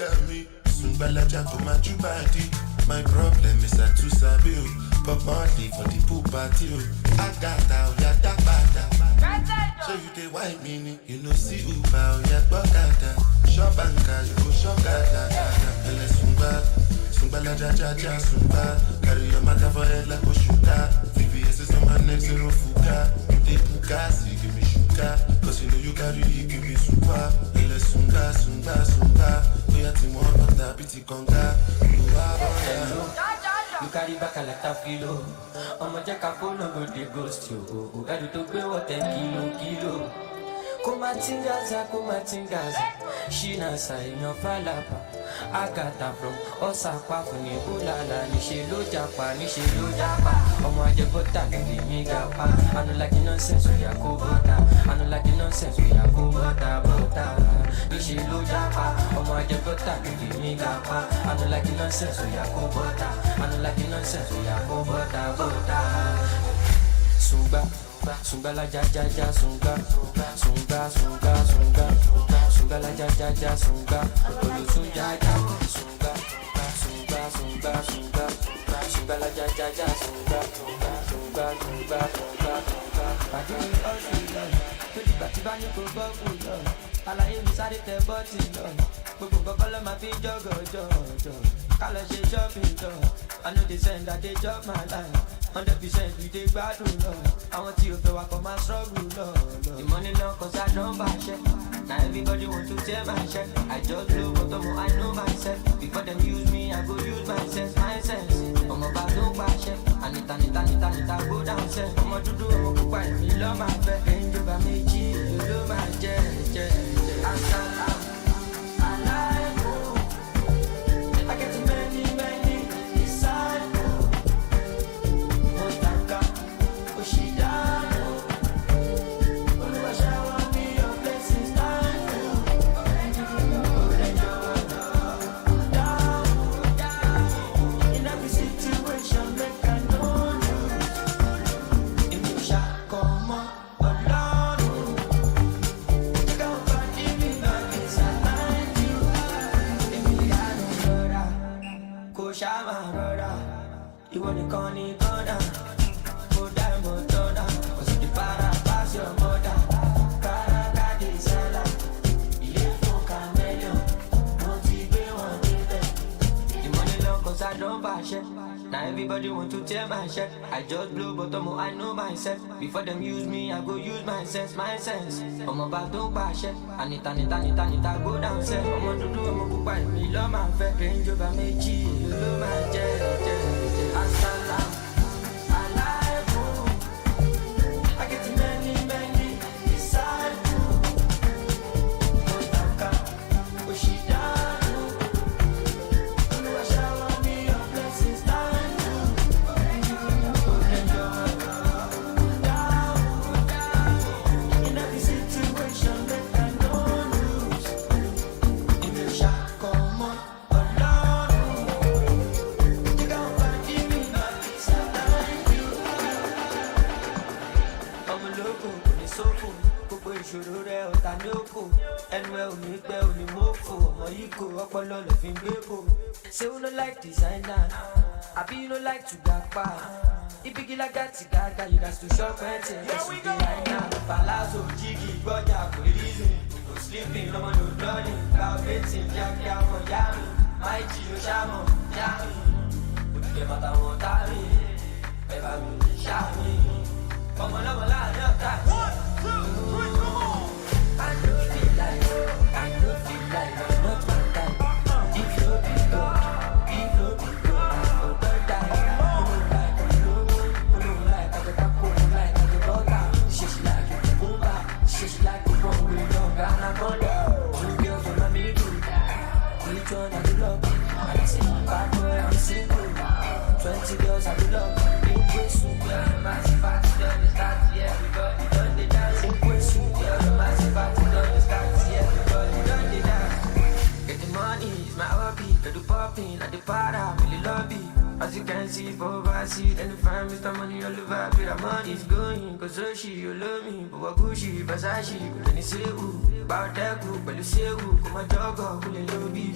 look at me. Sungbalaja to my body. My problem is I too sabi o. Pop Marley for the pool party o. I got out, yeah, that bada. So you dey white meaning, you know see Uber o, yeah, gbọ́kada. Shop banker, you go shop gada. Ele Sungbalaja, Sungba. Carry your matter for head like Oshuka. VVS is on my neck, zero fuka. You dey Bugatti, give me sugar. Cause you know you carry, give me super. Ele Sunga. Oya ti mo bata, biti konga. You carry back a lot of kilo. I'ma check a phone no go dey ghost you. Ready to pay what 10 kilo. Kumatingaza. Shina sa inyo falapa. Agata from Osaka funi ulala. Nishe lo japa. Omo aje bota kiri mi gapa. I no like the nonsense we a go bota. Bota. Nishe lo japa. Omo aje bota kiri mi gapa. I no like the nonsense we a go bota. Sunga la ja sunga la ja sunga olu sunga sunga la ja sunga pàdé ọ̀sìn lọ tó dìgbà tí bá ní kò gbọ́ kù lọ àlàyé mi sáré tẹ bọ́tì lọ gbogbo kọ́kọ́ ló máa fi jọ́gọ̀jọ́ ká lọ ṣe shopping lọ I know they send that they chop my life 100% we dey gbádùn lọ àwọn tí o fẹ́ wa kọ́ máa struggle lọ. The money now cause I don't buy shit. Now everybody want to tear my shirt. I just blow but I know myself. Before them use me, I go use my sense. I'm about to buy shit. Anita go down set. I'm about to do I'm go quiet. Me love my fat. Ain't you got me cheat. You love my jet. I get too many disciples. Mostaka, Oshidano. Oluwa shower me your blessings down. In every situation, make I know you. If you shall come on, alone. Check out body, me not inside you. If you got no brother, go shower my brother. You want to call me corner. Go down, go down. Cause the para pass your mother. Caraca de sala. Il faut caméléon. Motivé, on dit. The money long cause I don't buy shit. Now everybody want to tear my shirt. I just blow but I know myself. Before them use me, I go use my sense. I'm about to buy shit. Anita go down set. I'm on to do, I'm go buy me love my fat. Range over me cheese, you love my jet. Assalam, alaikum. I get too many disciples. Mostaka, Oshidano. Oluwa shower me your blessings down. In every situation, make I no lose. If you shall come on, alone. You gon' find me not beside you. I'm a loco, kò ní sófò. Gbogbo ìṣòro rẹ̀ ọ̀tá ní òkò. Ẹnu ẹ ò ní pẹ́ ò ní mọ́fò. Ọmọ yìí kò ọpọlọ ló fi ń gbé bò. Say you no like designer, àbí you no like to gapa. Ibigila gati gaga, you got to shop anything. Yes, we go right now. Palazzo, jiggy, gbọ́jà, kò rí reason. No sleeping, no running. Cloud waiting, kíákíá wọn yá mi. Máì jí ló ṣàmọ̀, yá mi. Òtítẹ́ bàtà wọn tá mi. Ẹ bá mi ṣá mi. Ọmọ lọ́mọ láàrin ọ̀tá mi. 1, 2, 3, come on! I don't feel like I'm not my type. If you be God, I for God die. She's like a one with no Ghana. 2 girls on my middle. Which one I do love? I say, bad boy, I'm single. 20 girls I do love. In question, girl, massive party, done the start, everybody done the dance. In question, girl, massive party, done the start, everybody done the dance. Get the money, it's my hobby. Get the popping, at the para, really love it. As you can see, for overseas, and the fine Mr. Money all over, but the money's going. Cause she, you love me, but what Gucci, Versace, but then you say, ooh, about that group, but you say, ooh, come on, dog, who they love me.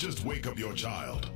just wake up your child.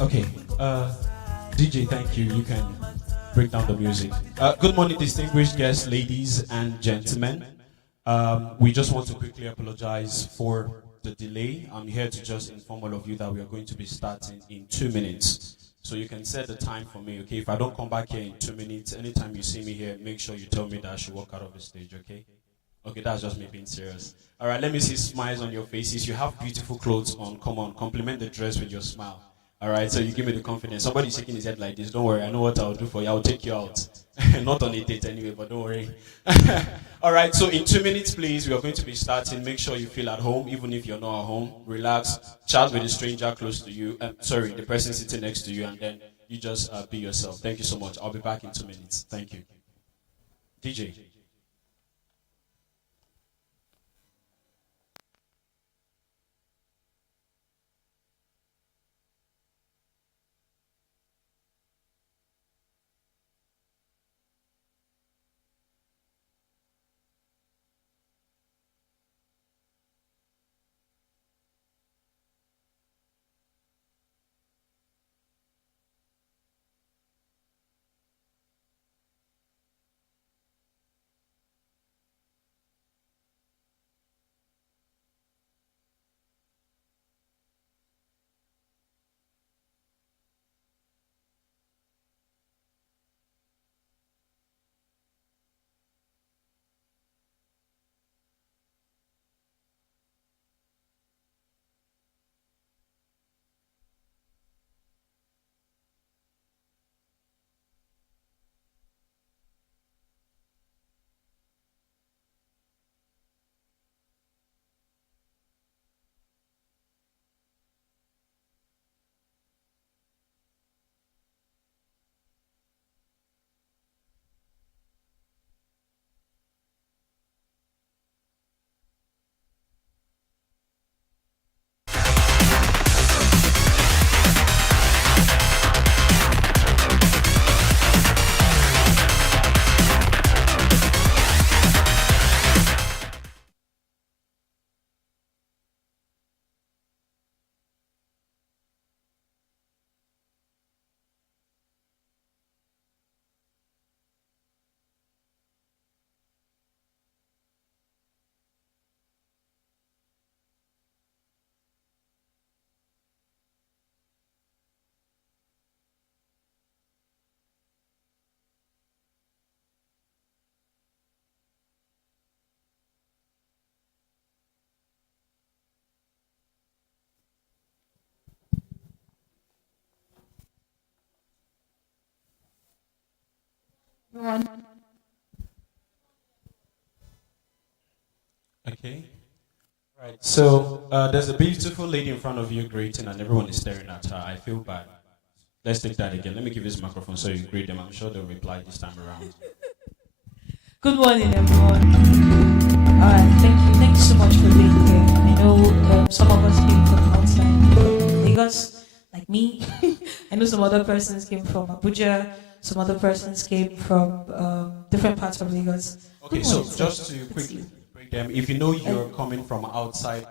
Okay, DJ, thank you. You can break down the music. Good morning, distinguished guests, ladies and gentlemen. We just want to quickly apologize for the delay. I'm here to just inform all of you that we are going to be starting in 2 minutes. So you can set the time for me, okay? If I don't come back here in 2 minutes, anytime you see me here, make sure you tell me that I should walk out of the stage, okay? Okay, that's just me being serious. All right, let me see smiles on your faces. You have beautiful clothes on. Come on, compliment the dress with your smile. All right, so you give me the confidence. Somebody's shaking his head like this. Don't worry, I know what I'll do for you. I'll take you out. Not on a date anyway, but don't worry. All right, so in 2 minutes, please, we are going to be starting. Make sure you feel at home, even if you're not at home. Relax, chat with a stranger close to you. Sorry, the person sitting next to you, and then you just be yourself. Thank you so much. I'll be back in 2 minutes. Thank you. DJ. Okay. Right. So there's a beautiful lady in front of you greeting, and everyone is staring at her. I feel bad. Let's take that again. Let me give you this microphone so you greet them. I'm sure they'll reply this time around. Good morning, everyone. Thank you so much for being here. I know some of us came from outside Lagos like me. I know some other persons came from Abuja, some other persons came from different parts of Lagos. Okay, Good so morning, just sir. to Good to quickly you. break them, if you know you're coming from outside,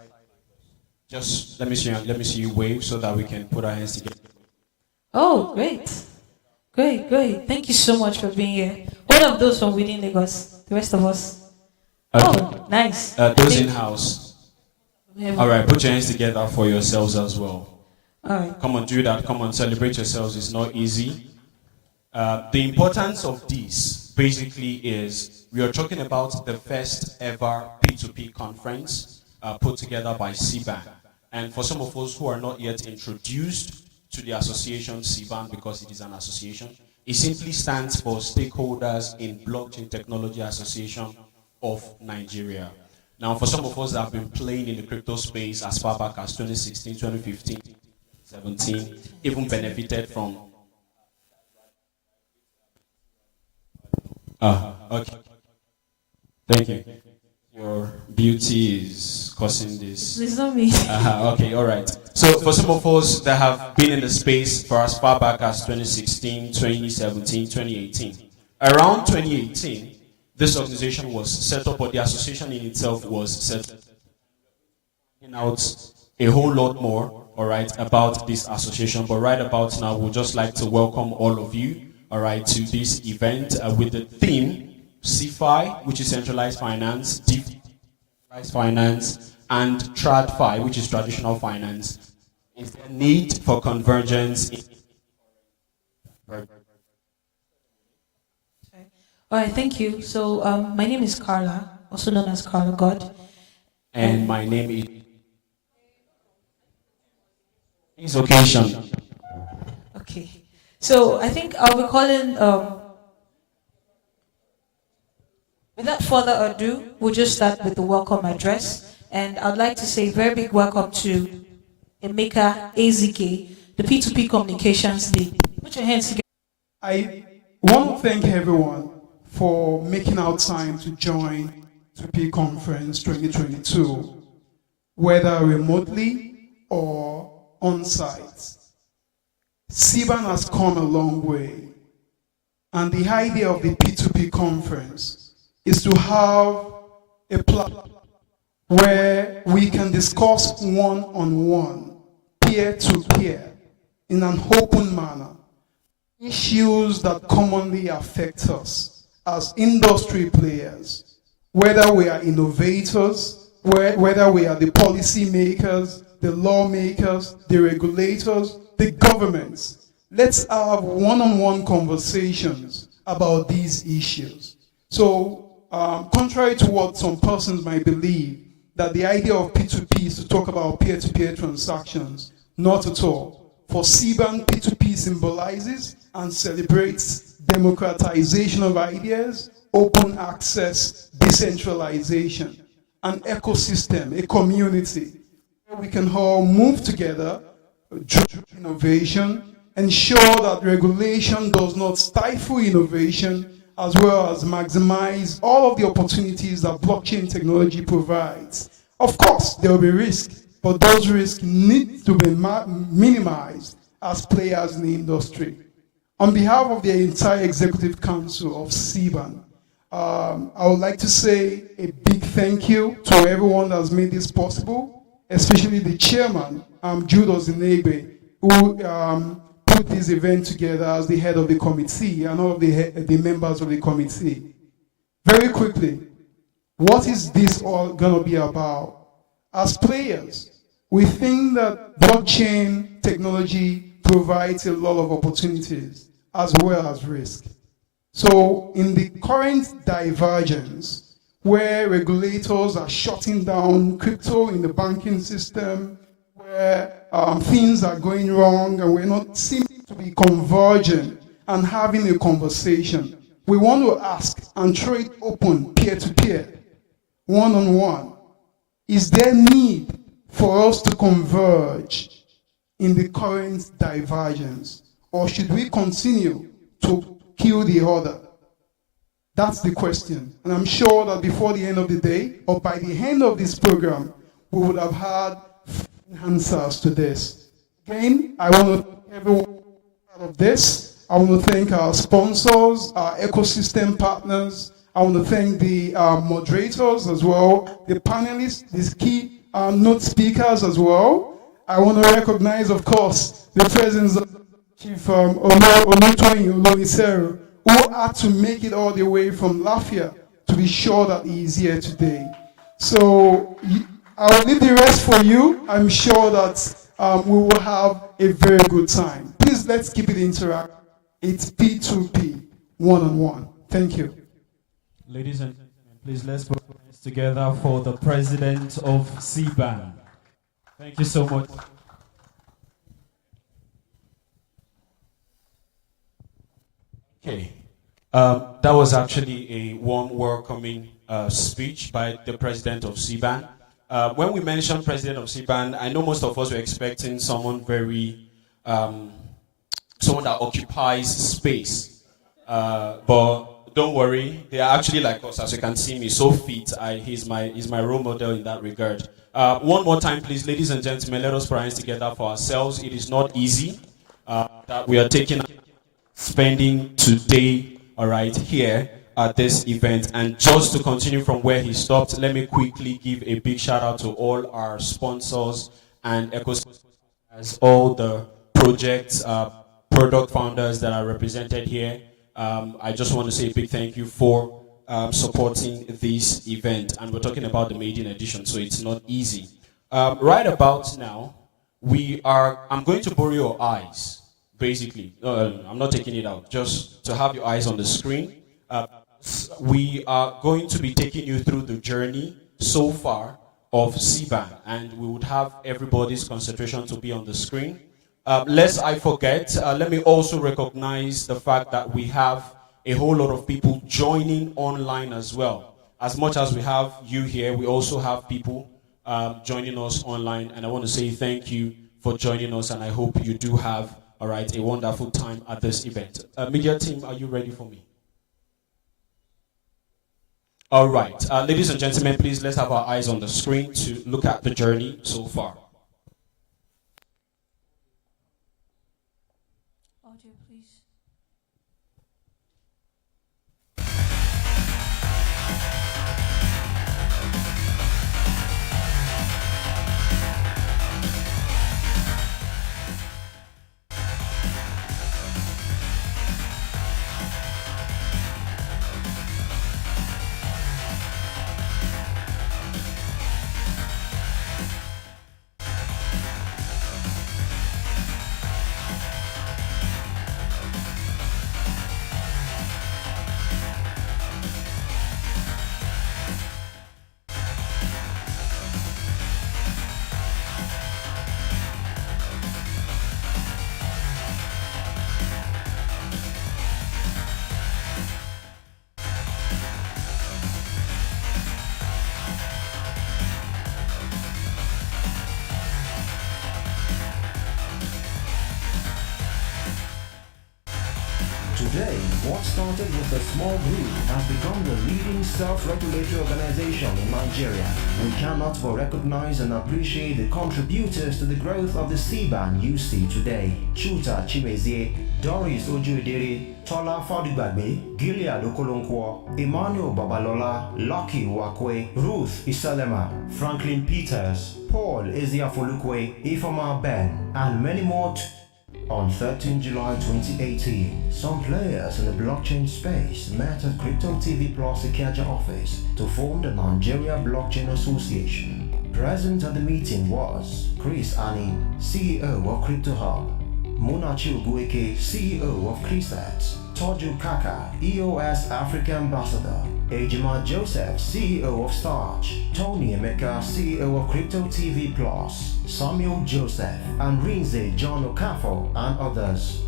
just let me see you wave so that we can put our hands together. Oh, great. Great, great. Thank you so much for being here. What of those from within Lagos? The rest of us? Okay. Oh, nice. Those Thank in house. you. All right, put your hands together for yourselves as well. All right. Come on, do that. Come on, celebrate yourselves. It's not easy. The importance of this basically is we are talking about the first ever P2P conference put together by CBAN. And for some of us who are not yet introduced to the association CBAN, because it is an association, it simply stands for Stakeholders in Blockchain Technology Association of Nigeria. Now, for some of us that have been playing in the crypto space as far back as 2016, 2015, 2017, even benefited from. Okay. Thank you. Your beauty is causing this. It's not me. Okay, all right. So for some of us that have been in the space for as far back as 2016, 2017, 2018, around 2018, this organization was set up, or the association in itself was set up, out a whole lot more, all right, about this association. But right about now, we'd just like to welcome all of you, all right, to this event with the theme CeFi, which is centralized finance, decentralized finance, and TradFi, which is traditional finance. Is there need for convergence? All right, thank you. So my name is Carla, also known as Carla God. And my name is occasion. Okay. So I think I'll be calling, without further ado, we'll just start with the welcome address. And I'd like to say a very big welcome to Emeka AZK, the P2P Communications Lead. Put your hands together. I want to thank everyone for making out time to join P2P Conference 2022, whether remotely or on-site. SiBAN has come a long way, and the idea of the P2P Conference is to have a platform where we can discuss one-on-one, peer-to-peer, in an open manner, issues that commonly affect us as industry players, whether we are innovators, whether we are the policy makers, the lawmakers, the regulators, the governments. Let's have one-on-one conversations about these issues. So, contrary to what some persons might believe, that the idea of P2P is to talk about peer-to-peer transactions, not at all. For SiBAN, P2P symbolizes and celebrates democratization of ideas, open access, decentralization, an ecosystem, a community, where we can all move together, through innovation, ensure that regulation does not stifle innovation, as well as maximize all of the opportunities that blockchain technology provides. Of course, there will be risks, but those risks need to be minimized as players in the industry. On behalf of the entire Executive Council of SiBAN, I would like to say a big thank you to everyone that has made this possible, especially the chairman, Jude Ozinegbe, who put this event together as the head of the committee and all of the members of the committee. Very quickly, what is this all going to be about? As players, we think that blockchain technology provides a lot of opportunities as well as risk. So in the current divergence, where regulators are shutting down crypto in the banking system, where things are going wrong and we're not seeming to be converging and having a conversation, we want to ask and trade open, peer-to-peer, one-on-one. Is there need for us to converge in the current divergence? Or should we continue to kill the other? That's the question. And I'm sure that before the end of the day, or by the end of this program, we would have had answers to this. Again, I want to thank everyone part of this. I want to thank our sponsors, our ecosystem partners. I want to thank the moderators as well, the panelists, the key note speakers as well. I want to recognize, of course, the presence of Chief Onutoyin Olonisero, who had to make it all the way from Lafayette to be sure that he is here today. So I'll leave the rest for you. I'm sure that we will have a very good time. Please, let's keep it interactive. It's P2P, one-on-one. Thank you. Ladies and gentlemen, please let's put our hands together for the president of SiBAN. Thank you so much. Okay, that was actually a warm welcoming speech by the president of SiBAN. When we mentioned president of SiBAN, I know most of us were expecting someone very, someone that occupies space. But don't worry, they are actually like us. As you can see me, so fit. He's my role model in that regard. One more time, please, ladies and gentlemen, let us put our hands together for ourselves. It is not easy that we are spending today, all right, here at this event. And just to continue from where he stopped, let me quickly give a big shout out to all our sponsors and ecosystems, all the projects, product founders that are represented here. I just want to say a big thank you for supporting this event. And we're talking about the maiden edition, so it's not easy. Right about now, I'm going to borrow your eyes, basically. I'm not taking it out, just to have your eyes on the screen. We are going to be taking you through the journey so far of SiBAN, and we would have everybody's concentration to be on the screen. Lest I forget, let me also recognize the fact that we have a whole lot of people joining online as well. As much as we have you here, we also have people joining us online, and I want to say thank you for joining us, and I hope you do have, all right, a wonderful time at this event. Media team, are you ready for me? All right, ladies and gentlemen, please let's have our eyes on the screen to look at the journey so far. Audio, please. Today, what started with a small group has become the leading self-regulatory organization in Nigeria. We cannot but recognize and appreciate the contributors to the growth of the SiBAN you see today. Chuta Chimezie, Doris Ojuedere, Tola Fadigbagbe, Gilead Okolonkwo, Emmanuel Babalola, Lucky Wakwe, Ruth Isalema, Franklin Peters, Paul Eziafolukwe, Ifama Ben, and many more. On 13 July 2018, some players in the blockchain space met at Crypto TV Plus Ikeja office to form the Nigeria Blockchain Association. Present at the meeting was Chris Ani, CEO of Crypto Hub, Munachi Ugueke, CEO of Crisat, Toju Kaka, EOS Africa Ambassador, Ejima Joseph, CEO of Starch, Tony Emeka, CEO of Crypto TV Plus, Samuel Joseph, and Rinze John Okafo, and others.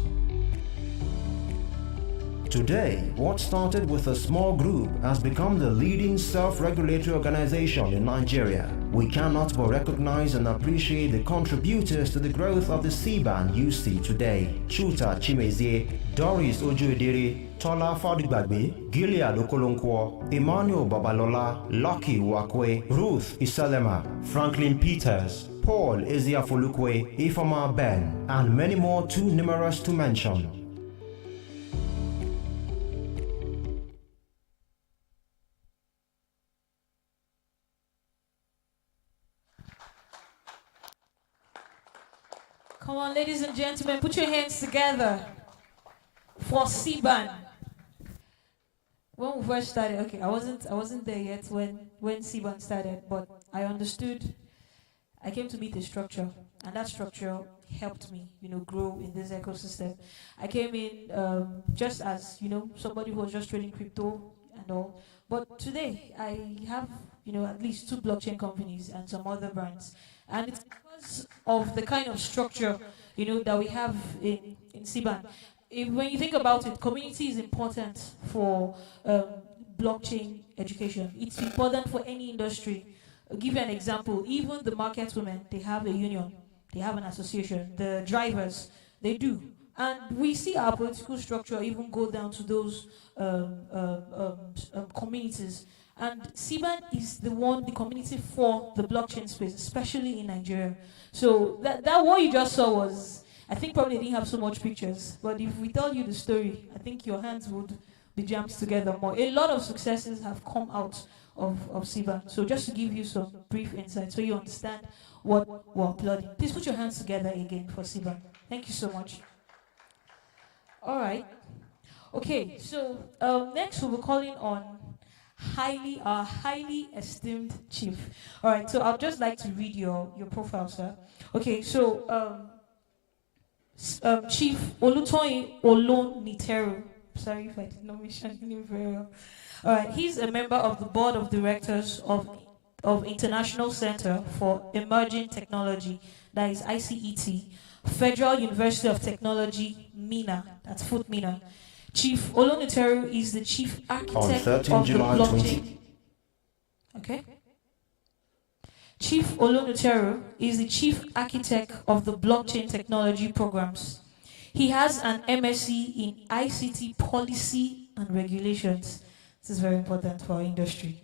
Today, what started with a small group has become the leading self-regulatory organization in Nigeria. We cannot but recognize and appreciate the contributors to the growth of the CBAN you see today. Chuta Chimezie, Doris Ojuedere, Tola Fadigbagbe, Gilead Okolonkwo, Emmanuel Babalola, Lucky Wakwe, Ruth Isalema, Franklin Peters, Paul Eziafolukwe, Ifama Ben, and many more too numerous to mention. Come on, ladies and gentlemen, put your hands together for SiBAN. When we first started, okay, I wasn't there yet when SiBAN started, but I understood. I came to meet the structure, and that structure helped me, grow in this ecosystem. I came in just as, somebody who was just trading crypto and all. But today, I have, at least 2 blockchain companies and some other brands. And it's because of the kind of structure, that we have in SiBAN. When you think about it, community is important for blockchain education. It's important for any industry. I'll give you an example. Even the market women, they have a union, they have an association. The drivers, they do. And we see our political structure even go down to those communities. And SiBAN is the community for the blockchain space, especially in Nigeria. So that what you just saw was, I think probably they didn't have so much pictures, but if we tell you the story, I think your hands would be jammed together more. A lot of successes have come out of SiBAN. So just to give you some brief insight so you understand what we're applauding. Please put your hands together again for SiBAN. Thank you so much. All right. Okay, so next we'll be calling on our highly esteemed chief. All right, so I'd just like to read your profile, sir. Okay, so Chief Olutoyin Oloniteru. Sorry if I did not mention your name very well. All right, he's a member of the board of directors of International Center for Emerging Technology, that is ICET, Federal University of Technology, MENA, that's FUT MENA. Chief Oloniteru is the chief architect of the blockchain. Okay. Chief Oloniteru is the chief architect of the blockchain technology programs. He has an MSc in ICT policy and regulations. This is very important for our industry.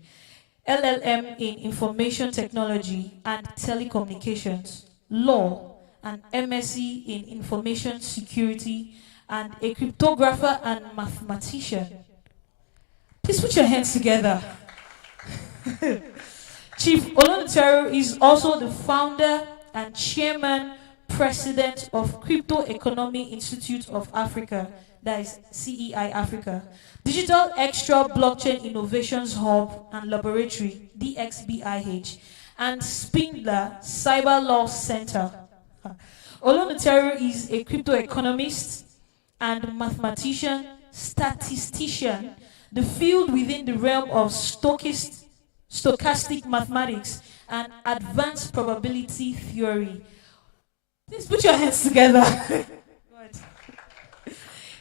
LLM in information technology and telecommunications, law, and MSc in information security, and a cryptographer and mathematician. Please put your hands together. Chief Oloniteru is also the founder and chairman president of Crypto Economy Institute of Africa, that is CEI Africa, Digital Extra Blockchain Innovations Hub and Laboratory, DXBIH, and Spindler Cyber Law Center. Oloniteru is a crypto economist and mathematician, statistician, the field within the realm of stochastic mathematics and advanced probability theory. Please put your hands together.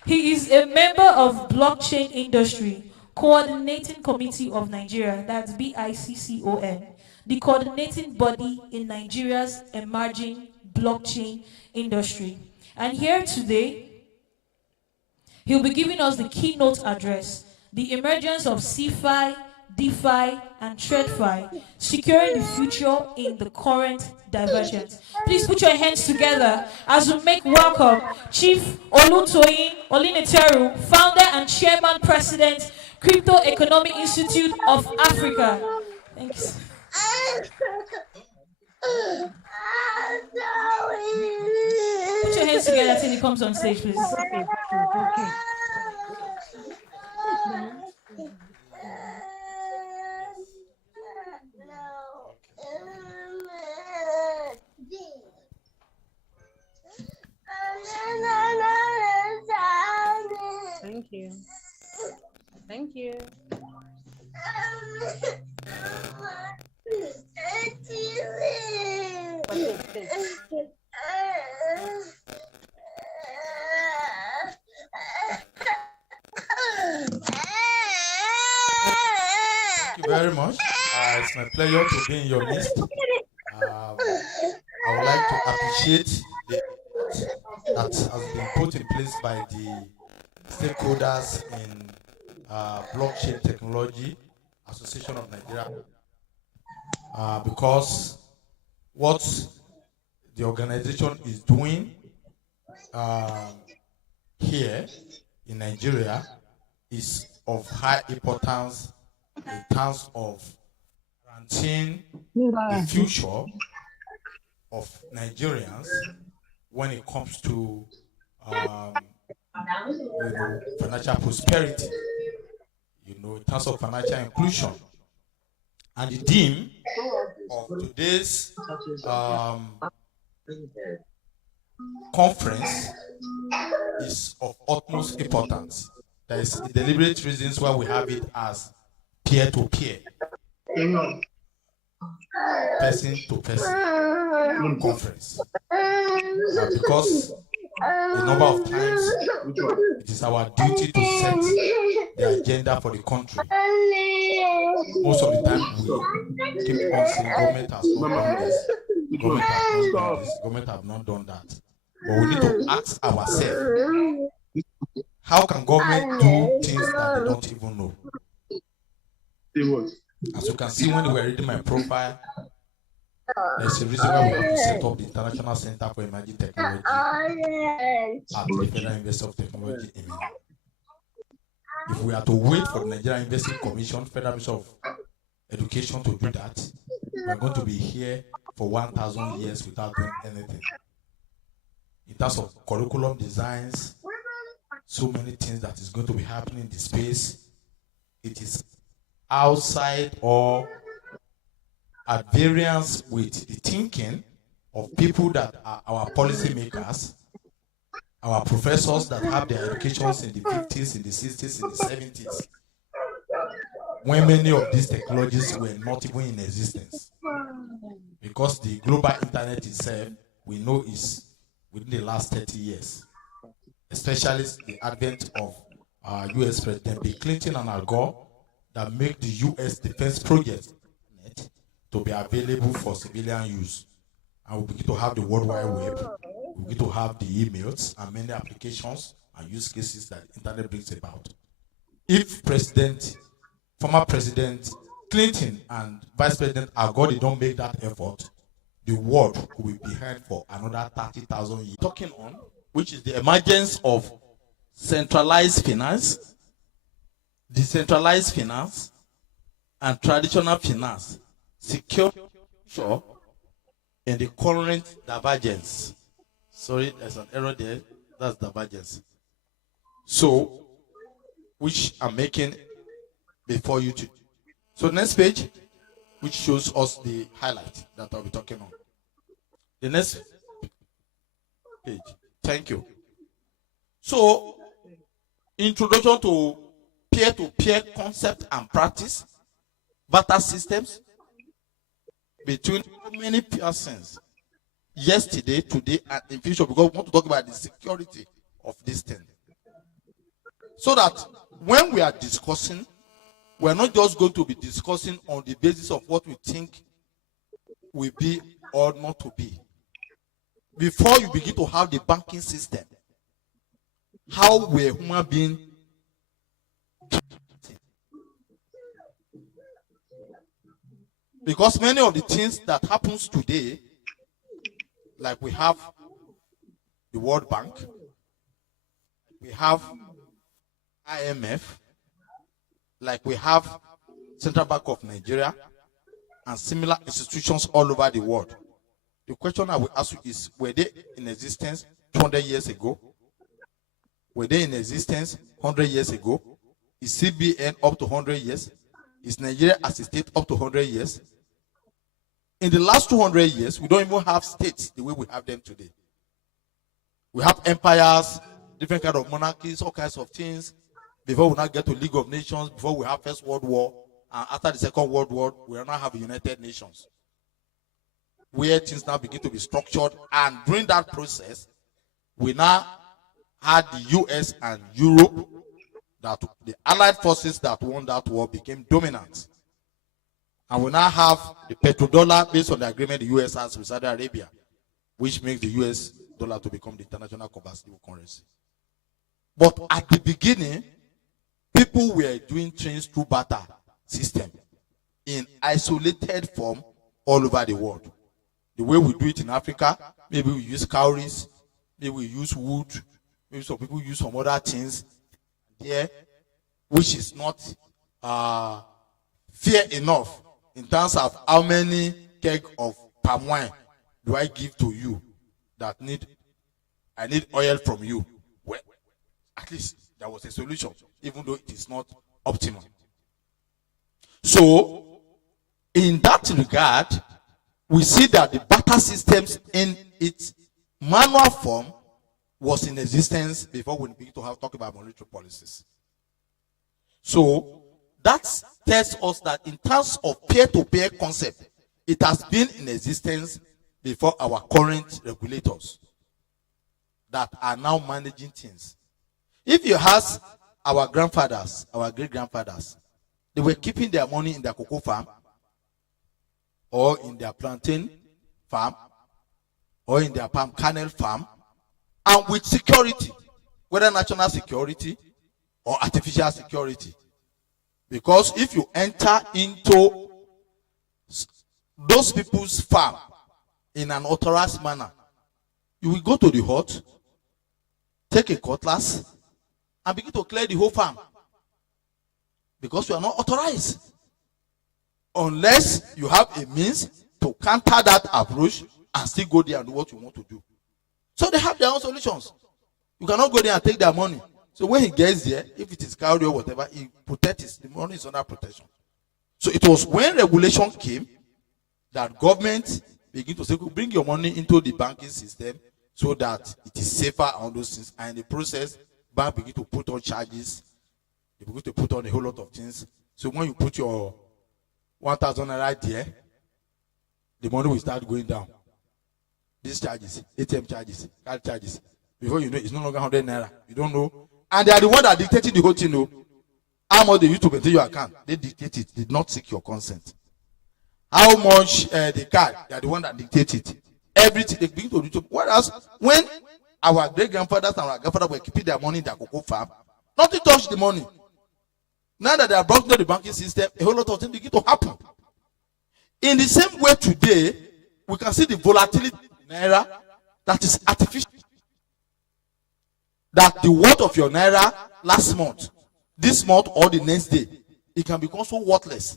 He is a member of Blockchain Industry Coordinating Committee of Nigeria, that's BICCON, the coordinating body in Nigeria's emerging blockchain industry. And here today, he'll be giving us the keynote address, the emergence of CeFi, DeFi, and TradFi, securing the future in the current divergence. Please put your hands together as we make welcome Chief Olutoyin Oloniteru, founder and chairman president, Crypto Economy Institute of Africa. Thanks. Put your hands together till he comes on stage, please. Okay. Thank you. Thank you. It's my pleasure to be in your midst. I would like to appreciate the effort that has been put in place by the stakeholders in Blockchain Technology Association of Nigeria, because what the organization is doing here in Nigeria is of high importance in terms of guaranteeing the future of Nigerians when it comes to financial prosperity, in terms of financial inclusion. And the theme of today's conference is of utmost importance. There is deliberate reasons why we have it as peer-to-peer, person-to-person conference. Because a number of times it is our duty to set the agenda for the country. Most of the time we keep on saying government has not done this, government has not done this, government have not done that. But we need to ask ourselves, how can government do things that they don't even know? As you can see when we were reading my profile, there's a reason why we have to set up the International Center for Emerging Technology at the Federal University of Technology in Minna. If we are to wait for the Nigerian Investment Commission, Federal Ministry of Education to do that, we're going to be here for 1,000 years without doing anything. In terms of curriculum designs, so many things that is going to be happening in the space, it is outside or at variance with the thinking of people that are our policymakers, our professors that have their educations in the 50s, in the 60s, in the 70s, when many of these technologies were not even in existence. Because the global internet itself, we know, is within the last 30 years, especially the advent of US President Bill Clinton and Al Gore that make the US defense project to be available for civilian use. And we begin to have the World Wide Web, we begin to have the emails and many applications and use cases that the internet brings about. If former President Clinton and Vice President Al Gore don't make that effort, the world will be behind for another 30,000 years. Talking on, which is the emergence of centralized finance, decentralized finance, and traditional finance, secure in the current divergence. Sorry, there's an error there. That's divergence. So, which I'm making before you to. So next page, which shows us the highlight that I'll be talking on. The next page. Thank you. So, introduction to peer-to-peer concept and practice, barter systems between many persons, yesterday, today, and in future, because we want to talk about the security of this thing. So that when we are discussing, we're not just going to be discussing on the basis of what we think will be or not to be. Before you begin to have the banking system, how we're human being, because many of the things that happens today, like we have the World Bank, we have IMF, like we have Central Bank of Nigeria, and similar institutions all over the world. The question I will ask you is, were they in existence 200 years ago? Were they in existence 100 years ago? Is CBN up to 100 years? Is Nigeria as a state up to 100 years? In the last 200 years, we don't even have states the way we have them today. We have empires, different kind of monarchies, all kinds of things. Before we now get to League of Nations, before we have First World War, and after the Second World War, we now have United Nations, where things now begin to be structured. And during that process, we now had the US and Europe, that the Allied forces that won that war became dominant. And we now have the petrodollar based on the agreement the US has with Saudi Arabia, which makes the US dollar to become the international convertible currency. But at the beginning, people were doing things through barter system in isolated form all over the world. The way we do it in Africa, maybe we use cowries, maybe we use wood, maybe some people use some other things there, which is not fair enough in terms of how many keg of palm wine do I give to you that I need oil from you. Well, at least there was a solution, even though it is not optimal. So, in that regard, we see that the barter systems in its manual form was in existence before we begin to talk about monetary policies. So, that tells us that in terms of peer-to-peer concept, it has been in existence before our current regulators that are now managing things. If you ask our grandfathers, our great-grandfathers, they were keeping their money in their cocoa farm or in their plantain farm or in their palm kernel farm, and with security, whether national security or artificial security. Because if you enter into those people's farm in an authorized manner, you will go to the hut, take a cutlass, and begin to clear the whole farm. Because you are not authorized. Unless you have a means to counter that approach and still go there and do what you want to do. So they have their own solutions. You cannot go there and take their money. So when he gets there, if it is cowrie or whatever, he protects the money is under protection. So it was when regulation came that government began to say, bring your money into the banking system so that it is safer on those things. And in the process, bank begin to put on charges. They begin to put on a whole lot of things. So when you put your 1,000 naira there, the money will start going down. These charges, ATM charges, card charges. Before you know, it's no longer 100 naira. You don't know. And they are the ones that dictated the whole thing. No, how much they used to maintain your account, they dictated it, did not seek your consent. How much the card, they are the one that dictated it. Everything they begin to do. Whereas when our great grandfathers and our grandfathers were keeping their money in their cocoa farm, nothing touched the money. Now that they are brought into the banking system, a whole lot of things begin to happen. In the same way today, we can see the volatility in naira that is artificial. That the worth of your naira last month, this month, or the next day, it can become so worthless.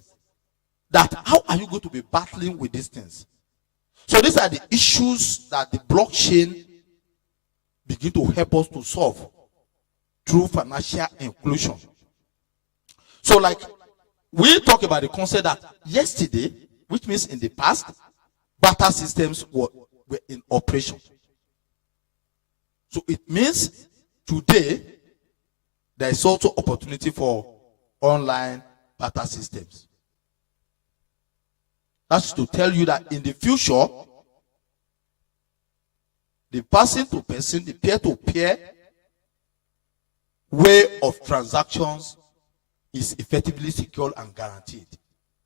That how are you going to be battling with these things? So these are the issues that the blockchain begin to help us to solve through financial inclusion. So like we talk about the concept that yesterday, which means in the past, barter systems were in operation. So it means today there is also opportunity for online barter systems. That's to tell you that in the future, the person to person, the peer-to-peer way of transactions is effectively secure and guaranteed,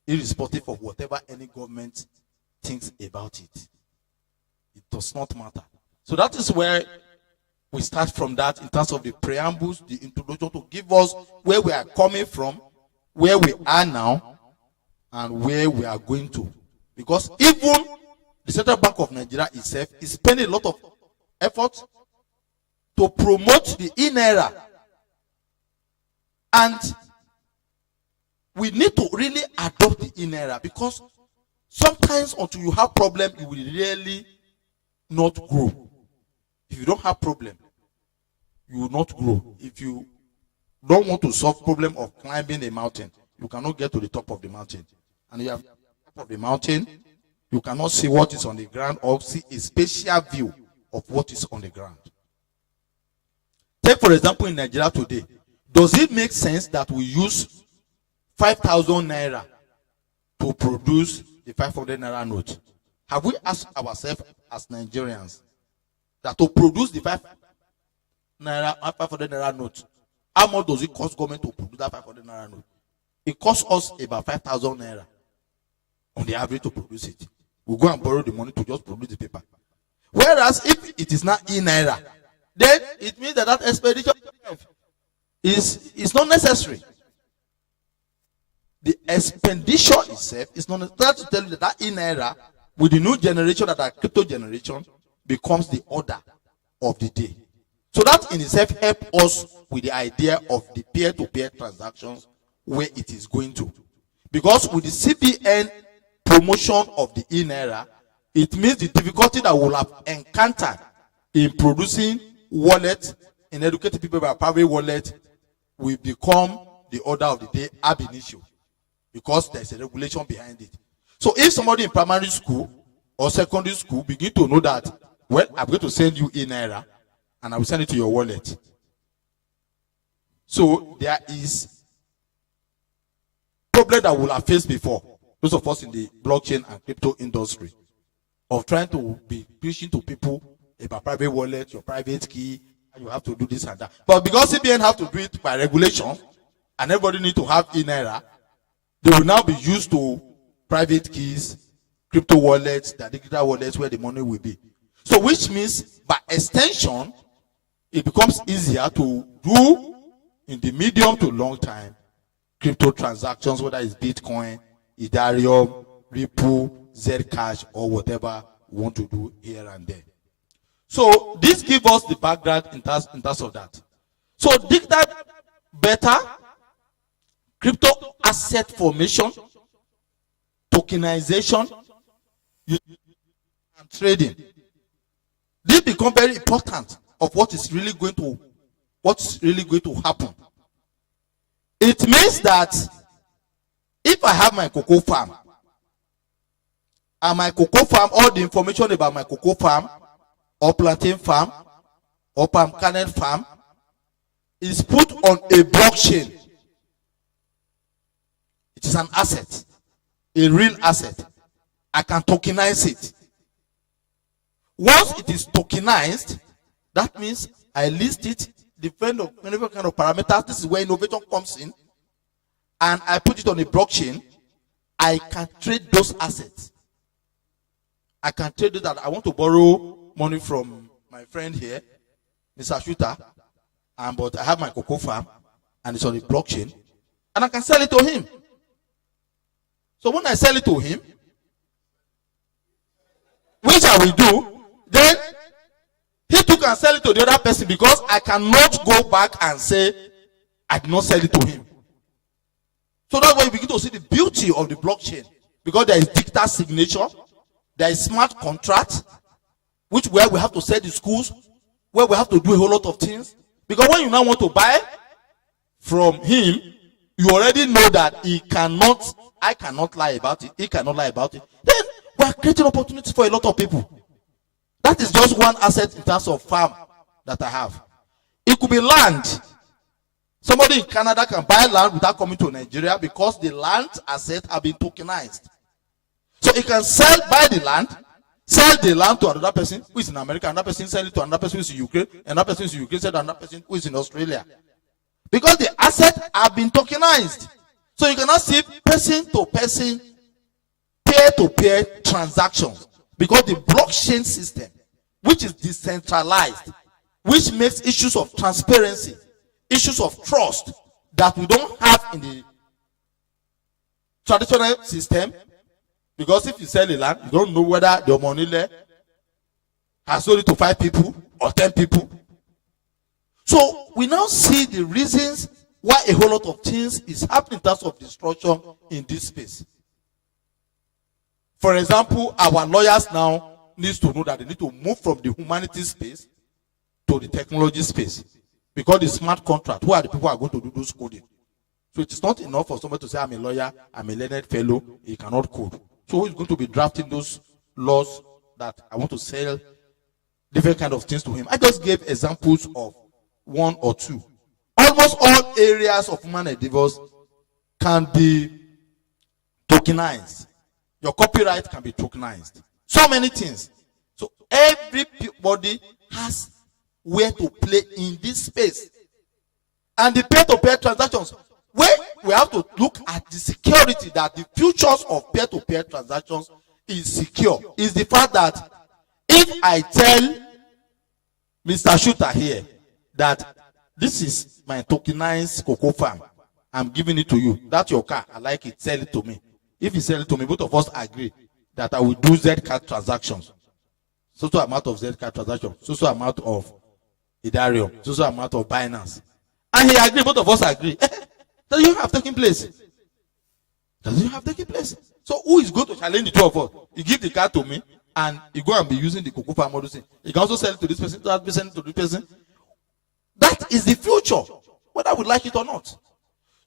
irrespective of whatever any government thinks about it. It does not matter. So that is where we start from that in terms of the preambles, the introduction to give us where we are coming from, where we are now, and where we are going to. Because even the Central Bank of Nigeria itself is spending a lot of effort to promote the e-naira. And we need to really adopt the e-naira, because sometimes until you have problem, you will really not grow. If you don't have problem, you will not grow. If you don't want to solve problem of climbing a mountain, you cannot get to the top of the mountain. And you have top of the mountain, you cannot see what is on the ground or see a spatial view of what is on the ground. Take for example in Nigeria today, does it make sense that we use 5,000 naira to produce the 500 naira note? Have we asked ourselves as Nigerians that to produce the 500 naira note, how much does it cost government to produce that 500 naira note? It costs us about 5,000 naira. on the average to produce it. We go and borrow the money to just produce the paper. Whereas if it is not in naira, then it means that expenditure is not necessary. The expenditure itself is not necessary. That's to tell you that in naira, with the new generation, that are crypto generation, becomes the order of the day. So that in itself helps us with the idea of the peer-to-peer transactions where it is going to. Because with the CBN promotion of the e-naira, it means the difficulty that we'll have encountered in producing wallet, in educating people by private wallet, will become the order of the day ab initio, because there's a regulation behind it. So if somebody in primary school or secondary school begin to know that, well, I'm going to send you e-naira and I will send it to your wallet. So there is problem that we'll have faced before, those of us in the blockchain and crypto industry, of trying to be preaching to people about private wallet, your private key, and you have to do this and that. But because CBN have to do it by regulation, and everybody need to have e-naira, they will now be used to private keys, crypto wallets, the digital wallets where the money will be. So which means by extension, it becomes easier to do in the medium to long time crypto transactions, whether it's Bitcoin, Ethereum, Ripple, Zcash, or whatever we want to do here and there. So this gives us the background in terms of that. So dig that better, crypto asset formation, tokenization, and trading. This become very important of what is really going to happen. It means that if I have my cocoa farm, and my cocoa farm, all the information about my cocoa farm, or plantain farm, or palm kernel farm, is put on a blockchain. It is an asset, a real asset. I can tokenize it. Once it is tokenized, that means I list it, different kind of parameters. This is where innovation comes in. And I put it on a blockchain. I can trade those assets. I can trade it that I want to borrow money from my friend here, Mr. Shuta, but I have my cocoa farm and it's on a blockchain, and I can sell it to him. So when I sell it to him, which I will do, then he too can sell it to the other person, because I cannot go back and say I did not sell it to him. So that's why you begin to see the beauty of the blockchain, because there is digital signature, there is smart contract, which where we have to set the schools, where we have to do a whole lot of things. Because when you now want to buy from him, you already know that I cannot lie about it, he cannot lie about it. Then we are creating opportunities for a lot of people. That is just one asset in terms of farm that I have. It could be land. Somebody in Canada can buy land without coming to Nigeria, because the land asset have been tokenized. So he can buy the land, sell the land to another person who is in America, another person sell it to another person who is in Ukraine, another person who is in Ukraine sell to another person who is in Australia. Because the assets have been tokenized. So you cannot see person to person, peer-to-peer transactions. Because the blockchain system, which is decentralized, which makes issues of transparency, issues of trust that we don't have in the traditional system. Because if you sell a land, you don't know whether the money there has sold it to 5 people or 10 people. So we now see the reasons why a whole lot of things is happening in terms of destruction in this space. For example, our lawyers now need to know that they need to move from the humanities space to the technology space. Because the smart contract, who are the people who are going to do those coding? So it is not enough for somebody to say, I'm a lawyer, I'm a learned fellow, he cannot code. So who is going to be drafting those laws that I want to sell different kind of things to him? I just gave examples of 1 or 2. Almost all areas of human endeavors can be tokenized. Your copyright can be tokenized. So many things. So everybody has where to play in this space. And the peer-to-peer transactions, where we have to look at the security that the futures of peer-to-peer transactions is secure. Is the fact that if I tell Mr. Shooter here that this is my tokenized cocoa farm, I'm giving it to you. That's your car. I like it. Sell it to me. If you sell it to me, both of us agree that I will do Zcard transactions. So amount of Zcard transactions. So amount of Ethereum. So amount of Binance. And he agreed. Both of us agree. Does you have taken place? Does you have taken place? So who is going to challenge the two of us? You give the card to me, and you go and be using the cocoa farm model. You can also sell it to this person, to that person, to this person. That is the future, whether we like it or not.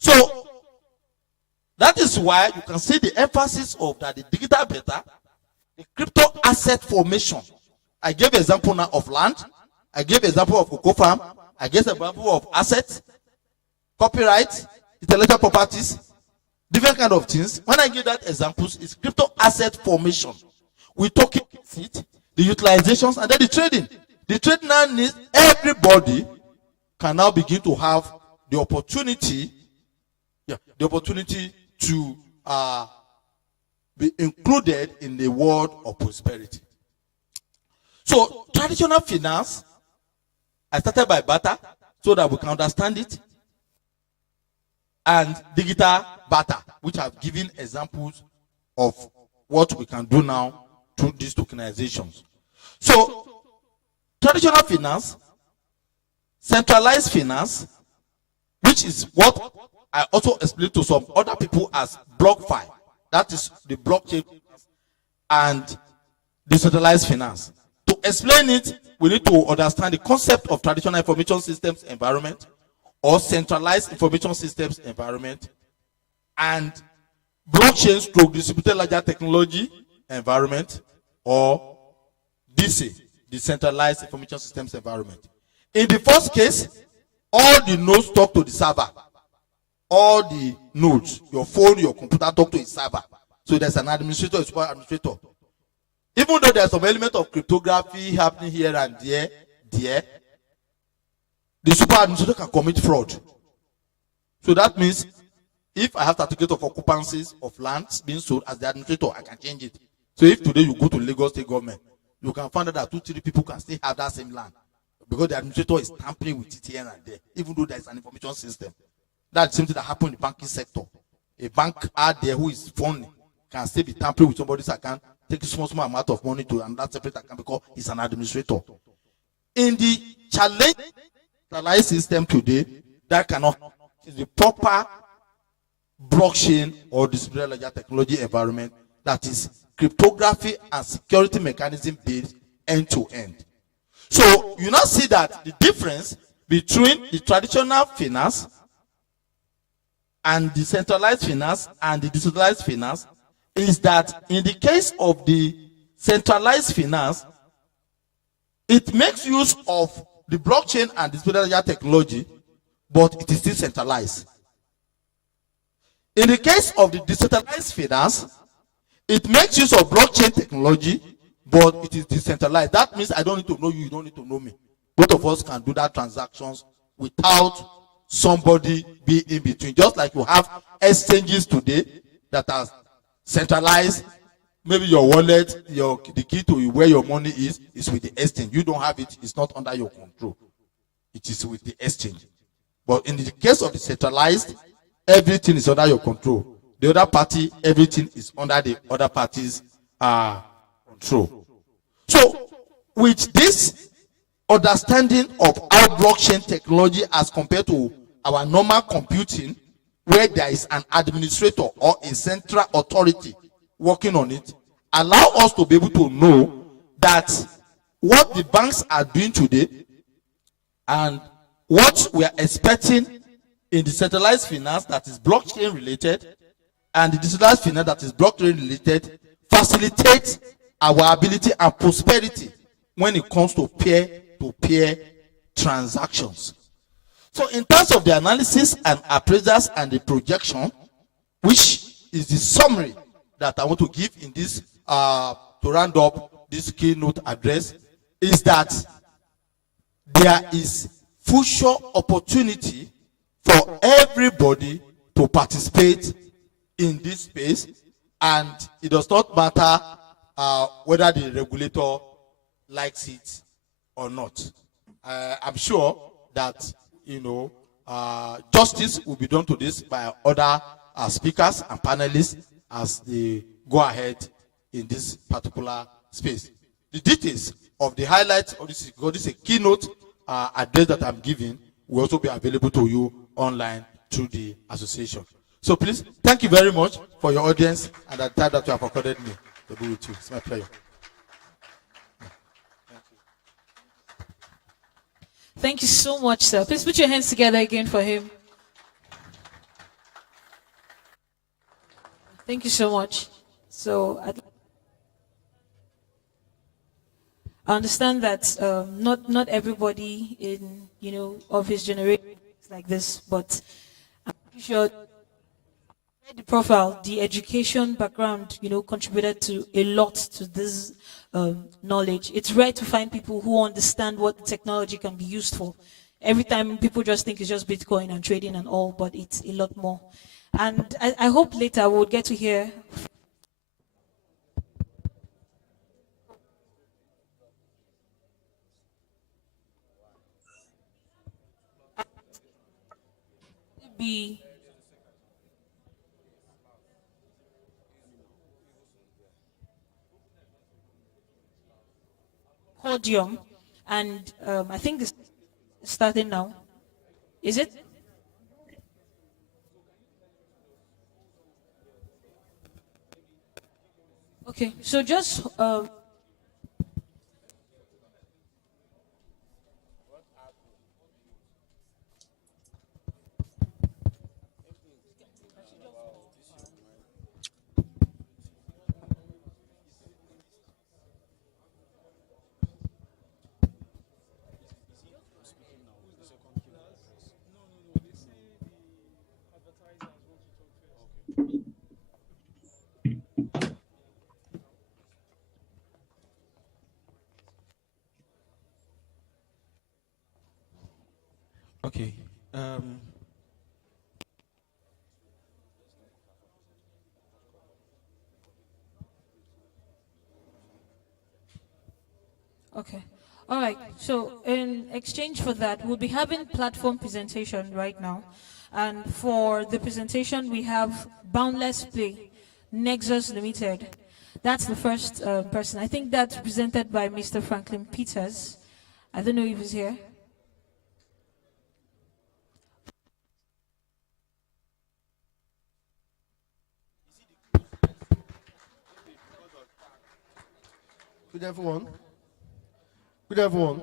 So that is why you can see the emphasis of that the digital beta, the crypto asset formation. I gave an example now of land. I gave an example of cocoa farm. I gave an example of assets, copyright, intellectual properties, different kind of things. When I give that examples, it's crypto asset formation. We talk it, the utilizations, and then the trading. The trading now needs everybody can now begin to have the opportunity, to be included in the world of prosperity. So traditional finance, I started by barter so that we can understand it, and digital barter, which I've given examples of what we can do now through these tokenizations. So traditional finance, centralized finance, which is what I also explained to some other people as BlockFi. That is the blockchain, and decentralized finance. To explain it, we need to understand the concept of traditional information systems environment or centralized information systems environment, and blockchain stroke distributed ledger technology environment, or DC, decentralized information systems environment. In the first case, all the nodes talk to the server. All the nodes, your phone, your computer talk to a server. So there's an administrator, a super administrator. Even though there's some element of cryptography happening here and there, the super administrator can commit fraud. So that means if I have certificate of occupancies of lands being sold as the administrator, I can change it. So if today you go to Lagos State government, you can find out that 2-3 people can still have that same land because the administrator is tampering with it here and there, even though there is an information system. That's something that happened in the banking sector. A bank out there who is funny can still be tampering with somebody's account, take a small amount of money to another separate account because he's an administrator. In the challenge centralized system today, that cannot is the proper blockchain or distributed ledger technology environment that is cryptography and security mechanism based end to end. So you now see that the difference between the traditional finance and the centralized finance and the decentralized finance is that in the case of the centralized finance, it makes use of the blockchain and distributed ledger technology, but it is still centralized. In the case of the decentralized finance, it makes use of blockchain technology, but it is decentralized. That means I don't need to know you, you don't need to know me. Both of us can do that transactions without somebody be in between. Just like you have exchanges today that are centralized. Maybe your wallet, the key to where your money is with the exchange. You don't have it, it's not under your control. It is with the exchange. But in the case of the centralized, everything is under your control. The other party, everything is under the other party's control. So, with this understanding of our blockchain technology as compared to our normal computing, where there is an administrator or a central authority working on it, allow us to be able to know that what the banks are doing today and what we are expecting in the centralized finance that is blockchain related and the decentralized finance that is blockchain related facilitates our ability and prosperity when it comes to peer-to-peer transactions. So in terms of the analysis and appraisals and the projection, which is the summary that I want to give in this, to round up this keynote address, is that there is future opportunity for everybody to participate in this space, and it does not matter whether the regulator likes it or not. I'm sure that justice will be done to this by other speakers and panelists as they go ahead in this particular space. The details of the highlights of this, because this is a keynote address that I'm giving, will also be available to you online through the association. So please, thank you very much for your audience and the time that you have accorded me to be with you. It's my pleasure. Thank you so much, sir. Please put your hands together again for him. Thank you so much. So I understand that not everybody in of his generation is like this, but I'm pretty sure the profile, the education background, contributed to a lot to this knowledge. It's rare to find people who understand what the technology can be used for. Every time people just think it's just Bitcoin and trading and all, but it's a lot more. And I hope later we'll get to hear be podium, and I think it's starting now. Is it? Okay, so just Okay. Okay. All right. So in exchange for that, we'll be having platform presentation right now. And for the presentation, we have Boundless Play, Nexus Limited. That's the first person. I think that's presented by Mr. Franklin Peters. I don't know if he's here. Good everyone. Good everyone.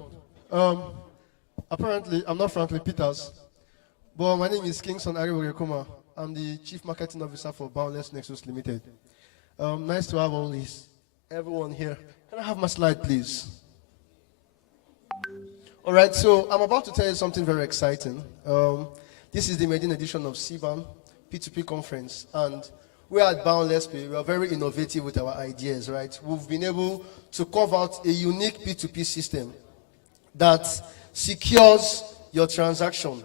Apparently, I'm not Franklin Peters, but my name is Kingston Ariworekoma. I'm the Chief Marketing Officer for Boundless Nexus Limited. Nice to have everyone here. Can I have my slide, please? All right, so I'm about to tell you something very exciting. This is the maiden edition of SiBAN, P2P Conference, and we at Boundless Pay, we are very innovative with our ideas, right? We've been able to carve out a unique P2P system that secures your transaction.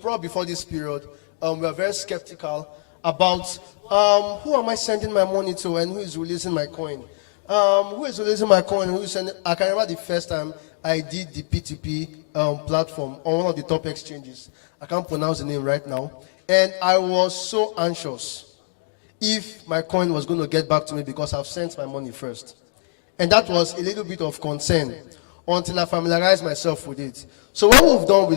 Probably before this period, we are very skeptical about who am I sending my money to and who is releasing my coin. Who is releasing my coin? Who is sending? I can remember the first time I did the P2P platform on one of the top exchanges. I can't pronounce the name right now. And I was so anxious if my coin was going to get back to me because I've sent my money first. And that was a little bit of concern until I familiarized myself with it. So what we've done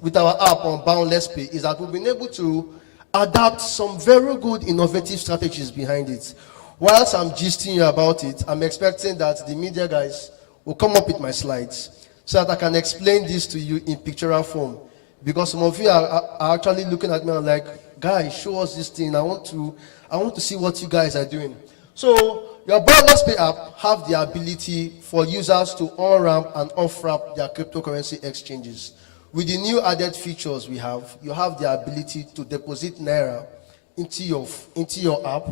with our app on Boundless Pay is that we've been able to adapt some very good innovative strategies behind it. Whilst I'm gisting you about it, I'm expecting that the media guys will come up with my slides so that I can explain this to you in pictorial form. Because some of you are actually looking at me and like, guys, show us this thing. I want to see what you guys are doing. So your Boundless Pay app have the ability for users to on-ramp and off-ramp their cryptocurrency exchanges. With the new added features we have, you have the ability to deposit Naira into your app,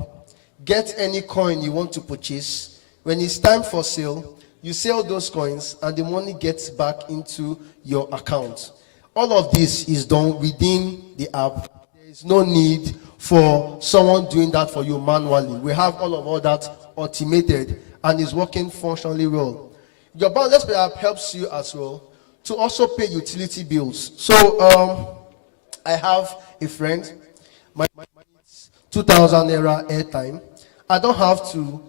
get any coin you want to purchase. When it's time for sale, you sell those coins and the money gets back into your account. All of this is done within the app. There is no need for someone doing that for you manually. We have all of that automated and is working functionally well. Your boundless pay app helps you as well to also pay utility bills. So I have a friend, my 2,000 naira airtime. I don't have to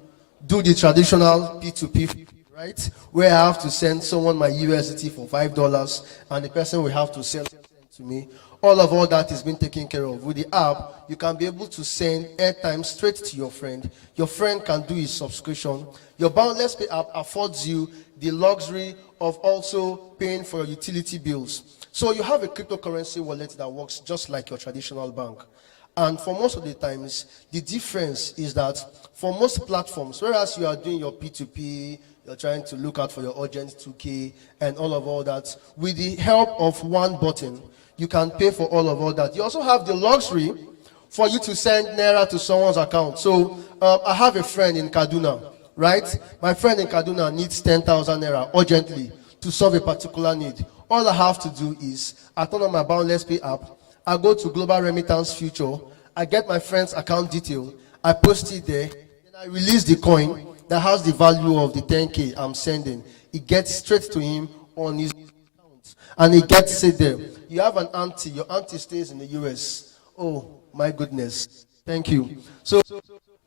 do the traditional P2P, right? Where I have to send someone my USDT for $5 and the person will have to send to me. All that is being taken care of. With the app, you can be able to send airtime straight to your friend. Your friend can do his subscription. Your boundless pay app affords you the luxury of also paying for your utility bills. So you have a cryptocurrency wallet that works just like your traditional bank. And for most of the times, the difference is that for most platforms, whereas you are doing your P2P, you're trying to look out for your urgent 2K and all that, with the help of one button, you can pay for all that. You also have the luxury for you to send Naira to someone's account. So I have a friend in Kaduna, right? My friend in Kaduna needs 10,000 Naira urgently to solve a particular need. All I have to do is, I turn on my Boundless Pay app, I go to Global Remittance Future, I get my friend's account detail, I post it there, then I release the coin that has the value of the 10K I'm sending. It gets straight to him on his account, and it gets it there. You have an auntie, your auntie stays in the US. Oh, my goodness. Thank you. So,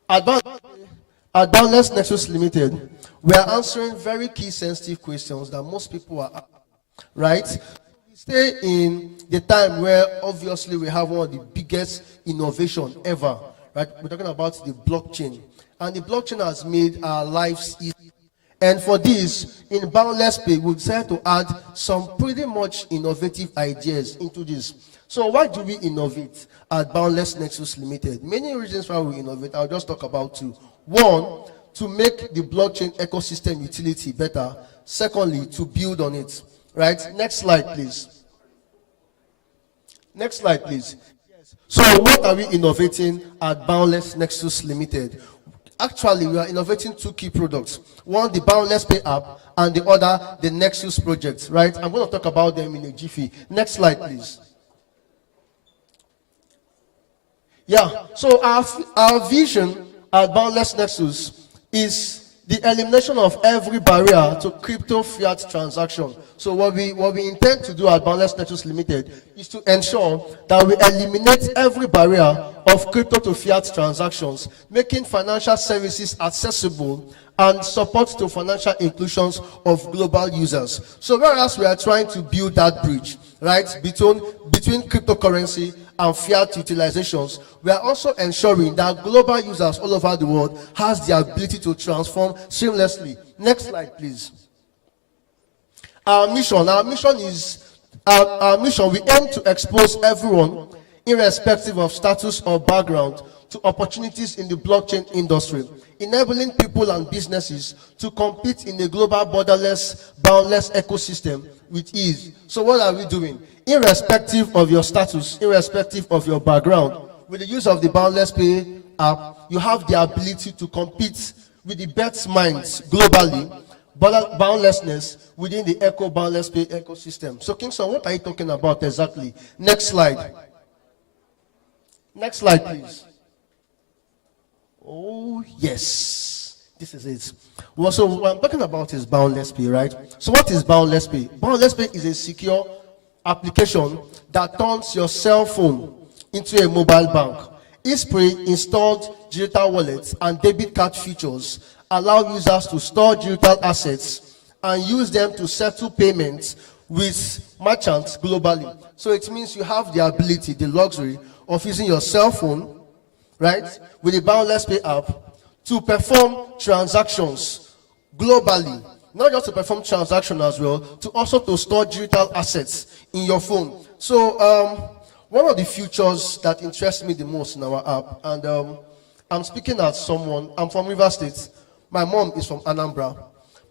at Boundless Nexus Limited, we are answering very key sensitive questions that most people are asking, right? We stay in the time where obviously we have one of the biggest innovation ever, right? We're talking about the blockchain. And the blockchain has made our lives easy. And for this, in Boundless Pay, we decided to add some pretty much innovative ideas into this. So why do we innovate at Boundless Nexus Limited? Many reasons why we innovate. I'll just talk about two. One, to make the blockchain ecosystem utility better. Secondly, to build on it. Right? Next slide, please. Next slide, please. So what are we innovating at Boundless Nexus Limited? Actually, we are innovating two key products. One, the Boundless Pay app, and the other, the Nexus project, right? I'm going to talk about them in a jiffy. Next slide, please. Yeah, so our vision at Boundless Nexus is the elimination of every barrier to crypto fiat transaction. So what we intend to do at Boundless Nexus Limited is to ensure that we eliminate every barrier of crypto to fiat transactions, making financial services accessible and support to financial inclusions of global users. So whereas we are trying to build that bridge, right, between cryptocurrency and fiat utilizations, we are also ensuring that global users all over the world has the ability to transform seamlessly. Next slide, please. Our mission, we aim to expose everyone, irrespective of status or background, to opportunities in the blockchain industry, enabling people and businesses to compete in a global, borderless, boundless ecosystem with ease. So what are we doing? Irrespective of your status, irrespective of your background, with the use of the Boundless Pay app, you have the ability to compete with the best minds globally, boundlessness within the Boundless Pay ecosystem. So Kingston, what are you talking about exactly? Next slide. Next slide, please. Oh, yes. This is it. Well, so what I'm talking about is Boundless Pay, right? So what is Boundless Pay? Boundless Pay is a secure application that turns your cell phone into a mobile bank. Its pre-installed digital wallets and debit card features allow users to store digital assets and use them to settle payments with merchants globally. So it means you have the ability, the luxury of using your cell phone, right, with the Boundless Pay app to perform transactions globally. Not just to perform transactions as well, to also to store digital assets in your phone. So one of the features that interests me the most in our app, and I'm speaking as someone, I'm from Rivers State. My mom is from Anambra.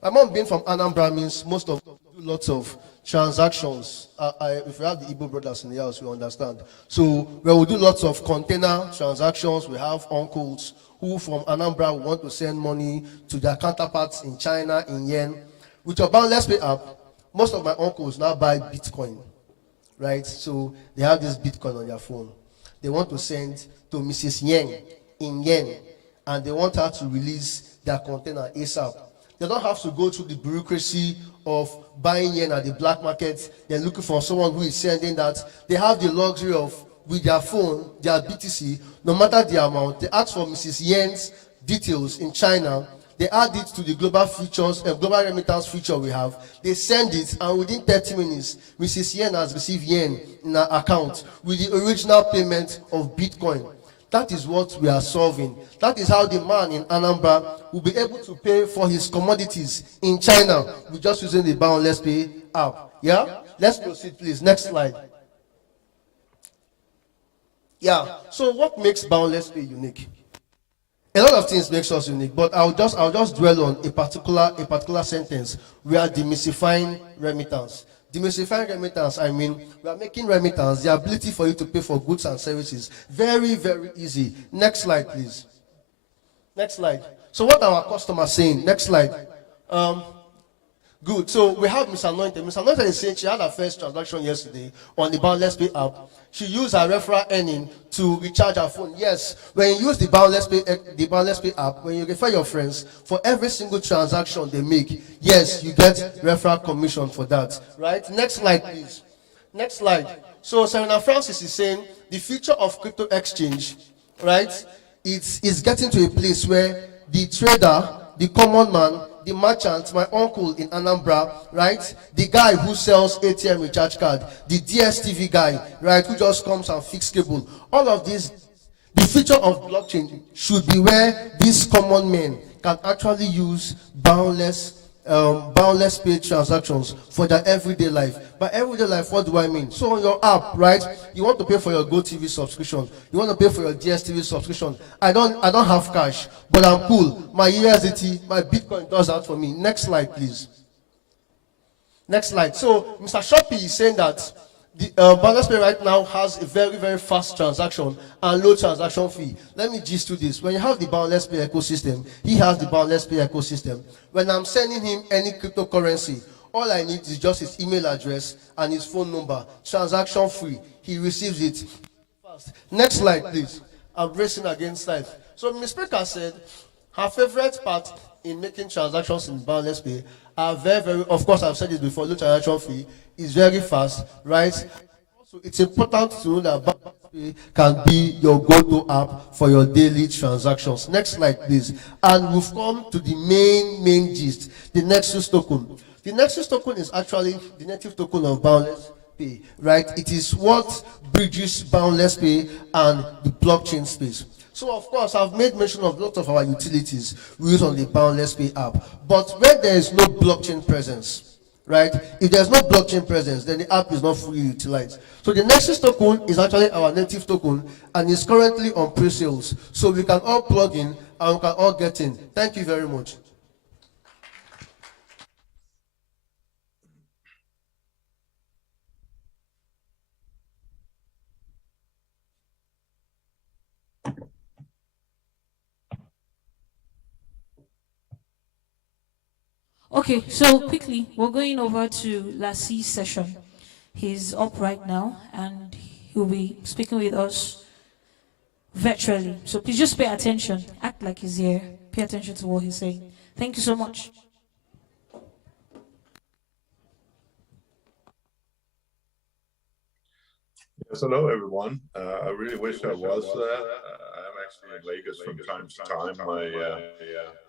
My mom being from Anambra means most of them do lots of transactions. If we have the Igbo brothers in the house, we understand. So we will do lots of container transactions. We have uncles who from Anambra want to send money to their counterparts in China in yen. With your Boundless Pay app, most of my uncles now buy Bitcoin, right? So they have this Bitcoin on their phone. they want to send to Mrs. Yen in yen, and they want her to release their container ASAP. They don't have to go through the bureaucracy of buying yen at the black market. They're looking for someone who is sending that. They have the luxury of, with their phone, their BTC, no matter the amount, they ask for Mrs. Yen's details in China. They add it to the global features, global remittance feature we have. They send it, and within 30 minutes, Mrs. Yen has received yen in her account with the original payment of Bitcoin. That is what we are solving. That is how the man in Anambra will be able to pay for his commodities in China with just using the Boundless Pay app. Yeah? Let's proceed, please. Next slide. Yeah. So what makes Boundless Pay unique? A lot of things makes us unique, but I'll just dwell on a particular sentence. We are demystifying remittance. Demystifying remittance, I mean, we are making remittance, the ability for you to pay for goods and services, very, very easy. Next slide, please. Next slide. So what are our customers saying? Next slide. Good. So we have Miss Anointed. Miss Anointed is saying she had her first transaction yesterday on the Boundless Pay app. She used her referral earning to recharge her phone. Yes, when you use the Boundless Pay app, when you refer your friends, for every single transaction they make, yes, you get referral commission for that. Right? Next slide, please. Next slide. So Serena Francis is saying the future of crypto exchange, right? It's getting to a place where the trader, the common man, the merchant, my uncle in Anambra, right? The guy who sells ATM recharge card, the DSTV guy, right, who just comes and fix cable. All of this, the future of blockchain should be where these common men can actually use boundless pay transactions for their everyday life. By everyday life, what do I mean? So on your app, right, you want to pay for your GoTV subscription, you want to pay for your DSTV subscription. I don't have cash, but I'm cool. My USDT, my Bitcoin does that for me. Next slide, please. Next slide. So Mr. Shopee is saying that the Boundless Pay right now has a very, very fast transaction and low transaction fee. Let me just do this. When you have the Boundless Pay ecosystem, he has the Boundless Pay ecosystem. When I'm sending him any cryptocurrency, all I need is just his email address and his phone number. Transaction free. He receives it fast. Next slide, please. I'm racing against time. So Ms. Baker said her favorite part in making transactions in Boundless Pay are very, very, of course, I've said this before, low transaction fee is very fast, right? Also, it's important to know that Boundless Pay can be your go-to app for your daily transactions. Next slide, please. And we've come to the main gist, the Nexus token. The Nexus token is actually the native token of Boundless Pay, right? It is what bridges Boundless Pay and the blockchain space. So, of course, I've made mention of lots of our utilities we use on the Boundless Pay app. But when there is no blockchain presence, right? If there's no blockchain presence, then the app is not fully utilized. So the Nexus token is actually our native token and is currently on pre-sales. So we can all plug in and we can all get in. Thank you very much. Okay, so quickly, we're going over to Lassie's session. He's up right now and he'll be speaking with us virtually. So please just pay attention. Act like he's here. Pay attention to what he's saying. Thank you so much. Yes, hello everyone. I really wish I was there. I'm actually in Vegas from time to time.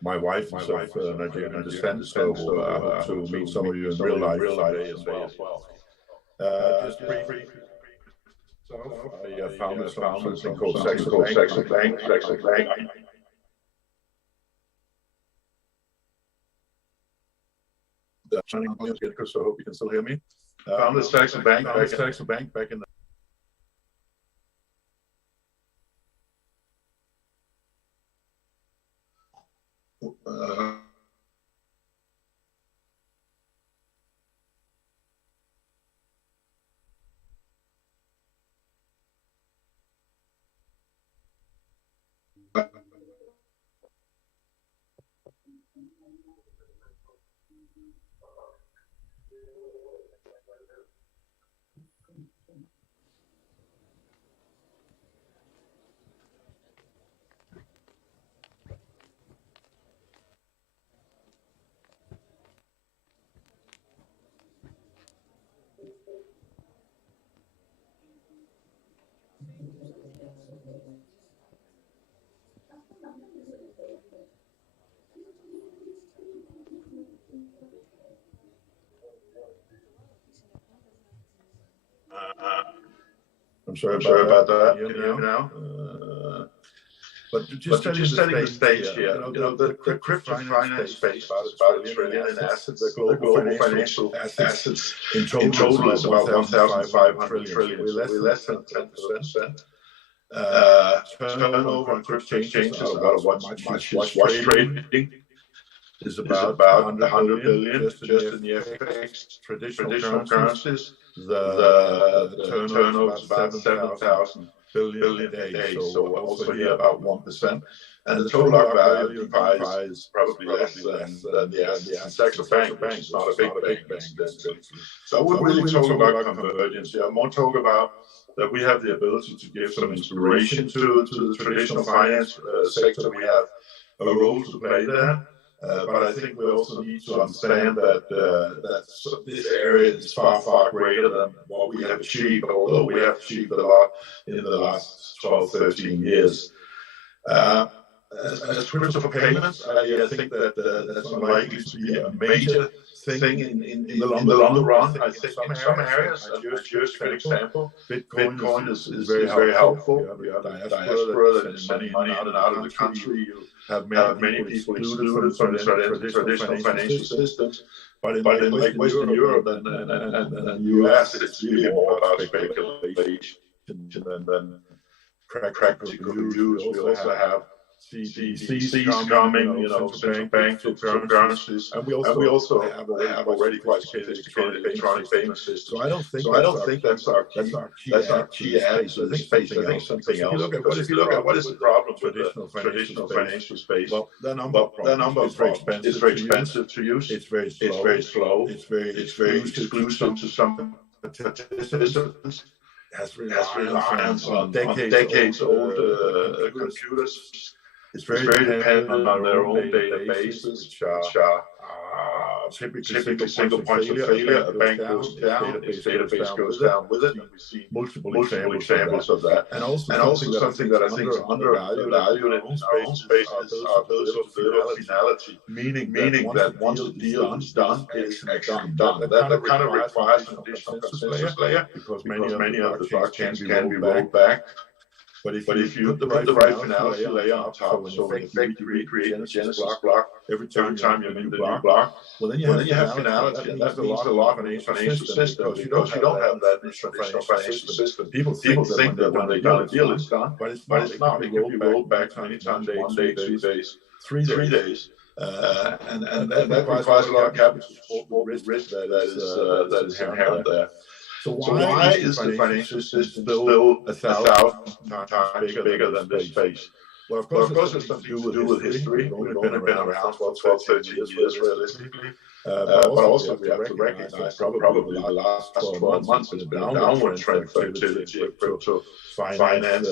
My wife is of Nigerian descent, so I hope to meet some of you in real life someday as well. Just briefly, so I founded something called Saxon Bank. So I hope you can still hear me. Founded Saxon Bank back in I'm sorry about that. Can you hear me now? But just setting the stage here, the crypto finance space is about $1 trillion in assets. The global financial assets in total is about 1,500 trillion. So we're less than 10%. Turnover on crypto exchanges out of what much is watch trading is about 100 billion just in the FX traditional currencies. The turnover is about 7,000 billion a day, so also here about 1%. And the total value of DeFi is probably less than the assets. Saxo Bank is not a big bank. So I wouldn't really talk about convergence here. I'm more talk about that we have the ability to give some inspiration to the traditional finance sector. We have a role to play there. But I think we also need to understand that this area is far greater than what we have achieved, although we have achieved a lot in the last 12, 13 years. As crypto for payments, I think that that's unlikely to be a major thing in the long run. I think in some areas, just for example, Bitcoin is very helpful. We have diaspora that is sending money in and out of the country. You have many people excluded from traditional financial systems. But in like Western Europe and the US, it's really more about speculation than practical use. We also have CBDCs coming, central bank cryptocurrencies, and we also have already quite sophisticated electronic payment systems. So I don't think that's our key edge. I think something else. Because if you look at what is the problem with the traditional financial space, well, the number of problems is very expensive to use. It's very slow. It's very exclusive to some participants. Has reliance on decades old computers. It's very dependent on their own databases, which are typically single points of failure. A bank goes down, its database goes down with it. We've seen multiple examples of that. And also something that I think is undervalued in our own space is our ability to deliver finality, meaning that once the deal is done, it's actually done. That kind of requires an additional consensus layer because many of the blockchains can be rolled back. But if you put the right finality layer on top, so in effect you recreate the Genesis block every time you need the new block, well then you have finality, and that means a lot of financial systems. You don't have that in traditional financial system. People think that when they got a deal, it's done, but it's not. It can be rolled back many times, 1 day, 2 days, 3 days. And that requires a lot of capital support with risk that is inherent there. So why is the financial system still 1,000 times bigger than this space? Well, of course, it's something to do with history. We've been around for 12, 13 years realistically. But also we have to recognize that probably the last 12 months has been a downward trend for activity in crypto finance.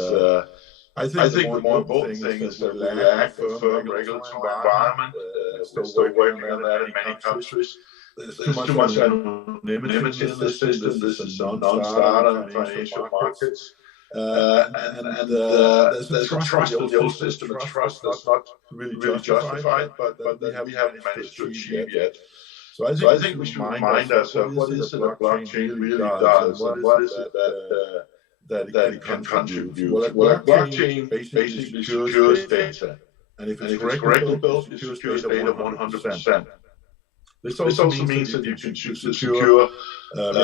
I think the more important thing is that we lack a firm regulatory environment. Still working on that in many countries. There's too much anonymity in the system. This is non-starter financial markets. And there's a trust in the old system. A trust that's not really justified, but we haven't managed to achieve yet. So I think we should remind ourselves what is it that blockchain really does, and what is it that it can contribute. Well, a blockchain basically secures data, and if it's correctly built, it secures data 100%. This also means that you can secure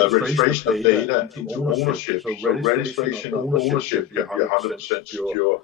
registration of data into ownership. So registration of ownership, you're 100% secure.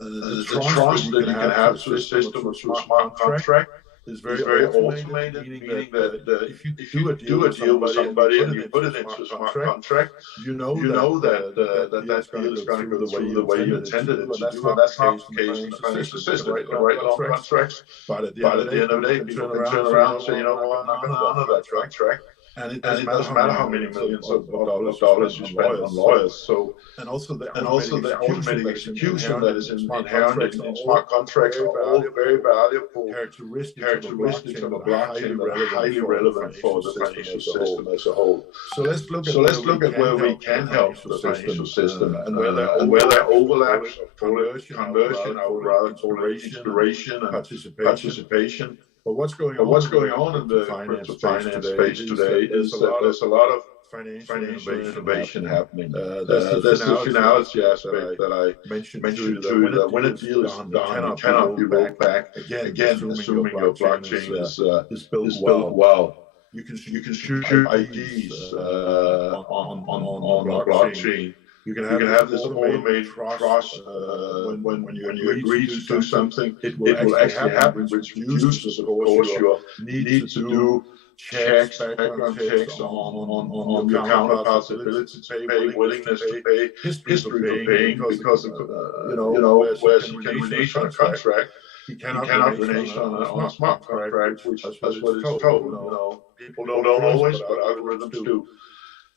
The trust that you can have to the system of smart contract is very automated, meaning that if you do a deal with somebody and you put it into a smart contract, you know that deal is going to go through the way you intended it to do, and that's not the case in the financial system. Right long contracts, but at the end of the day, people can turn around and say, you know what, I'm not going to honor that contract. And it doesn't matter how many millions of dollars you spend on lawyers. So, and also the automatic execution that is inherent in smart contracts are all very valuable characteristics of a blockchain that are highly relevant for the financial system as a whole. So let's look at where we can help the financial system and where there are overlaps of conversion, I would rather call it inspiration and participation. But what's going on in the finance space today is that there's a lot of financial innovation happening. There's the finality aspect that I mentioned to you, that when a deal is done, it cannot be rolled back. Again, assuming your blockchain is built well. You can shoot IDs on the blockchain. You can have this automated trust when you agree to do something, it will actually happen, which reduces, of course, your need to do checks, background checks on your counterpart's ability to pay, willingness to pay, history of paying, because whereas you can renege on a contract, you cannot renege on a smart contract, which that's what it's told. People don't always, but algorithms do.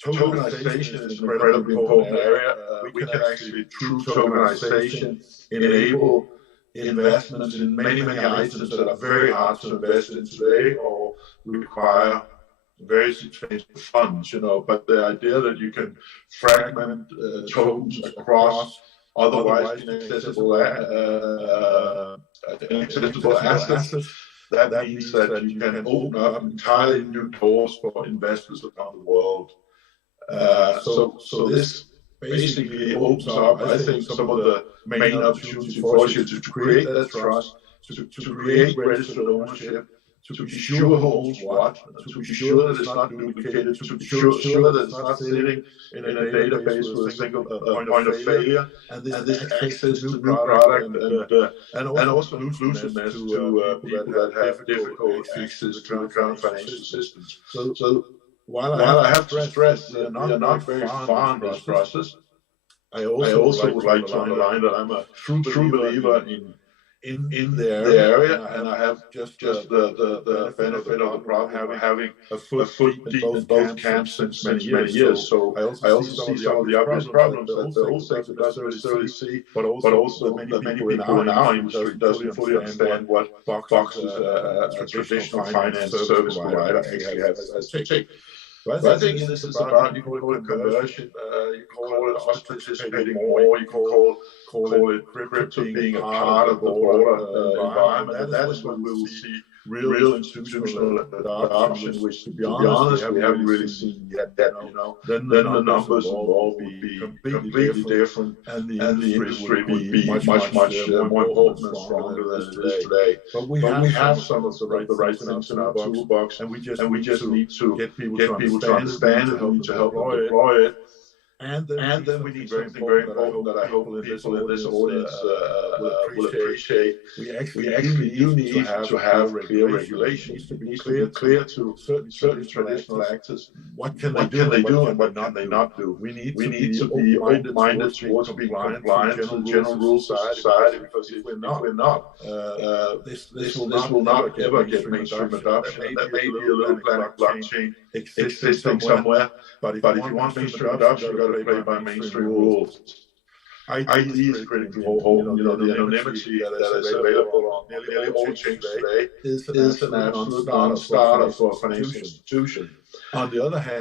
Tokenization is an incredibly important area. We can actually, through tokenization, enable investments in many items that are very hard to invest in today or require very substantial funds, but the idea that you can fragment tokens across otherwise inaccessible assets, that means that you can open up entirely new doors for investors around the world. So this basically opens up, I think, some of the main opportunities for us to create that trust, to create registered ownership, to be sure who owns what, to be sure that it's not duplicated, to be sure that it's not sitting in a database with a single point of failure, and this access to new product and also inclusiveness to people that have difficult access to current financial systems. So while I have to stress that we are not very far in this process, I also would like to underline that I'm a true believer in the area, and I have just the benefit of the problem of having a foot deep in both camps since many years. So I also see some of the obvious problems that the old sector doesn't necessarily see, but also that many people in our industry doesn't fully understand what boxes a traditional finance service provider actually has to take. But I think this is about, you can call it conversion, you can call it us participating more, you can call it crypto being a part of the broader environment, and that is when we will see real institutional adoption, which, to be honest, we haven't really seen yet. Then the numbers involved would be completely different, and the industry would be much more important and stronger than it is today. But we have some of the right things in our toolbox, and we just need to get people to understand it, to help them deploy it. And then we need something very important that I hope people in this audience will appreciate. We actually do need to have clear regulations. It needs to be clear to certain traditional actors what can they do and what can they not do. We need to be open-minded towards being compliant to the general rules of society, because if we're not, this will not ever get mainstream adoption. There may be a little blockchain existing somewhere, but if you want mainstream adoption, you've got to play by mainstream rules. ID is critical. The anonymity that is available on nearly all chains today is an absolute non-starter for a financial institution. On the other hand,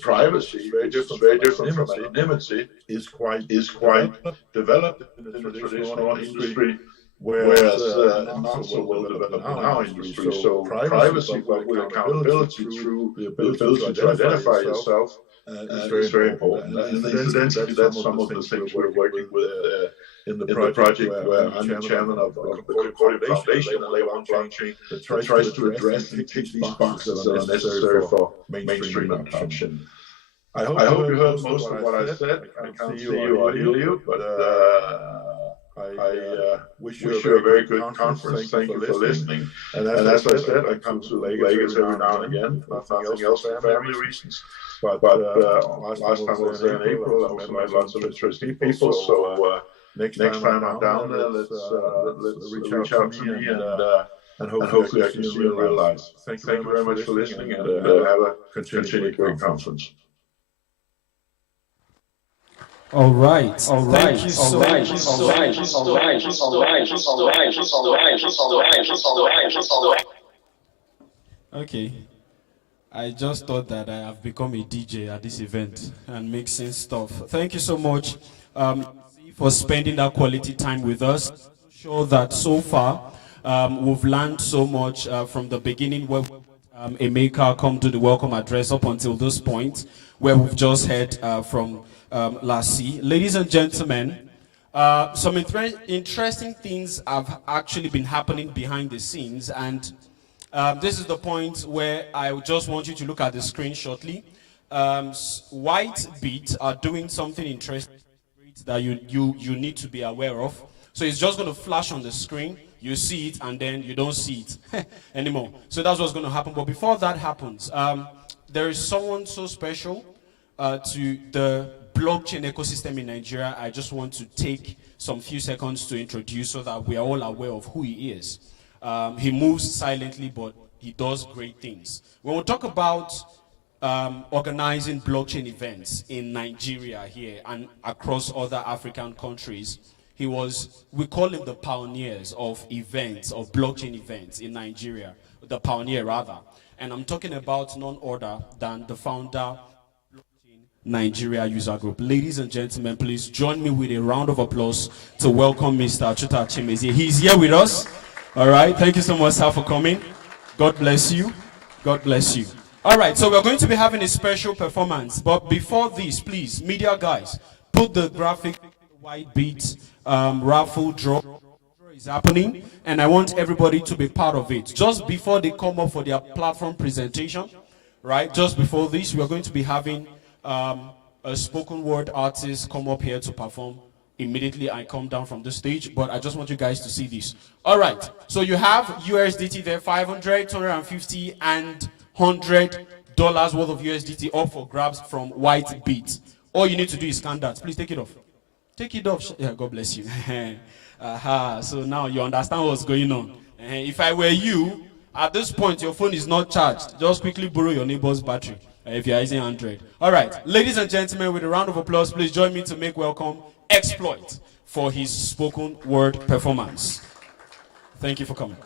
privacy is very different from anonymity. Is quite developed in the traditional industry, whereas not so well developed in our industry. So privacy, but with accountability through the ability to identify yourself, is very important. And incidentally, that's some of the things we're working with in the project where I'm the chairman of the Coordinating Foundation, a layer one blockchain that tries to address and tick these boxes that are necessary for mainstream adoption. I hope you heard most of what I said. I can't see you or hear you, but I wish you a very good conference. Thank you for listening. And as I said, I come to Vegas every now and again, nothing else for family reasons. But last time I was there in April, I also met lots of interesting people. So next time I'm down there, let's reach out to me and hopefully I can see you in real life. Thank you very much for listening, and have a continued great conference. All right. Thank you so much. Okay. I just thought that I have become a DJ at this event and mixing stuff. Thank you so much for spending that quality time with us. I'm sure that so far we've learned so much from the beginning where Emeka come to the welcome address up until this point, where we've just heard from Lassie. Ladies and gentlemen, some interesting things have actually been happening behind the scenes, and this is the point where I just want you to look at the screen shortly. Whitebit are doing something interesting that you need to be aware of. So it's just going to flash on the screen. You see it, and then you don't see it anymore. So that's what's going to happen. But before that happens, there is someone so special to the blockchain ecosystem in Nigeria. I just want to take some few seconds to introduce so that we are all aware of who he is. He moves silently, but he does great things. When we talk about organizing blockchain events in Nigeria here and across other African countries, we call him the pioneers of events, of blockchain events in Nigeria, the pioneer rather. And I'm talking about none other than the founder of Blockchain Nigeria User Group. Ladies and gentlemen, please join me with a round of applause to welcome Mr. Chuta Chimezi. He's here with us. All right, thank you so much, sir, for coming. God bless you. God bless you. All right, so we're going to be having a special performance. But before this, please, media guys, put the graphic Whitebit raffle draw is happening, and I want everybody to be part of it. Just before they come up for their platform presentation, right? Just before this, we are going to be having a spoken word artist come up here to perform. Immediately I come down from the stage, but I just want you guys to see this. All right, so you have USDT there, 500, 250, and $100 worth of USDT up for grabs from Whitebit. All you need to do is scan that. Please take it off. Take it off. Yeah, God bless you. So now you understand what's going on. If I were you, at this point, your phone is not charged. Just quickly borrow your neighbor's battery if you're using Android. All right, ladies and gentlemen, with a round of applause, please join me to make welcome Exploit for his spoken word performance. Thank you for coming.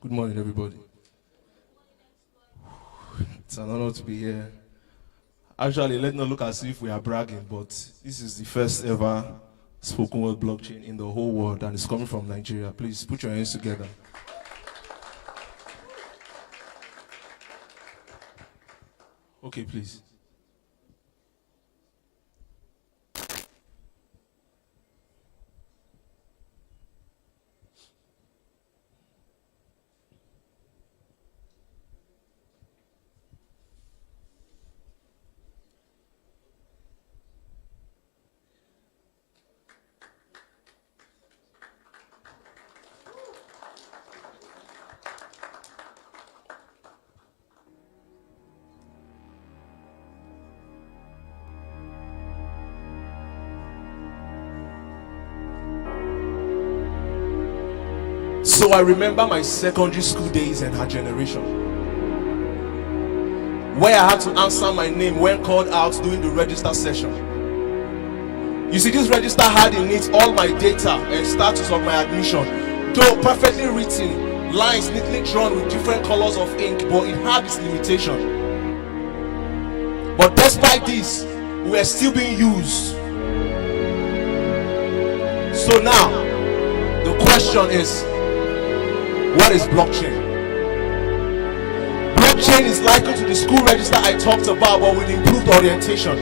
Good morning, everybody. It's an honor to be here. Actually, let's not look as if we are bragging, but this is the first ever spoken word blockchain in the whole world, and it's coming from Nigeria. Please put your hands together. Okay, please. So I remember my secondary school days and her generation, where I had to answer my name when called out during the register session. You see, this register had in it all my data and status of my admission, though perfectly written, lines neatly drawn with different colors of ink, but it had its limitation. But despite this, we were still being used. So now, the question is, what is blockchain? Blockchain is likened to the school register I talked about, but with improved orientation.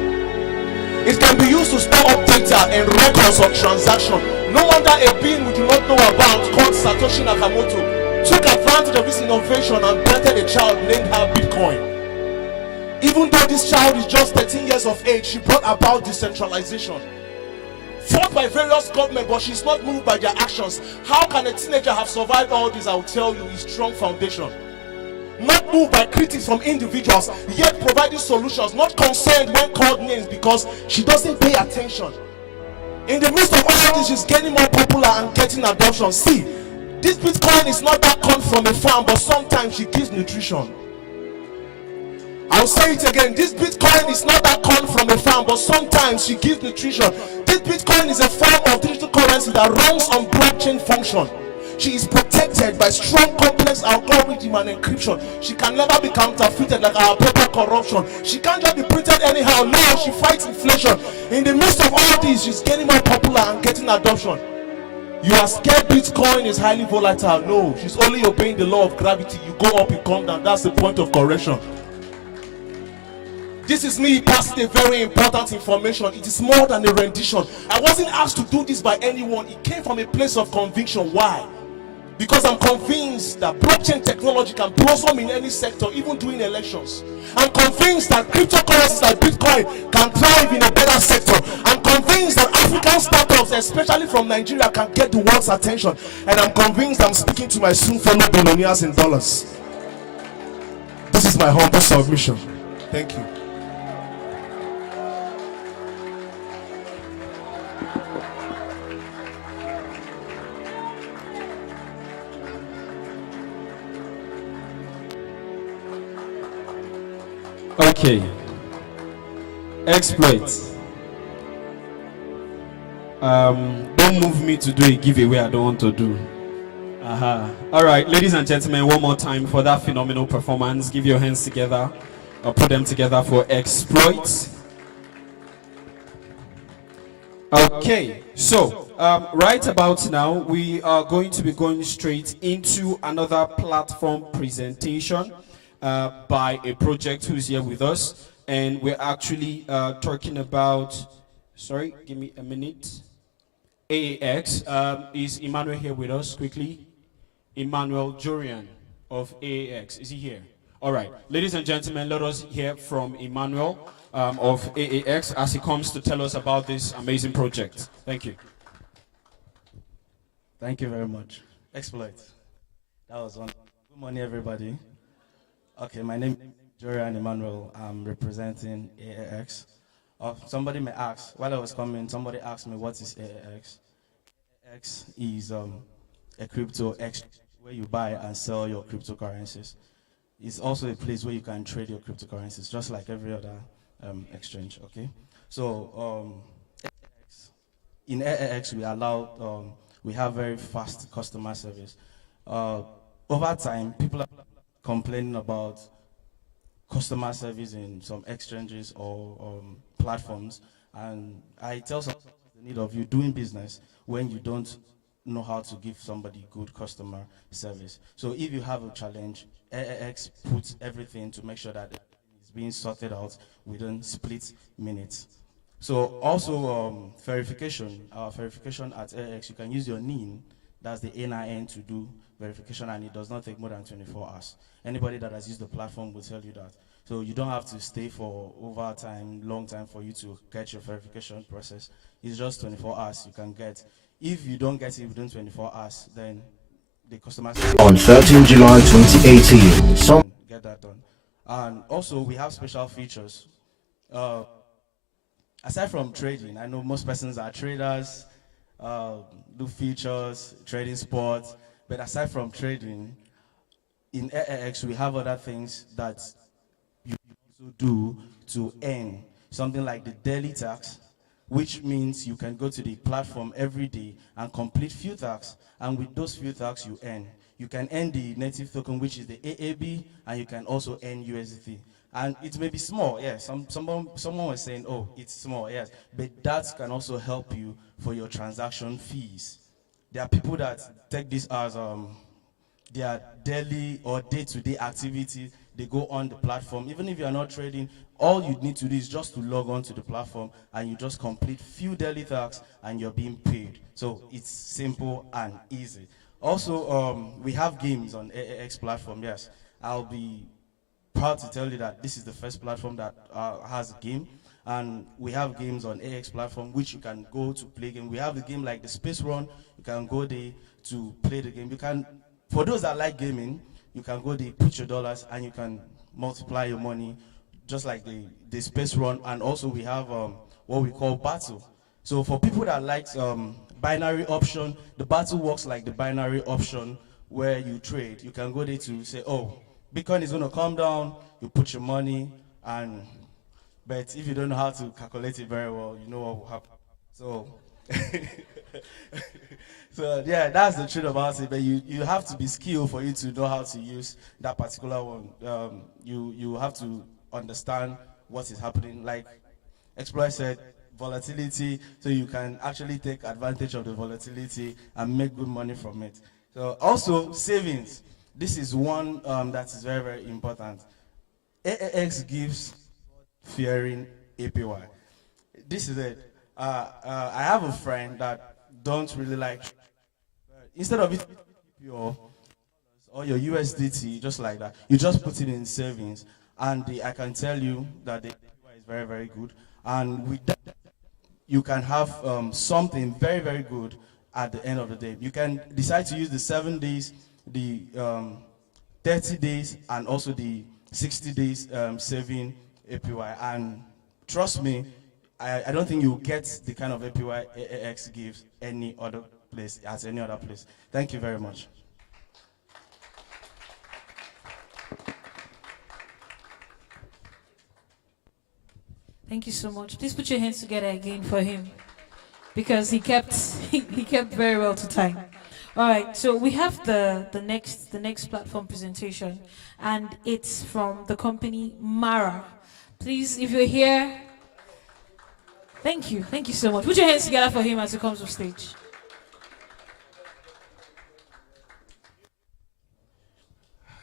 It can be used to store up data and records of transactions. No wonder a being we do not know about, called Satoshi Nakamoto, took advantage of this innovation and planted a child named her Bitcoin. Even though this child is just 13 years of age, she brought about decentralization. Fought by various governments, but she's not moved by their actions. How can a teenager have survived all this? I'll tell you, is strong foundation. Not moved by critics from individuals, yet providing solutions, not concerned when called names because she doesn't pay attention. In the midst of all this, she's getting more popular and getting adoption. See, this Bitcoin is not that corn from a farm, but sometimes she gives nutrition. I'll say it again, this Bitcoin is not that corn from a farm, but sometimes she gives nutrition. This Bitcoin is a form of digital currency that runs on blockchain function. She is protected by strong complex algorithm and encryption. She can never be counterfeited like our paper corruption. She can't just be printed anyhow. No, she fights inflation. In the midst of all this, she's getting more popular and getting adoption. You are scared Bitcoin is highly volatile. No, she's only obeying the law of gravity. You go up, you come down. That's the point of correction. This is me passing a very important information. It is more than a rendition. I wasn't asked to do this by anyone. It came from a place of conviction. Why? Because I'm convinced that blockchain technology can blossom in any sector, even during elections. I'm convinced that cryptocurrencies like Bitcoin can thrive in a better sector. I'm convinced that African startups, especially from Nigeria, can get the world's attention. And I'm convinced I'm speaking to my soon fellow billionaires in dollars. This is my humble submission. Thank you. Okay. Exploits. Don't move me to do a giveaway I don't want to do. All right, ladies and gentlemen, one more time for that phenomenal performance. Give your hands together, or put them together for exploits. Okay, so right about now, we are going to be going straight into another platform presentation by a project who's here with us, and we're actually talking about, sorry, give me a minute, AAX. Is Emmanuel here with us quickly? Emmanuel Jorian of AAX, is he here? All right, ladies and gentlemen, let us hear from Emmanuel of AAX as he comes to tell us about this amazing project. Thank you. Thank you very much. Exploit. That was one. Good morning, everybody. Okay, my name is Jorian Emmanuel. I'm representing AAX. Somebody may ask, while I was coming, somebody asked me, what is AAX? AAX is a crypto exchange where you buy and sell your cryptocurrencies. It's also a place where you can trade your cryptocurrencies, just like every other exchange, okay? So, in AAX, we have very fast customer service. Over time, people are complaining about customer service in some exchanges or platforms, and I tell some the need of you doing business when you don't know how to give somebody good customer service. So if you have a challenge, AAX puts everything to make sure that it's being sorted out within split minutes. So also verification, our verification at AAX, you can use your NIN, that's the NIN, to do verification, and it does not take more than 24 hours. Anybody that has used the platform will tell you that. So you don't have to stay for long time for you to get your verification process. It's just 24 hours you can get. If you don't get it within 24 hours, then the customer on 13 July 2018. Get that done. And also we have special features. Aside from trading, I know most persons are traders, do features, trading sports, but aside from trading, in AAX we have other things that you also do to earn, something like the daily tax, which means you can go to the platform every day and complete few tasks, and with those few tasks you earn. You can earn the native token, which is the AAB, and you can also earn USDT. And it may be small, yes. Someone was saying, oh, it's small, yes. But that can also help you for your transaction fees. There are people that take this as their daily or day-to-day activity. They go on the platform. Even if you are not trading, all you need to do is just to log on to the platform, and you just complete few daily tasks and you're being paid. So it's simple and easy. Also, we have games on AAX platform, yes. I'll be proud to tell you that this is the first platform that has a game, and we have games on AX platform which you can go to play game. We have a game like the Space Run. You can go there to play the game. You can, for those that like gaming, you can go there, put your dollars, and you can multiply your money, just like the Space Run. And also we have what we call battle. So for people that like binary option, the battle works like the binary option where you trade. You can go there to say, oh, Bitcoin is going to come down, you put your money, but if you don't know how to calculate it very well, you know what will happen. So, so yeah, that's the truth about it, but you have to be skilled for you to know how to use that particular one. You have to understand what is happening. Like Exploit said, volatility, so you can actually take advantage of the volatility and make good money from it. So also savings. This is one that is very, very important. AAX gives fearing APY. This is it. I have a friend that don't really like. Instead of it, your or your USDT, just like that, you just put it in savings, and I can tell you that the APY is very, very good, and with that, you can have something very, very good at the end of the day. You can decide to use the 7 days, the 30 days, and also the 60 days saving APY. And trust me, I don't think you'll get the kind of APY AAX gives any other place, at any other place. Thank you very much. Thank you so much. Please put your hands together again for him, because he kept he kept very well to time. All right, so we have the next platform presentation, and it's from the company Mara. Please, if you're here, thank you so much. Put your hands together for him as he comes off stage.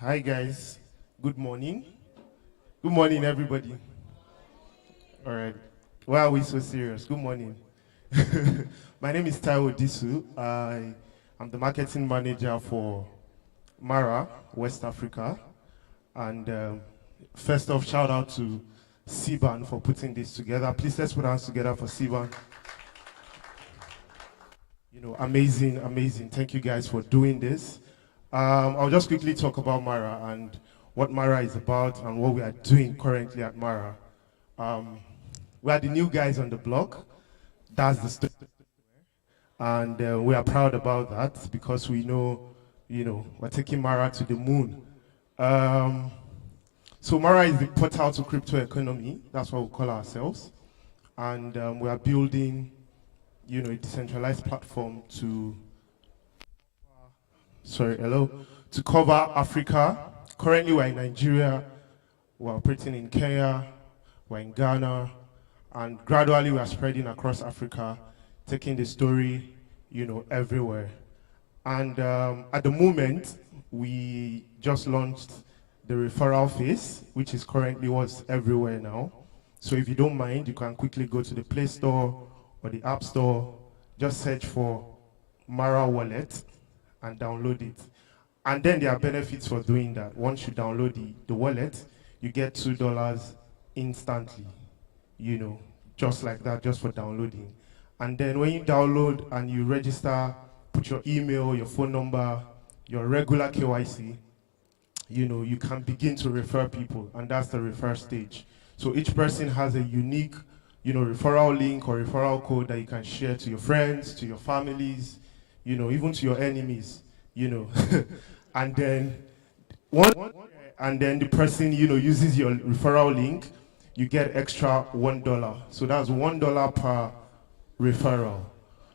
Hi guys, good morning. Good morning, everybody. All right, why are we so serious? Good morning. My name is Taiwo Disu. I'm the marketing manager for Mara, West Africa. And first off, shout out to SiBAN for putting this together. Please let's put our hands together for SiBAN. You know, amazing, amazing. Thank you guys for doing this. I'll just quickly talk about Mara and what Mara is about and what we are doing currently at Mara. We are the new guys on the block. That's the story. And we are proud about that because we know, you know, we're taking Mara to the moon. So Mara is the portal to crypto economy. That's what we call ourselves. And we are building, you know, a decentralized platform to, to cover Africa. Currently we're in Nigeria, we're operating in Kenya, we're in Ghana, and gradually we are spreading across Africa, taking the story, you know, everywhere. And at the moment, we just launched the referral phase, which is currently what's everywhere now. So if you don't mind, you can quickly go to the Play Store or the App Store, just search for Mara Wallet and download it. And then there are benefits for doing that. Once you download the wallet, you get $2 instantly, you know, just like that, just for downloading. And then when you download and you register, put your email, your phone number, your regular KYC, you know, you can begin to refer people, and that's the refer stage. So each person has a unique, you know, referral link or referral code that you can share to your friends, to your families, you know, even to your enemies, you know. And then the person, you know, uses your referral link, you get extra $1. So that's $1 per referral.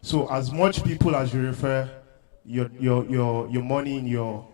So as much people as you refer, your money in your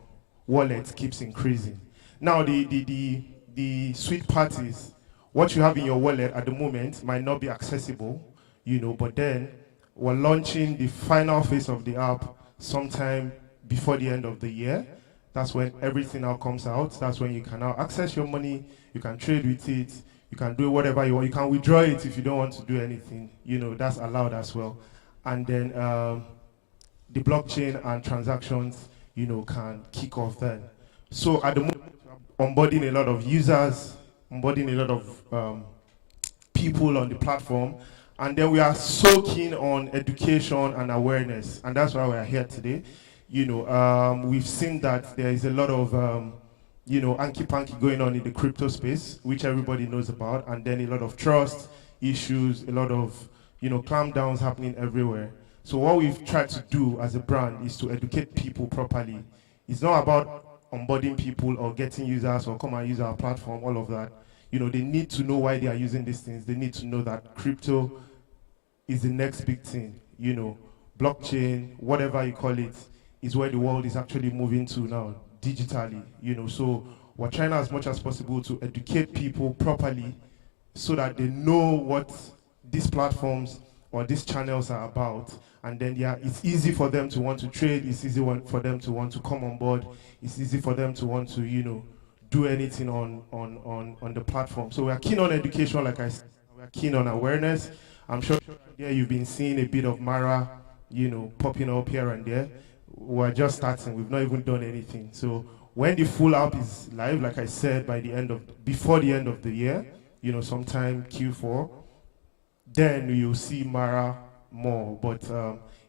wallet keeps increasing. Now the sweet part is what you have in your wallet at the moment might not be accessible, you know, but then we're launching the final phase of the app sometime before the end of the year. That's when everything now comes out. That's when you can now access your money, you can trade with it, you can do whatever you want. You can withdraw it if you don't want to do anything. You know, that's allowed as well. And then the blockchain and transactions, you know, can kick off then. So at the moment, onboarding a lot of users, onboarding a lot of people on the platform. And then we are so keen on education and awareness. And that's why we are here today. You know, we've seen that there is a lot of, you know, hanky-panky going on in the crypto space, which everybody knows about, and then a lot of trust issues, a lot of, you know, clampdowns happening everywhere. So what we've tried to do as a brand is to educate people properly. It's not about onboarding people or getting users or come and use our platform, all of that. You know, they need to know why they are using these things. They need to know that crypto is the next big thing. You know, blockchain, whatever you call it, is where the world is actually moving to now, digitally, you know. So we're trying as much as possible to educate people properly so that they know what these platforms or these channels are about. And then it's easy for them to want to trade. It's easy for them to want to come on board. It's easy for them to want to, do anything on the platform. So we are keen on education, like I said. We are keen on awareness. I'm sure you've been seeing a bit of Mara, popping up here and there. We're just starting. We've not even done anything. So when the full app is live, like I said, before the end of the year, sometime Q4, then you'll see Mara more. But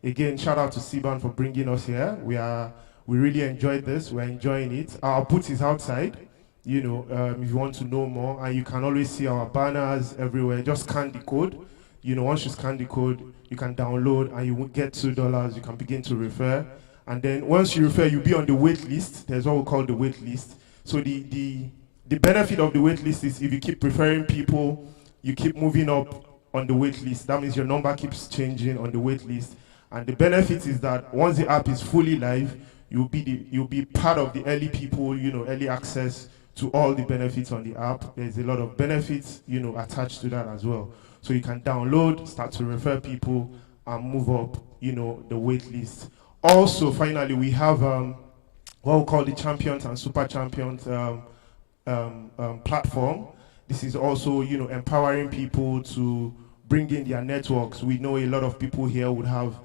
again, shout out to SiBAN for bringing us here. We really enjoyed this. We're enjoying it. Our booth is outside. If you want to know more, and you can always see our banners everywhere. Just scan the code. Once you scan the code, you can download, and you will get $2. You can begin to refer, and then once you refer, you'll be on the wait list. There's what we call the wait list. So the benefit of the wait list is if you keep referring people, you keep moving up on the wait list. That means your number keeps changing on the wait list. And the benefit is that once the app is fully live, you'll be part of the early people, early access to all the benefits on the app. There's a lot of benefits, attached to that as well. So you can download, start to refer people, and move up, the wait list. Also, finally, we have what we call the Champions and Super Champions platform. This is also, empowering people to bring in their networks. We know a lot of people here would have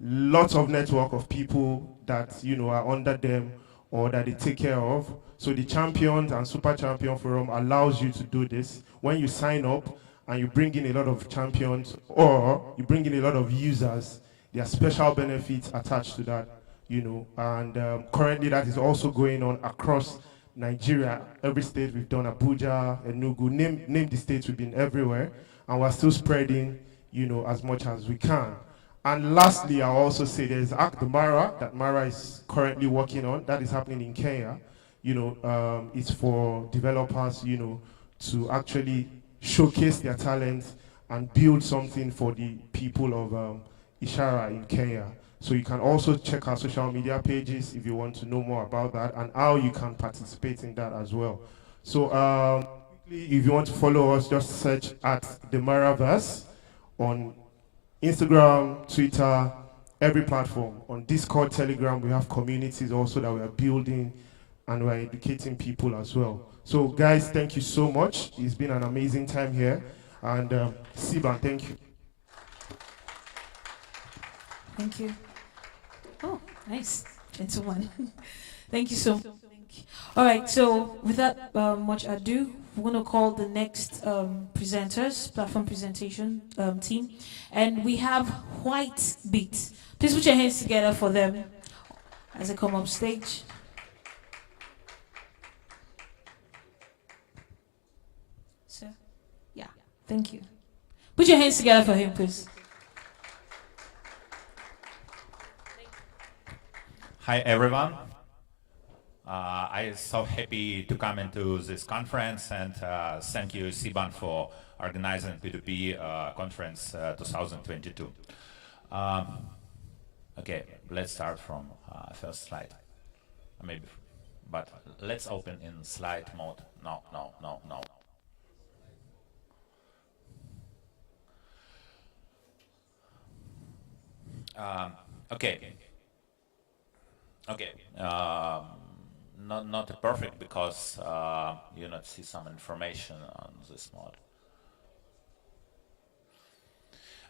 lots of network of people that, are under them or that they take care of. So the Champions and Super Champion Forum allows you to do this. When you sign up and you bring in a lot of champions or you bring in a lot of users, there are special benefits attached to that, And currently that is also going on across Nigeria. Every state we've done, Abuja, Enugu, name the states, we've been everywhere. And we're still spreading, as much as we can. And lastly, I'll also say there's the Mara that Mara is currently working on. That is happening in Kenya. It's for developers, to actually showcase their talents and build something for the people of Ishara in Kenya. So you can also check our social media pages if you want to know more about that and how you can participate in that as well. So if you want to follow us, just search at the Maraverse on Instagram, Twitter, every platform. On Discord, Telegram, we have communities also that we are building, and we're educating people as well. So guys, thank you so much. It's been an amazing time here. And SiBAN, thank you. Thank you. Oh, nice. Gentleman. Thank you so much. All right, so without much ado, we're going to call the next presenters, platform presentation team. And we have White Beat. Please put your hands together for them as they come up stage. Sir? Yeah, thank you. Put your hands together for him, please. Hi, everyone. I'm so happy to come into this conference, and thank you, SiBAN, for organizing P2P Conference 2022. Okay, let's start from first slide. Maybe, but let's open in slide mode. No. Okay. Not perfect because you not see some information on this mode.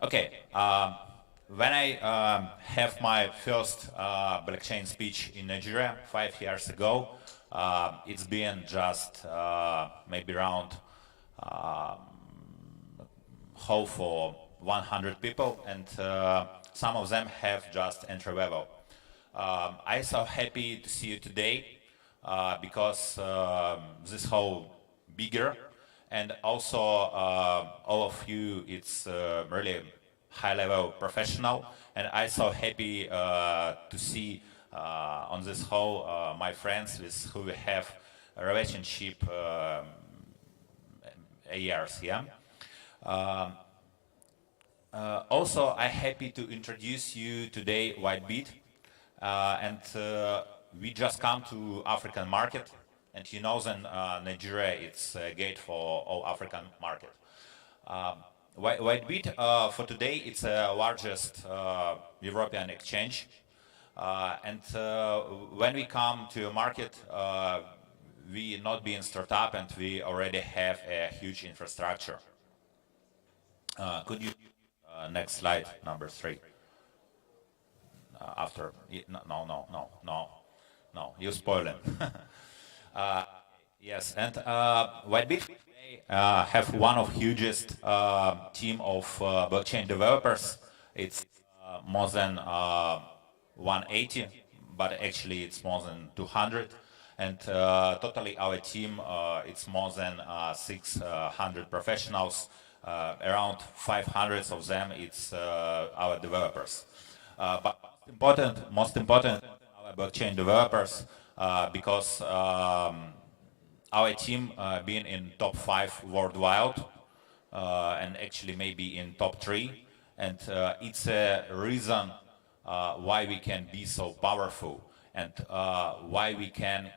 Okay, when I have my first blockchain speech in Nigeria 5 years ago, it's been just maybe around how for 100 people, and some of them have just entry level. I'm so happy to see you today because this whole bigger, and also all of you, it's really high level professional, and I'm so happy to see on this whole my friends with who we have a relationship years, yeah. Also, I'm happy to introduce you today Whitebeat. And we just come to African market, and you know then Nigeria it's a gate for all African market. Whitebit for today it's the largest European exchange, and when we come to a market, we not being startup and we already have a huge infrastructure. Could you next slide number 3? After no, you spoiling. Yes, and Whitebit have one of hugest team of blockchain developers. It's more than 180, but actually it's more than 200. And totally our team, it's more than 600 professionals. Around 500 of them, it's our developers. But most important, our blockchain developers, because our team being in top 5 worldwide, and actually maybe in top 3, and it's a reason why we can be so powerful and why we can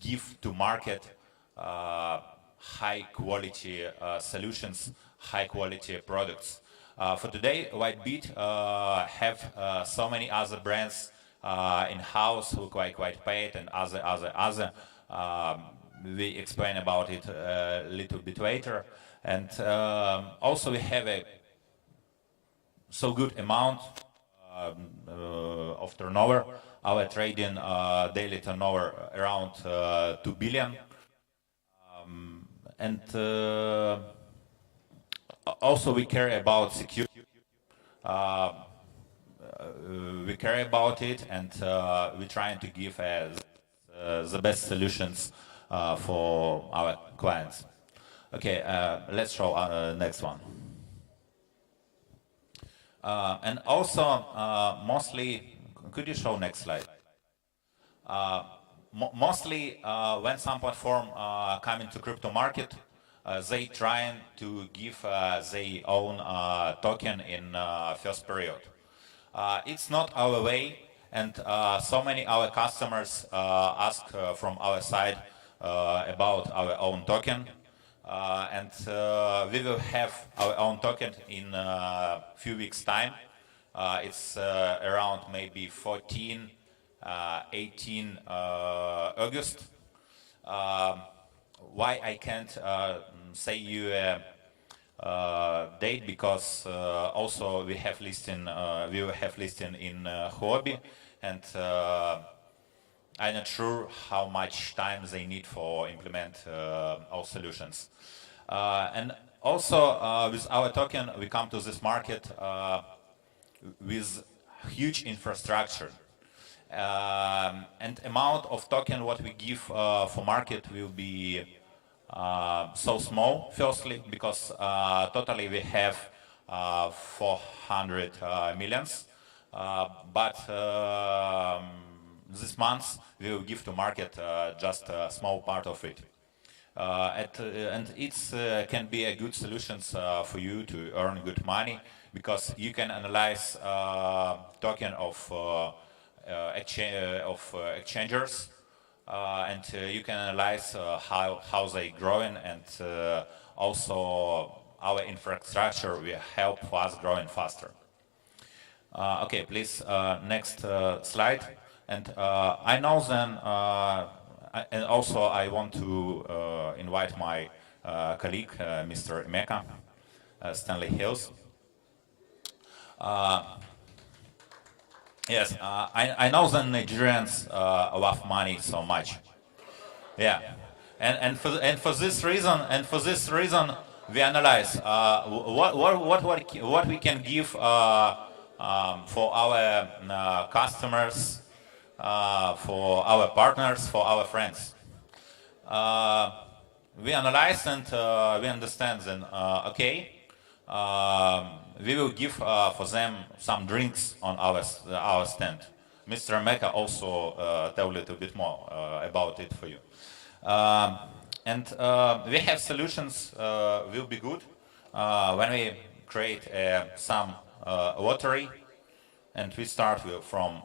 give to market high quality solutions, high quality products. For today, Whitebit have so many other brands in-house who quite paid and other. We explain about it a little bit later. And also we have a so good amount of turnover. Our trading daily turnover around 2 billion. And also we care about security. We care about it, and we're trying to give the best solutions for our clients. Okay, let's show next one. And also, mostly, could you show next slide? Mostly, when some platform come into crypto market, they trying to give their own token in first period. It's not our way, and so many our customers ask from our side about our own token, and we will have our own token in a few weeks time. It's around maybe 14, 18 August. Why I can't say you a date, because also we have listing, we will have listing in Huobi, and I'm not sure how much time they need for implement our solutions. And also with our token, we come to this market with huge infrastructure. And amount of token what we give for market will be so small, firstly, because totally we have 400 millions, but this month we will give to market just a small part of it. And it's can be a good solutions for you to earn good money, because you can analyze token of exchangers, and you can analyze how they growing, and also our infrastructure will help us growing faster. Okay, please next slide. And I know then, and also I want to invite my colleague, Mr. Emeka Stanley Hills. Yes, I know that Nigerians love money so much. Yeah, and for this reason, we analyze what we can give for our customers, for our partners, for our friends. We analyze and we understand then, okay, we will give for them some drinks on our stand. Mr. Mecca also tell a little bit more about it for you. And we have solutions will be good when we create some lottery, and we start from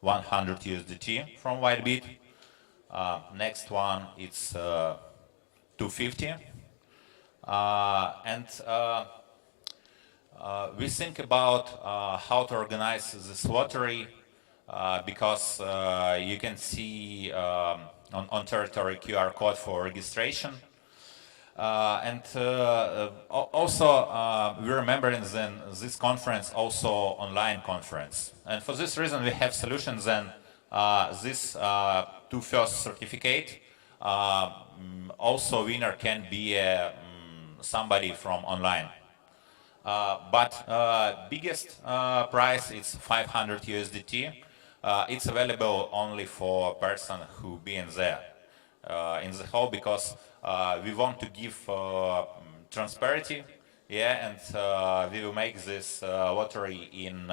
100 USDT from Whitebit. Next one it's 250. And we think about how to organize this lottery because you can see on territory QR code for registration. Also, we remembering then this conference also online conference. And for this reason, we have solutions then this two first certificate. Also, winner can be somebody from online. But biggest price is 500 USDT. It's available only for person who been there in the hall because we want to give transparency, yeah, and we will make this lottery in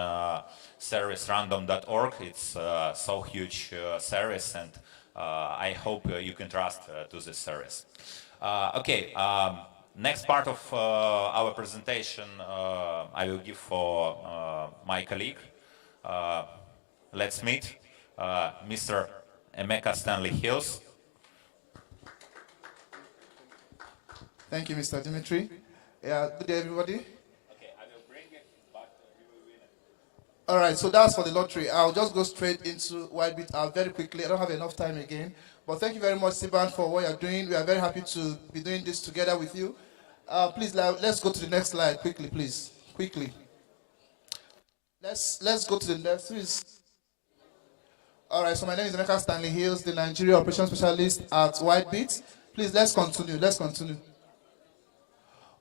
service random.org. It's so huge service, and I hope you can trust to this service. Okay, next part of our presentation I will give for my colleague. Let's meet Mr. Emeka Stanley Hills. Thank you, Mr. Dimitri. Yeah, good day, everybody. Okay, I will bring it, but you will win it. All right, so that's for the lottery. I'll just go straight into Whitebit very quickly. I don't have enough time again. But thank you very much, SiBAN, for what you're doing. We are very happy to be doing this together with you. Please, let's go to the next slide quickly, please. Quickly. Let's go to the next, please. All right, so my name is Emeka Stanley Hills, the Nigeria Operations Specialist at Whitebit. Please, let's continue. Let's continue.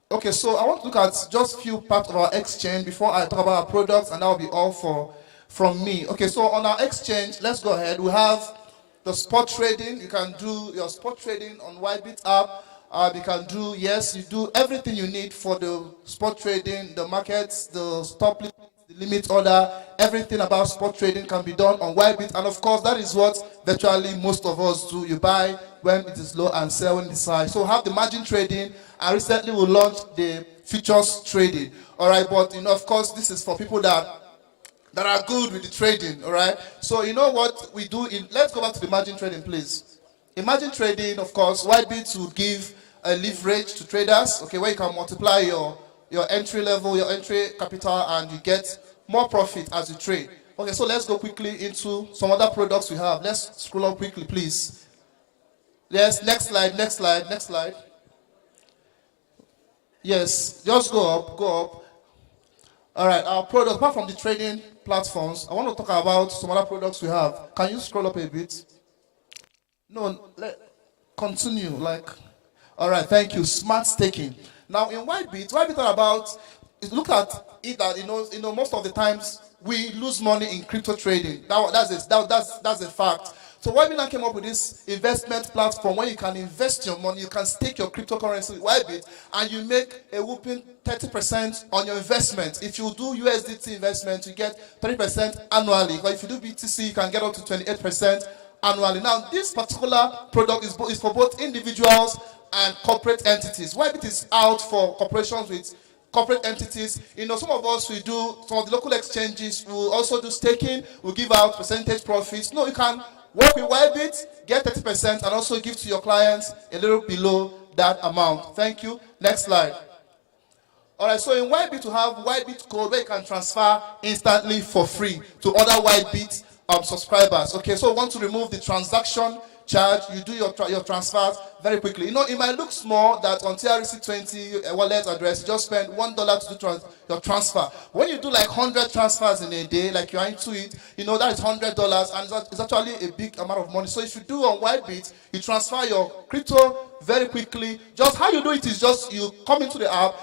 Okay, so I want to look at just a few parts of our exchange before I talk about our products, and that will be all from me. Okay, so on our exchange, let's go ahead. We have the spot trading. You can do your spot trading on Whitebit app. You can do, yes, you do everything you need for the spot trading, the markets, the stop limit, the limit order, everything about spot trading can be done on Whitebit. And of course, that is what virtually most of us do. You buy when it is low and sell when it is high. So we have the margin trading, and recently we launched the futures trading. All right, but you know, of course, this is for people that are good with the trading. All right. So you know what we do let's go back to the margin trading, please. In margin trading, of course, Whitebit will give a leverage to traders, okay, where you can multiply your entry level, your entry capital, and you get more profit as you trade. Okay, so let's go quickly into some other products we have. Let's scroll up quickly, please. Yes, next slide, next slide, next slide. Yes, just go up, go up. All right, our products, apart from the trading platforms, I want to talk about some other products we have. Can you scroll up a bit? No, continue, all right, thank you. Smart staking. Now in Whitebit are about, look at it that, you know, most of the times we lose money in crypto trading. That's a fact. So Whitebit now came up with this investment platform where you can invest your money, you can stake your cryptocurrency with Whitebit, and you make a whooping 30% on your investment. If you do USDT investment, you get 30% annually. But if you do BTC, you can get up to 28% annually. Now, this particular product is for both individuals and corporate entities. Whitebit is out for corporations with corporate entities. You know, some of us, we do, some of the local exchanges will also do staking, we'll give out percentage profits. No, you can work with Whitebit, get 30%, and also give to your clients a little below that amount. Thank you. Next slide. All right, so in Whitebit, you have Whitebit code where you can transfer instantly for free to other Whitebit subscribers. Okay, so want to remove the transaction charge, you do your transfers very quickly. You know, it might look small that on TRC20 wallet address, you just spend $1 to do your transfer. When you do like 100 transfers in a day, like you are into it, you know, that is $100, and it's actually a big amount of money. So if you do on Whitebit, you transfer your crypto very quickly. Just how you do it is just you come into the app,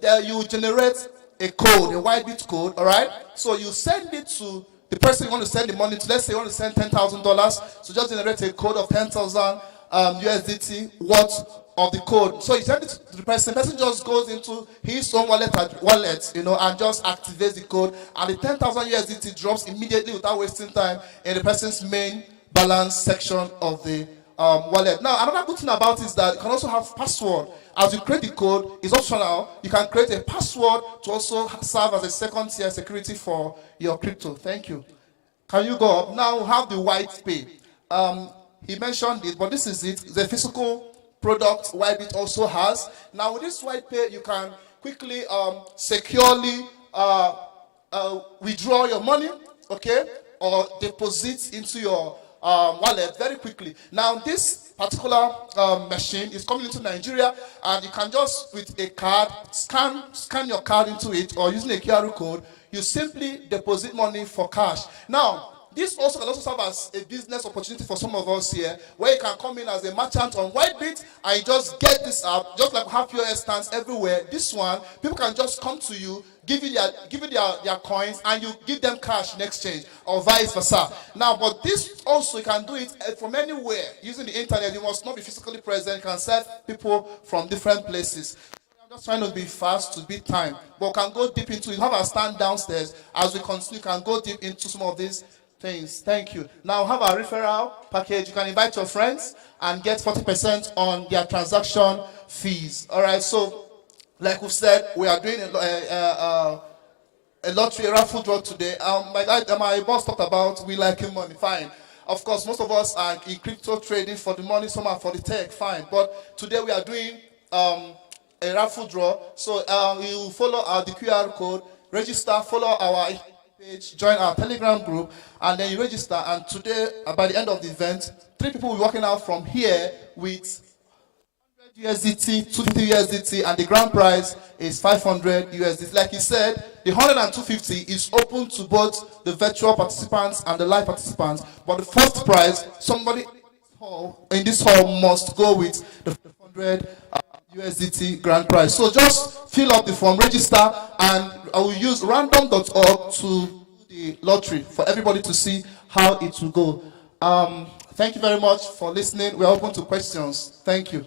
there you generate a code, a Whitebit code, all right? So you send it to the person you want to send the money to. Let's say you want to send $10,000, so just generate a code of 10,000 USDT worth of the code. So you send it to the person. The person just goes into his own wallet, you know, and just activates the code, and the 10,000 USDT drops immediately without wasting time in the person's main balance section of the wallet. Now, another good thing about it is that you can also have password. As you create the code, it's optional. You can create a password to also serve as a second-tier security for your crypto. Thank you. Can you go up? Now we have the white pay. He mentioned it, but this is it. The physical product Whitebit also has. Now with this WhitePay, you can quickly, securely withdraw your money, okay, or deposit into your wallet very quickly. Now this particular machine is coming into Nigeria, and you can just, with a card, scan your card into it, or using a QR code, you simply deposit money for cash. Now, this also can also serve as a business opportunity for some of us here, where you can come in as a merchant on Whitebit and you just get this app, just like we have POS stands everywhere. This one, people can just come to you, give you their coins, and you give them cash in exchange, or vice versa. Now, but this also, you can do it from anywhere using the internet. You must not be physically present. You can serve people from different places. I'm just trying to be fast to beat time, but we can go deep into it. We have our stand downstairs. As we continue, you can go deep into some of these things. Thank you. Now have a referral package. You can invite your friends and get 40% on their transaction fees. All right. So, like we said, we are doing a lottery, a raffle draw today. My boss talked about we liking money. Fine. Of course, most of us are in crypto trading for the money, some are for the tech. Fine. But today we are doing a raffle draw. So you follow the QR code, register, follow our page, join our Telegram group, and then you register. And today, by the end of the event, 3 people will be walking out from here with 100 USDT, 250 USDT, and the grand prize is 500 USDT. Like he said, the 100 and 250 is open to both the virtual participants and the live participants. But the first prize, somebody in this hall must go with the 500 USDT grand prize. So just fill up the form, register, and I will use random.org to do the lottery for everybody to see how it will go. Thank you very much for listening. We are open to questions. Thank you.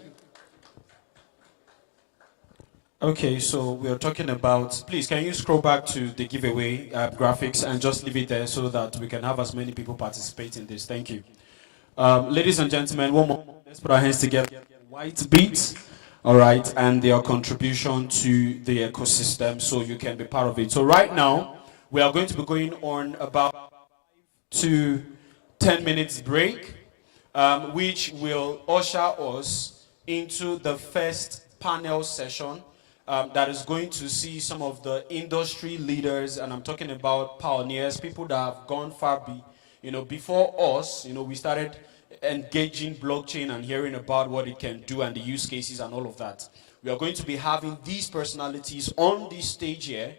Okay, so we are talking about, please, can you scroll back to the giveaway graphics and just leave it there so that we can have as many people participate in this. Thank you. Ladies and gentlemen, one more, let's put our hands together. Whitebit, all right, and their contribution to the ecosystem so you can be part of it. So right now, we are going to be going on about 5 to 10 minutes break, which will usher us into the first panel session that is going to see some of the industry leaders, and I'm talking about pioneers, people that have gone far before us. We started engaging blockchain and hearing about what it can do and the use cases and all of that. We are going to be having these personalities on this stage here,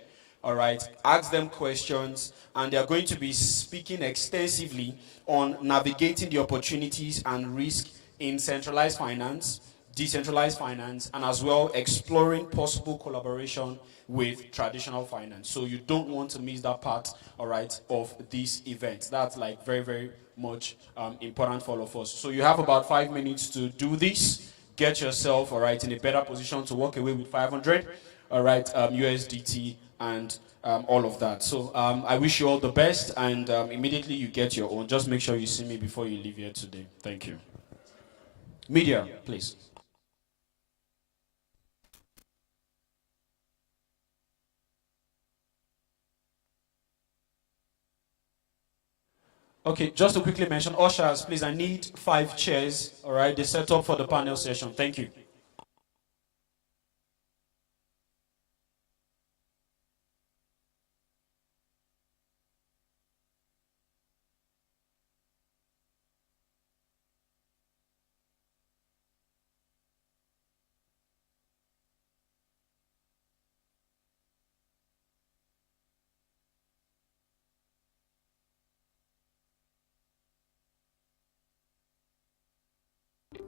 all right, ask them questions, and they are going to be speaking extensively on navigating the opportunities and risk in centralized finance, decentralized finance, and as well exploring possible collaboration with traditional finance. So you don't want to miss that part, all right, of this event. That's like very, very much important for all of us. So you have about 5 minutes to do this. Get yourself, all right, in a better position to walk away with 500, all right, USDT and all of that. So I wish you all the best, and immediately you get your own. Just make sure you see me before you leave here today. Thank you. Media, please. Okay, just to quickly mention, ushers, please, I need 5 chairs, all right, they set up for the panel session. Thank you.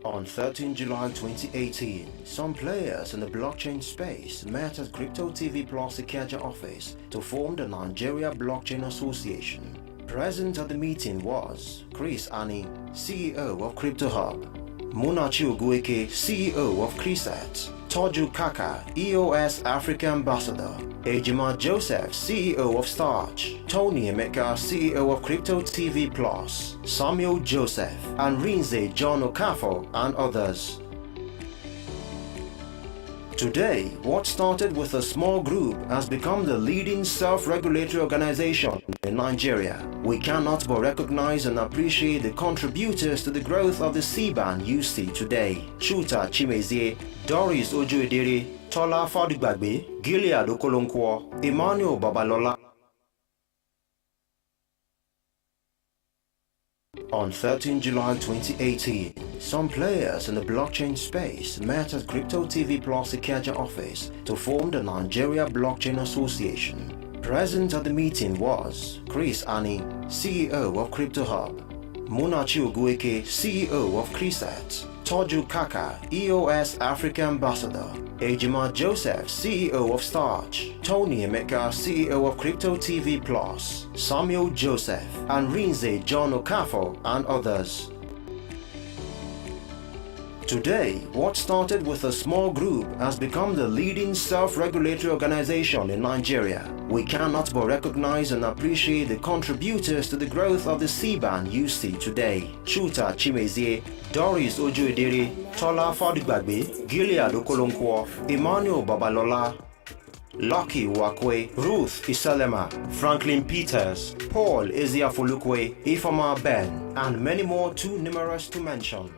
On 13 July 2018, some players in the blockchain space met at Crypto TV Plus Ikeja office to form the Nigeria Blockchain Association. Present at the meeting was Chris Ani, CEO of CryptoHub, Munachi Ogueke, CEO of Criset, Toju Kaka, EOS Africa Ambassador, Ejima Joseph, CEO of Starch, Tony Emeka, CEO of Crypto TV Plus, Samuel Joseph, and Rinze John Okafo, and others. Today, what started with a small group has become the leading self-regulatory organization in Nigeria. We cannot but recognize and appreciate the contributors to the growth of the CBAN you see today. Chuta Chimezie, Doris Ojuedere, Tola Fadigbagbe, Gilead Okolonkwo, Emmanuel Babalola. On 13 July 2018, some players in the blockchain space met at Crypto TV Plus Ikeja office to form the Nigeria Blockchain Association. Present at the meeting was Chris Ani, CEO of Crypto Hub, Munachi Ogueke, CEO of Criset, Toju Kaka, EOS Africa Ambassador, Ejima Joseph, CEO of Starch, Tony Emeka, CEO of Crypto TV Plus, Samuel Joseph, and Rinze John Okafo, and others. Today, what started with a small group has become the leading self-regulatory organization in Nigeria. We cannot but recognize and appreciate the contributors to the growth of the CBAN you see today. Chuta Chimezie, Doris Ojuedere, Tola Fadigbagbe, Gilead Okolonkwo, Emmanuel Babalola, Lucky Wakwe, Ruth Isalema, Franklin Peters, Paul Eziafolukwe, Ifama Ben, and many more too numerous to mention.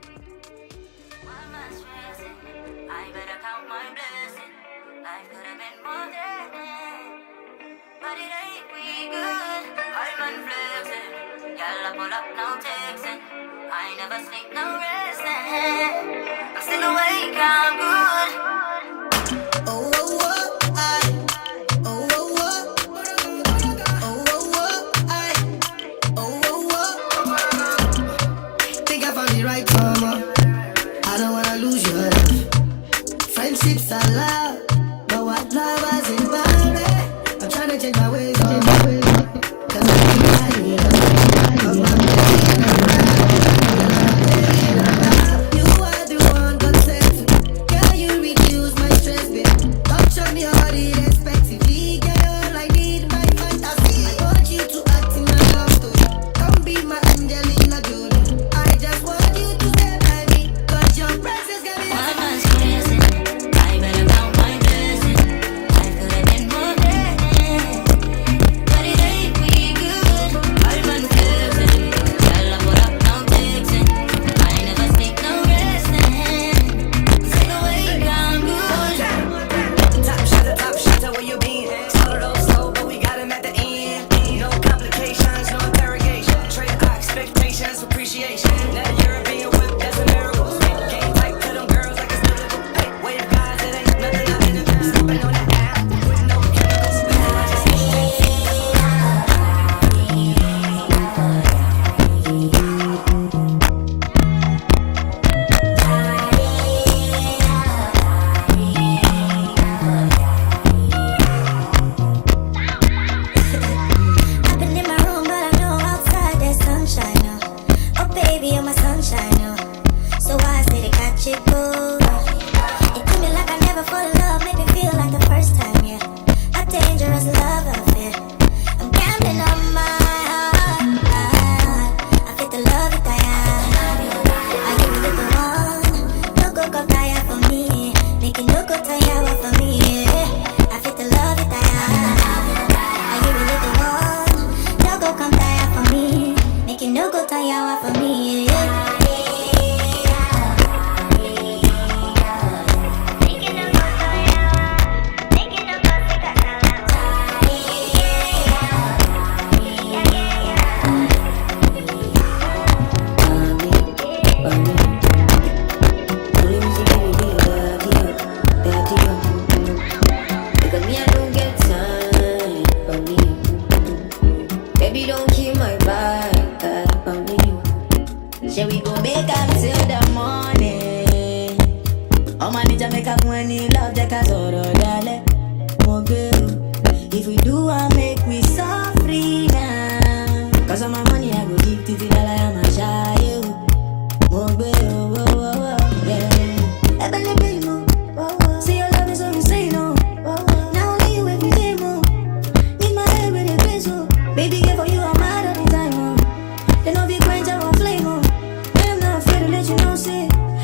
I never sleep, no resting. I'm still awake, I'm good. Oh, oh, oh, I. Oh, oh, oh. Oh, oh, oh, I. Oh, oh, oh. Think I found the right karma. I don't wanna lose your love. Friendships are love, but what love hasn't found it. I'm trying to change my ways, cause I keep hiding.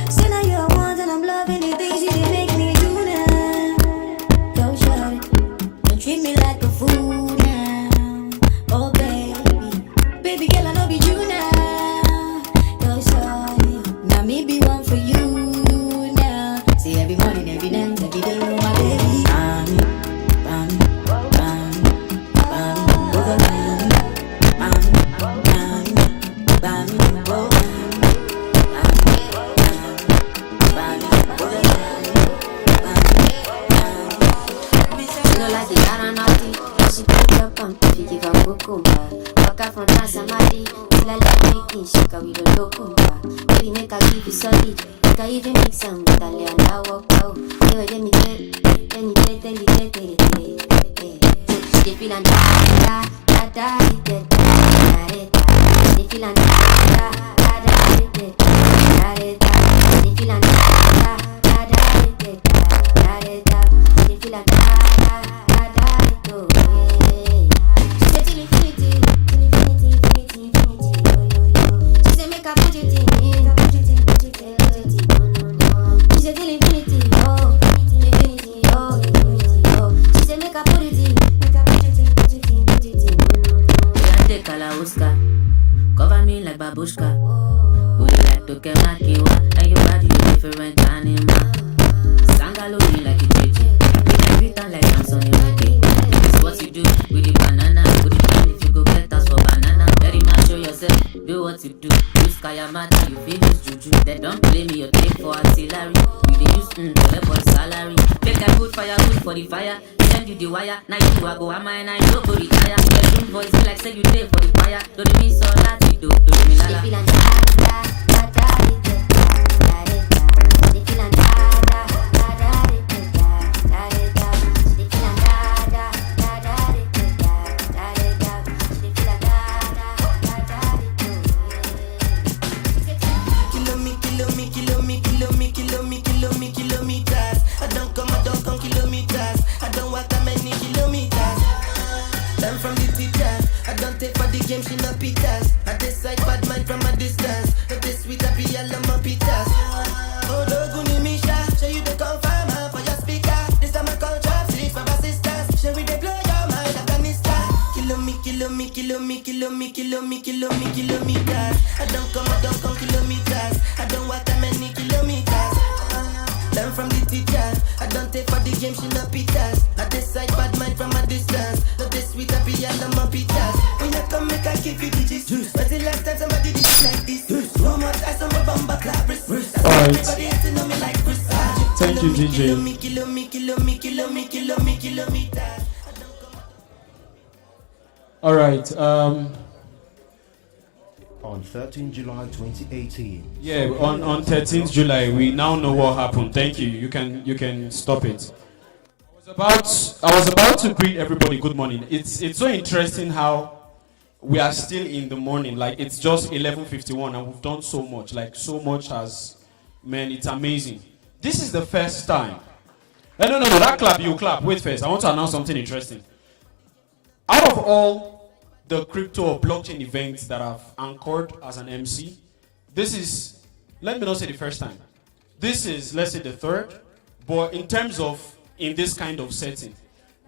Say now you're one and I'm loving the things you make me do now. Waka from Transamadi, till I like making shaka with a local. Baby, make I give you solid. Make I even mix some Italian. I walk out. Let me tell you. They feel and they feel and cover me like babushka. Would you like to get my kiwa? And your body a different animal. Sangalo me like a JJ. Every time like I'm Sonny Ricky. It's what you do with the banana. With the time if you go get us for banana. Very much show yourself, do what you do. Use Kayamata, you feel this juju. They don't play me or take for artillery. You they use for the salary. Make I put firewood for the fire. Send you the wire. Now you go am I and I don't go retire. Bedroom voice be like say you day for the choir. Don't mean so that you do me la la. Kilometers. I don't come kilometers. I don't walk that many kilometers. Learn from the teachers. I don't take for the game, she no pitas. I decide bad mind from a distance. But this sweet happy, I love my pitas. Oh, Doguni Misha, show you the confirm for your speaker. This time I call trap, sleep for my sisters. Show we they blow your mind, Afghanistan. Kilometers. I don't come kilometers. I don't walk that many kilometers. Learn from the teacher. I don't take for the game, she no pitas. I decide bad mind from a distance. Love this sweet happy, I love my pitas. When you come, make I give you digits. But the last time somebody did it like this. No more ice on my bumper clap. Everybody has to know me like Chris. Thank you, DJ. Kilometers. All right. On 13 July 2018. Yeah, on 13th July, we now know what happened. Thank you. You can stop it. I was about to greet everybody good morning. It's so interesting how we are still in the morning. Like it's just 11:51 and we've done so much. Like so much has, man, it's amazing. This is the first time. No, that clap, you clap. Wait first. I want to announce something interesting. Out of all the crypto or blockchain events that I've anchored as an MC, this is, let me not say the first time. This is, let's say the third, but in terms of, in this kind of setting,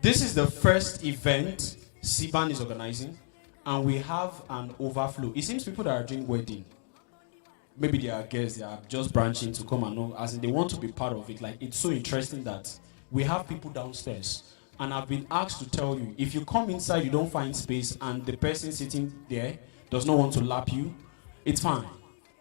this is the first event SiBAN is organizing, and we have an overflow. It seems people that are doing wedding, maybe they are guests, they are just branching to come and know, as in they want to be part of it. Like, it's so interesting that we have people downstairs. And I've been asked to tell you, if you come inside, you don't find space, and the person sitting there does not want to lap you, it's fine.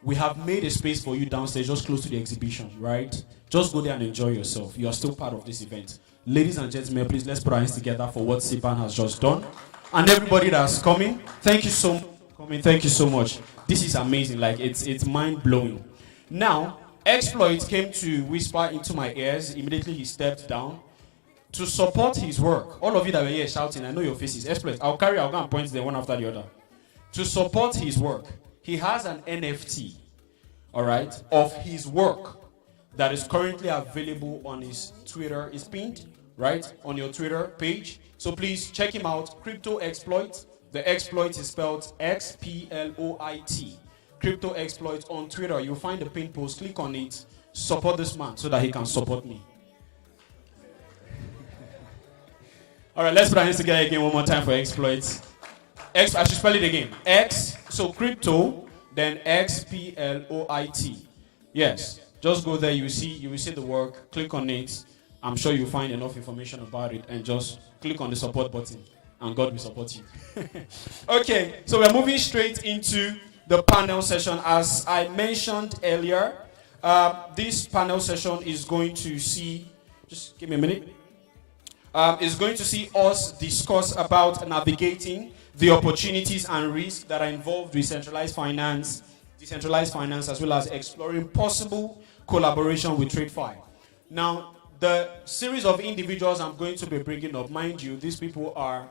We have made a space for you downstairs, just close to the exhibition, right? Just go there and enjoy yourself. You are still part of this event. Ladies and gentlemen, please, let's put our hands together for what SiBAN has just done. And everybody that's coming, thank you so much for coming. Thank you so much. This is amazing. Like, it's mind-blowing. Now, Exploit came to whisper into my ears. Immediately, he stepped down. To support his work, all of you that were here shouting, I know your faces. Exploit. I'll go and point them one after the other. To support his work, he has an NFT, all right, of his work that is currently available on his Twitter. It's pinned, right, on your Twitter page. So please check him out. Crypto Exploit. The exploit is spelled Xploit. Crypto Exploit on Twitter. You'll find the pinned post. Click on it. Support this man so that he can support me. All right, let's put our hands together again one more time for exploits. I should spell it again. So crypto, then Xploit. Yes, just go there. You will see the work. Click on it. I'm sure you'll find enough information about it, and just click on the support button, and God will support you. Okay, so we're moving straight into the panel session. As I mentioned earlier, this panel session is going to see. Just give me a minute. Is going to see us discuss about navigating the opportunities and risks that are involved with centralized finance, decentralized finance, as well as exploring possible collaboration with TradFi. Now, the series of individuals I'm going to be bringing up, mind you, these people are,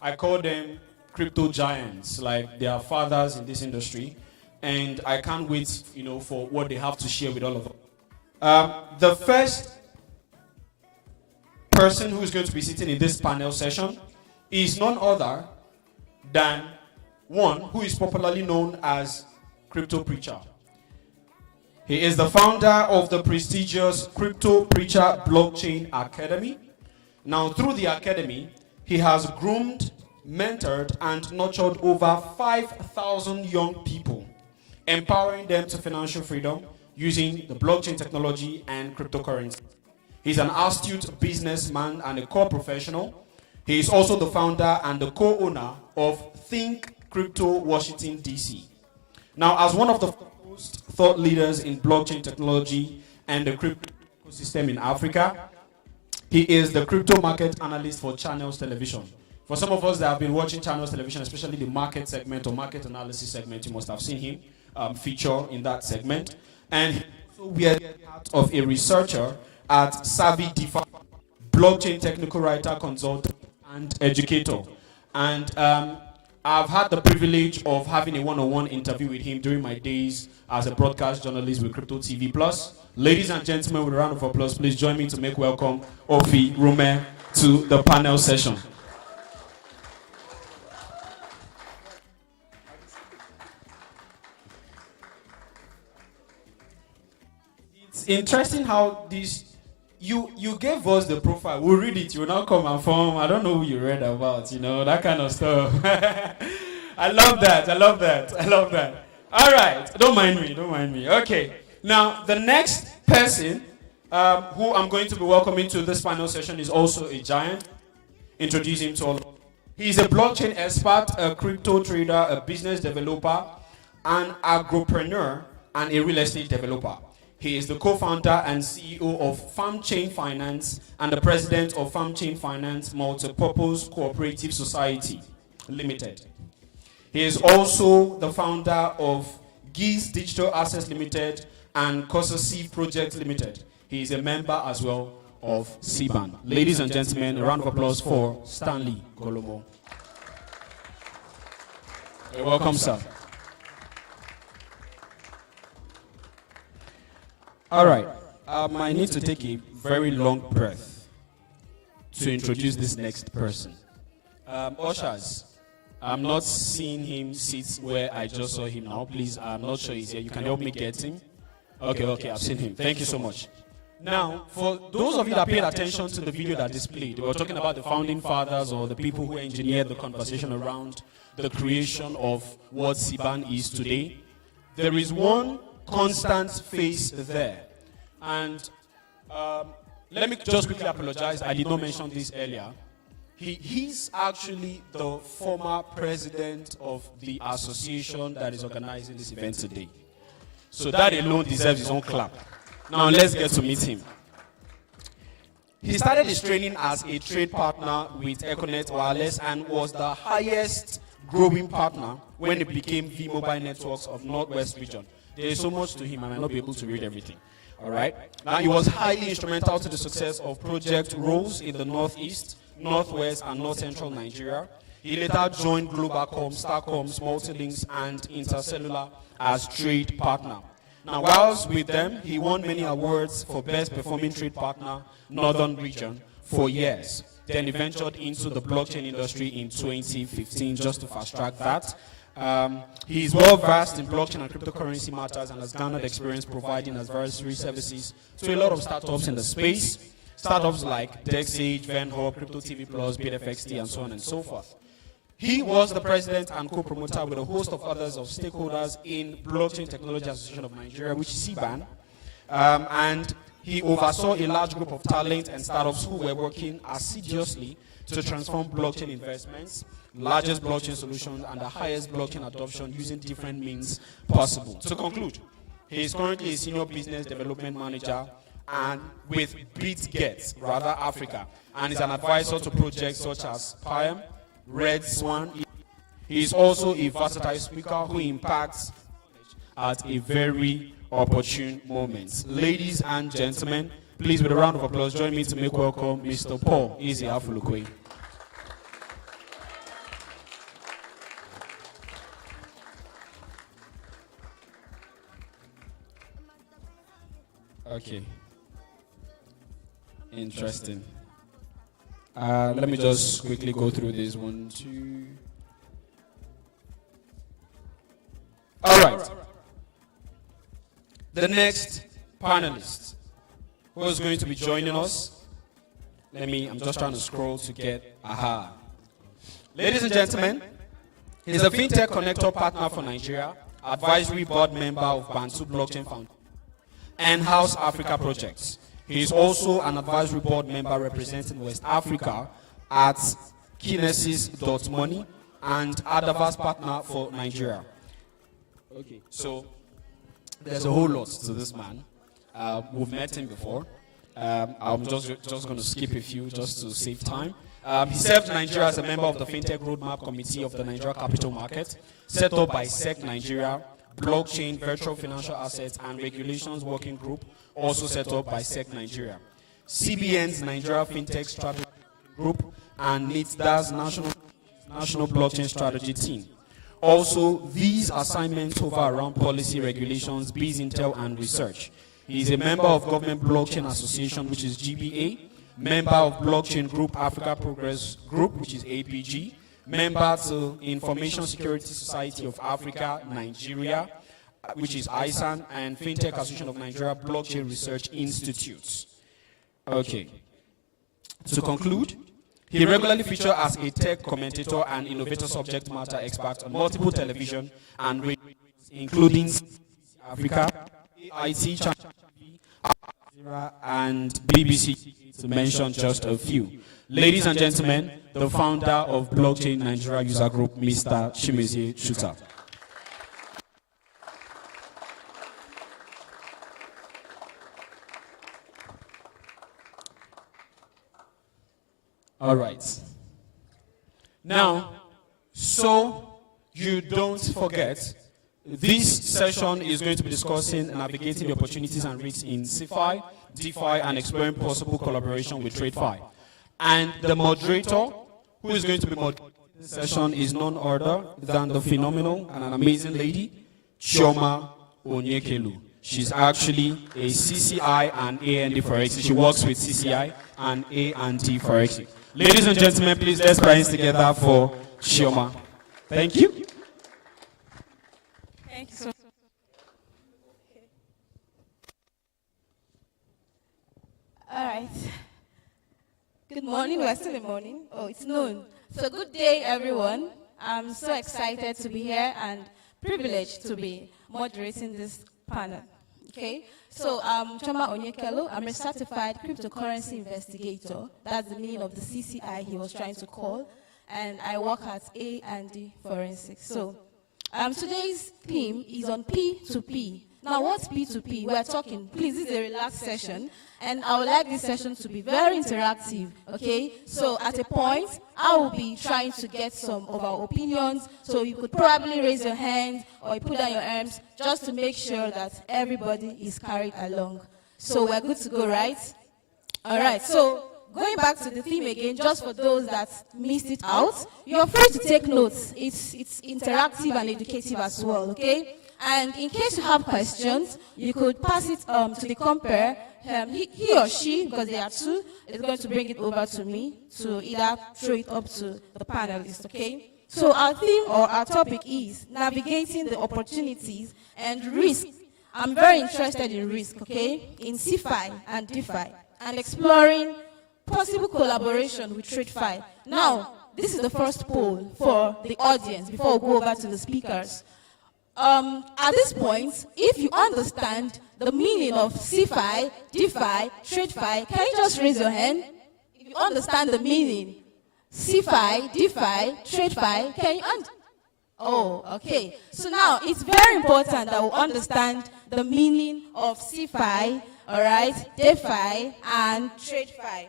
I call them crypto giants, like they are fathers in this industry, and I can't wait, for what they have to share with all of us. The first person who is going to be sitting in this panel session is none other than one who is popularly known as Crypto Preacher. He is the founder of the prestigious Crypto Preacher Blockchain Academy. Now, through the academy, he has groomed, mentored, and nurtured over 5,000 young people, empowering them to financial freedom using the blockchain technology and cryptocurrency. He's an astute businessman and a core professional. He is also the founder and the co-owner of Think Crypto Washington, D.C. Now, as one of the most thought leaders in blockchain technology and the crypto ecosystem in Africa, he is the crypto market analyst for Channels Television. For some of us that have been watching Channels Television, especially the market segment or market analysis segment, you must have seen him feature in that segment. And he also wears the hat of a researcher at Savvy DeFi, blockchain technical writer, consultant, and educator. And I've had the privilege of having a one-on-one interview with him during my days as a broadcast journalist with Crypto TV Plus. Ladies and gentlemen, with a round of applause, please join me to make welcome Ofi Rume to the panel session. It's interesting how this, you gave us the profile. We'll read it. You will now come and form. I don't know who you read about, that kind of stuff. I love that. I love that. I love that. All right. Don't mind me. Don't mind me. Okay. Now, the next person who I'm going to be welcoming to this panel session is also a giant. Introduce him to all. He's a blockchain expert, a crypto trader, a business developer, an agropreneur, and a real estate developer. He is the co-founder and CEO of FarmChain Finance and the president of FarmChain Finance Multipurpose Cooperative Society Limited. He is also the founder of Geese Digital Assets Limited and CeFi Project Limited. He is a member as well of SiBAN. Ladies and gentlemen, a round of applause for Stanley Golomo. You're welcome, sir. All right. I need to take a very long breath to introduce this next person. Ushers, I'm not seeing him sit where I just saw him now. Please, I'm not sure he's here. You can help me get him? Okay, I've seen him. Thank you so much. Now, for those of you that paid attention to the video that displayed, we were talking about the founding fathers or the people who engineered the conversation around the creation of what SiBAN is today. There is one constant face there. And let me just quickly apologize. I did not mention this earlier. He's actually the former president of the association that is organizing this event today. So that alone deserves his own clap. Now let's get to meet him. He started his training as a trade partner with Econet Wireless and was the highest growing partner when it became V-Mobile Networks of Northwest region. There is so much to him, I might not be able to read everything. All right. Now, he was highly instrumental to the success of Project Rose in the Northeast, Northwest, and North Central Nigeria. He later joined Globalcom, Starcoms, Multilinks, and Intercellular as trade partner. Now, whilst with them, he won many awards for best performing trade partner, Northern Region, for years. Then he ventured into the blockchain industry in 2015, just to fast track that. He is well versed in blockchain and cryptocurrency matters and has garnered experience providing advisory services to a lot of startups in the space. Startups like DexAge, VenHub, Crypto TV Plus, BitFXT, and so on and so forth. He was the president and co-promoter with a host of others of stakeholders in Blockchain Technology Association of Nigeria, which is SiBAN. And he oversaw a large group of talent and startups who were working assiduously to transform blockchain investments, largest blockchain solutions, and the highest blockchain adoption using different means possible. To conclude, he is currently a senior business development manager and with BitGet, rather Africa, and is an advisor to projects such as PIAM, Red Swan, He is also a versatile speaker who impacts at a very opportune moment. Ladies and gentlemen, please with a round of applause, join me to make welcome Mr. Paul Easy Afulukwe. Okay. Interesting. Let me just quickly go through this. 1, 2. All right. The next panelist who is going to be joining us. I'm just trying to scroll to get, Ladies and gentlemen, he's a FinTech Connector Partner for Nigeria, Advisory Board Member of Bantu Blockchain Foundation, and House Africa Projects. He is also an Advisory Board Member representing West Africa at Kinesis.money and Adavas Partner for Nigeria. Okay, so there's a whole lot to this man. We've met him before. I'm just going to skip a few just to save time. He served Nigeria as a member of the FinTech Roadmap Committee of the Nigeria Capital Market, set up by SEC Nigeria, Blockchain, Virtual Financial Assets, and Regulations Working Group, also set up by SEC Nigeria. CBN's Nigeria FinTech Strategy Group, and NITDA's National Blockchain Strategy Team. Also, these assignments hover around policy, regulations, biz intel, and research. He is a member of Government Blockchain Association, which is GBA, member of Blockchain Group Africa Progress Group, which is APG, member to Information Security Society of Africa, Nigeria, which is ISAN, and FinTech Association of Nigeria Blockchain Research Institutes. Okay. To conclude, he regularly features as a tech commentator and innovator subject matter expert on multiple television and radio, including Africa, IT Channel, and BBC, to mention just a few. Ladies and gentlemen, the founder of Blockchain Nigeria User Group, Mr. Chimezie Chuta. All right. Now, so you don't forget, this session is going to be discussing and navigating the opportunities and risks in CeFi, DeFi, and exploring possible collaboration with TradFi. And the moderator, who is going to be moderating this session, is none other than the phenomenal and an amazing lady, Chioma Onyekelu. She's actually a CCI and A&D Forex. She works with CCI and A&D Forex. Ladies and gentlemen, please let's put our hands together for Chioma. Thank you. Thank you so much. All right. Good morning. We're still in the morning. Oh, it's noon. So good day, everyone. I'm so excited to be here and privileged to be moderating this panel. Okay. So I'm Chioma Onyekelu. I'm a certified cryptocurrency investigator. That's the meaning of the CCI he was trying to call. And I work at A&D Forensics. So today's theme is on P2P. Now, what's P2P? We're talking, please, this is a relaxed session. And I would like this session to be very interactive, okay? So at a point, I will be trying to get some of our opinions. So you could probably raise your hand or you put down your arms just to make sure that everybody is carried along. So we're good to go, right? All right, so going back to the theme again, just for those that missed it out, you're free to take notes. It's interactive and educative as well, okay? And in case you have questions, you could pass it to the compere. He or she, because there are two, is going to bring it over to me to either throw it up to the panelists, okay? So our theme or our topic is navigating the opportunities and risk. I'm very interested in risk, okay? In CeFi and DeFi, and exploring possible collaboration with TradFi. Now, this is the first poll for the audience before we go over to the speakers. At this point, if you understand the meaning of CeFi, DeFi, TradFi, can you just raise your hand? If you understand the meaning, CeFi, DeFi, TradFi, can you Oh, okay. So now, it's very important that we understand the meaning of CeFi, all right, DeFi, and TradFi.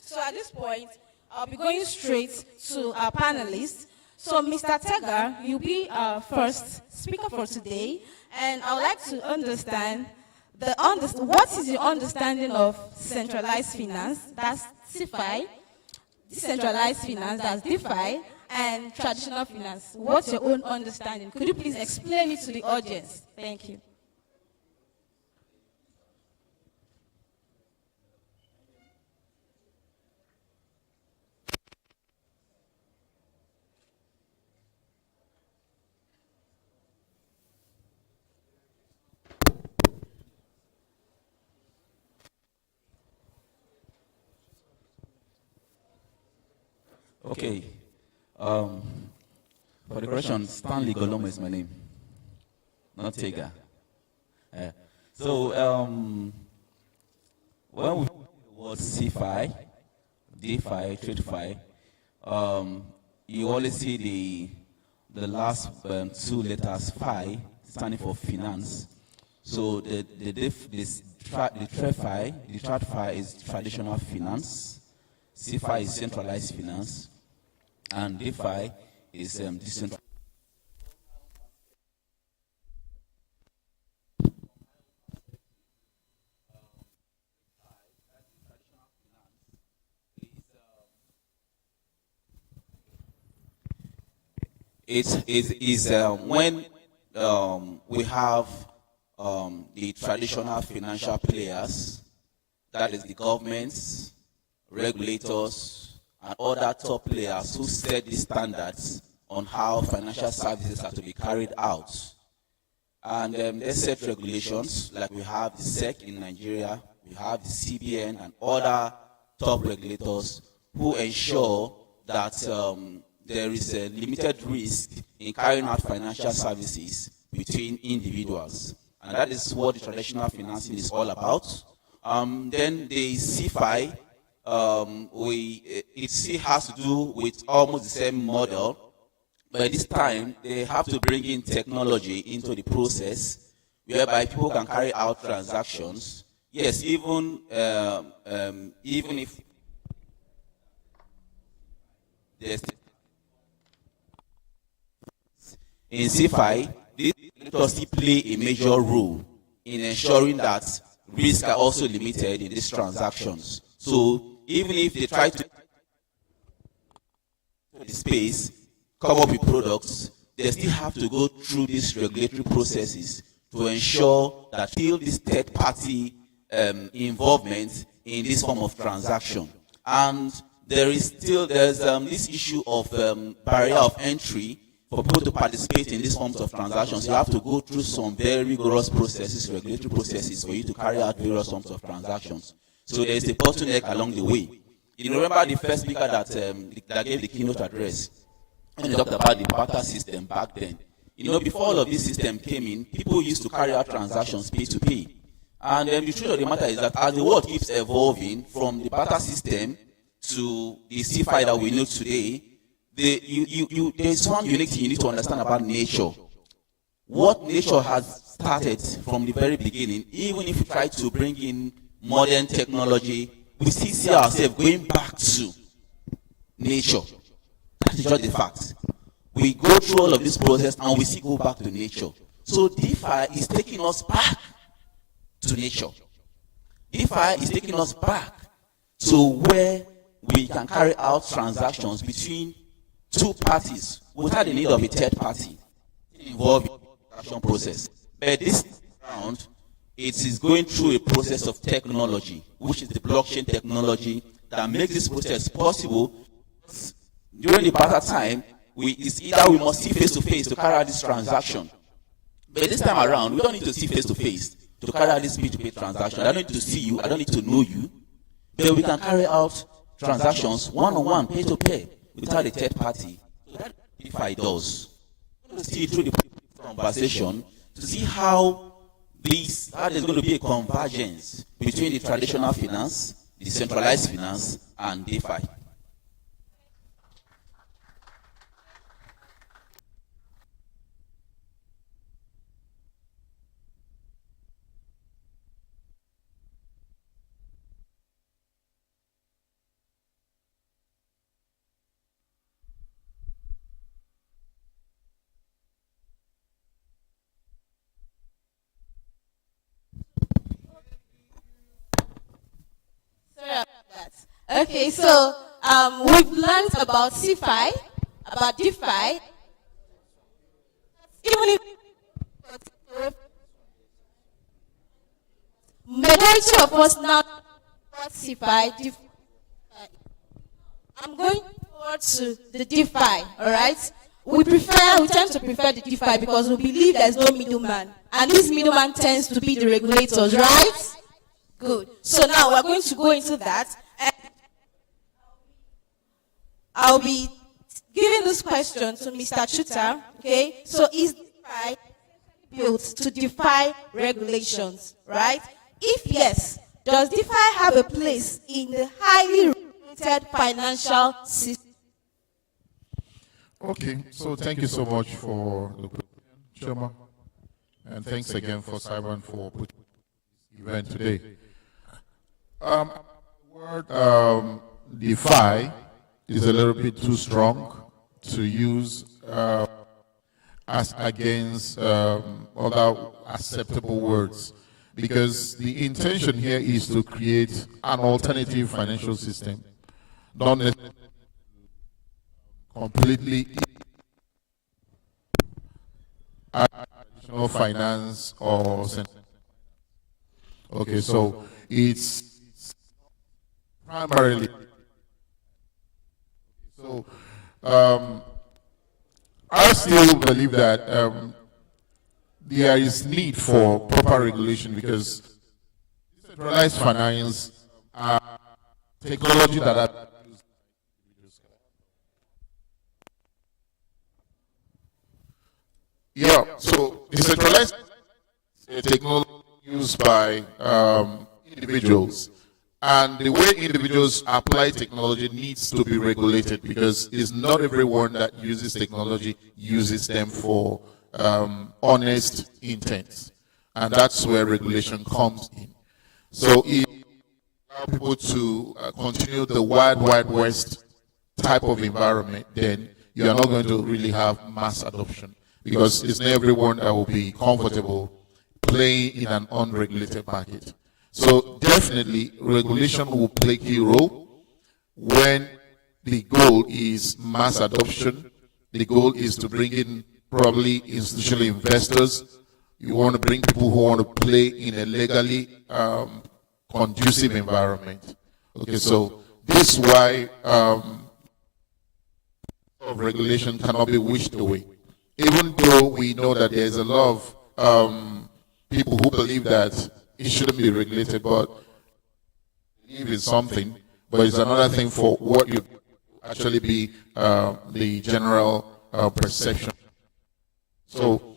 So at this point, I'll be going straight to our panelists So, Mr. Tegar, you'll be our first speaker for today, and I would like to understand what is your understanding of centralized finance, that's CeFi, decentralized finance, that's DeFi, and traditional finance. What's your own understanding? Could you please explain it to the audience? Thank you. Okay. For the question, Stanley Golomo is my name, not Tega. When we the word CeFi, DeFi, TradFi, you always see the last two letters phi standing for finance. So the TradFi is traditional finance, CeFi is centralized finance, and DeFi is decentralized. It is when we have the traditional financial players, that is the governments, regulators, and other top players who set the standards on how financial services are to be carried out. And they set regulations, like we have the SEC in Nigeria, we have the CBN and other top regulators who ensure that there is a limited risk in carrying out financial services between individuals. And that is what the traditional financing is all about. Then the CeFi, it still has to do with almost the same model, but this time they have to bring in technology into the process whereby people can carry out transactions. Yes, even if there's in CeFi, these regulators still play a major role in ensuring that risks are also limited in these transactions. So even if they try to the space, come up with products, they still have to go through these regulatory processes to ensure that still this third-party involvement in this form of transaction. And there's this issue of barrier of entry for people to participate in these forms of transactions. You have to go through some very rigorous processes, regulatory processes, for you to carry out various forms of transactions. So there's a bottleneck along the way. You remember the first speaker that gave the keynote address, and he talked about the barter system back then. Before all of this system came in, people used to carry out transactions P2P. And the truth of the matter is that as the world keeps evolving from the barter system to the CeFi that we know today, there's one unique thing you need to understand about nature. What nature has started from the very beginning, even if we try to bring in modern technology, we still see ourselves going back to nature. That is just the fact. We go through all of this process and we still go back to nature. So DeFi is taking us back to nature. DeFi is taking us back to where we can carry out transactions between two parties without the need of a third party involved in the transaction process. But this round, it is going through a process of technology, which is the blockchain technology that makes this process possible. During the barter time, it's either we must see face to face to carry out this transaction. But this time around, we don't need to see face to face to carry out this P2P transaction. I don't need to see you, I don't need to know you. But we can carry out transactions one-on-one, pay-to-pay, without a third party. So that DeFi does. We're going to see through the conversation to see how there's going to be a convergence between the traditional finance, the centralized finance, and DeFi. Okay, so we've learned about CeFi, about DeFi. Even if majority of us now what CeFi, DeFi. I'm going forward to the DeFi, all right? We tend to prefer the DeFi because we believe there's no middleman. And this middleman tends to be the regulators, right? Good. So now we're going to go into that. And I'll be giving this question to Mr. Chuta, okay? So is DeFi built to defy regulations, right? If yes, does DeFi have a place in the highly regulated financial system? Okay, so thank you so much for the Choma, and thanks again for SiBAN for putting this event today. Word DeFi is a little bit too strong to use as against other acceptable words, because the intention here is to create an alternative financial system, not necessarily completely additional finance or okay, so it's primarily so I still believe that there is need for proper regulation, because decentralized finance technology that are yeah, so decentralized technology used by individuals, and the way individuals apply technology needs to be regulated, because it's not everyone that uses technology uses them for honest intents, and that's where regulation comes in. So if you allow people to continue the wild west type of environment, then you are not going to really have mass adoption, because it's not everyone that will be comfortable playing in an unregulated market. So definitely regulation will play a key role when the goal is mass adoption. The goal is to bring in probably institutional investors. You want to bring people who want to play in a legally conducive environment. Okay, so this is why regulation cannot be wished away. Even though we know that there's a lot of people who believe that it shouldn't be regulated, but believe in something, but it's another thing for what you actually be the general perception. So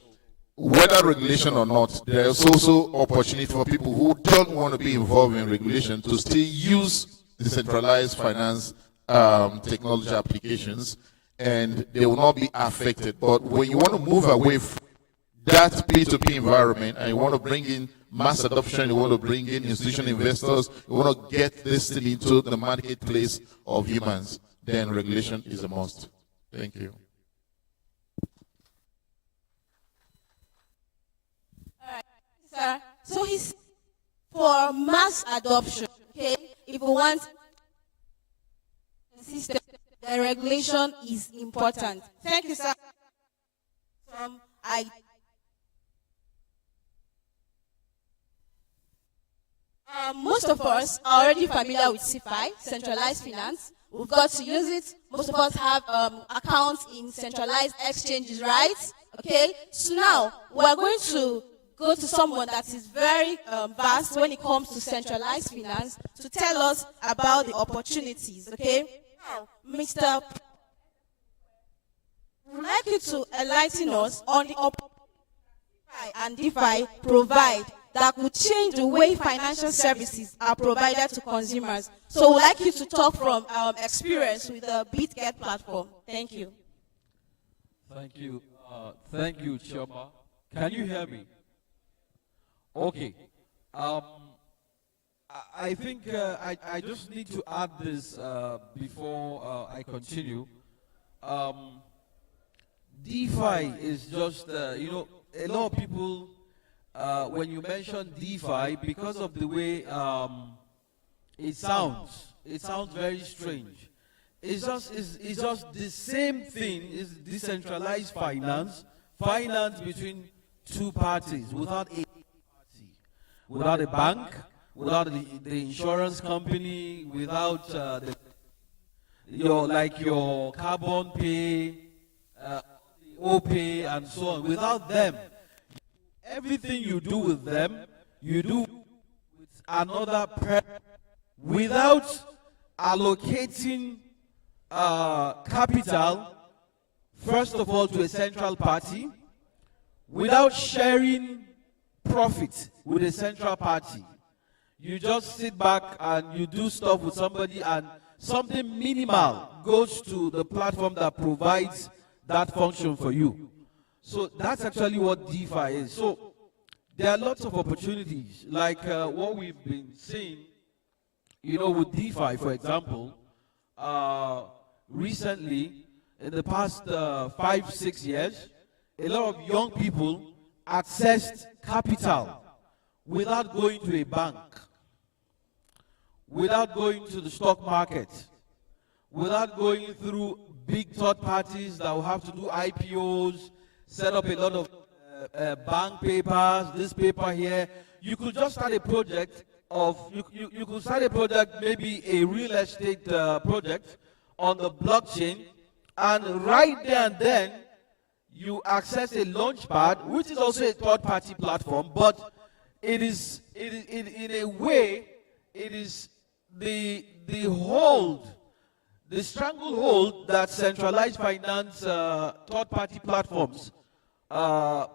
whether regulation or not, there's also opportunity for people who don't want to be involved in regulation to still use decentralized finance technology applications, and they will not be affected. But when you want to move away from that P2P environment and you want to bring in mass adoption, you want to bring in institutional investors, you want to get this thing into the marketplace of humans, then regulation is a must. Thank you. All right, sir. So he's for mass adoption, okay? If we want the system, the regulation is important. Thank you, sir. Most of us are already familiar with CeFi, centralized finance. We've got to use it. Most of us have accounts in centralized exchanges, right? Okay, so now we're going to go to someone that is very vast when it comes to centralized finance to tell us about the opportunities, okay? Now, Mr. We'd like you to enlighten us on the opportunities and DeFi provide that could change the way financial services are provided to consumers. So we'd like you to talk from experience with the BitGet platform. Thank you. Thank you. Thank you, Chioma. Can you hear me? Okay. I think I just need to add this before I continue. DeFi is just, you know, a lot of people, when you mention DeFi, because of the way it sounds, it sounds very strange. It's just the same thing. It's decentralized finance, finance between two parties without a party, without a bank, without the insurance company, without your carbon pay, OPay, and so on. Without them, everything you do with them, you do with another person without allocating capital, first of all, to a central party, without sharing profit with a central party. You just sit back and you do stuff with somebody, and something minimal goes to the platform that provides that function for you. So that's actually what DeFi is. So there are lots of opportunities, like what we've been seeing, with DeFi, for example. Recently, in the past 5-6 years, a lot of young people accessed capital without going to a bank, without going to the stock market, without going through big third parties that will have to do IPOs, set up a lot of bank papers, this paper here. You could just start a project you could start a project, maybe a real estate project on the blockchain, and right there and then you access a launchpad, which is also a third-party platform, but it is in a way, it is the stranglehold that centralized finance third-party platforms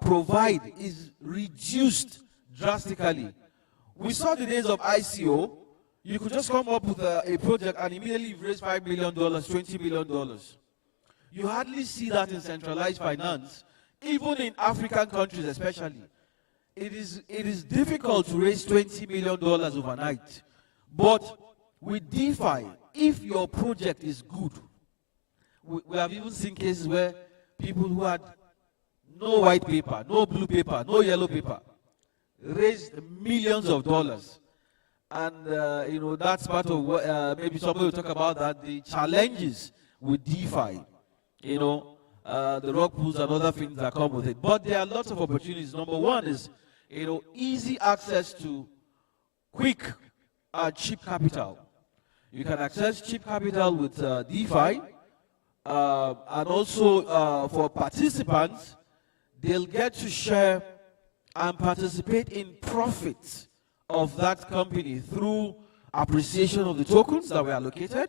provide is reduced drastically. We saw the days of ICO. You could just come up with a project and immediately raise $5 million, $20 million. You hardly see that in centralized finance, even in African countries especially. It is difficult to raise $20 million overnight. But with DeFi, if your project is good, we have even seen cases where people who had no white paper, no blue paper, no yellow paper, raised millions of dollars. And that's part of what maybe somebody will talk about, that the challenges with DeFi, the rug pulls and other things that come with it. But there are lots of opportunities. Number one is easy access to quick cheap capital. You can access cheap capital with DeFi, and also for participants, they'll get to share and participate in profits of that company through appreciation of the tokens that were allocated,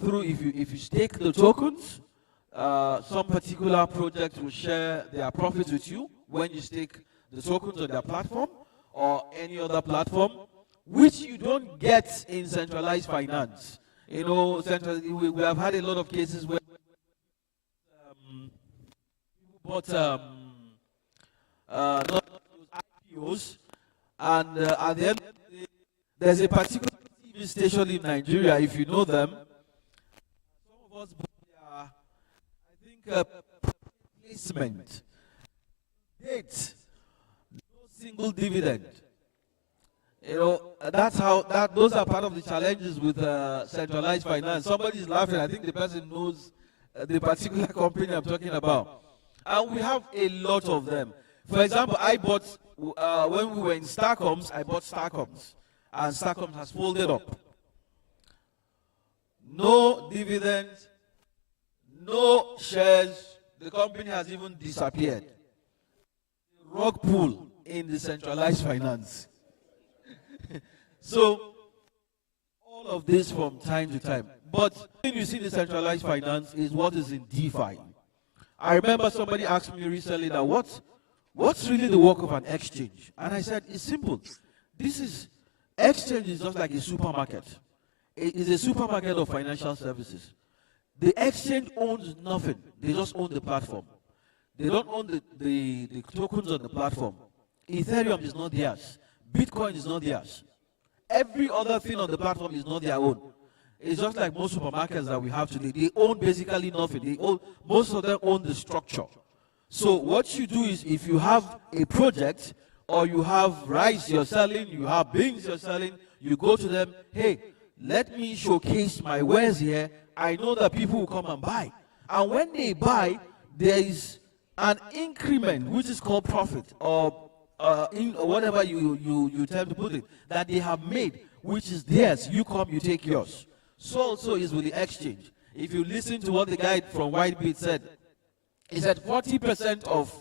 through if you stake the tokens, some particular project will share their profits with you when you stake the tokens on their platform or any other platform, which you don't get in centralized finance. We have had a lot of cases where not IPOs, and at the end of the day, there's a particular TV station in Nigeria, if you know them. Some of us bought their, placement. Date, no single dividend. Those are part of the challenges with centralized finance. Somebody is laughing. I think the person knows the particular company I'm talking about. And we have a lot of them. For example, I bought, when we were in Starcoms, I bought Starcoms. And Starcoms has folded up. No dividends, no shares. The company has even disappeared. Rug pull in the centralized finance. So, all of this from time to time. But when you see the centralized finance is what is in DeFi. I remember somebody asked me recently that what's really the work of an exchange? And I said, it's simple. Exchange is just like a supermarket. It is a supermarket of financial services. The exchange owns nothing. They just own the platform. They don't own the tokens on the platform. Ethereum is not theirs. Bitcoin is not theirs. Every other thing on the platform is not their own. It's just like most supermarkets that we have today. They own basically nothing. Most of them own the structure. So what you do is, if you have a project, or you have rice you're selling, you have beans you're selling, you go to them, hey, let me showcase my wares here. I know that people will come and buy. And when they buy, there is an increment, which is called profit, or in whatever you tend to put it, that they have made, which is theirs. You come, you take yours. So also is with the exchange. If you listen to what the guy from Whitebit said, he said 40% of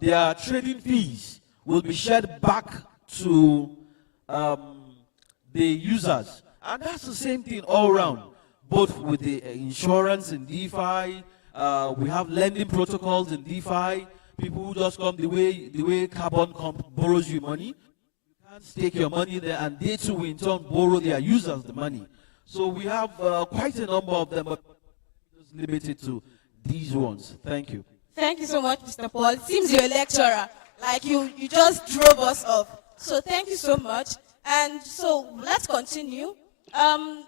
their trading fees will be shared back to the users. And that's the same thing all around, both with the insurance in DeFi. We have lending protocols in DeFi. People who just come the way Carbon borrows you money. You can't stake your money there, and they too will in turn borrow their users the money. So we have quite a number of them, but just limited to these ones. Thank you. Thank you so much, Mr. Paul. It seems you're a lecturer. Like you just drove us off. So thank you so much. And so let's continue. I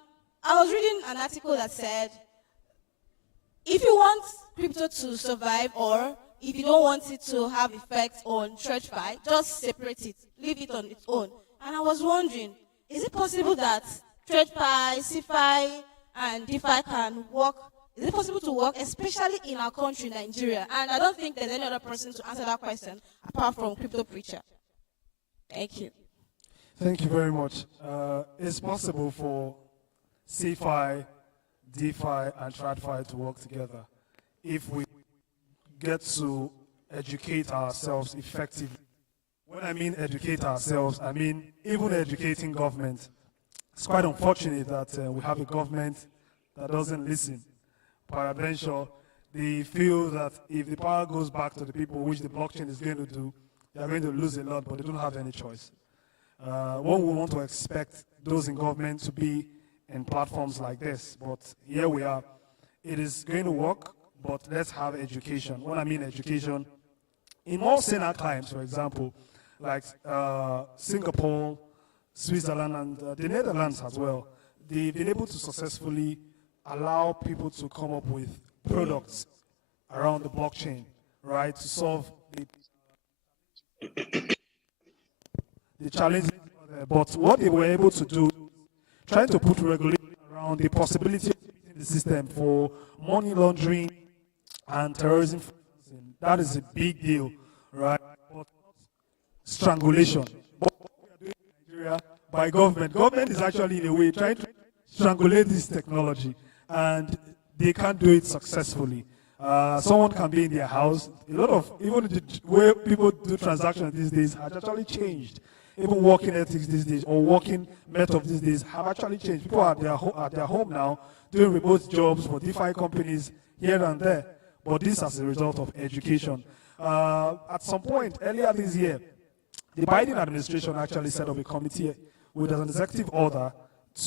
was reading an article that said, if you want crypto to survive, or if you don't want it to have effects on TradFi, just separate it, leave it on its own. And I was wondering, is it possible that TradFi, CeFi, and DeFi can work? Is it possible to work, especially in our country, Nigeria? And I don't think there's any other person to answer that question apart from Crypto Preacher. Thank you. Thank you very much. It's possible for CeFi, DeFi, and TradFi to work together if we get to educate ourselves effectively. When I mean educate ourselves, I mean even educating government. It's quite unfortunate that we have a government that doesn't listen. Peradventure, they feel that if the power goes back to the people, which the blockchain is going to do, they are going to lose a lot, but they don't have any choice. One would want to expect those in government to be in platforms like this, but here we are. It is going to work, but let's have education. When I mean education, in more saner times, for example, like Singapore, Switzerland, and the Netherlands as well, they've been able to successfully allow people to come up with products around the blockchain, right, to solve the challenges. But what they were able to do, trying to put regulation around the possibility of using the system for money laundering and terrorism financing. That is a big deal, right? But strangulation. But what we are doing in Nigeria by government. Government is actually in a way trying to strangulate this technology, and they can't do it successfully. Someone can be in their house. A lot of, even the way people do transactions these days has actually changed. Even working ethics these days, or working methods these days have actually changed. People are at their home now doing remote jobs for DeFi companies here and there. But this as a result of education. At some point earlier this year, the Biden administration actually set up a committee with an executive order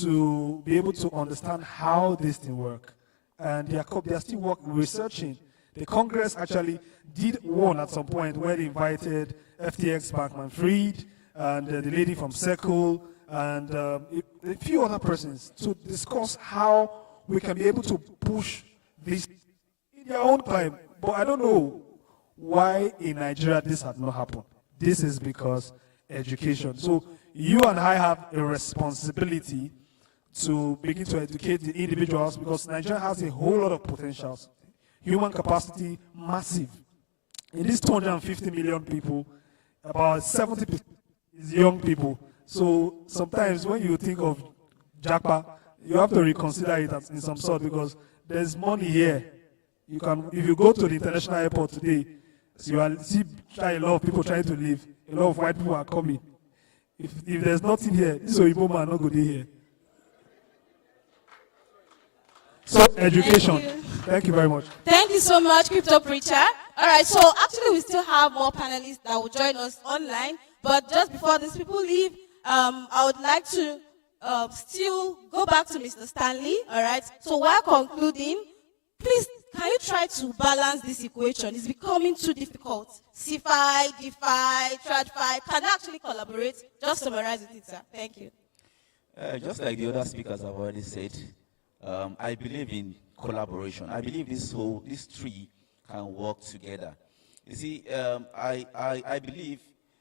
to be able to understand how this thing works. And they are still researching. The Congress actually did one at some point where they invited FTX Bankman-Fried and the lady from Circle and a few other persons to discuss how we can be able to push this in their own time. But I don't know why in Nigeria this had not happened. This is because education. So you and I have a responsibility to begin to educate the individuals, because Nigeria has a whole lot of potentials. Human capacity, massive. In these 250 million people, about 70% is young people. So sometimes when you think of Japa, you have to reconsider it in some sort, because there's money here. You can, if you go to the international airport today, you will see a lot of people trying to leave. A lot of white people are coming. If there's nothing here, this Oyibo man not good here. So education. Thank you very much. Thank you so much, Crypto Preacher. All right, so actually we still have more panelists that will join us online. But just before these people leave, I would like to still go back to Mr. Stanley. All right. So while concluding, please, can you try to balance this equation? It's becoming too difficult. CeFi, DeFi, TradFi can actually collaborate. Just summarize it, sir. Thank you. Just like the other speakers have already said, I believe in collaboration. I believe these three can work together. You see, I believe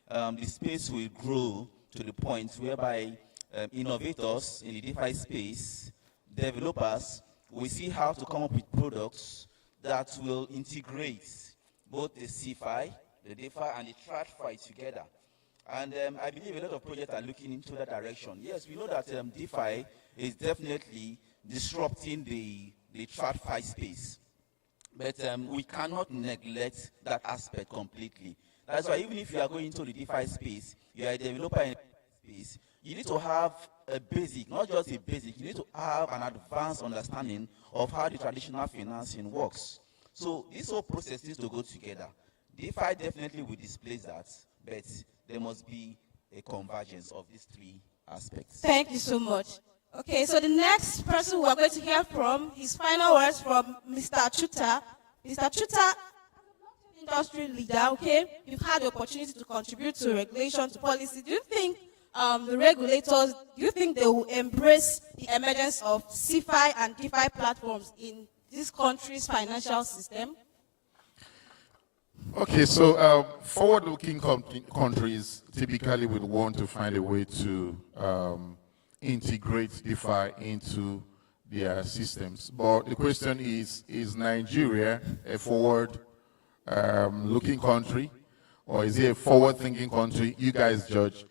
the space will grow to the point whereby innovators in the DeFi space, developers, we see how to come up with products that will integrate both the CeFi, the DeFi, and the TradFi together. And I believe a lot of projects are looking into that direction. Yes, we know that DeFi is definitely disrupting the TradFi space. But we cannot neglect that aspect completely. That's why even if you are going into the DeFi space, you are a developer in the space, you need to have a basic, not just a basic, you need to have an advanced understanding of how the traditional financing works. So this whole process needs to go together. DeFi definitely will displace that, but there must be a convergence of these three aspects. Thank you so much. Okay, so the next person we are going to hear from, his final words from Mr. Chuta. Mr. Chuta, industry leader, okay, you've had the opportunity to contribute to regulation, to policy. Do you think the regulators, do you think they will embrace the emergence of CeFi and DeFi platforms in this country's financial system? Okay, so forward-looking countries typically would want to find a way to integrate DeFi into their systems. But the question is Nigeria a forward-looking country, or is it a forward-thinking country? You guys judge.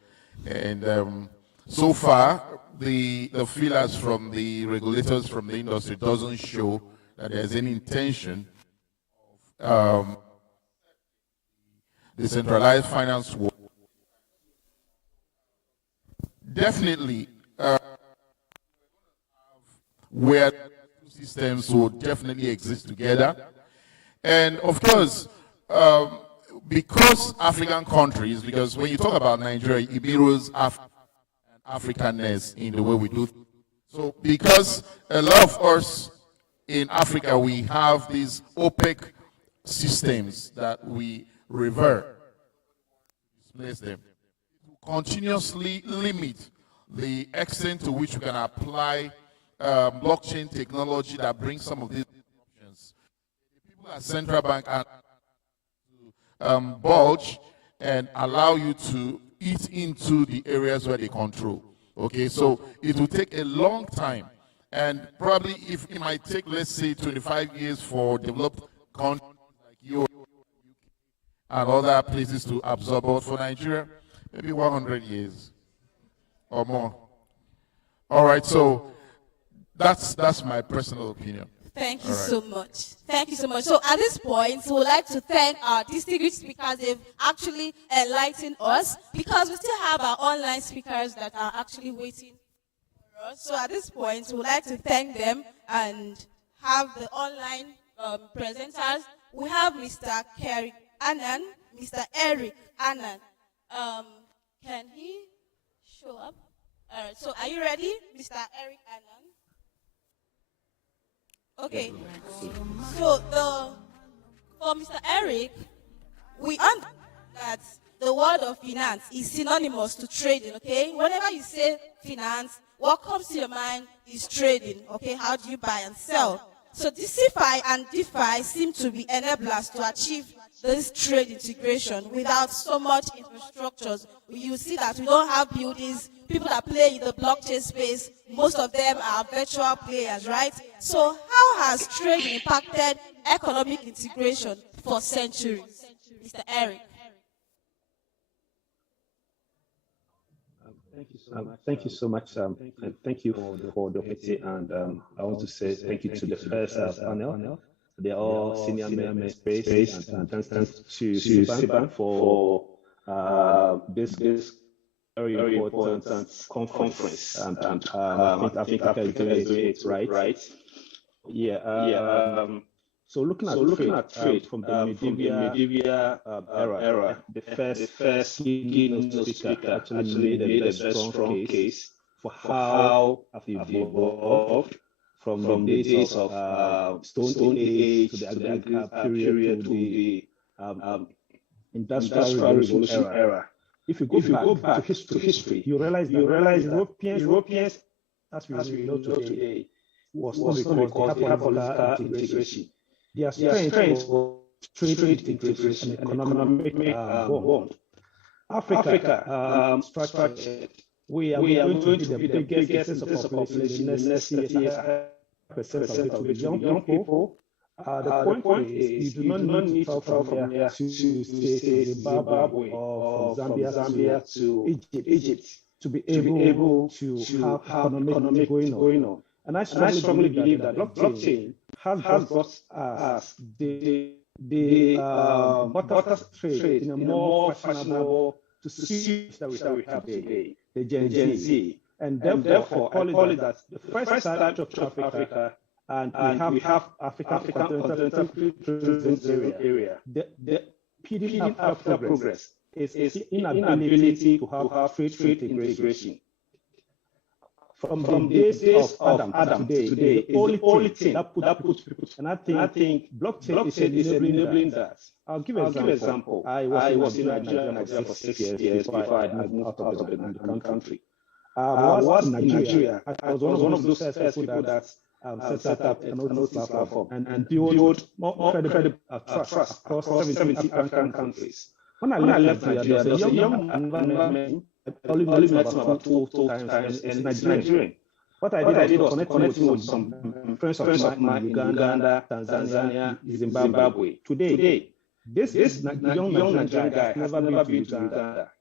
And so far, the feelers from the regulators, from the industry, doesn't show that there's any intention of decentralized finance world. Definitely, where systems will definitely exist together. And of course, because African countries, because when you talk about Nigeria, it mirrors Africanness in the way we do. So because a lot of us in Africa, we have these opaque systems that we revert, displace them, continuously limit the extent to which we can apply blockchain technology that brings some of these options. The people at central bank are bulge and allow you to eat into the areas where they control. Okay, so it will take a long time, and probably if it might take, let's say, 25 years for developed countries like you and other places to absorb, but for Nigeria, maybe 100 years or more. All right, so that's my personal opinion. Thank you so much. Thank you so much. So at this point, we would like to thank our distinguished speakers. They've actually enlightened us, because we still have our online speakers that are actually waiting for us. So at this point, we would like to thank them and have the online presenters. We have Mr. Kerry Annan, Mr. Eric Annan. Can he show up? All right, so are you ready, Mr. Eric Annan? Okay, so for Mr. Eric, we understand that the word of finance is synonymous to trading, okay? Whenever you say finance, what comes to your mind is trading, okay? How do you buy and sell? So the CeFi and DeFi seem to be enablers to achieve this trade integration without so much infrastructures. You see that we don't have buildings. People that play in the blockchain space, most of them are virtual players, right? So how has trading impacted economic integration for centuries? Mr. Eric. Thank you so much, and thank you for the opportunity. And I want to say thank you to the first panel. They are all senior members space, and thanks to SiBAN for this very important conference. I think Africa is doing it right. Yeah. So looking at trade from the medieval era, the first keynote speaker actually made a very strong case for how Africa evolved from the days of Stone Age to the agrarian period to the Industrial Revolution era. If you go back to history, you realize Europeans, as we know today, was not because they have political integration. Their strength was trade integration and economic bond. Africa structured we are going to be the biggest center of population in the next 30 years. 5% of it will be young people. The point is, you do not need to travel from here to say Zimbabwe or from Zambia to Egypt to be able to have economic going on. And I strongly believe that blockchain has brought us the barter trade in a more fashionable to suit that we have today, the Gen Z. And therefore, I call it that the first start of Africa, and we have African continental area. The PDP Africa progress is inability to have trade integration. From the days of Adam to today, the only thing that puts people, and I think blockchain is enabling that. I'll give an example. I was in Nigeria for 6 years before I moved out of the country. I was in Nigeria. I was one of those first people that set up a notice platform and build more credible trust across 70 African countries. When I left Nigeria, there was a young man I only met him about two times, and it's Nigerian. What I did was connect him with some friends of mine in Uganda, Tanzania, Zimbabwe. Today, this young Nigerian guy has never been to Uganda.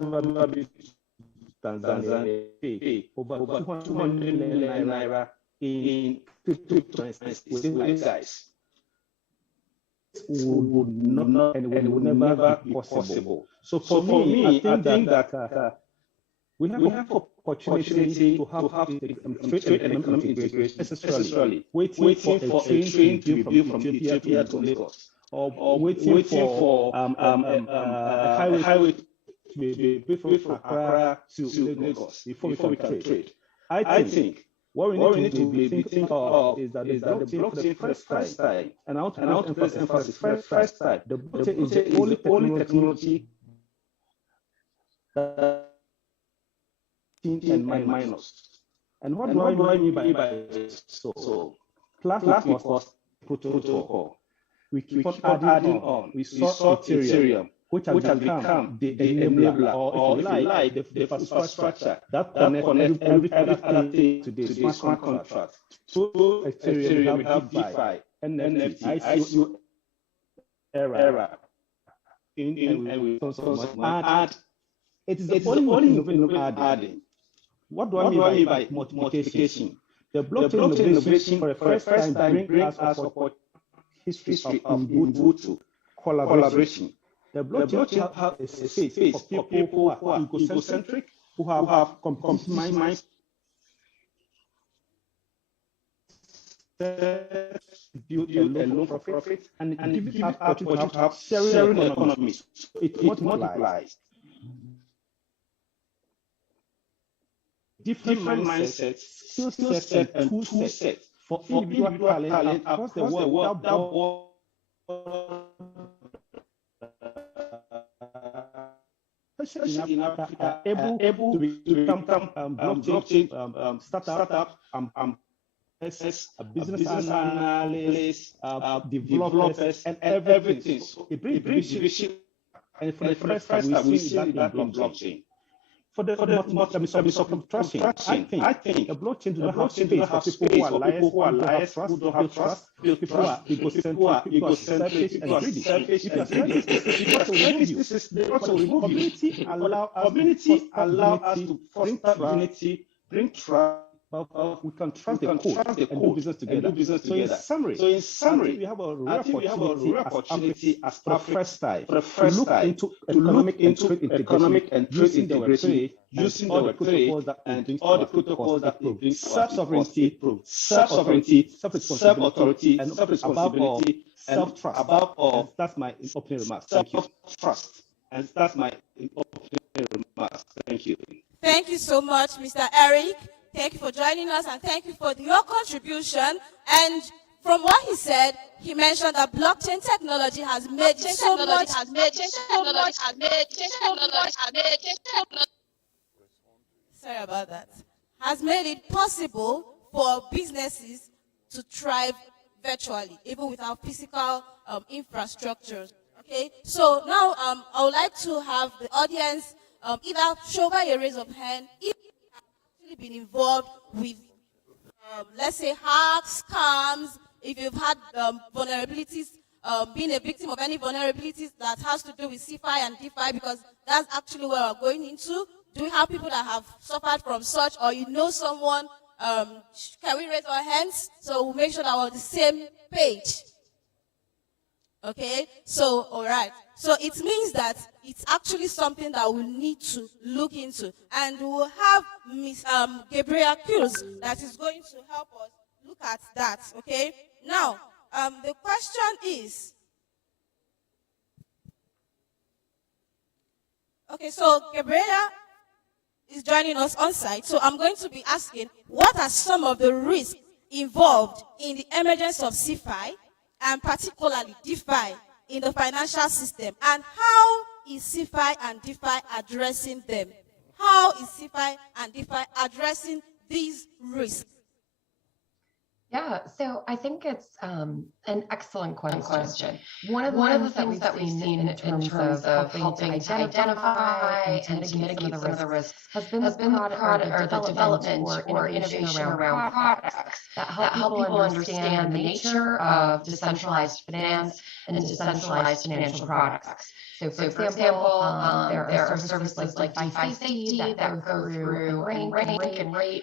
Never been to Tanzania. Pay over 200 million naira in cryptocurrencies with these guys. Would not and would never be possible. So for me, I think that we have opportunity to have trade and economic integration necessarily. Waiting for a train to be built from Ethiopia to Lagos, or waiting for a highway to be built from Accra to Lagos before we can trade. I think what we need to be thinking of is that the blockchain for the first time, and I want to place emphasis, first time, the blockchain is the only technology that and minus. And what do I mean by so? Plasma was protocol. We keep on adding on. We saw Ethereum, which has become the enabler, or if you like, the infrastructure that connects every other thing to the smart contract. So Ethereum, we have DeFi, NFT, ICO era, and we add. It is the only innovation adding. What do I mean by multiplication? The blockchain innovation for the first time brings us a history of Ubuntu collaboration. The blockchain has a space for people who are egocentric, who have compromised build a low profit, and give us opportunity to have sharing economies. It multiplies. Different mindsets, skill sets, and tool sets for individual talent across the world. Especially in Africa, able to become blockchain startup, a business analyst, developers, and everything. So it brings division, and for the first time we see that in blockchain. For the trusting, I think the blockchain does not have space for people who are liars, who don't have trust, people who are egocentric, and greedy. If you are selfish, they also remove you. Community allow us to foster unity, bring trust. We can trust the code and do business together. So in summary, we have a real opportunity as for the first time to look into economic and trade integration, using all the protocols that it brings self-sovereignty, self-authority, and self-responsibility, self-trust. Above all, that's my opening remarks. Thank you. Trust, and that's my opening remarks. Thank you. Thank you so much, Mr. Eric. Thank you for joining us, and thank you for your contribution. And from what he said, he mentioned that blockchain technology has made so much. Sorry about that. Has made it possible for businesses to thrive virtually, even without physical infrastructure. Okay, so now I would like to have the audience either show by a raise of hand if you have actually been involved with, let's say, hacks, scams, if you've had vulnerabilities, being a victim of any vulnerabilities that has to do with CeFi and DeFi, because that's actually where we're going into. Do we have people that have suffered from such, or you know someone? Can we raise our hands so we'll make sure that we're on the same page? Okay, so all right. So it means that it's actually something that we need to look into, and we'll have Miss Gabriel Cruz that is going to help us look at that. Okay. Now, the question is, okay, so Gabriela is joining us on site. So I'm going to be asking, what are some of the risks involved in the emergence of CeFi and particularly DeFi in the financial system, and how is CeFi and DeFi addressing them? How is CeFi and DeFi addressing these risks? Yeah, so I think it's an excellent question. One of the things that we've seen in terms of helping to identify and to mitigate some of the risks has been the product or the development or innovation around products that help people understand the nature of decentralized finance and decentralized financial products. So for example, there are services like DeFi that go through and rank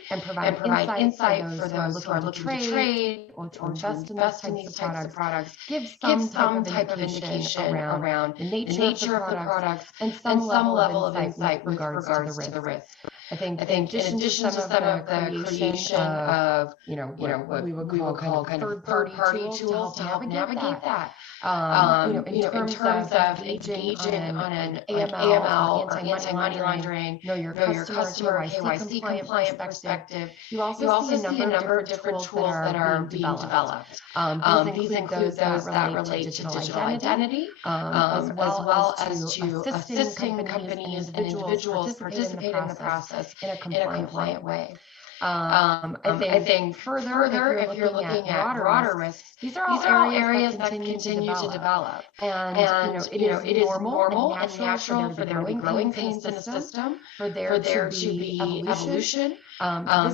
and provide insight for those who are looking to trade or to invest in these types of products, give some type of indication around the nature of the products and some level of insight with regards to the risk. I think in addition to some of the creation of, what we would call kind of third-party tools to help navigate that. In terms of engaging on an AML or anti-money laundering, know your customer, KYC compliant perspective, you also see a number of different tools that are being developed. These include those that relate to digital identity, as well as to assisting companies and individuals participate in the process in a compliant way. I think further, if you're looking at broader risks, these are all areas that continue to develop. And it is normal and natural for there to be growing pains in the system, for there to be evolution.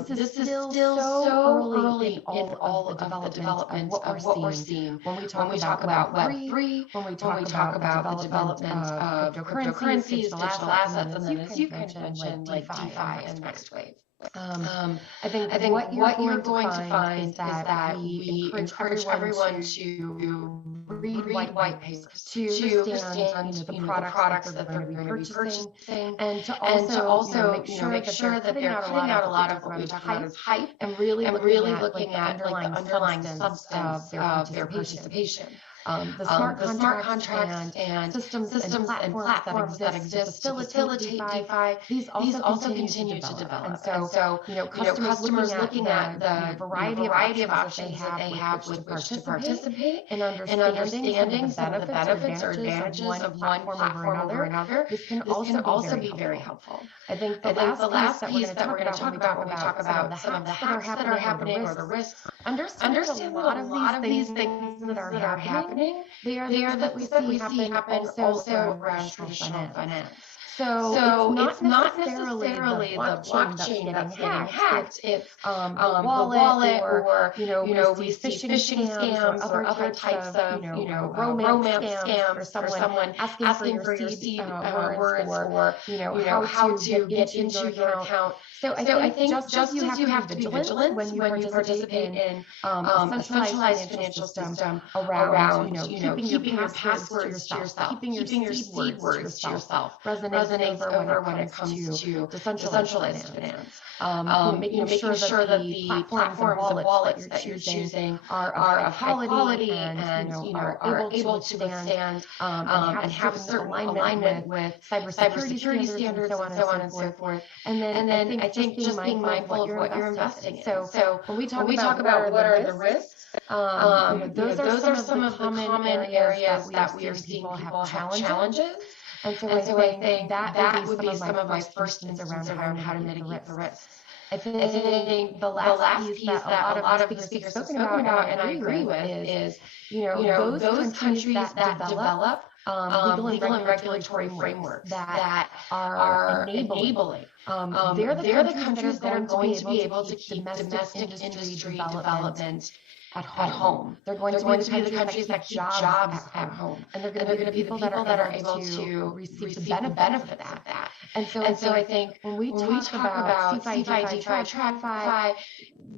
This is still so early in all of the development of what we're seeing. When we talk about Web3, when we talk about the development of cryptocurrencies, digital assets, and then as you can mention, like DeFi and next wave. I think what you're going to find is that we encourage everyone to read white papers, to understand the products that they're going to be purchasing, and to also make sure that they're putting out a lot of what we talk about as hype, and really looking at like the underlying substance of their participation. The smart contracts and systems and platforms that exist to facilitate DeFi, these also continue to develop. And so customers looking at the variety of options that they have to participate and understanding some of the benefits or advantages of one platform over another, this can also be very helpful. I think the last piece that we're going to talk about when we talk about some of the hacks that are happening or the risks, understand that a lot of these things that are happening, they are that we see happen also around traditional finance. So it's not necessarily the blockchain that's getting hacked. It's the wallet or we see phishing scams or other types of romance scams or someone asking for your seed words or how to get into your account. So I think just as you have to be vigilant when you participate in a centralized financial system around keeping your passwords to yourself, keeping your seed words to yourself resonates over when it comes to decentralized finance. Making sure that the platforms and wallets that you're choosing are of high quality and are able to withstand and have a certain alignment with cybersecurity standards and so on and so forth. And then I think just being mindful of what you're investing in. So when we talk about what are the risks, those are some of the common areas that we are seeing people have challenges. And so I think that would be some of my first instances around how to mitigate the risks. I think the last piece that a lot of the speakers have spoken about, and I agree with, is those countries that develop legal and regulatory frameworks that are enabling. They're the countries that are going to be able to keep domestic industry development at home. They're going to be the countries that keep jobs at home. And they're going to be the people that are able to receive the benefits of that. And so I think when we talk about CeFi, DeFi, TradFi,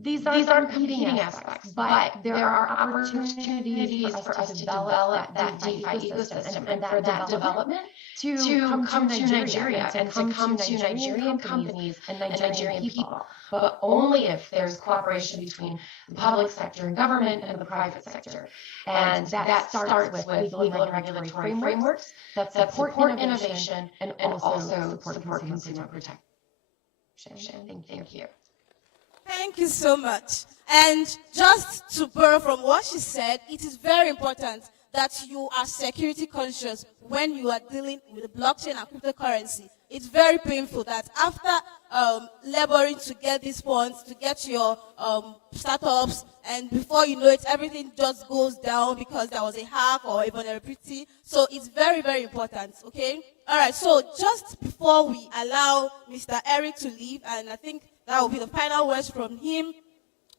these aren't competing aspects, but there are opportunities for us to develop that DeFi ecosystem and for that development to come to Nigeria and to come to Nigerian companies and Nigerian people. But only if there's cooperation between the public sector and government and the private sector. And that starts with legal and regulatory frameworks that support innovation and also support consumer protection. Thank you. Thank you so much. And just to borrow from what she said, it is very important that you are security conscious when you are dealing with the blockchain and cryptocurrency. It's very painful that after laboring to get these funds, to get your startups, and before you know it, everything just goes down because there was a hack or a vulnerability. So it's very, very important, okay? All right, so just before we allow Mr. Eric to leave, and I think that will be the final words from him,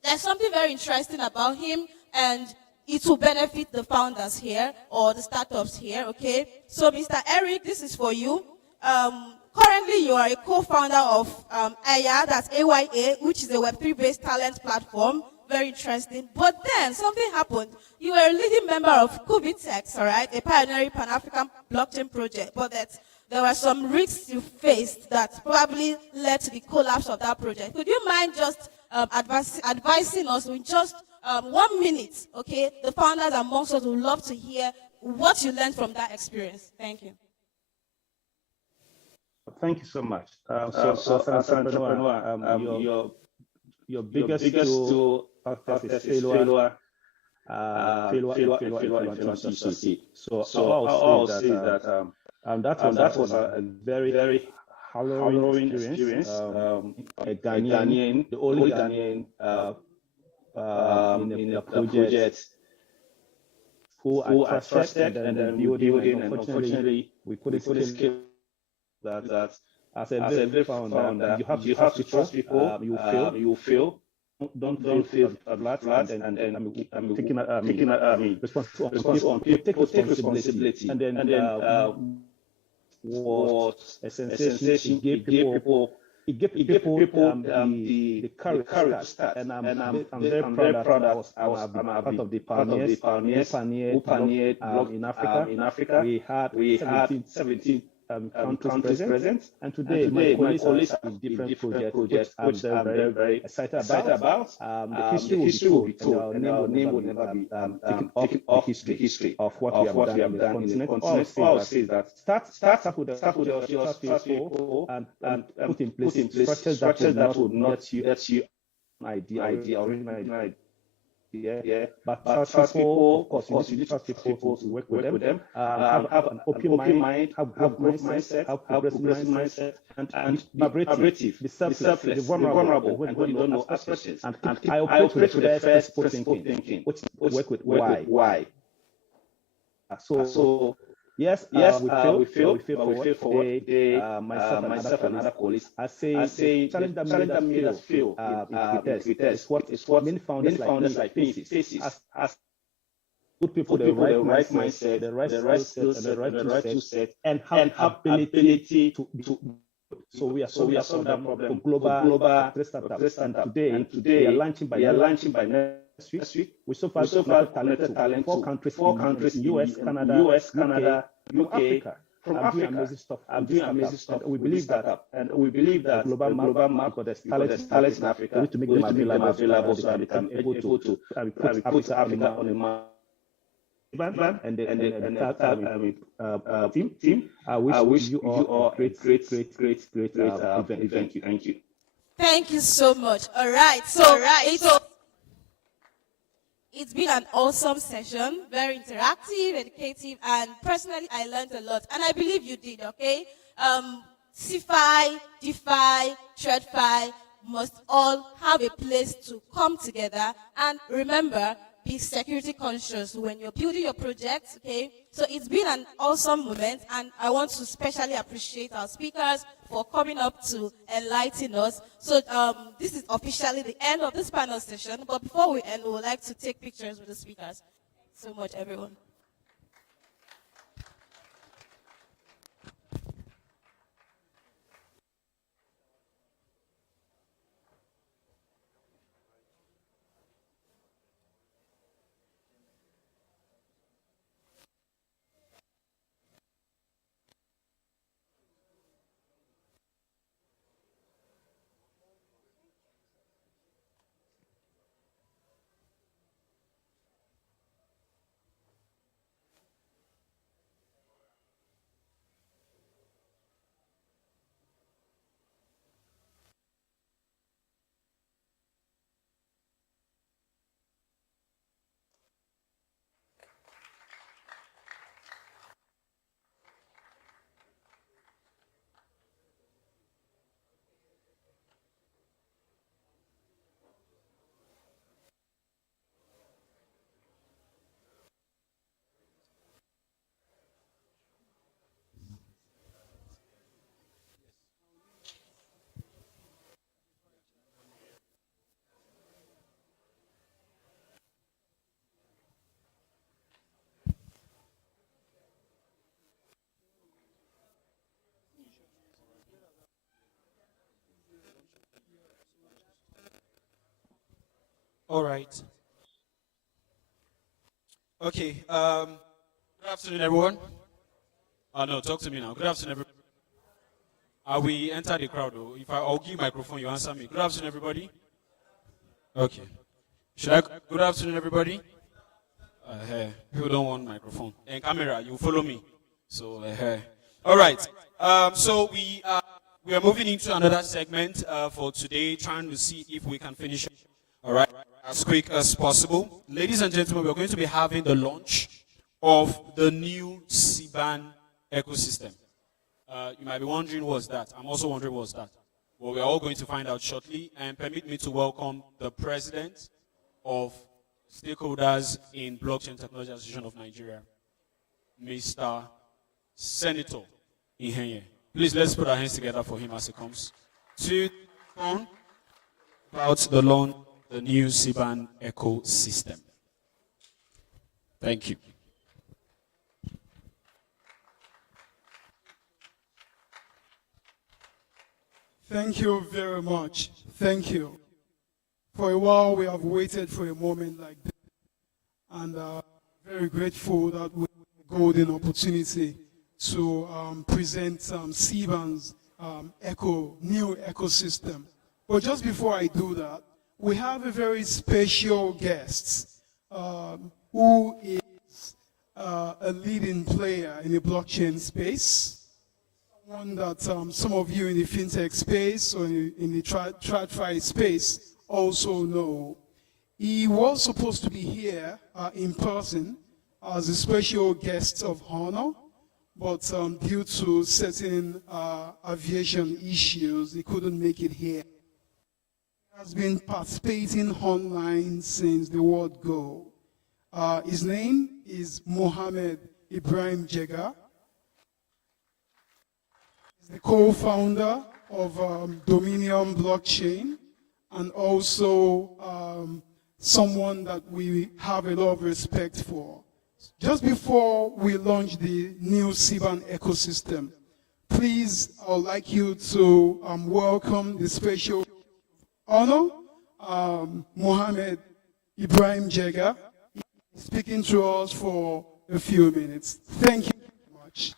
there's something very interesting about him, and it will benefit the founders here or the startups here, okay? So Mr. Eric, this is for you. Currently, you are a co-founder of AYA, that's AYA, which is a Web3-based talent platform. Very interesting. But then something happened. You were a leading member of Kubitex, all right, a pioneering Pan-African blockchain project, but that there were some risks you faced that probably led to the collapse of that project. Could you mind just advising us in just 1 minute, okay? The founders amongst us would love to hear what you learned from that experience. Thank you. Thank you so much. So as an entrepreneur, your biggest tool is failure to succeed. So I'll say that that was a very, very harrowing experience. A Ghanaian, the only Ghanaian in the project who I trusted and then building, and unfortunately we couldn't scale that as a very founder, you have to trust people. You fail. Don't feel flat, and I'm taking responsibility. Take responsibility, and then was a sensation. It gave people the courage to start, and I'm very proud that I was part of the pioneers who pioneered in Africa. We had 17 countries present, and today my colleagues have different projects I'm very, very excited about. The history will be told, and our name will never be taken off the history of what we have done in the continent. All say that start with your people and put in place structures that will not get you original idea. Yeah, but trust people, of course, you need to trust people to work with them, have an open mind, have growth mindset, have progressive mindset, and be collaborative, be selfless, be vulnerable when you don't know ask questions. And I operate with the first principle thinking, which work with why. So yes, we feel for myself and other colleagues. I say challenge that made us fail. It's what many founders like faces as good people, the right mindset, the right skill set, and the right tool set, and have ability to. So we are solving that problem for global startup today. And we are launching by next week. We so far connected talent to four countries: US, Canada, UK. From Africa, I'm doing amazing stuff. We believe that global market, because there's talent in Africa, we need to make them available so that they can able to put Africa on the map. And team, I wish you all a great event. Thank you. Thank you so much. All right. So it's been an awesome session, very interactive, educative, and personally, I learned a lot. And I believe you did, okay? CeFi, DeFi, TradFi must all have a place to come together. And remember, be security conscious when you're building your project, okay? So it's been an awesome moment, and I want to especially appreciate our speakers for coming up to enlighten us. So this is officially the end of this panel session, but before we end, we would like to take pictures with the speakers. So much, everyone. All right. Okay. Good afternoon, everyone. No, talk to me now. Good afternoon, everybody. We enter the crowd, though. If I'll give microphone, you answer me. Good afternoon, everybody. Okay. Good afternoon, everybody. People don't want microphone. And camera, you follow me. So, all right. So we are moving into another segment for today, trying to see if we can finish. All right, as quick as possible. Ladies and gentlemen, we're going to be having the launch of the new SiBAN ecosystem. You might be wondering what's that. I'm also wondering what's that. Well, we're all going to find out shortly. And permit me to welcome the president of stakeholders in Blockchain Technology Association of Nigeria, Mr. Senator Ihenye. Please, let's put our hands together for him as he comes to phone about the launch of the new SiBAN ecosystem. Thank you. Thank you very much. Thank you. For a while, we have waited for a moment like this, and very grateful that we have a golden opportunity to present SiBAN's new ecosystem. But just before I do that, we have a very special guest who is a leading player in the blockchain space. One that some of you in the fintech space or in the TradFi space also know. He was supposed to be here in person as a special guest of honor, but due to certain aviation issues, he couldn't make it here. He has been participating online since the word go. His name is Mohammed Ibrahim Jega. The co-founder of Dominion Blockchain, and also someone that we have a lot of respect for. Just before we launch the new SiBAN ecosystem, please, I would like you to welcome the special honor, Mohammed Ibrahim Jega, speaking to us for a few minutes. Thank you very much.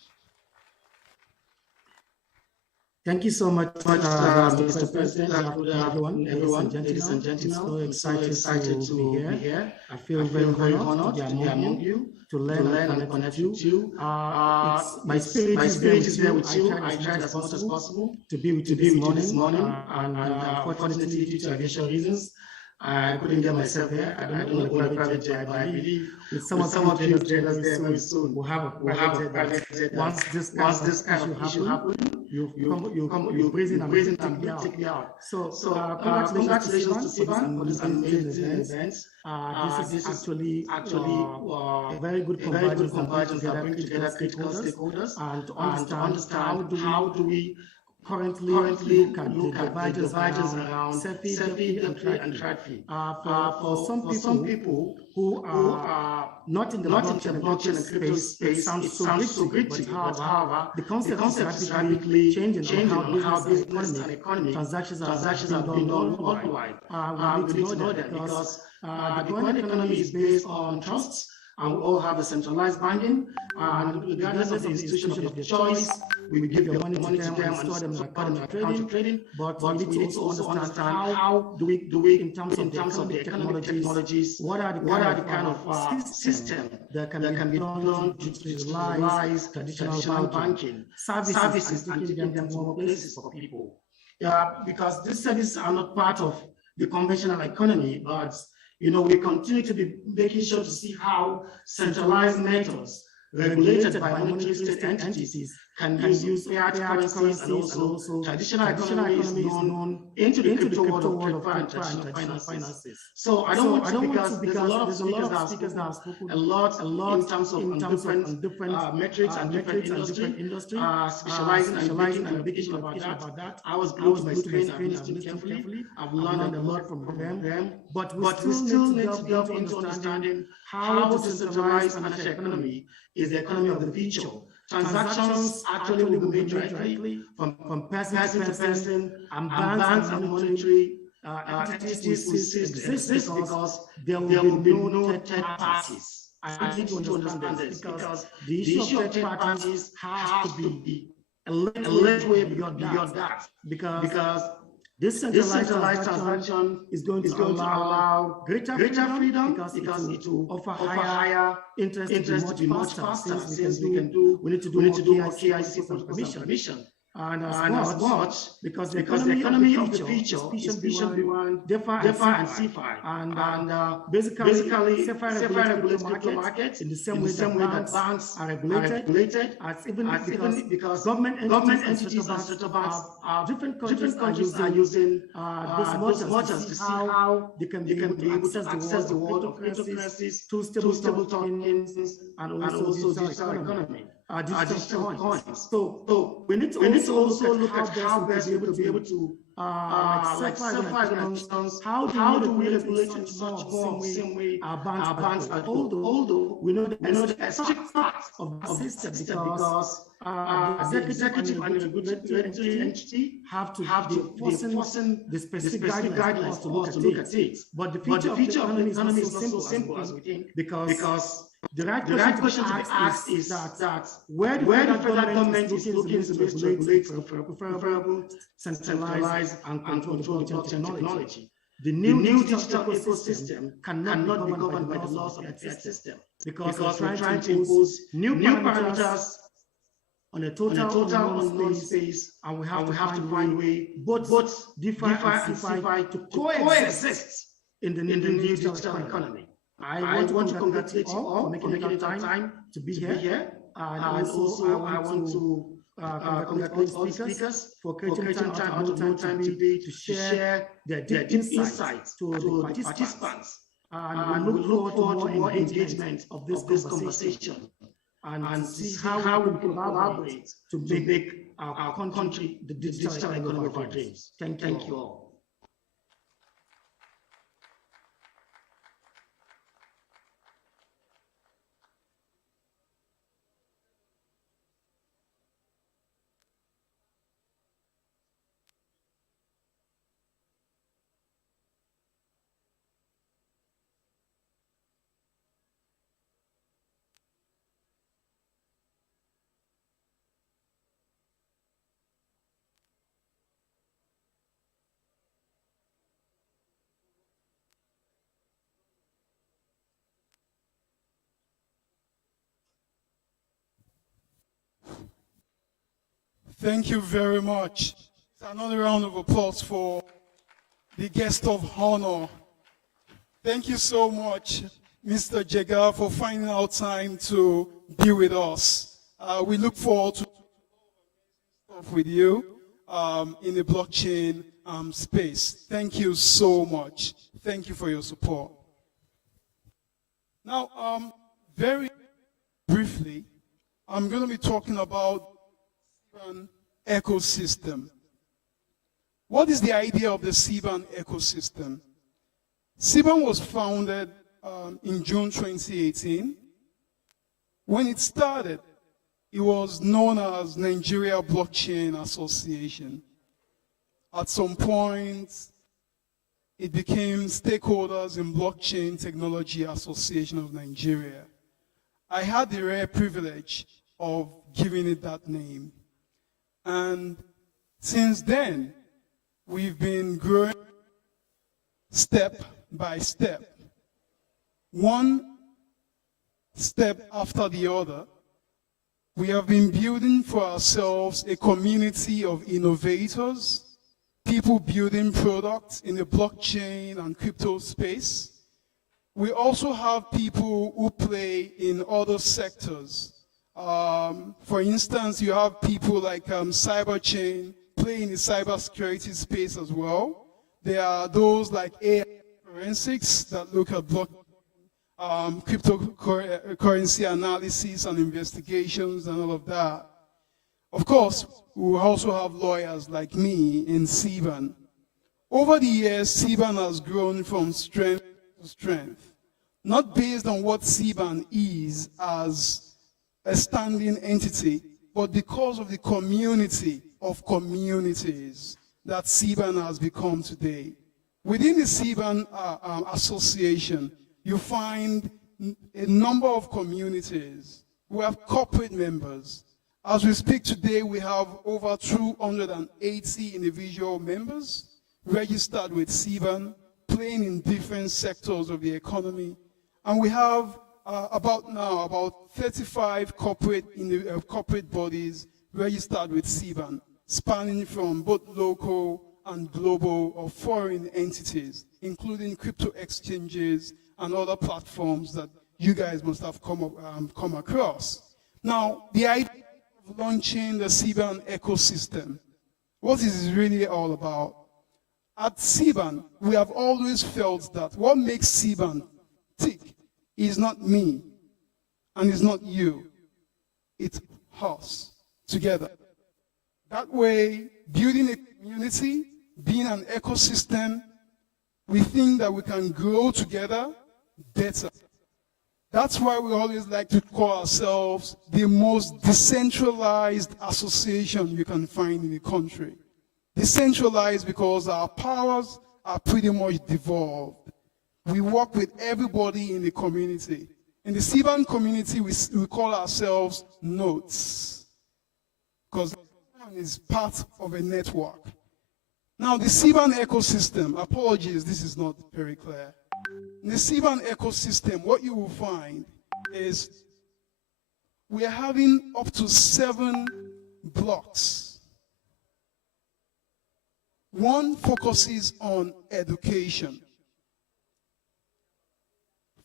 Thank you so much, Mr. President. Everyone, ladies and gentlemen. It's so excited to be here. I feel very honored to be among you, to learn and connect with you. My spirit is there with you. I tried as much as possible to be with you this morning. And unfortunately, due to aviation reasons, I couldn't get myself here. I don't know the private jet, but I believe with some of the join us there very soon. We'll have a private jet. Once this issue happens, you've raised and take me out. So congratulations to CeFi for this amazing event. This is actually a very good convergence that bring together critical stakeholders and to understand how do we currently look at the divergence around CeFi and TradFi. For some people who are not in the blockchain and crypto space, it sounds so great to you, but however, the concept is rapidly changing on how business and economy transactions are being done worldwide. We need to know that because the current economy is based on trusts, and we all have a centralized banking, and regardless of the institution of your choice, we give your money to them and store them in account trading. But we need to also understand how do we in terms of the economic technologies, what are the kind of system that can be done to utilize traditional banking services and taking them to more places for people. Because these services are not part of the conventional economy, but we continue to be making sure to see how centralized methods regulated by monetary state entities can use fiat currencies and also traditional economies known into the crypto world of TradFi and traditional finances. So I don't want to because there's a lot of speakers that have spoken a lot in terms of different metrics and different industry specializing and making about that. I was glued to my screen and listening carefully. I've learned a lot from them, but we still need to delve into understanding how decentralized financial economy is the economy of the future. Transactions actually will be made directly from person to person, and banks and monetary entities will exist because there will be no third parties. I need to understand this because the issue of third parties has to be a little way beyond that because this centralized transaction is going to allow greater freedom because it will offer higher interest to be much faster since we need to do more KYC for permission. And as much because the economy of the future is B1, DeFi and CeFi. And basically CeFi regulates crypto markets in the same way that banks are regulated, as even because government entities and central banks different countries are using those watches to see how they can be able to access the world of cryptocurrencies, two stable tokens, and also digital economy. Digital coins. So we need to also look at how best we will be able to like CeFi, how do we regulate in such more same way our banks are although we know the strict part of the system because the executive and the regulatory entity have to be enforcing the specific guidelines to look at it. But the future of the economy is not so simple as we think because the right question to be asked is that where the federal government is looking to regulate preferable, centralized, and controlled blockchain technology. The new digital ecosystem cannot be governed by the laws of the fiat system because we're trying to impose new parameters on a total unknown space, and we have to find a way both DeFi and CeFi to coexist in the new digital economy. I want to congratulate you all for making the time to be here. And also I want to congratulate all speakers for creating time out of no time today to share their deep insights to the participants. And we look forward to more engagement of this conversation and see how we collaborate to make our country the digital economy of our dreams. Thank you all. Thank you very much. Another round of applause for the guest of honor. Thank you so much, Mr. Jega, for finding out time to be with us. We look forward to off with you in the blockchain space. Thank you so much. Thank you for your support. Now, very briefly, I'm going to be talking about SiBAN ecosystem. What is the idea of the SiBAN ecosystem? SiBAN was founded in June 2018. When it started, it was known as Nigeria Blockchain Association. At some point, it became Stakeholders in Blockchain Technology Association of Nigeria. I had the rare privilege of giving it that name. And since then, we've been growing step by step, one step after the other. We have been building for ourselves a community of innovators, people building products in the blockchain and crypto space. We also have people who play in other sectors. For instance, you have people like CyberChain play in the cybersecurity space as well. There are those like AI forensics that look at cryptocurrency analysis and investigations and all of that. Of course, we also have lawyers like me in SiBAN. Over the years, SiBAN has grown from strength to strength, not based on what SiBAN is as a standing entity, but because of the community of communities that SiBAN has become today. Within the SiBAN association, you find a number of communities. We have corporate members. As we speak today, we have over 280 individual members registered with SiBAN, playing in different sectors of the economy. And we have about 35 corporate bodies registered with SiBAN, spanning from both local and global or foreign entities, including crypto exchanges and other platforms that you guys must have come across. Now, the idea of launching the SiBAN ecosystem, what is it really all about? At SiBAN, we have always felt that what makes SiBAN tick is not me and it's not you. It's us together. That way, building a community, being an ecosystem, we think that we can grow together better. That's why we always like to call ourselves the most decentralized association you can find in the country. Decentralized because our powers are pretty much devolved. We work with everybody in the community. In the SiBAN community, we call ourselves nodes, because everyone is part of a network. Now, the SiBAN ecosystem, apologies, this is not very clear. In the SiBAN ecosystem, what you will find is we are having up to 7 blocks. One focuses on education.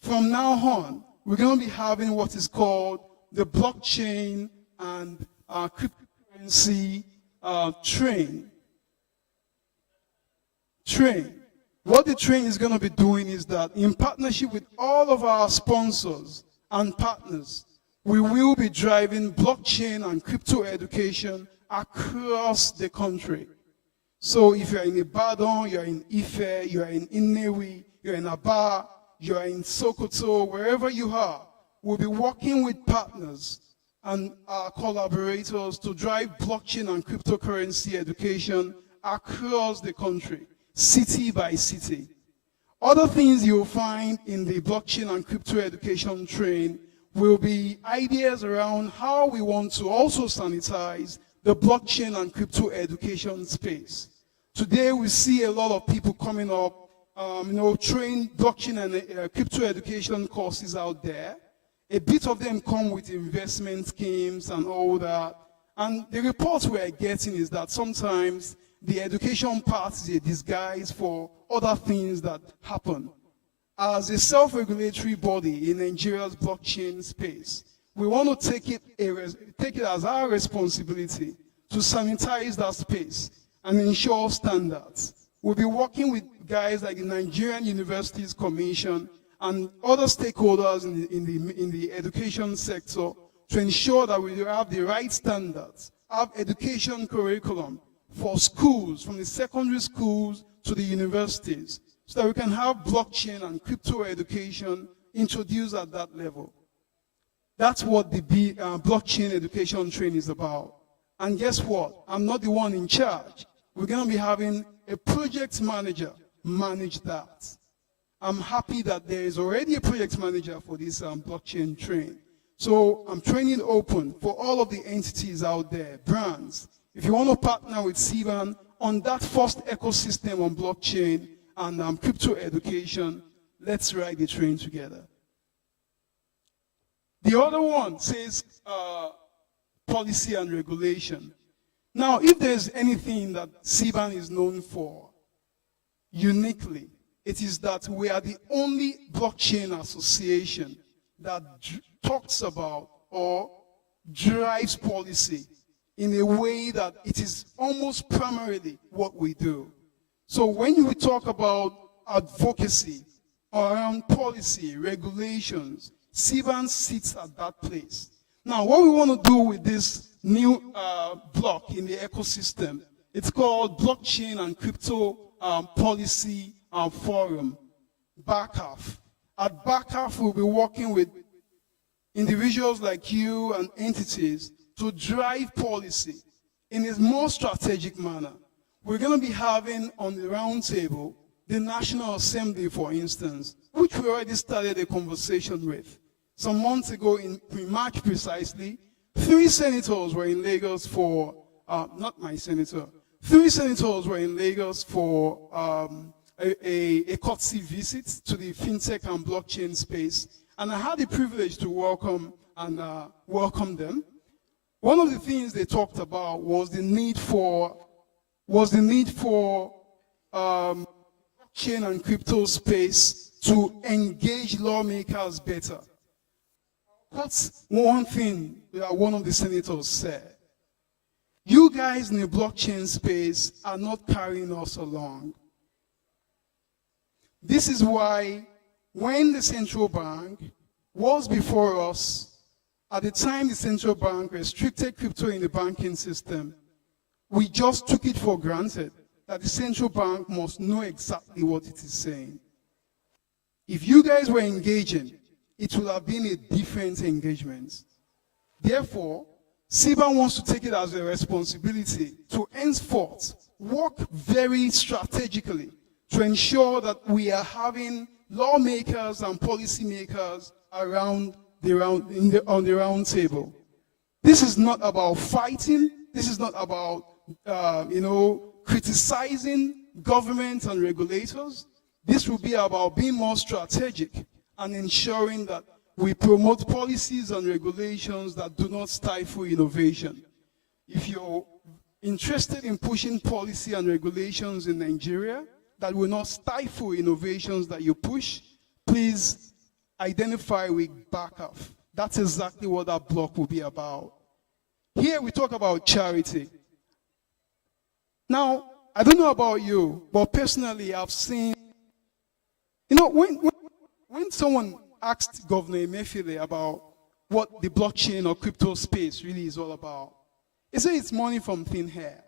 From now on, we're going to be having what is called the blockchain and cryptocurrency train. What the train is going to be doing is that in partnership with all of our sponsors and partners, we will be driving blockchain and crypto education across the country. So if you're in Ibadan, you're in Ife, you're in Inewi, you're in Aba, you're in Sokoto, wherever you are, we'll be working with partners and our collaborators to drive blockchain and cryptocurrency education across the country, city by city. Other things you'll find in the blockchain and crypto education train will be ideas around how we want to also sanitize the blockchain and crypto education space. Today we see a lot of people coming up, train blockchain and crypto education courses out there. A bit of them come with investment schemes and all that. And the reports we're getting is that sometimes the education part is a disguise for other things that happen. As a self-regulatory body in Nigeria's blockchain space, we want to take it as our responsibility to sanitize that space and ensure standards. We'll be working with guys like the Nigerian Universities Commission and other stakeholders in the education sector to ensure that we have the right standards, have education curriculum for schools, from the secondary schools to the universities, so that we can have blockchain and crypto education introduced at that level. That's what the blockchain education train is about. And guess what? I'm not the one in charge. We're going to be having a project manager manage that. I'm happy that there is already a project manager for this blockchain train. So I'm training open for all of the entities out there, brands. If you want to partner with SiBAN on that first ecosystem on blockchain and crypto education, let's ride the train together. The other one says policy and regulation. Now, if there's anything that SiBAN is known for uniquely, it is that we are the only blockchain association that talks about or drives policy in a way that it is almost primarily what we do. So when we talk about advocacy around policy, regulations, SiBAN sits at that place. Now, what we want to do with this new block in the ecosystem, it's called Blockchain and Crypto Policy Forum, BACAF. At BACAF, we'll be working with individuals like you and entities to drive policy in a more strategic manner. We're going to be having on the round table the National Assembly, for instance, which we already started a conversation with. Some months ago, in March precisely, 3 senators were in Lagos for, not my senator, 3 senators were in Lagos for a courtesy visit to the fintech and blockchain space. And I had the privilege to welcome them. One of the things they talked about was the need for blockchain and crypto space to engage lawmakers better. That's one thing that one of the senators said. You guys in the blockchain space are not carrying us along. This is why when the central bank was before us, at the time the central bank restricted crypto in the banking system, we just took it for granted that the central bank must know exactly what it is saying. If you guys were engaging, it would have been a different engagement. Therefore, SiBAN wants to take it as a responsibility to henceforth work very strategically to ensure that we are having lawmakers and policymakers on the round table. This is not about fighting. This is not about criticizing government and regulators. This will be about being more strategic and ensuring that we promote policies and regulations that do not stifle innovation. If you're interested in pushing policy and regulations in Nigeria that will not stifle innovations that you push, please identify with BACAF. That's exactly what that block will be about. Here we talk about charity. Now, I don't know about you, but personally I've seen, when someone asked Governor Emefiele about what the blockchain or crypto space really is all about, he said it's money from thin air.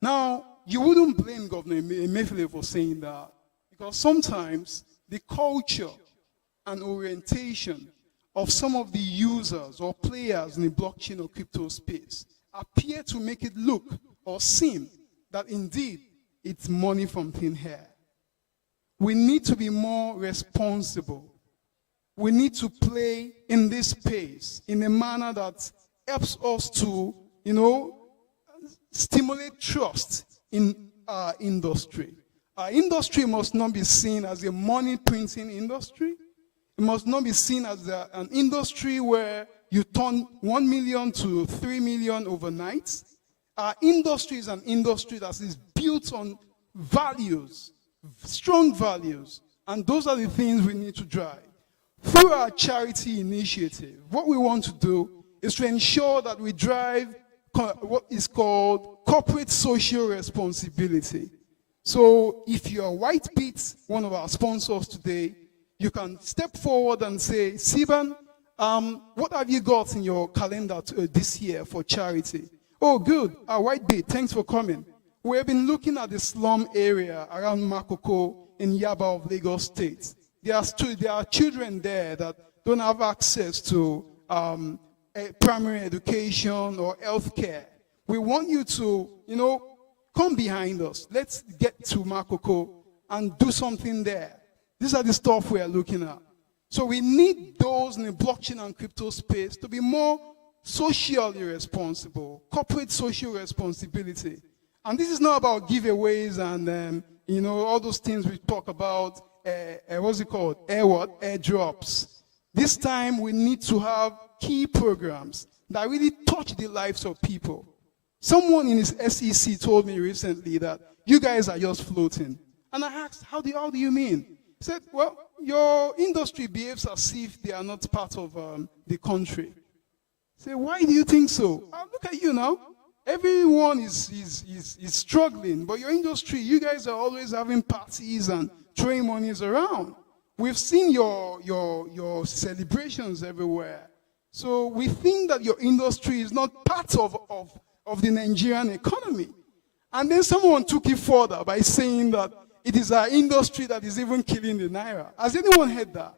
Now, you wouldn't blame Governor Emefiele for saying that, because sometimes the culture and orientation of some of the users or players in the blockchain or crypto space appear to make it look or seem that indeed it's money from thin air. We need to be more responsible. We need to play in this space in a manner that helps us to, stimulate trust in our industry. Our industry must not be seen as a money printing industry. It must not be seen as an industry where you turn 1 million to 3 million overnight. Our industry is an industry that is built on values, strong values, and those are the things we need to drive. Through our charity initiative, what we want to do is to ensure that we drive what is called corporate social responsibility. So if you are Whitebit, one of our sponsors today, you can step forward and say, SiBAN, what have you got in your calendar this year for charity? Oh, good. Whitebit, thanks for coming. We have been looking at the slum area around Makoko in Yaba of Lagos State. There are children there that don't have access to primary education or healthcare. We want you to, come behind us. Let's get to Makoko and do something there. These are the stuff we are looking at. So we need those in the blockchain and crypto space to be more socially responsible, corporate social responsibility. And this is not about giveaways and all those things we talk about. What's it called? Airdrops. This time we need to have key programs that really touch the lives of people. Someone in his SEC told me recently that you guys are just floating. And I asked, how do you mean? He said, well, your industry behaves as if they are not part of the country. I said, why do you think so? Look at you now. Everyone is struggling, but your industry, you guys are always having parties and throwing monies around. We've seen your celebrations everywhere. So we think that your industry is not part of the Nigerian economy. And then someone took it further by saying that it is our industry that is even killing the Naira. Has anyone heard that?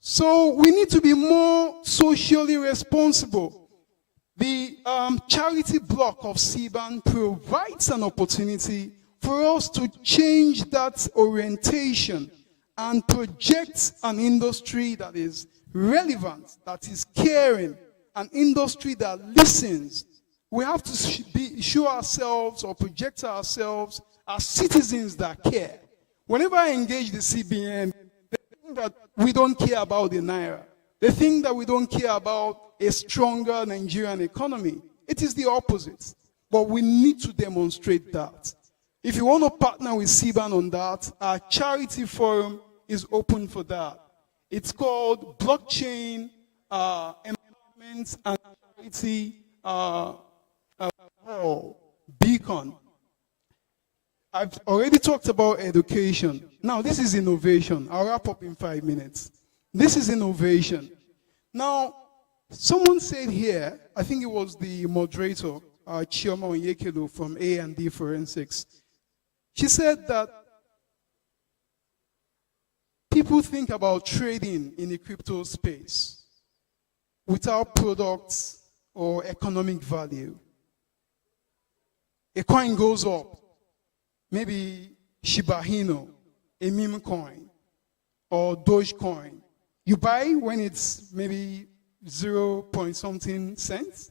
So we need to be more socially responsible. The charity block of SiBAN provides an opportunity for us to change that orientation and project an industry that is relevant, that is caring, an industry that listens. We have to show ourselves or project ourselves as citizens that care. Whenever I engage the CBN, they think that we don't care about the Naira. They think that we don't care about a stronger Nigerian economy. It is the opposite. But we need to demonstrate that. If you want to partner with SiBAN on that, our charity forum is open for that. It's called Blockchain Empowerment and Charity Beacon. I've already talked about education. Now, this is innovation. I'll wrap up in 5 minutes. This is innovation. Now, someone said here, I think it was the moderator, Chioma Onyekelo from A&D Forensics. She said that people think about trading in the crypto space without products or economic value. A coin goes up, maybe Shiba Inu, a meme coin, or Dogecoin. You buy when it's maybe 0 point something cents.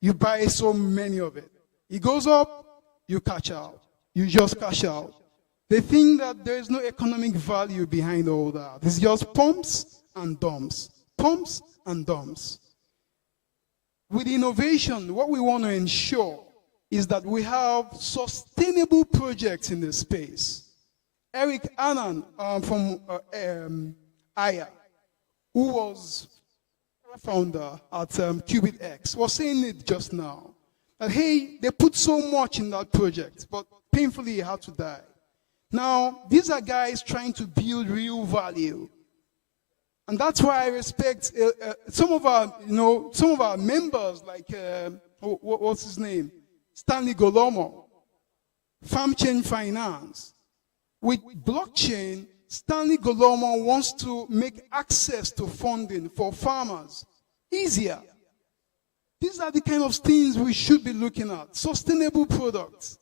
You buy so many of it. It goes up, you cash out. You just cash out. They think that there is no economic value behind all that. It's just pumps and dumps. Pumps and dumps. With innovation, what we want to ensure is that we have sustainable projects in this space. Eric Annan from Aya, who was founder at QubitX, was saying it just now. That, hey, they put so much in that project, but painfully he had to die. Now, these are guys trying to build real value. And that's why I respect some of our members, like, what's his name? Stanley Golomo, Farm Chain Finance. With blockchain, Stanley Golomo wants to make access to funding for farmers easier. These are the kind of things we should be looking at. Sustainable products.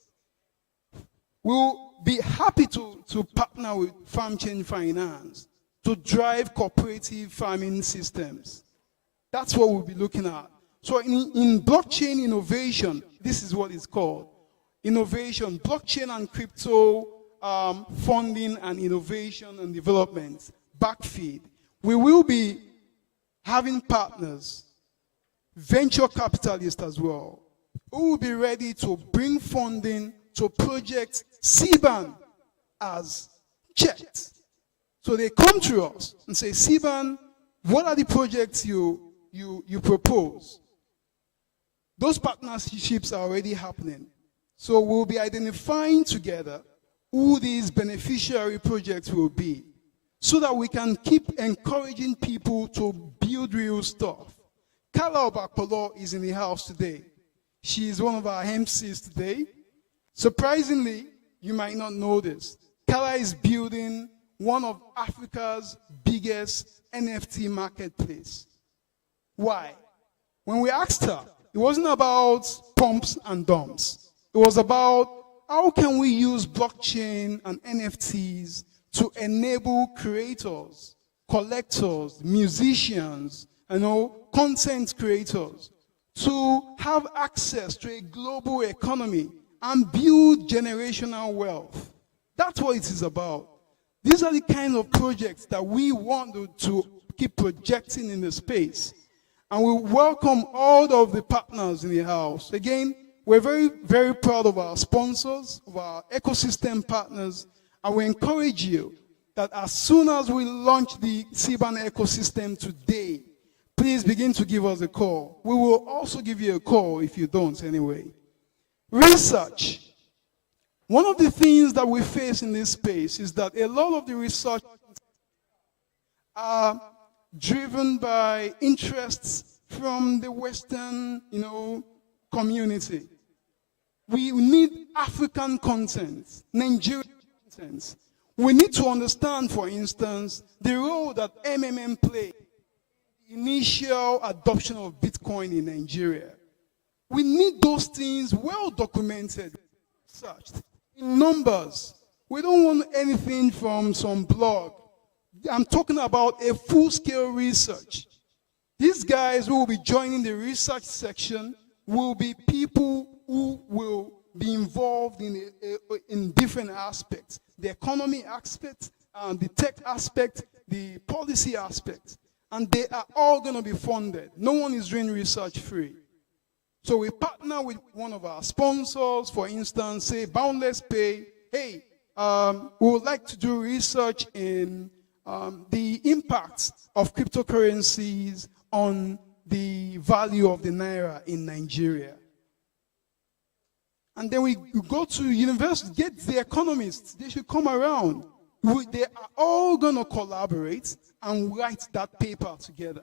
We'll be happy to partner with Farm Chain Finance to drive cooperative farming systems. That's what we'll be looking at. So in blockchain innovation, this is what it's called. Innovation, blockchain and crypto funding and innovation and development, backfeed. We will be having partners, venture capitalists as well, who will be ready to bring funding to projects SiBAN has checked. So they come to us and say, SiBAN, what are the projects you propose? Those partnerships are already happening. So we'll be identifying together who these beneficiary projects will be so that we can keep encouraging people to build real stuff. Carla Obakpolo is in the house today. She is one of our MCs today. Surprisingly, you might not know this. Carla is building one of Africa's biggest NFT marketplace. Why? When we asked her, it wasn't about pumps and dumps. It was about how can we use blockchain and NFTs to enable creators, collectors, musicians, content creators to have access to a global economy and build generational wealth. That's what it is about. These are the kind of projects that we want to keep projecting in the space. And we welcome all of the partners in the house. Again, we're very, very proud of our sponsors, of our ecosystem partners, and we encourage you that as soon as we launch the SiBAN ecosystem today, please begin to give us a call. We will also give you a call if you don't anyway. Research. One of the things that we face in this space is that a lot of the research are driven by interests from the Western, community. We need African content, Nigerian content. We need to understand, for instance, the role that MMM played in the initial adoption of Bitcoin in Nigeria. We need those things well documented, researched, in numbers. We don't want anything from some blog. I'm talking about a full-scale research. These guys who will be joining the research section will be people who will be involved in different aspects. The economy aspect, the tech aspect, the policy aspect. And they are all going to be funded. No one is doing research free. So we partner with one of our sponsors, for instance, say Boundless Pay. Hey, we would like to do research in the impact of cryptocurrencies on the value of the Naira in Nigeria. And then we go to university, get the economists. They should come around. They are all going to collaborate and write that paper together.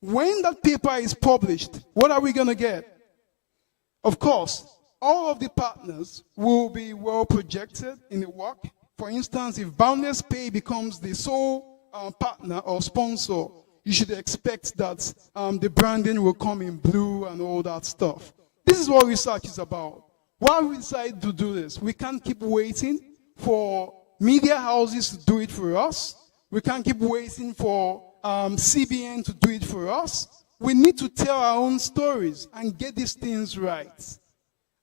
When that paper is published, what are we going to get? Of course, all of the partners will be well projected in the work. For instance, if Boundless Pay becomes the sole partner or sponsor, you should expect that the branding will come in blue and all that stuff. This is what research is about. Why we decide to do this? We can't keep waiting for media houses to do it for us. We can't keep waiting for CBN to do it for us. We need to tell our own stories and get these things right.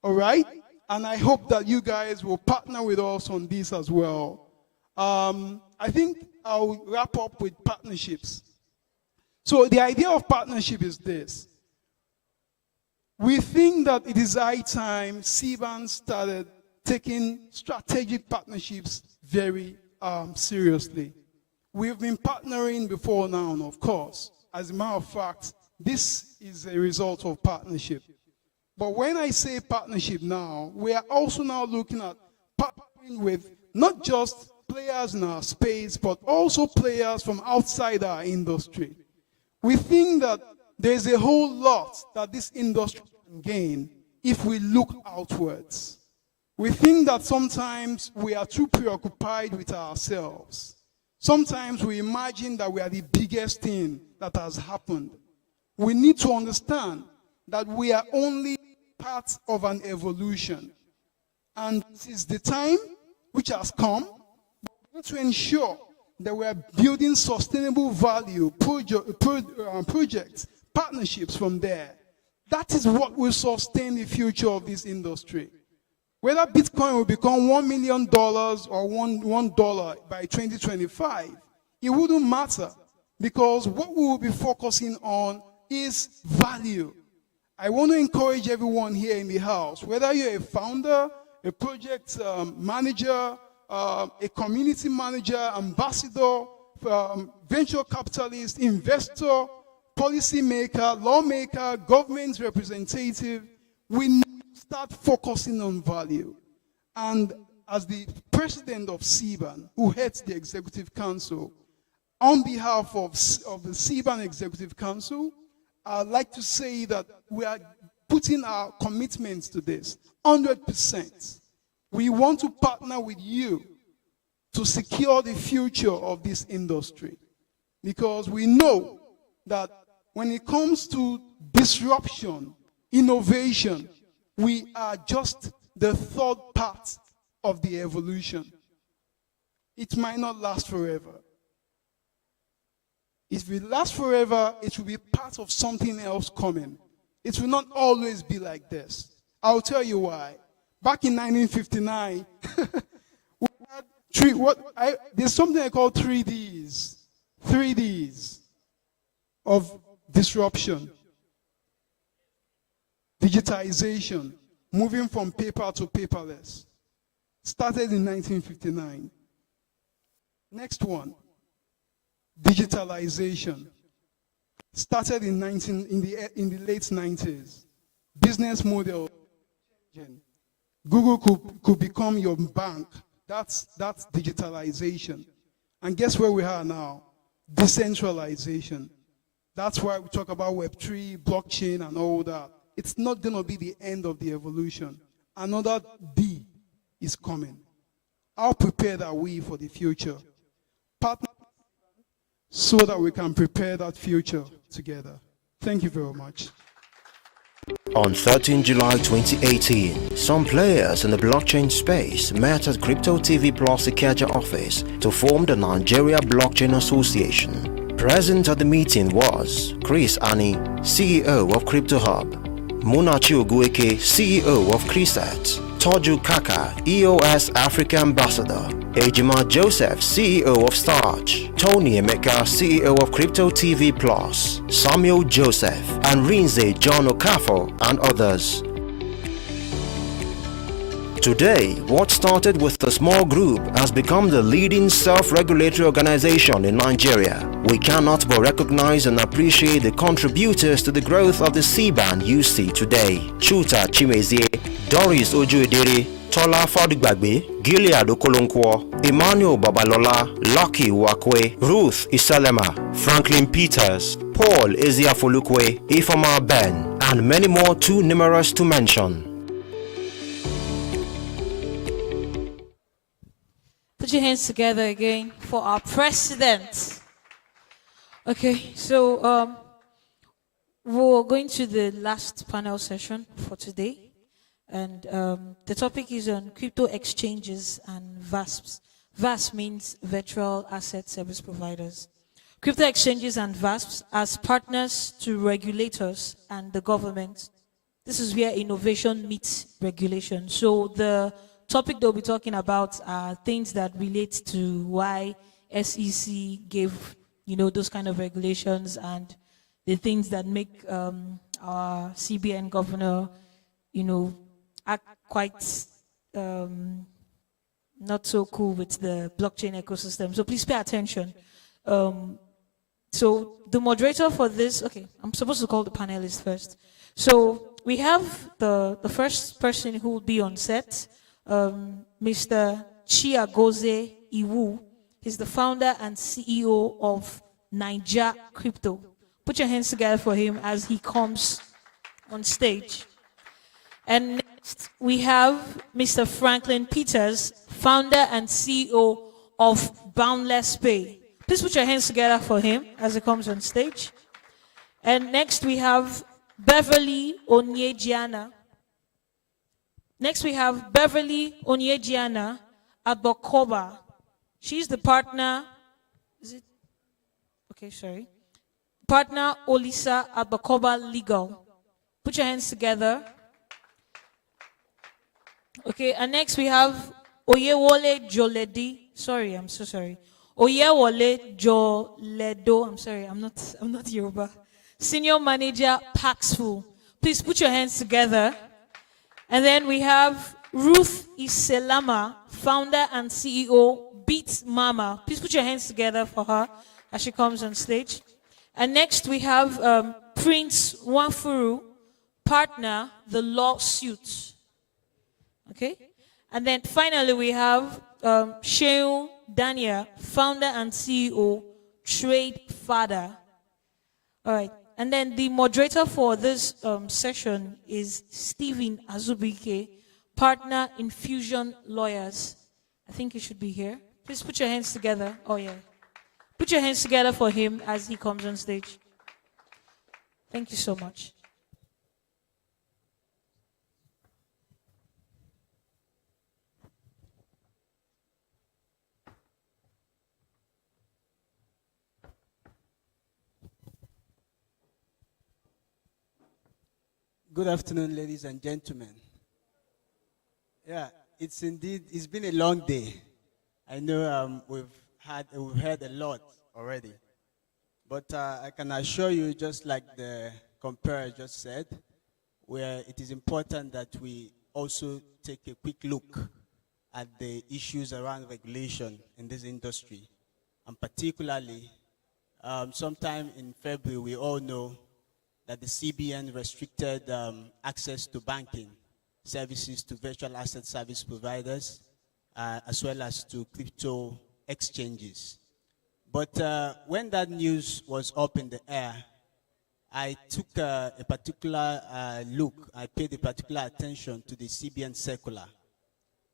All right? And I hope that you guys will partner with us on this as well. I think I'll wrap up with partnerships. So the idea of partnership is this. We think that it is high time SiBAN started taking strategic partnerships very seriously. We've been partnering before now, of course. As a matter of fact, this is a result of partnership. But when I say partnership now, we are also now looking at partnering with not just players in our space, but also players from outside our industry. We think that there's a whole lot that this industry can gain if we look outwards. We think that sometimes we are too preoccupied with ourselves. Sometimes we imagine that we are the biggest thing that has happened. We need to understand that we are only part of an evolution. And this is the time which has come to ensure that we are building sustainable value projects, partnerships from there. That is what will sustain the future of this industry. Whether Bitcoin will become $1 million or $1 by 2025, it wouldn't matter, because what we will be focusing on is value. I want to encourage everyone here in the house, whether you're a founder, a project manager, a community manager, ambassador, venture capitalist, investor, policymaker, lawmaker, government representative, we need to start focusing on value. And as the president of SiBAN, who heads the Executive Council, on behalf of the SiBAN Executive Council, I'd like to say that we are putting our commitments to this 100%. We want to partner with you to secure the future of this industry, because we know that when it comes to disruption, innovation, we are just the third part of the evolution. It might not last forever. If it lasts forever, it will be part of something else coming. It will not always be like this. I'll tell you why. Back in 1959, there's something I call 3Ds. 3Ds of disruption. Digitization, moving from paper to paperless. Started in 1959. Next one, digitalization. Started in the late 90s. Business model. Google could become your bank. That's digitalization. And guess where we are now? Decentralization. That's why we talk about Web3, blockchain, and all that. It's not going to be the end of the evolution. Another D is coming. How prepared are we for the future? Partner so that we can prepare that future together. Thank you very much. On 13 July 2018, some players in the blockchain space met at Crypto TV Plus Ikeja office to form the Nigeria Blockchain Association. Present at the meeting was Chris Ani, CEO of Crypto Hub, Munachi Ogueke, CEO of Criset, Toju Kaka, EOS Africa Ambassador, Ejima Joseph, CEO of Starch, Tony Emeka, CEO of Crypto TV Plus, Samuel Joseph, and Rinze John Okafo, and others. Today, what started with a small group has become the leading self-regulatory organization in Nigeria. We cannot but recognize and appreciate the contributors to the growth of the CBAN you see today. Chuta Chimezie, Doris Ojuedere, Tola Fadigbagbe, Gilead Okolonkwo, Emmanuel Babalola, Lucky Wakwe, Ruth Isalema, Franklin Peters, Paul Eziafolukwe, Ifama Ben, and many more too numerous to mention. Put your hands together again for our president. Okay, so we're going to the last panel session for today. And the topic is on crypto exchanges and VASPs. VASP means Virtual Asset Service Providers. Crypto exchanges and VASPs as partners to regulators and the government. This is where innovation meets regulation. So the topic that we'll be talking about are things that relate to why SEC gave, those kind of regulations, and the things that make our CBN governor, act quite not so cool with the blockchain ecosystem. So please pay attention. So the moderator for this, okay, I'm supposed to call the panelists first. So we have the first person who will be on set, Mr. Chiagoze Iwu. He's the founder and CEO of Naija Crypto. Put your hands together for him as he comes on stage. And next, we have Mr. Franklin Peters, founder and CEO of Boundless Pay. Please put your hands together for him as he comes on stage. And next, we have Beverly Onyejiana. Next, we have Beverly Onyejiana Abokoba. She's the partner. Is it? Okay, sorry. Partner Olisa Abokoba Legal. Put your hands together. Okay, and next we have Oyewole Joledi. Sorry, I'm so sorry. Oyewole Joledo. I'm sorry, I'm not Yoruba. Senior Manager Paxful. Please put your hands together. And then we have Ruth Iselama, founder and CEO Beat Mama. Please put your hands together for her as she comes on stage. And next we have Prince Wafuru, partner, the lawsuit. Okay? And then finally we have Shehu Daniel, founder and CEO, Trade Father. All right. And then the moderator for this session is Stephen Azubike, partner in Fusion Lawyers. I think he should be here. Please put your hands together. Oh, yeah. Put your hands together for him as he comes on stage. Thank you so much. Good afternoon, ladies and gentlemen. Yeah, it's been a long day. I know we've heard a lot already, but I can assure you, just like the comparer just said, where it is important that we also take a quick look at the issues around regulation in this industry, and particularly sometime in February, we all know that the CBN restricted access to banking services to virtual asset service providers, as well as to crypto exchanges. But when that news was up in the air, I took a particular look, I paid a particular attention to the CBN circular.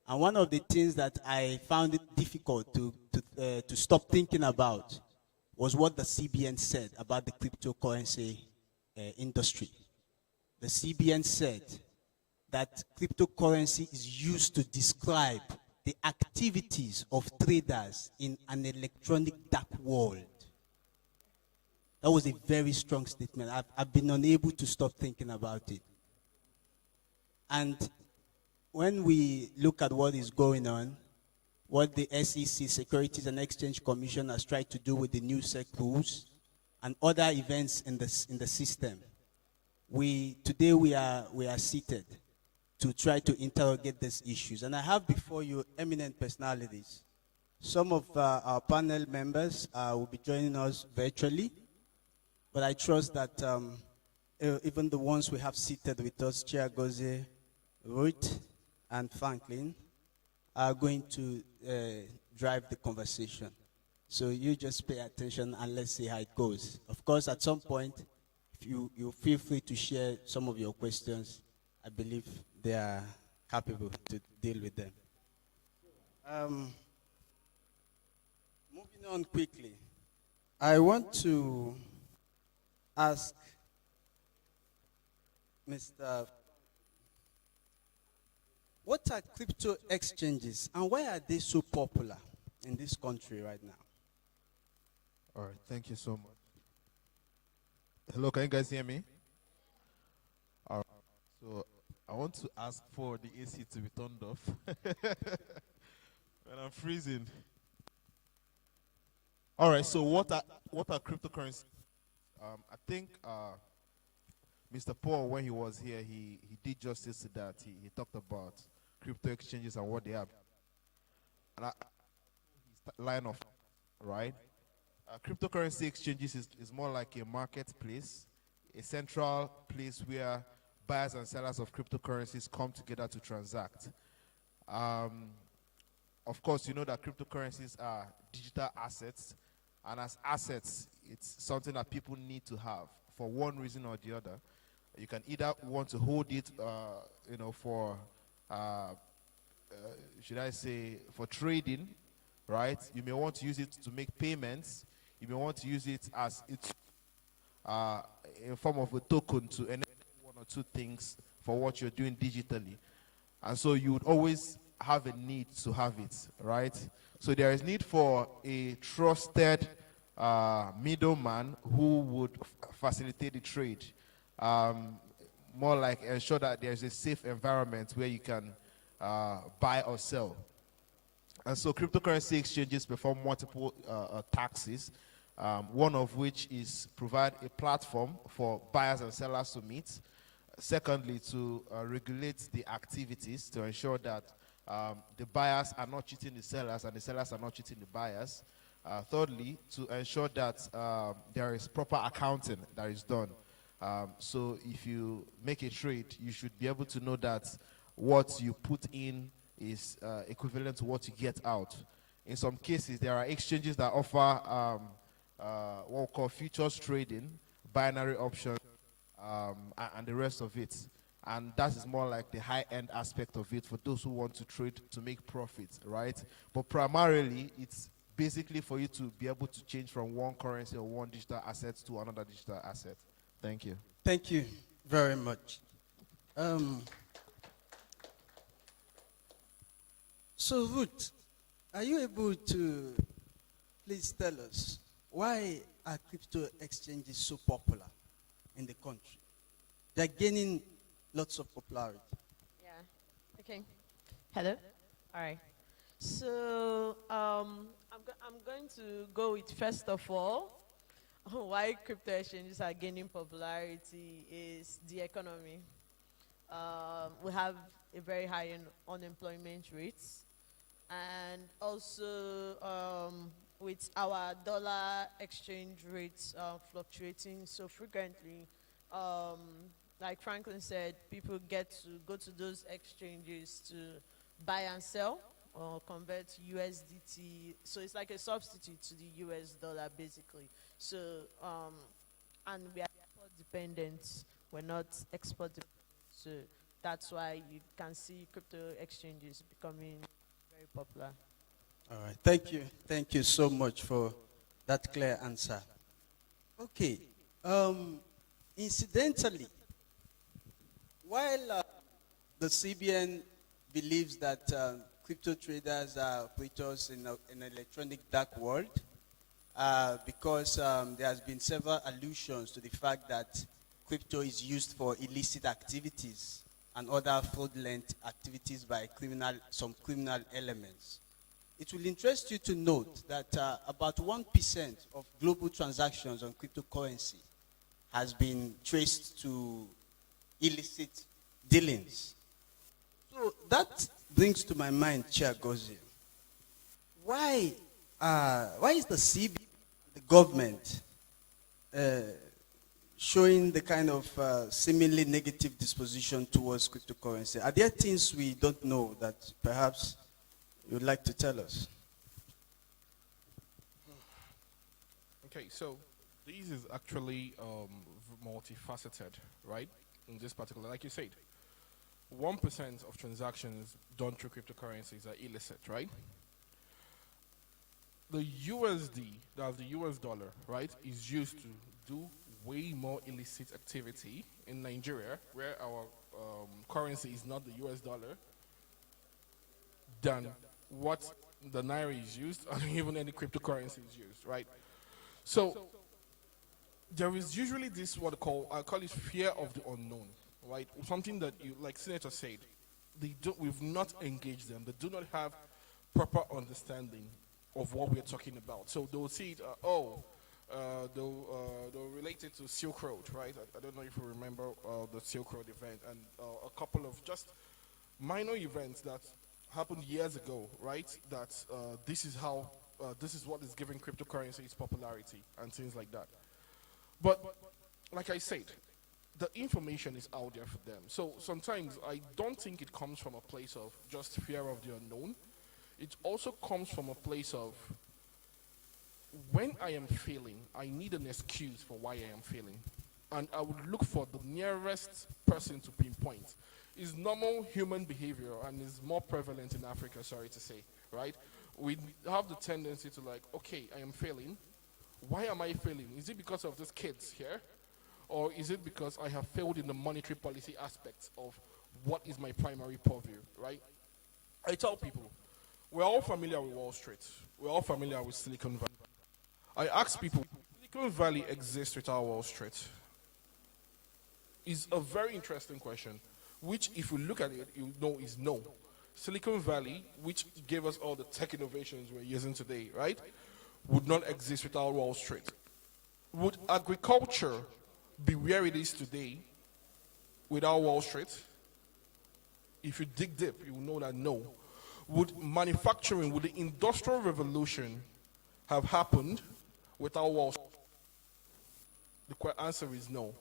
And one of the things that I found it difficult to stop thinking about was what the CBN said about the cryptocurrency industry. The CBN said that cryptocurrency is used to describe the activities of traders in an electronic dark world. That was a very strong statement. I've been unable to stop thinking about it. And when we look at what is going on, what the SEC, Securities and Exchange Commission, has tried to do with the new SEC rules, and other events in the system, today we are seated to try to interrogate these issues. And I have before you eminent personalities. Some of our panel members will be joining us virtually, but I trust that even the ones we have seated with us, Chair Goze, Ruth, and Franklin, are going to drive the conversation. So you just pay attention and let's see how it goes. Of course, at some point, if you feel free to share some of your questions. I believe they are capable to deal with them. Moving on quickly, I want to ask Mr. What are crypto exchanges and why are they so popular in this country right now? All right, thank you so much. Hello, can you guys hear me? All right, so I want to ask for the AC to be turned off when I'm freezing. All right, so what are cryptocurrencies? I think Mr. Paul, when he was here, he did justice to that. He talked about crypto exchanges and what they have. And line of, right? Cryptocurrency exchanges is more like a marketplace, a central place where buyers and sellers of cryptocurrencies come together to transact. Of course, you know that cryptocurrencies are digital assets, and as assets, it's something that people need to have for one reason or the other. You can either want to hold it, for, should I say, for trading, right? You may want to use it to make payments. You may want to use it as it's a form of a token to enable one or two things for what you're doing digitally. And so you would always have a need to have it, right? So there is need for a trusted middleman who would facilitate the trade. More like ensure that there's a safe environment where you can buy or sell. And so cryptocurrency exchanges perform multiple taxes, one of which is provide a platform for buyers and sellers to meet. Secondly, to regulate the activities to ensure that the buyers are not cheating the sellers and the sellers are not cheating the buyers. Thirdly, to ensure that there is proper accounting that is done. So if you make a trade, you should be able to know that what you put in is equivalent to what you get out. In some cases, there are exchanges that offer what we call futures trading, binary options, and the rest of it. And that is more like the high-end aspect of it for those who want to trade to make profits, right? But primarily, it's basically for you to be able to change from one currency or one digital asset to another digital asset. Thank you. Thank you very much. So, Ruth, are you able to please tell us why are crypto exchanges so popular in the country? They're gaining lots of popularity. Yeah. Okay. Hello. All right. So I'm going to go with first of all why crypto exchanges are gaining popularity is the economy. We have a very high unemployment rate, and also with our dollar exchange rates fluctuating so frequently, like Franklin said, people get to go to those exchanges to buy and sell or convert to USDT. So it's like a substitute to the US dollar, basically. So, and we are import dependent. We're not export dependent. So that's why you can see crypto exchanges becoming very popular. All right. Thank you. Thank you so much for that clear answer. Okay. Incidentally, while the CBN believes that crypto traders are operators in an electronic dark world, because there has been several allusions to the fact that crypto is used for illicit activities and other fraudulent activities by some criminal elements. It will interest you to note that about 1% of global transactions on cryptocurrency has been traced to illicit dealings. So that brings to my mind, Chair Gozie, why is the CB, the government, showing the kind of seemingly negative disposition towards cryptocurrency? Are there things we don't know that perhaps you would like to tell us? Okay, so this is actually multifaceted, right? In this particular, like you said, 1% of transactions done through cryptocurrencies are illicit, right? The USD, that's the US dollar, right, is used to do way more illicit activity in Nigeria, where our currency is not the US dollar, than what the Naira is used, and even any cryptocurrency is used, right? So there is usually this I call it fear of the unknown, right? Something that you, like Senator said, we've not engaged them. They do not have proper understanding of what we're talking about. So they'll see it, they'll relate it to Silk Road, right? I don't know if you remember the Silk Road event and a couple of just minor events that happened years ago, right? That this is what is giving cryptocurrency its popularity and things like that. But like I said, the information is out there for them. So sometimes I don't think it comes from a place of just fear of the unknown. It also comes from a place of, when I am failing, I need an excuse for why I am failing. And I would look for the nearest person to pinpoint. It's normal human behavior and is more prevalent in Africa, sorry to say, right? We have the tendency to like, okay, I am failing. Why am I failing? Is it because of these kids here? Or is it because I have failed in the monetary policy aspects of what is my primary purview, right? I tell people, we're all familiar with Wall Street. We're all familiar with Silicon Valley. I ask people, Silicon Valley exists without Wall Street? It's a very interesting question, which if you look at it, you know is no. Silicon Valley, which gave us all the tech innovations we're using today, right, would not exist without Wall Street. Would agriculture be where it is today without Wall Street? If you dig deep, you will know that no. Would manufacturing, would the industrial revolution have happened without Wall Street? The answer is no.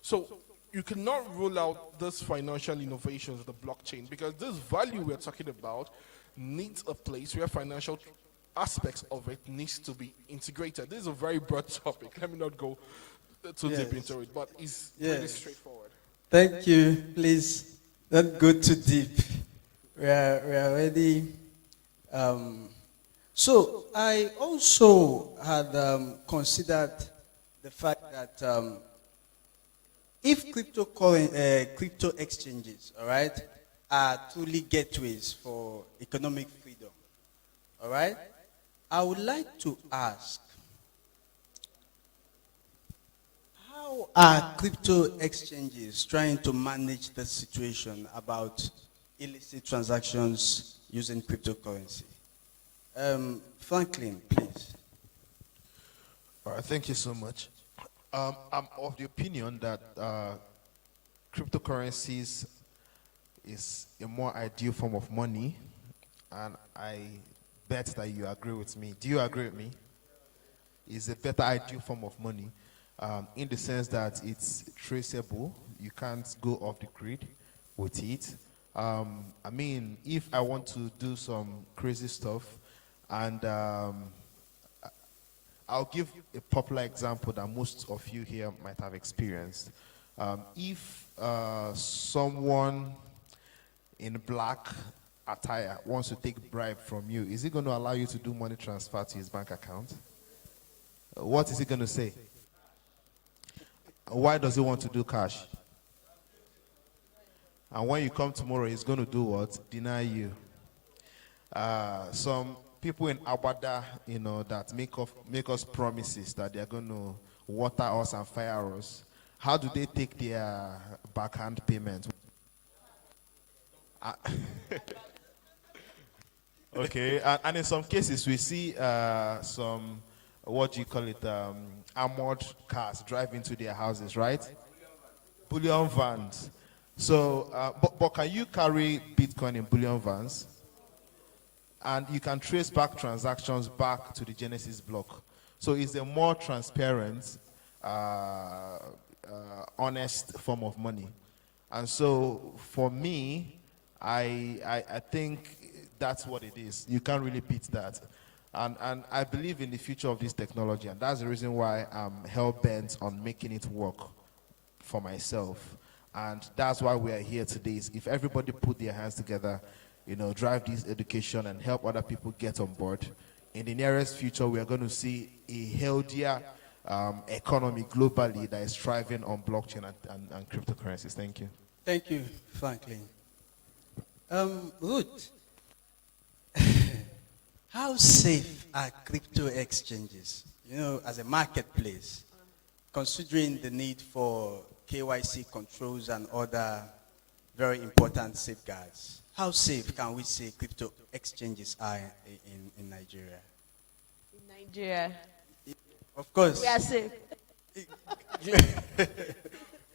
So you cannot rule out these financial innovations of the blockchain because this value we're talking about needs a place where financial aspects of it needs to be integrated. This is a very broad topic. Let me not go too deep into it, but it's pretty straightforward. Thank you. Please don't go too deep. We are already. So I also had considered the fact that if crypto exchanges, all right, are truly gateways for economic freedom, all right, I would like to ask, how are crypto exchanges trying to manage the situation about illicit transactions using cryptocurrency? Franklin, please. All right, thank you so much. I'm of the opinion that cryptocurrencies is a more ideal form of money, and I bet that you agree with me. Do you agree with me? It's a better ideal form of money in the sense that it's traceable. You can't go off the grid with it. I mean, if I want to do some crazy stuff, and I'll give a popular example that most of you here might have experienced. If someone in black attire wants to take bribe from you, is it going to allow you to do money transfer to his bank account? What is he going to say? Why does he want to do cash? And when you come tomorrow, he's going to do what? Deny you. Some people in Abada, you know, that make us promises that they're going to water us and fire us. How do they take their backhand payment? Okay, and in some cases we see some, what do you call it, armored cars drive into their houses, right? Bullion vans. So, but can you carry Bitcoin in bullion vans? And you can trace back transactions back to the Genesis block. So it's a more transparent, honest form of money. And so for me, I think that's what it is. You can't really beat that. And I believe in the future of this technology, and that's the reason why I'm hell-bent on making it work for myself. And that's why we are here today. Is if everybody put their hands together, you know, drive this education and help other people get on board, in the nearest future, we are going to see a healthier economy globally that is thriving on blockchain and cryptocurrencies. Thank you. Thank you, Franklin. Ruth, how safe are crypto exchanges, you know, as a marketplace, considering the need for KYC controls and other very important safeguards? How safe can we say crypto exchanges are in Nigeria? In Nigeria, of course. we are safe.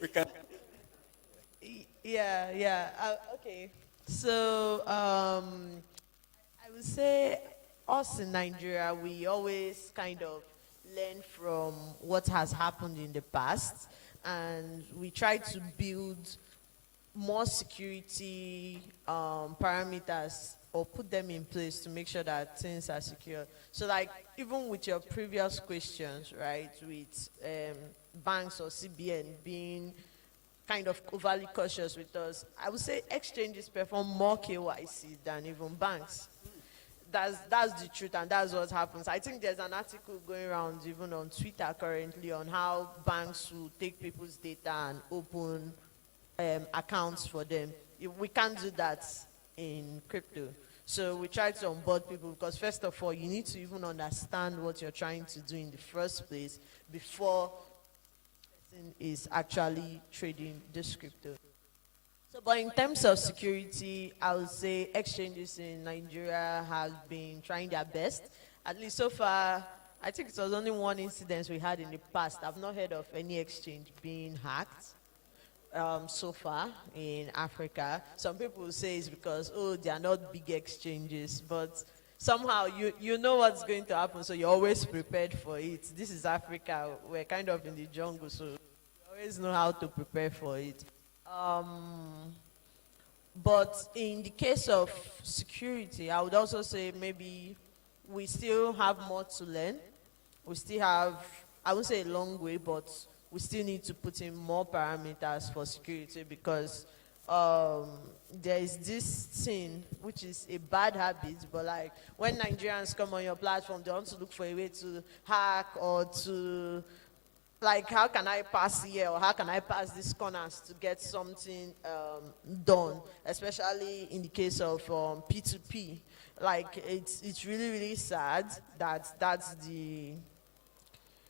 We can. Yeah. Okay. So I would say us in Nigeria, we always kind of learn from what has happened in the past, and we try to build more security parameters or put them in place to make sure that things are secure. So like even with your previous questions, right, with banks or CBN being kind of overly cautious with us, I would say exchanges perform more KYC than even banks. That's the truth, and that's what happens. I think there's an article going around even on Twitter currently on how banks will take people's data and open accounts for them. We can't do that in crypto. So we try to onboard people because first of all, you need to even understand what you're trying to do in the first place before the person is actually trading this crypto. So, but in terms of security, I would say exchanges in Nigeria have been trying their best. At least so far, I think it was only one incident we had in the past. I've not heard of any exchange being hacked. So far in Africa. Some people say it's because, oh, they are not big exchanges, but somehow you know what's going to happen, so you're always prepared for it. This is Africa. We're kind of in the jungle, so you always know how to prepare for it. But in the case of security, I would also say maybe we still have more to learn. We still have, I wouldn't say a long way, but we still need to put in more parameters for security, because there is this thing which is a bad habit, but like when Nigerians come on your platform, they want to look for a way to hack or to, like, how can I pass here, or how can I pass these corners to get something done, especially in the case of P2P. Like, it's really, really sad that that's the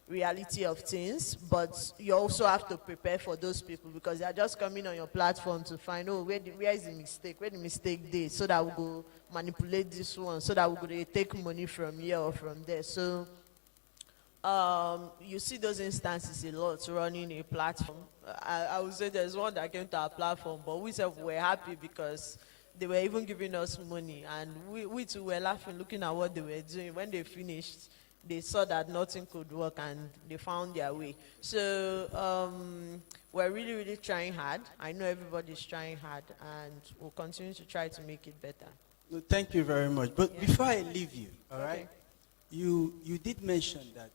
reality of things, but you also have to prepare for those people, because they are just coming on your platform to find, oh, where is the mistake, where the mistake is, so that we go manipulate this one, so that we go take money from here or from there. So you see those instances a lot running a platform. I would say there's one that came to our platform, but we said we were happy because they were even giving us money, and we too were laughing, looking at what they were doing. When they finished, they saw that nothing could work, and they found their way. So we're really, really trying hard. I know everybody's trying hard, and we'll continue to try to make it better. Well, thank you very much. But before I leave you, all right, you did mention that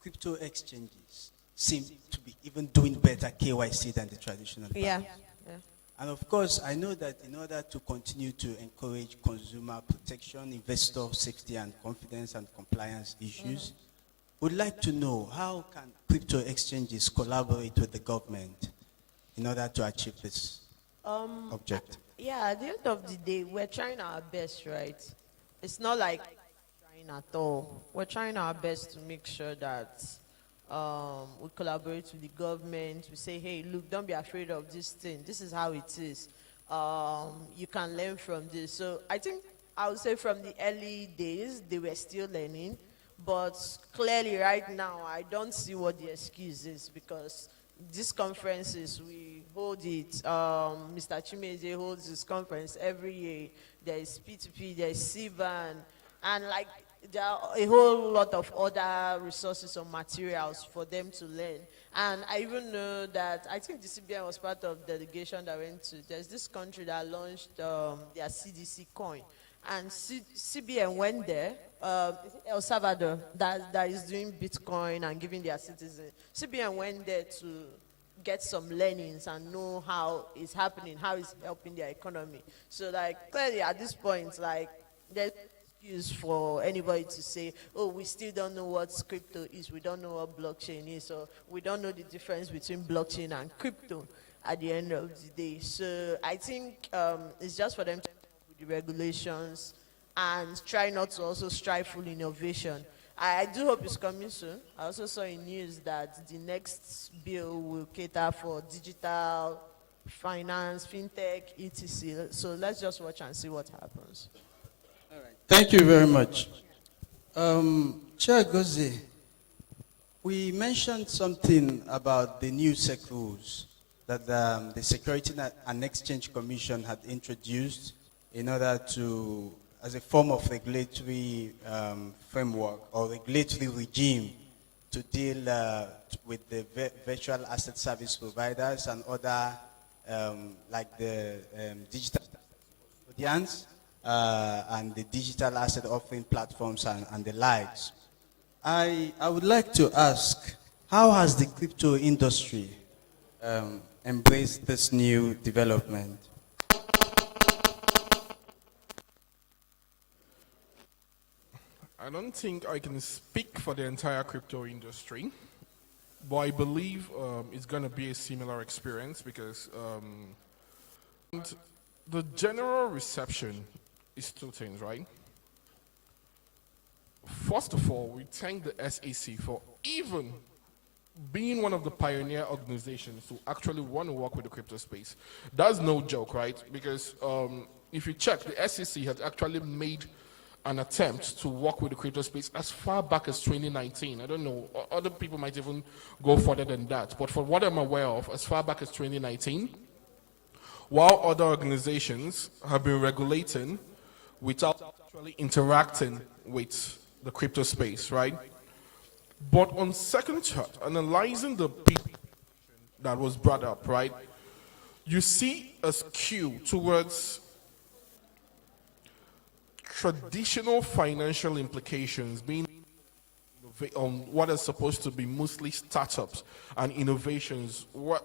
crypto exchanges seem to be even doing better KYC than the traditional banks. Yeah. And of course, I know that in order to continue to encourage consumer protection, investor safety and confidence and compliance issues, would like to know, how can crypto exchanges collaborate with the government in order to achieve this objective? Yeah, at the end of the day, we're trying our best, right? It's not like trying at all. We're trying our best to make sure that we collaborate with the government. We say, hey, look, don't be afraid of this thing. This is how it is. You can learn from this. So I think I would say from the early days, they were still learning. But clearly right now, I don't see what the excuse is, because these conferences, we hold it. Mr. Chimeze holds this conference every year. There is P2P, there is CBAN, and like there are a whole lot of other resources or materials for them to learn. And I even know that, I think the CBN was part of the delegation that went to, there's this country that launched their CDC coin. And CBN went there, El Salvador, that is doing Bitcoin and giving their citizens. CBN went there to get some learnings and know how it's happening, how it's helping their economy. So like, clearly at this point, like, there's excuse for anybody to say, oh, we still don't know what crypto is, we don't know what blockchain is, or we don't know the difference between blockchain and crypto at the end of the day. So I think it's just for them to with the regulations and try not to also stifle innovation. I do hope it's coming soon. I also saw in news that the next bill will cater for digital finance, fintech, etc. So let's just watch and see what happens. Thank you very much. Chair Gozi, we mentioned something about the new SEC rules that the Security and Exchange Commission had introduced in order to, as a form of regulatory framework or regulatory regime to deal with the virtual asset service providers and other, like the digital custodians and the digital asset offering platforms and the likes. I would like to ask, how has the crypto industry embraced this new development? I don't think I can speak for the entire crypto industry, but I believe it's going to be a similar experience, because the general reception is two things, right? First of all, we thank the SEC for even being one of the pioneer organizations to actually want to work with the crypto space. That's no joke, right? Because if you check, the SEC has actually made an attempt to work with the crypto space as far back as 2019. I don't know, other people might even go further than that. But from what I'm aware of, as far back as 2019, while other organizations have been regulating without interacting with the crypto space, right? But on second thought, analyzing the people that was brought up, right, you see a skew towards traditional financial implications being on what is supposed to be mostly startups and innovations. What,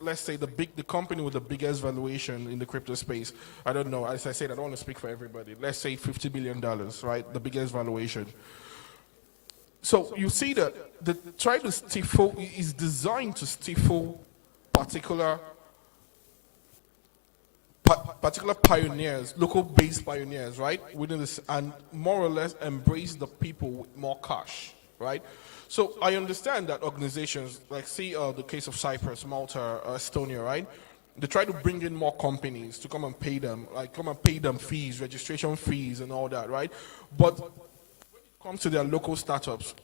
let's say the company with the biggest valuation in the crypto space, I don't know, as I said, I don't want to speak for everybody. Let's say $50 billion, right? The biggest valuation. So you see that the try to stifle is designed to stifle particular pioneers, local-based pioneers, right, within this, and more or less embrace the people with more cash, right? So I understand that organizations, like see the case of Cyprus, Malta, Estonia, right? They try to bring in more companies to come and pay them, fees, registration fees, and all that, right? But when it comes to their local startups,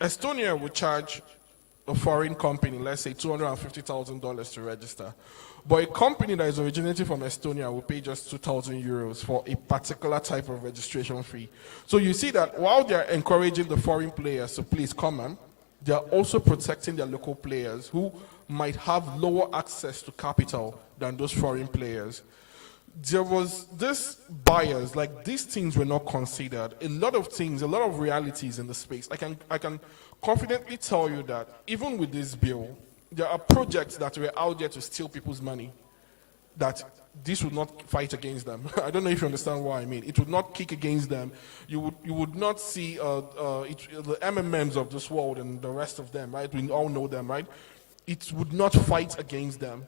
Estonia would charge a foreign company, let's say $250,000 to register. But a company that is originating from Estonia will pay just 2,000 euros for a particular type of registration fee. So you see that while they're encouraging the foreign players to please come on, they're also protecting their local players who might have lower access to capital than those foreign players. There was this bias, like these things were not considered. A lot of things, a lot of realities in the space. I can confidently tell you that even with this bill, there are projects that were out there to steal people's money, that this would not fight against them. I don't know if you understand what I mean. It would not kick against them. You would not see the MMMs of this world and the rest of them, right? We all know them, right? It would not fight against them.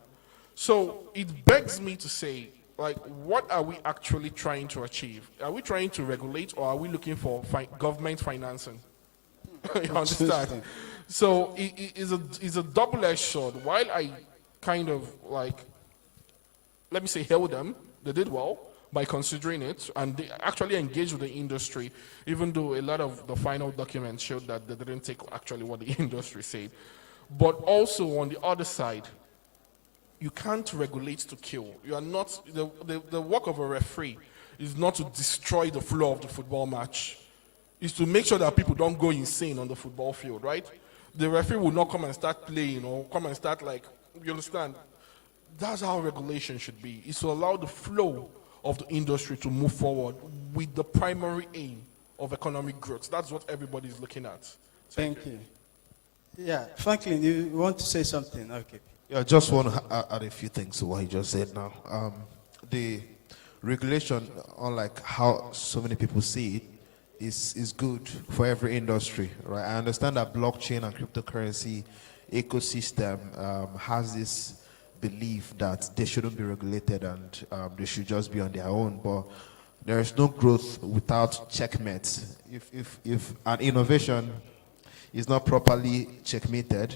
So it begs me to say, like, what are we actually trying to achieve? Are we trying to regulate, or are we looking for government financing? You understand? So it's a double-edged sword. While I kind of like, let me say, hail them, they did well by considering it, and they actually engaged with the industry, even though a lot of the final documents showed that they didn't take actually what the industry said. But also on the other side, you can't regulate to kill. You are not, the work of a referee is not to destroy the flow of the football match. It's to make sure that people don't go insane on the football field, right? The referee will not come and start playing or come and start like, you understand? That's how regulation should be. It's to allow the flow of the industry to move forward with the primary aim of economic growth. That's what everybody is looking at. Thank you. Yeah, Franklin, you want to say something? Okay. Yeah, I just want to add a few things to what he just said now. The regulation, unlike how so many people see it, is good for every industry, right? I understand that blockchain and cryptocurrency ecosystem has this belief that they shouldn't be regulated and they should just be on their own, but there is no growth without checkmates. If an innovation is not properly checkmated,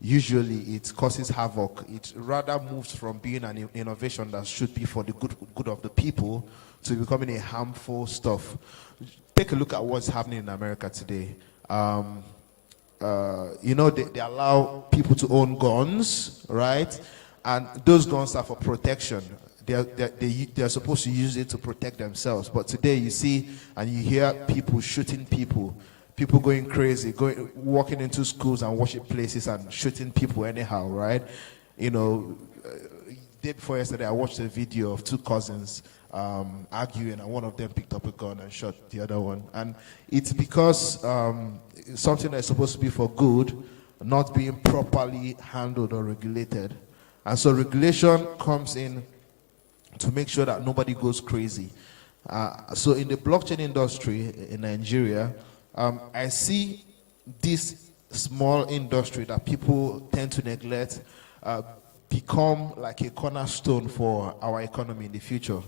usually it causes havoc. It rather moves from being an innovation that should be for the good of the people to becoming a harmful stuff. Take a look at what's happening in America today. You know, they allow people to own guns, right? And those guns are for protection. They're supposed to use it to protect themselves. But today you see and you hear people shooting people going crazy, walking into schools and worship places and shooting people anyhow, right? You know, day before yesterday, I watched a video of two cousins arguing, and one of them picked up a gun and shot the other one. And it's because something that's supposed to be for good, not being properly handled or regulated. And so regulation comes in to make sure that nobody goes crazy. So in the blockchain industry in Nigeria, I see this small industry that people tend to neglect become like a cornerstone for our economy in the future.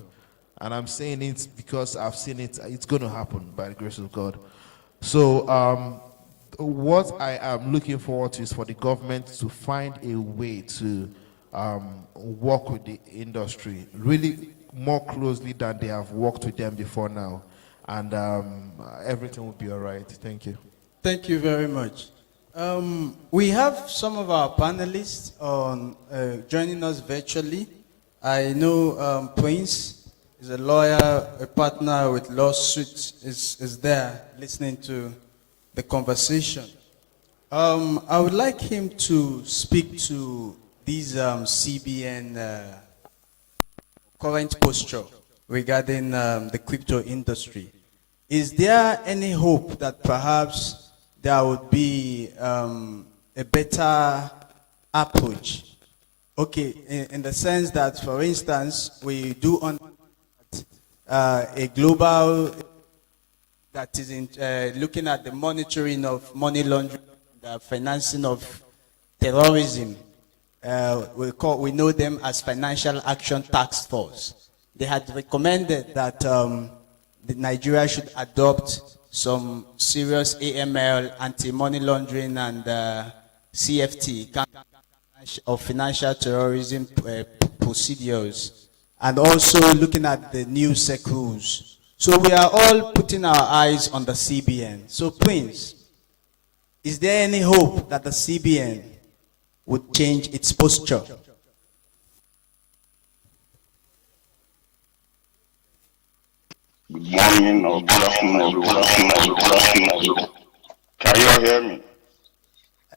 And I'm saying it because I've seen it. It's going to happen by the grace of God. So what I am looking forward to is for the government to find a way to work with the industry really more closely than they have worked with them before now. And everything will be all right. Thank you. Thank you very much. We have some of our panelists on joining us virtually. I know Prince He's a lawyer, a partner with lawsuits, is there listening to the conversation. I would like him to speak to these CBN current posture regarding the crypto industry. Is there any hope that perhaps there would be a better approach? Okay, in the sense that, for instance, we do on a global that is looking at the monitoring of money laundering, the financing of terrorism. We know them as Financial Action Task Force. They had recommended that the Nigeria should adopt some serious AML, anti-money laundering, and CFT of financial terrorism procedures, and also looking at the new SEC rules. So we are all putting our eyes on the CBN. So Prince, is there any hope that the CBN would change its posture? Good morning or good afternoon, everyone. Can you all hear me?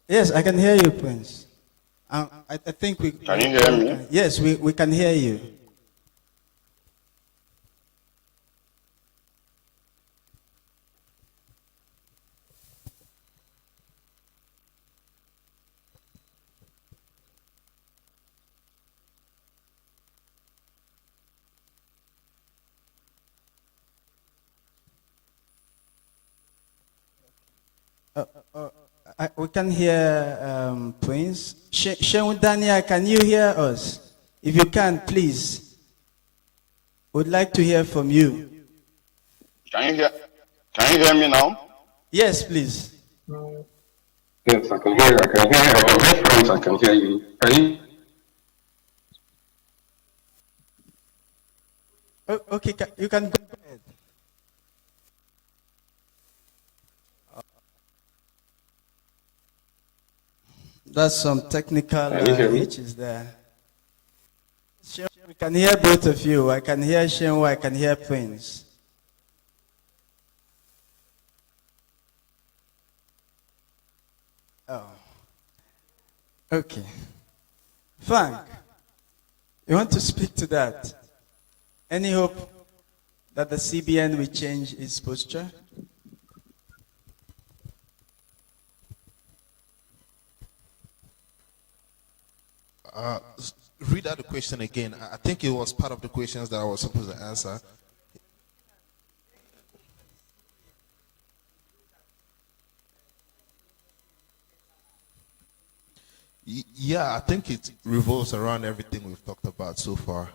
Yes, I can hear you, Prince. I think we... Can you hear me? Yes, we can hear you. We can hear Prince. Shehu Daniel, can you hear us? If you can, please. We'd like to hear from you. Can you hear me now? Yes, please. Yes, I can hear you. I can hear Prince. I can hear you. Can you? Okay, you can go ahead. That's some technical glitches there. We can hear both of you. I can hear Shenwu, I can hear Prince. Oh. Okay. Frank, you want to speak to that? Any hope that the CBN will change its posture? Read out the question again. I think it was part of the questions that I was supposed to answer. Yeah, I think it revolves around everything we've talked about so far.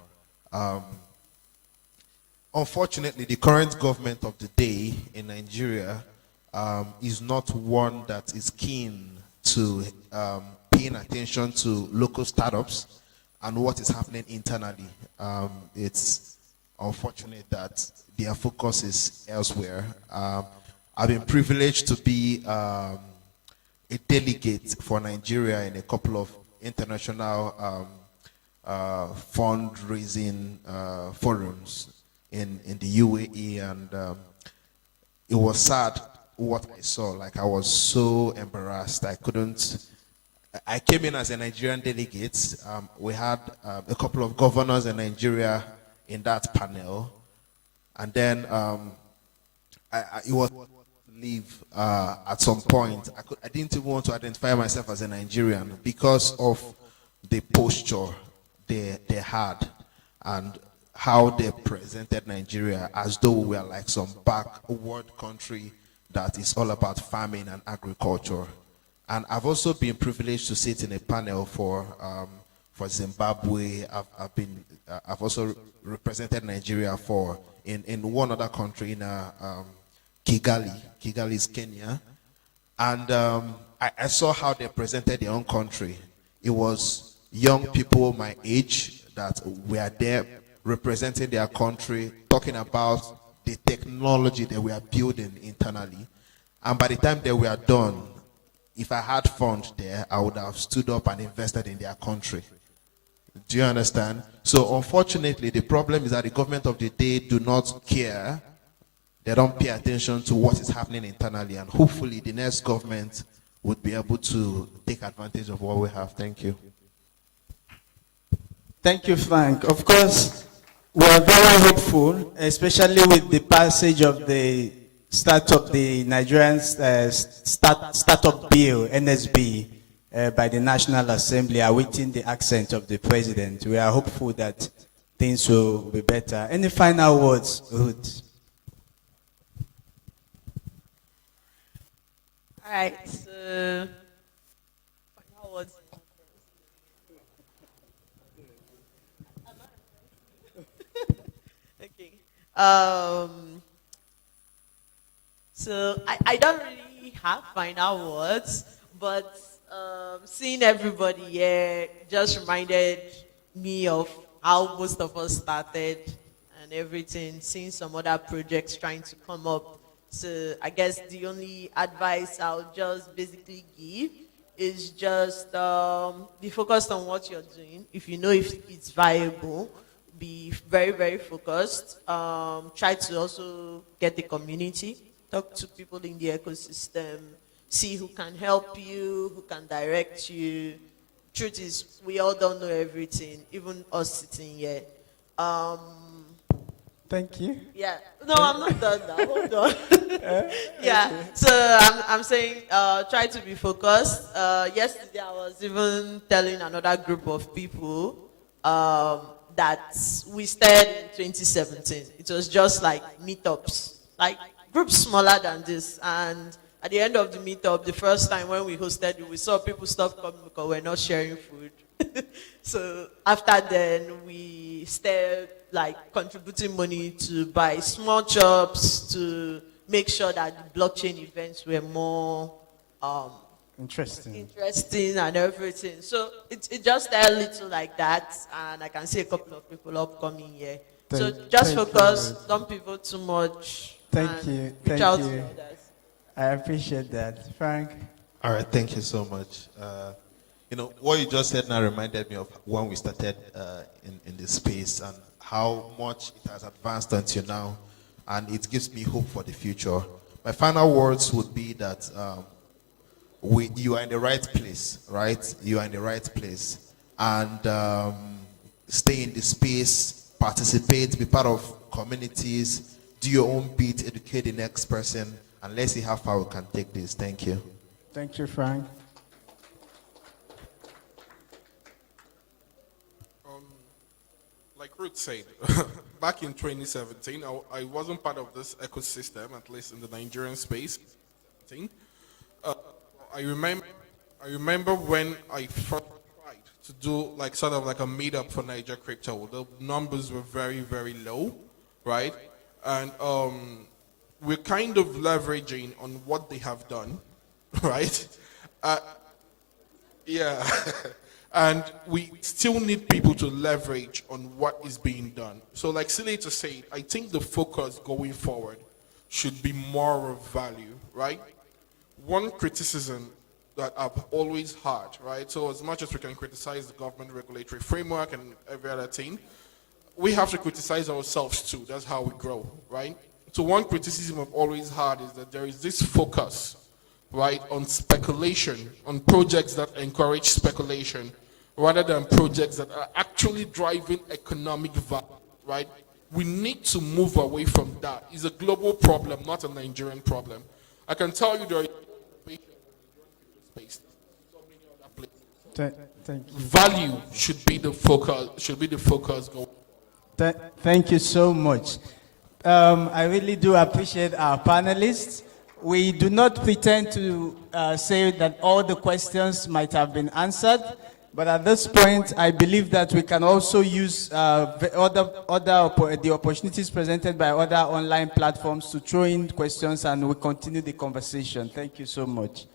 Unfortunately, the current government of the day in Nigeria is not one that is keen to paying attention to local startups and what is happening internally. It's unfortunate that their focus is elsewhere. I've been privileged to be a delegate for Nigeria in a couple of international fundraising forums in the UAE, and it was sad what I saw. Like, I was so embarrassed. I came in as a Nigerian delegate. We had a couple of governors in Nigeria in that panel, and then it was leave at some point. I didn't even want to identify myself as a Nigerian because of the posture they had and how they presented Nigeria as though we were like some backward country that is all about farming and agriculture. And I've also been privileged to sit in a panel for Zimbabwe. I've also represented Nigeria in one other country, in Kigali. Kigali is Kenya. And I saw how they presented their own country. It was young people my age that were there representing their country, talking about the technology that we are building internally. And by the time they were done, if I had funds there, I would have stood up and invested in their country. Do you understand? So unfortunately, the problem is that the government of the day do not care. They don't pay attention to what is happening internally, and hopefully the next government would be able to take advantage of what we have. Thank you. Thank you, Frank. Of course, we are very hopeful, especially with the passage of the Nigerian startup bill, NSB, by the National Assembly, awaiting the accent of the president. We are hopeful that things will be better. Any final words, Ruth? All right, so final words. Okay. So I don't really have final words, but seeing everybody here just reminded me of how most of us started and everything, seeing some other projects trying to come up. So I guess the only advice I'll just basically give is just be focused on what you're doing. If you know if it's viable, be very, very focused. Try to also get the community, talk to people in the ecosystem, see who can help you, who can direct you. Truth is, we all don't know everything, even us sitting here. Thank you. Yeah. No, I'm not done now. Hold on. Yeah. So I'm saying try to be focused. Yesterday I was even telling another group of people that we started in 2017. It was just like meetups, like groups smaller than this. And at the end of the meetup, the first time when we hosted it, we saw people stop coming because we're not sharing food. So after then, we started like contributing money to buy small shops to make sure that the blockchain events were more interesting and everything. So it just a little like that, and I can see a couple of people upcoming here. So just focus, don't pivot too much. Thank you. Reach out Thank to you. others. I appreciate that. Frank? All right, thank you so much. You know, what you just said now reminded me of when we started in this space and how much it has advanced until now, and it gives me hope for the future. My final words would be that you are in the right place, right? You are in the right place. And stay in the space, participate, be part of communities, do your own bit, educate the next person, and let's see how far we can take this. Thank you. Thank you, Frank. Like Ruth said, back in 2017, I wasn't part of this ecosystem, at least in the Nigerian space. I remember when I first tried to do like sort of like a meetup for Niger crypto. The numbers were very, very low, right? And we're kind of leveraging on what they have done, right? Yeah. And we still need people to leverage on what is being done. So like Senator said, I think the focus going forward should be more of value, right? One criticism that I've always had, right? So as much as we can criticize the government regulatory framework and every other thing, we have to criticize ourselves too. That's how we grow, right? So one criticism I've always had is that there is this focus, right, on speculation, on projects that encourage speculation, rather than projects that are actually driving economic value, right? We need to move away from that. It's a global problem, not a Nigerian problem. I can tell you there are space. Thank you. Value should be the focus going. Thank you so much. I really do appreciate our panelists. We do not pretend to say that all the questions might have been answered, but at this point, I believe that we can also use the opportunities presented by other online platforms to throw in questions, and we continue the conversation. Thank you so much.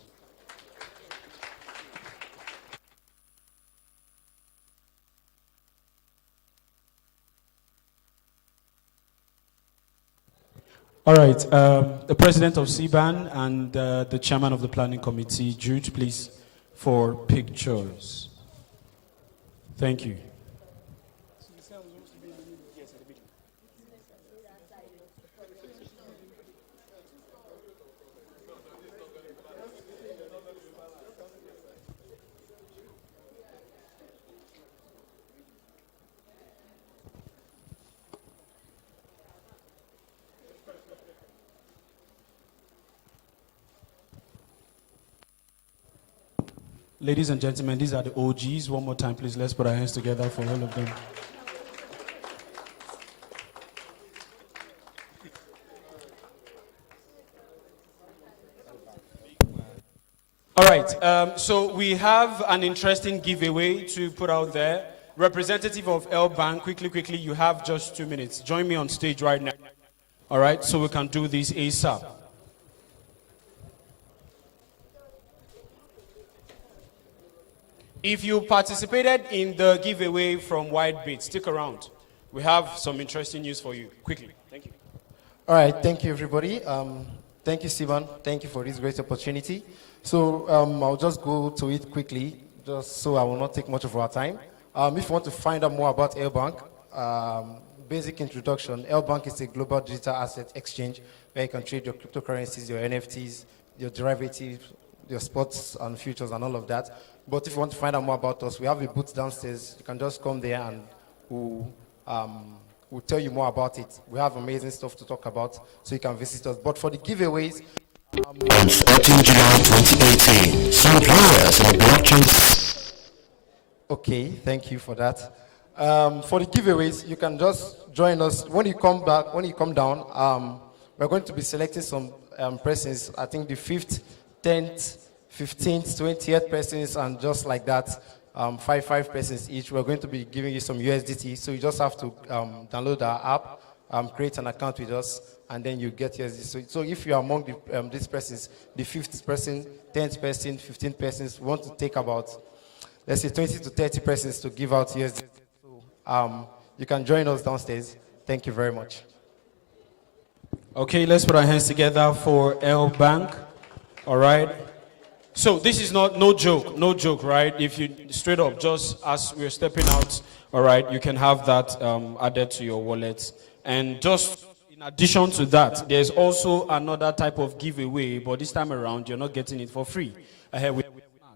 All right, the president of CBAN and the chairman of the planning committee, Jude, please, for pictures. Thank you. Ladies and gentlemen, these are the OGs. One more time, please. Let's put our hands together for all of them. All right, so we have an interesting giveaway to put out there. Representative of L Bank, quickly, you have just 2 minutes. Join me on stage right now. All right, so we can do this ASAP. If you participated in the giveaway from Whitebit, stick around. We have some interesting news for you. Quickly, thank you. All right, thank you, everybody. Thank you, SiBAN. Thank you for this great opportunity. So I'll just go to it quickly, just so I will not take much of our time. If you want to find out more about L Bank, basic introduction, L Bank is a global digital asset exchange where you can trade your cryptocurrencies, your NFTs, your derivatives, your spots and futures and all of that. But if you want to find out more about us, we have a booth downstairs. You can just come there and we'll tell you more about it. We have amazing stuff to talk about, so you can visit us. But for the giveaways, On 13 July 2018, some players in the blockchain. Okay, thank you for that. For the giveaways, you can just join us. When you come down, we're going to be selecting some persons. I think the 5th, 10th, 15th, 20th persons, and just like that, five persons each. We're going to be giving you some USDT. So you just have to download our app, create an account with us, and then you get USDT. So if you're among these persons, the 5th person, 10th person, 15th persons, we want to take about, let's say, 20 to 30 persons to give out USDT. So you can join us downstairs. Thank you very much. Okay, let's put our hands together for L Bank. All right. So this is no joke, right? If you straight up, just as we're stepping out, all right, you can have that added to your wallet. And just in addition to that, there's also another type of giveaway, but this time around, you're not getting it for free. We have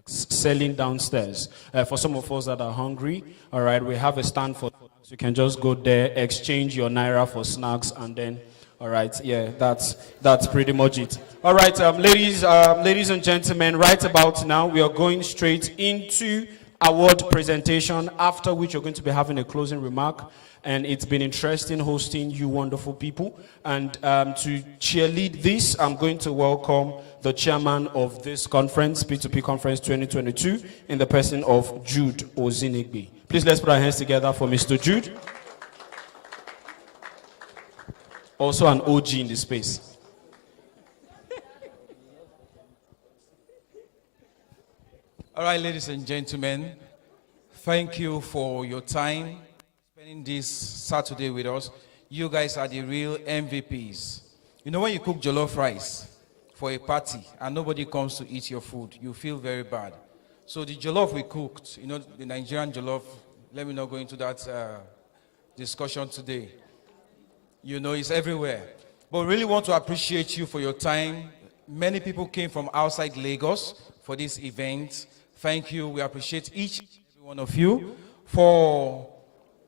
selling downstairs. For some of us that are hungry, all right, we have a stand for snacks. You can just go there, exchange your Naira for snacks, and then, all right, yeah, that's pretty much it. All right, ladies and gentlemen, right about now, we are going straight into award presentation, after which you're going to be having a closing remark. And it's been interesting hosting you wonderful people. And to cheerlead this, I'm going to welcome the chairman of this conference, P2P Conference 2022, in the person of Jude Ozinigbe. Please let's put our hands together for Mr. Jude. Also an OG in the space. All right, ladies and gentlemen, thank you for your time spending this Saturday with us. You guys are the real MVPs. You know, when you cook jollof rice for a party and nobody comes to eat your food, you feel very bad. So the jollof we cooked, you know, the Nigerian jollof, let me not go into that discussion today. You know, it's everywhere. But we really want to appreciate you for your time. Many people came from outside Lagos for this event. Thank you. We appreciate each and every one of you for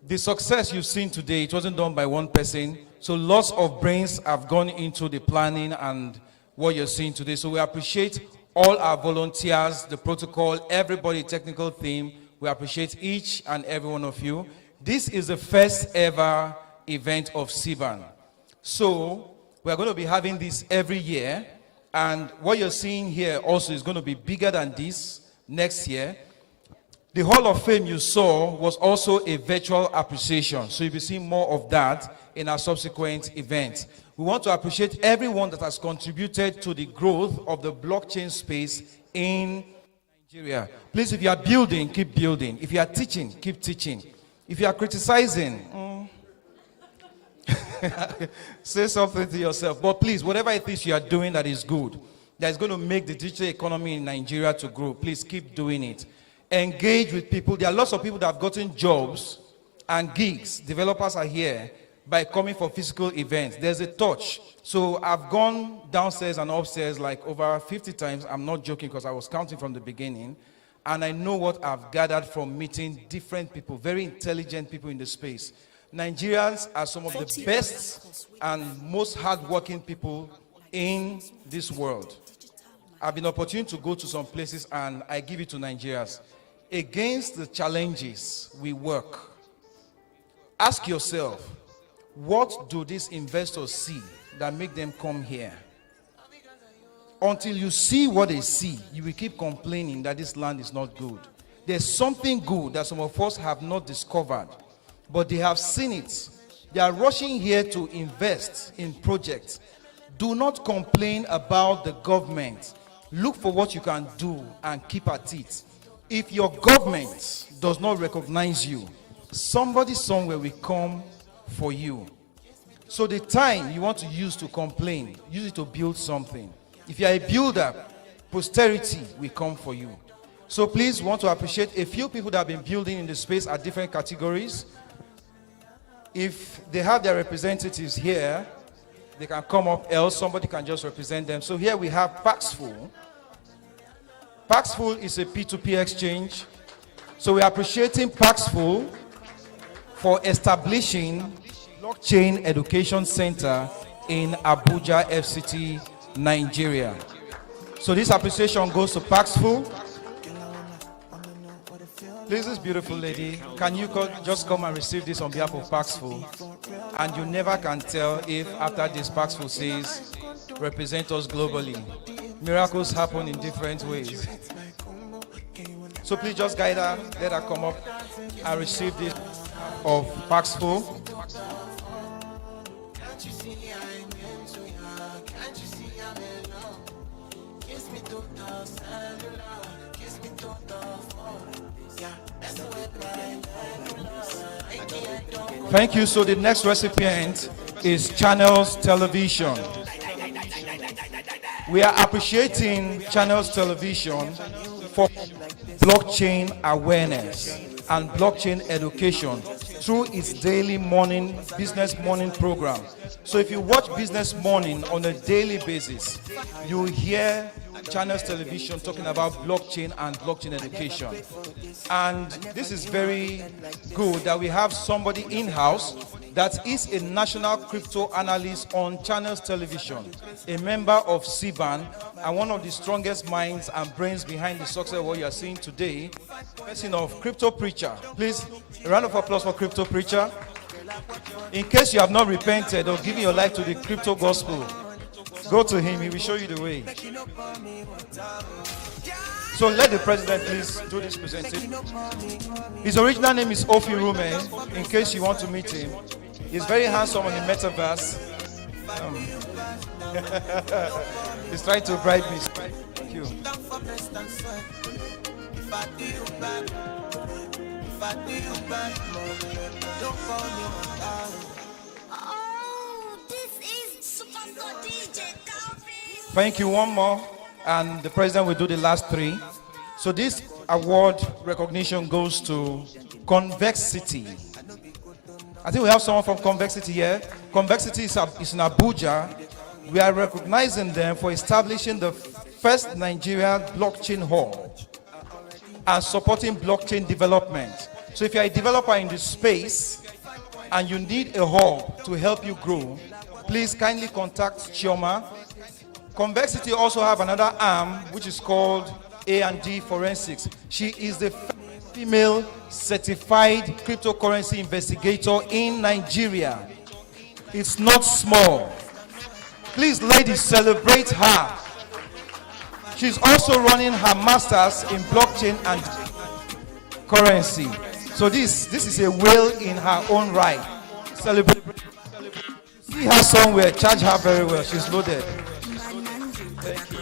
the success you've seen today. It wasn't done by one person. So lots of brains have gone into the planning and what you're seeing today. So we appreciate all our volunteers, the protocol, everybody, technical team. We appreciate each and every one of you. This is the first ever event of SiBAN. So we're going to be having this every year. And what you're seeing here also is going to be bigger than this next year. The Hall of Fame you saw was also a virtual appreciation. So you'll be seeing more of that in our subsequent events. We want to appreciate everyone that has contributed to the growth of the blockchain space in Nigeria. Please, if you are building, keep building. If you are teaching, keep teaching. If you are criticizing, say something to yourself. But please, whatever it is you are doing that is good, that is going to make the digital economy in Nigeria to grow, please keep doing it. Engage with people. There are lots of people that have gotten jobs and gigs. Developers are here by coming for physical events. There's a touch. So I've gone downstairs and upstairs like over 50 times. I'm not joking because I was counting from the beginning. And I know what I've gathered from meeting different people, very intelligent people in the space. Nigerians are some of the best and most hardworking people in this world. I've been opportune to go to some places and I give it to Nigerians. Against the challenges, we work. Ask yourself, what do these investors see that make them come here? Until you see what they see, you will keep complaining that this land is not good. There's something good that some of us have not discovered, but they have seen it. They are rushing here to invest in projects. Do not complain about the government. Look for what you can do and keep at it. If your government does not recognize you, somebody somewhere will come for you. So the time you want to use to complain, use it to build something. If you are a builder, posterity will come for you. So please, want to appreciate a few people that have been building in the space at different categories. If they have their representatives here, they can come up, else somebody can just represent them. So here we have Paxful. Paxful is a P2P exchange. So we're appreciating Paxful for establishing Blockchain Education Center in Abuja, FCT, Nigeria. So this appreciation goes to Paxful. Please, this beautiful lady, can you just come and receive this on behalf of Paxful? And you never can tell if after this Paxful says, represent us globally. Miracles happen in different ways. So please just guide her, let her come up and receive this of Paxful. Thank you. So the next recipient is Channels Television. We are appreciating Channels Television for blockchain awareness and blockchain education through its daily morning business morning program. So if you watch Business Morning on a daily basis, you hear Channels Television talking about blockchain and blockchain education. And this is very good that we have somebody in-house that is a national crypto analyst on Channels Television, a member of SiBAN, and one of the strongest minds and brains behind the success of what you are seeing today, person of Crypto Preacher. Please, a round of applause for Crypto Preacher. In case you have not repented or given your life to the crypto gospel, go to him, he will show you the way. So let the president please do this presentation. His original name is Ofi Rume, in case you want to meet him. He's very handsome on the metaverse. He's trying to bribe me. Thank you. Thank you. One more, and the president will do the last three. So this award recognition goes to Convexity. I think we have someone from Convexity here. Convexity is in Abuja. We are recognizing them for establishing the first Nigerian blockchain hub and supporting blockchain development. So if you're a developer in this space and you need a hub to help you grow, please kindly contact Chioma. Convexity also have another arm which is called A&D Forensics. She is the female certified cryptocurrency investigator in Nigeria. It's not small. Please, ladies, celebrate her. She's also running her masters in blockchain and currency. So this is a whale in her own right. Celebrate. See her somewhere, charge her very well. She's loaded. Thank you.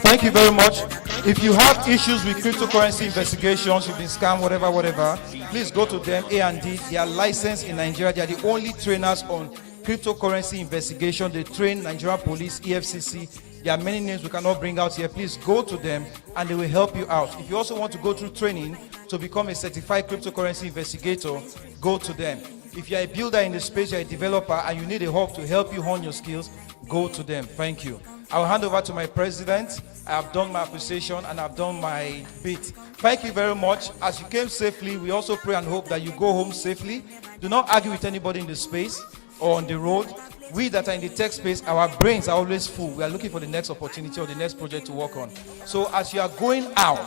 Thank you very much. If you have issues with cryptocurrency investigations, you've been scammed, whatever, please go to them, A&D. They are licensed in Nigeria. They are the only trainers on cryptocurrency investigation. They train Nigerian police, EFCC. There are many names we cannot bring out here. Please go to them and they will help you out. If you also want to go through training to become a certified cryptocurrency investigator, go to them. If you're a builder in the space, you're a developer, and you need a hub to help you hone your skills, go to them. Thank you. I'll hand over to my president. I have done my appreciation and I've done my bit. Thank you very much. As you came safely, we also pray and hope that you go home safely. Do not argue with anybody in the space or on the road. We that are in the tech space, our brains are always full. We are looking for the next opportunity or the next project to work on. So as you are going out,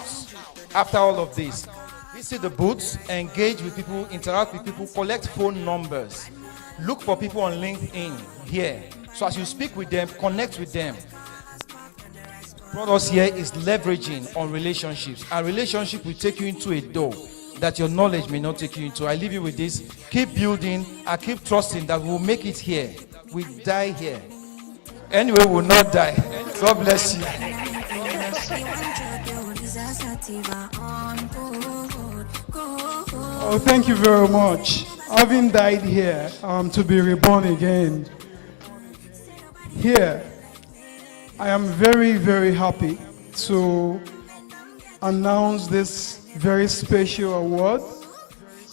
after all of this, visit the booths, engage with people, interact with people, collect phone numbers. Look for people on LinkedIn here. So as you speak with them, connect with them. What us here is leveraging on relationships. And relationship will take you into a door that your knowledge may not take you into. I leave you with this. Keep building and keep trusting that we'll make it here. We die here. Anyway, we'll not die. God bless you. Oh, thank you very much. Having died here, to be reborn again. Here, I am very, very happy to announce this very special award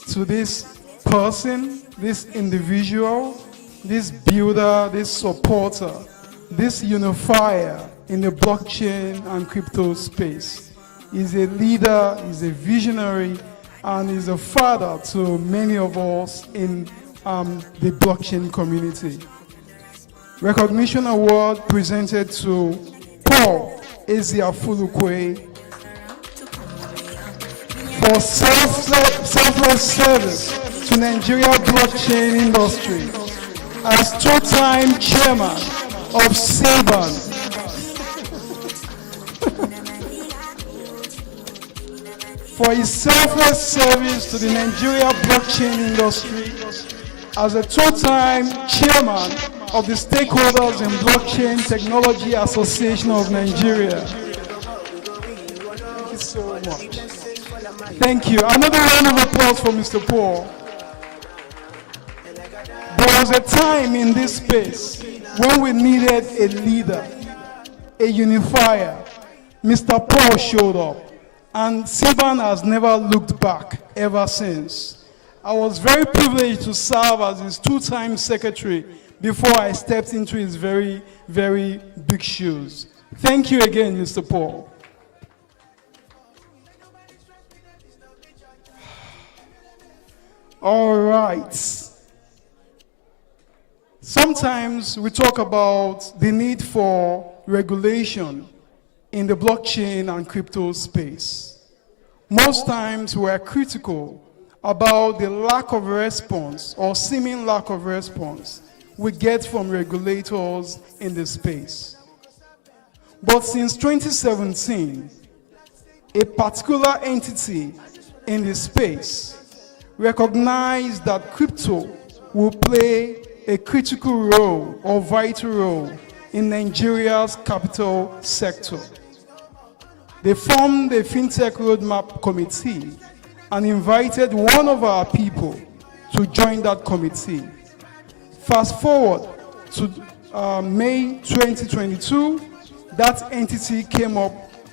to this person, this individual, this builder, this supporter, this unifier in the blockchain and crypto space. He's a leader, he's a visionary, and he's a father to many of us in the blockchain community. Recognition award presented to Paul Eziafulukwe for selfless service to Nigeria blockchain industry as two-time chairman of SiBAN. For his selfless service to the Nigeria blockchain industry as a two-time chairman of the Stakeholders in Blockchain Technology Association of Nigeria. Thank you so much. Thank you. Another round of applause for Mr. Paul. There was a time in this space when we needed a leader, a unifier. Mr. Paul showed up, and SiBAN has never looked back ever since. I was very privileged to serve as his two-time secretary before I stepped into his very, very big shoes. Thank you again, Mr. Paul. All right. Sometimes we talk about the need for regulation in the blockchain and crypto space. Most times we are critical about the lack of response or seeming lack of response we get from regulators in the space. But since 2017, a particular entity in the space recognized that crypto will play a critical role or vital role in Nigeria's capital sector. They formed a FinTech Roadmap Committee and invited one of our people to join that committee. Fast forward to May 2022, that entity came up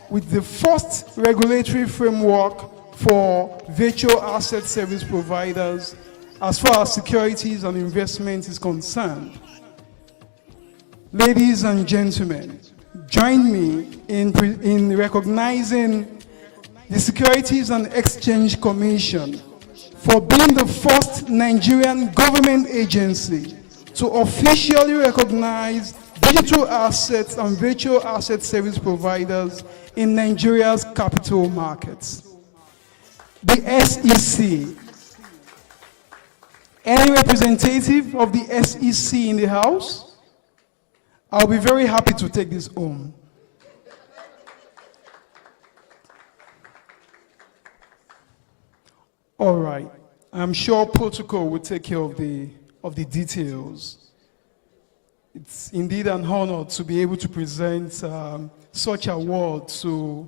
with the first regulatory framework for virtual asset service providers as far as securities and investment is concerned. Ladies and gentlemen, join me in recognizing the Securities and Exchange Commission for being the first Nigerian government agency to officially recognize digital assets and virtual asset service providers in Nigeria's capital markets. The SEC. Any representative of the SEC in the house? I'll be very happy to take this home. All right. I'm sure protocol will take care of the details. It's indeed an honor to be able to present such award to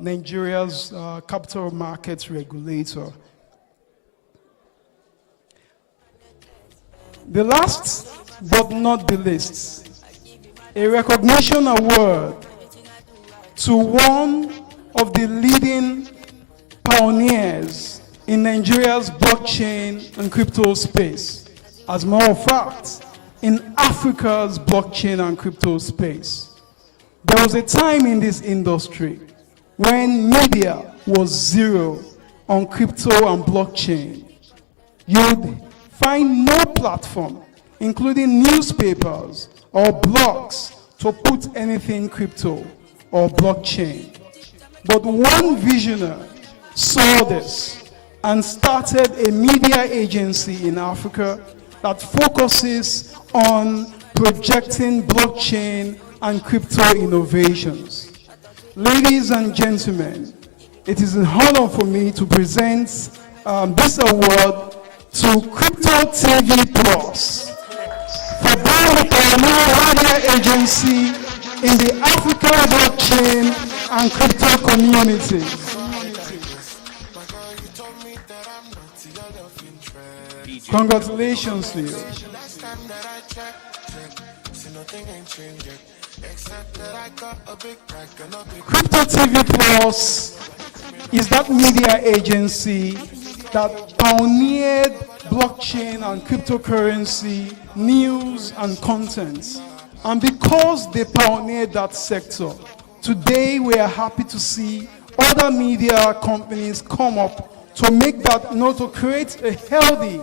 Nigeria's capital markets regulator. The last but not the least, a recognition award to one of the leading pioneers in Nigeria's blockchain and crypto space. As a matter of fact, in Africa's blockchain and crypto space. There was a time in this industry when media was zero on crypto and blockchain. You'd find no platform, including newspapers or blogs, to put anything crypto or blockchain. But one visionary saw this and started a media agency in Africa that focuses on projecting blockchain and crypto innovations. Ladies and gentlemen, it is an honor for me to present this award to Crypto TV Plus for being the pioneer media agency in the Africa blockchain and crypto community. Congratulations to you. Crypto TV Plus is that media agency that pioneered blockchain and cryptocurrency news and content. And because they pioneered that sector, today we are happy to see other media companies come up to make that, to create a healthy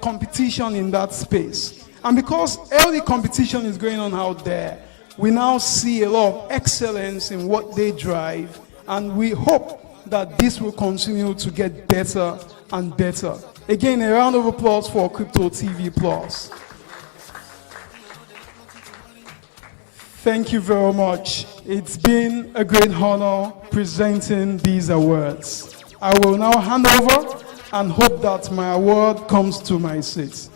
competition in that space. And because healthy competition is going on out there, we now see a lot of excellence in what they drive, and we hope that this will continue to get better and better. Again, a round of applause for Crypto TV Plus. Thank you very much. It's been a great honor presenting these awards. I will now hand over and hope that my award comes to my seat.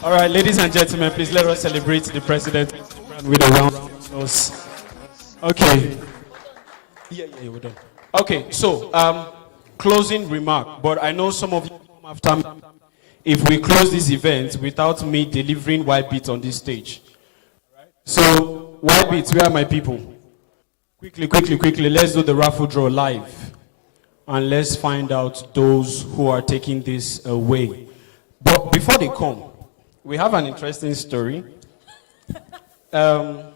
All right, ladies and gentlemen, please let us celebrate the president with a round of applause. Okay. Yeah, we're done. Okay, so closing remark, but I know some of you come after me if we close this event without me delivering white beats on this stage. So, white beats, where are my people? Quickly, let's do the raffle draw live. And let's find out those who are taking this away. But before they come, we have an interesting story. Color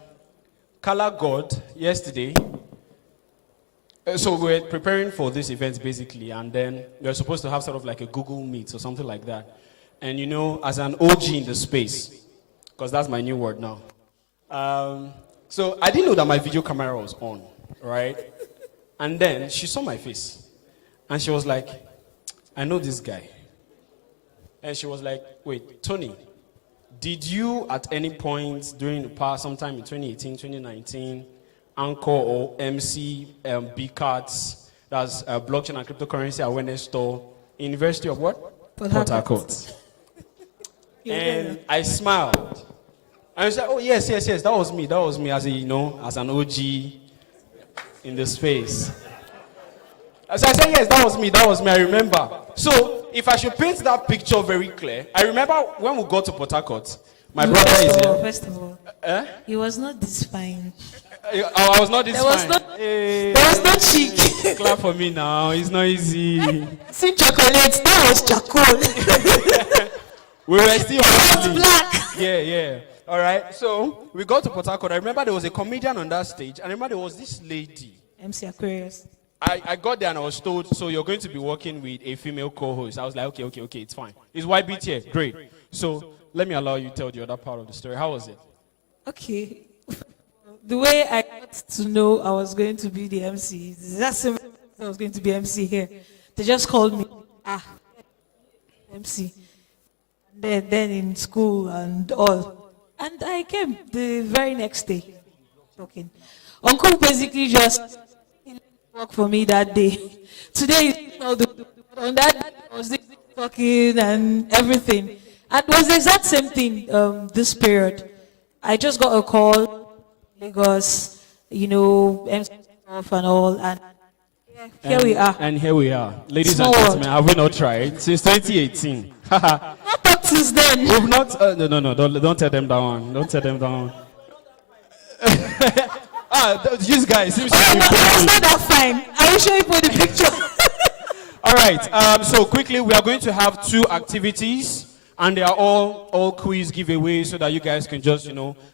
God, yesterday, so we're preparing for this event basically, and then we're supposed to have sort of like a Google Meet or something like that. And as an OG in the space, because that's my new word now. So I didn't know that my video camera was on, right? And then she saw my face. And she was like, I know this guy. And she was like, wait, Tony, did you at any point during the past, sometime in 2018, 2019, anchor or MC BCATS, that's Blockchain and Cryptocurrency Awareness Store, University of what? Port Harcourt. And I smiled. And I said, oh, yes, that was me as as an OG in the space. So I said, yes, that was me, I remember. So, if I should paint that picture very clear, I remember when we got to Port Harcourt, my brother is here. First of all, he was not this fine. I was not this fine. There was no cheek. Clap for me now, it's not easy. See chocolate, that was charcoal. We were still It was black. Yeah. All right, so we got to Port Harcourt. I remember there was a comedian on that stage. I remember there was this lady. MC Aquarius. I got there and I was told, so you're going to be working with a female co-host. I was like, okay, it's fine. Is YB here? Great. So let me allow you to tell the other part of the story. How was it? Okay. The way I got to know I was going to be the MC, that's the I was going to be MC here. They just called me, MC. Then in school and all. And I came the very next day. Talking. Uncle basically just work for me that day. Today, on that day, I was talking and everything. And it was the exact same thing this period. I just got a call, Lagos, MC stuff and all, and here we are. And here we are. Ladies and gentlemen, have we not tried? Since 2018. Not up since then. We've not, no, don't tell them down. Don't tell them down. This guy seems to be it's not that fine. I will show you for the picture. All right. So quickly, we are going to have 2 activities, and they are all quiz giveaways, so that you guys can just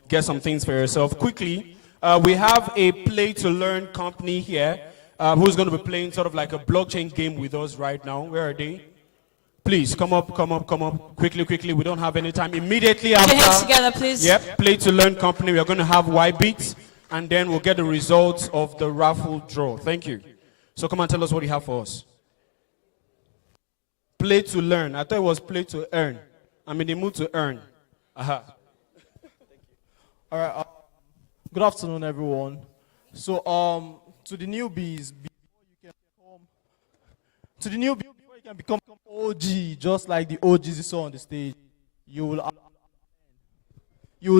get some things for yourself. Quickly, we have a play-to-learn company here who's going to be playing sort of like a blockchain game with us right now. Where are they? Please come up. Quickly. We don't have any time. Immediately after. Put your hands together, please. Yep. Play-to-learn company. We are going to have YBit, and then we'll get the results of the raffle draw. Thank you. So come and tell us what you have for us. Play to learn. I thought it was play to earn. I'm in the mood to earn. Aha. All right. Good afternoon, everyone. So, to the newbies, before you can become OG, just like the OGs you saw on the stage, you will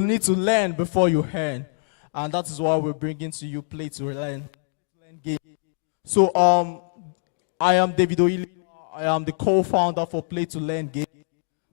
need to learn before you earn, and that is why we're bringing to you play to learn game. So, I am David Oili. I am the co-founder for Play to Learn Game.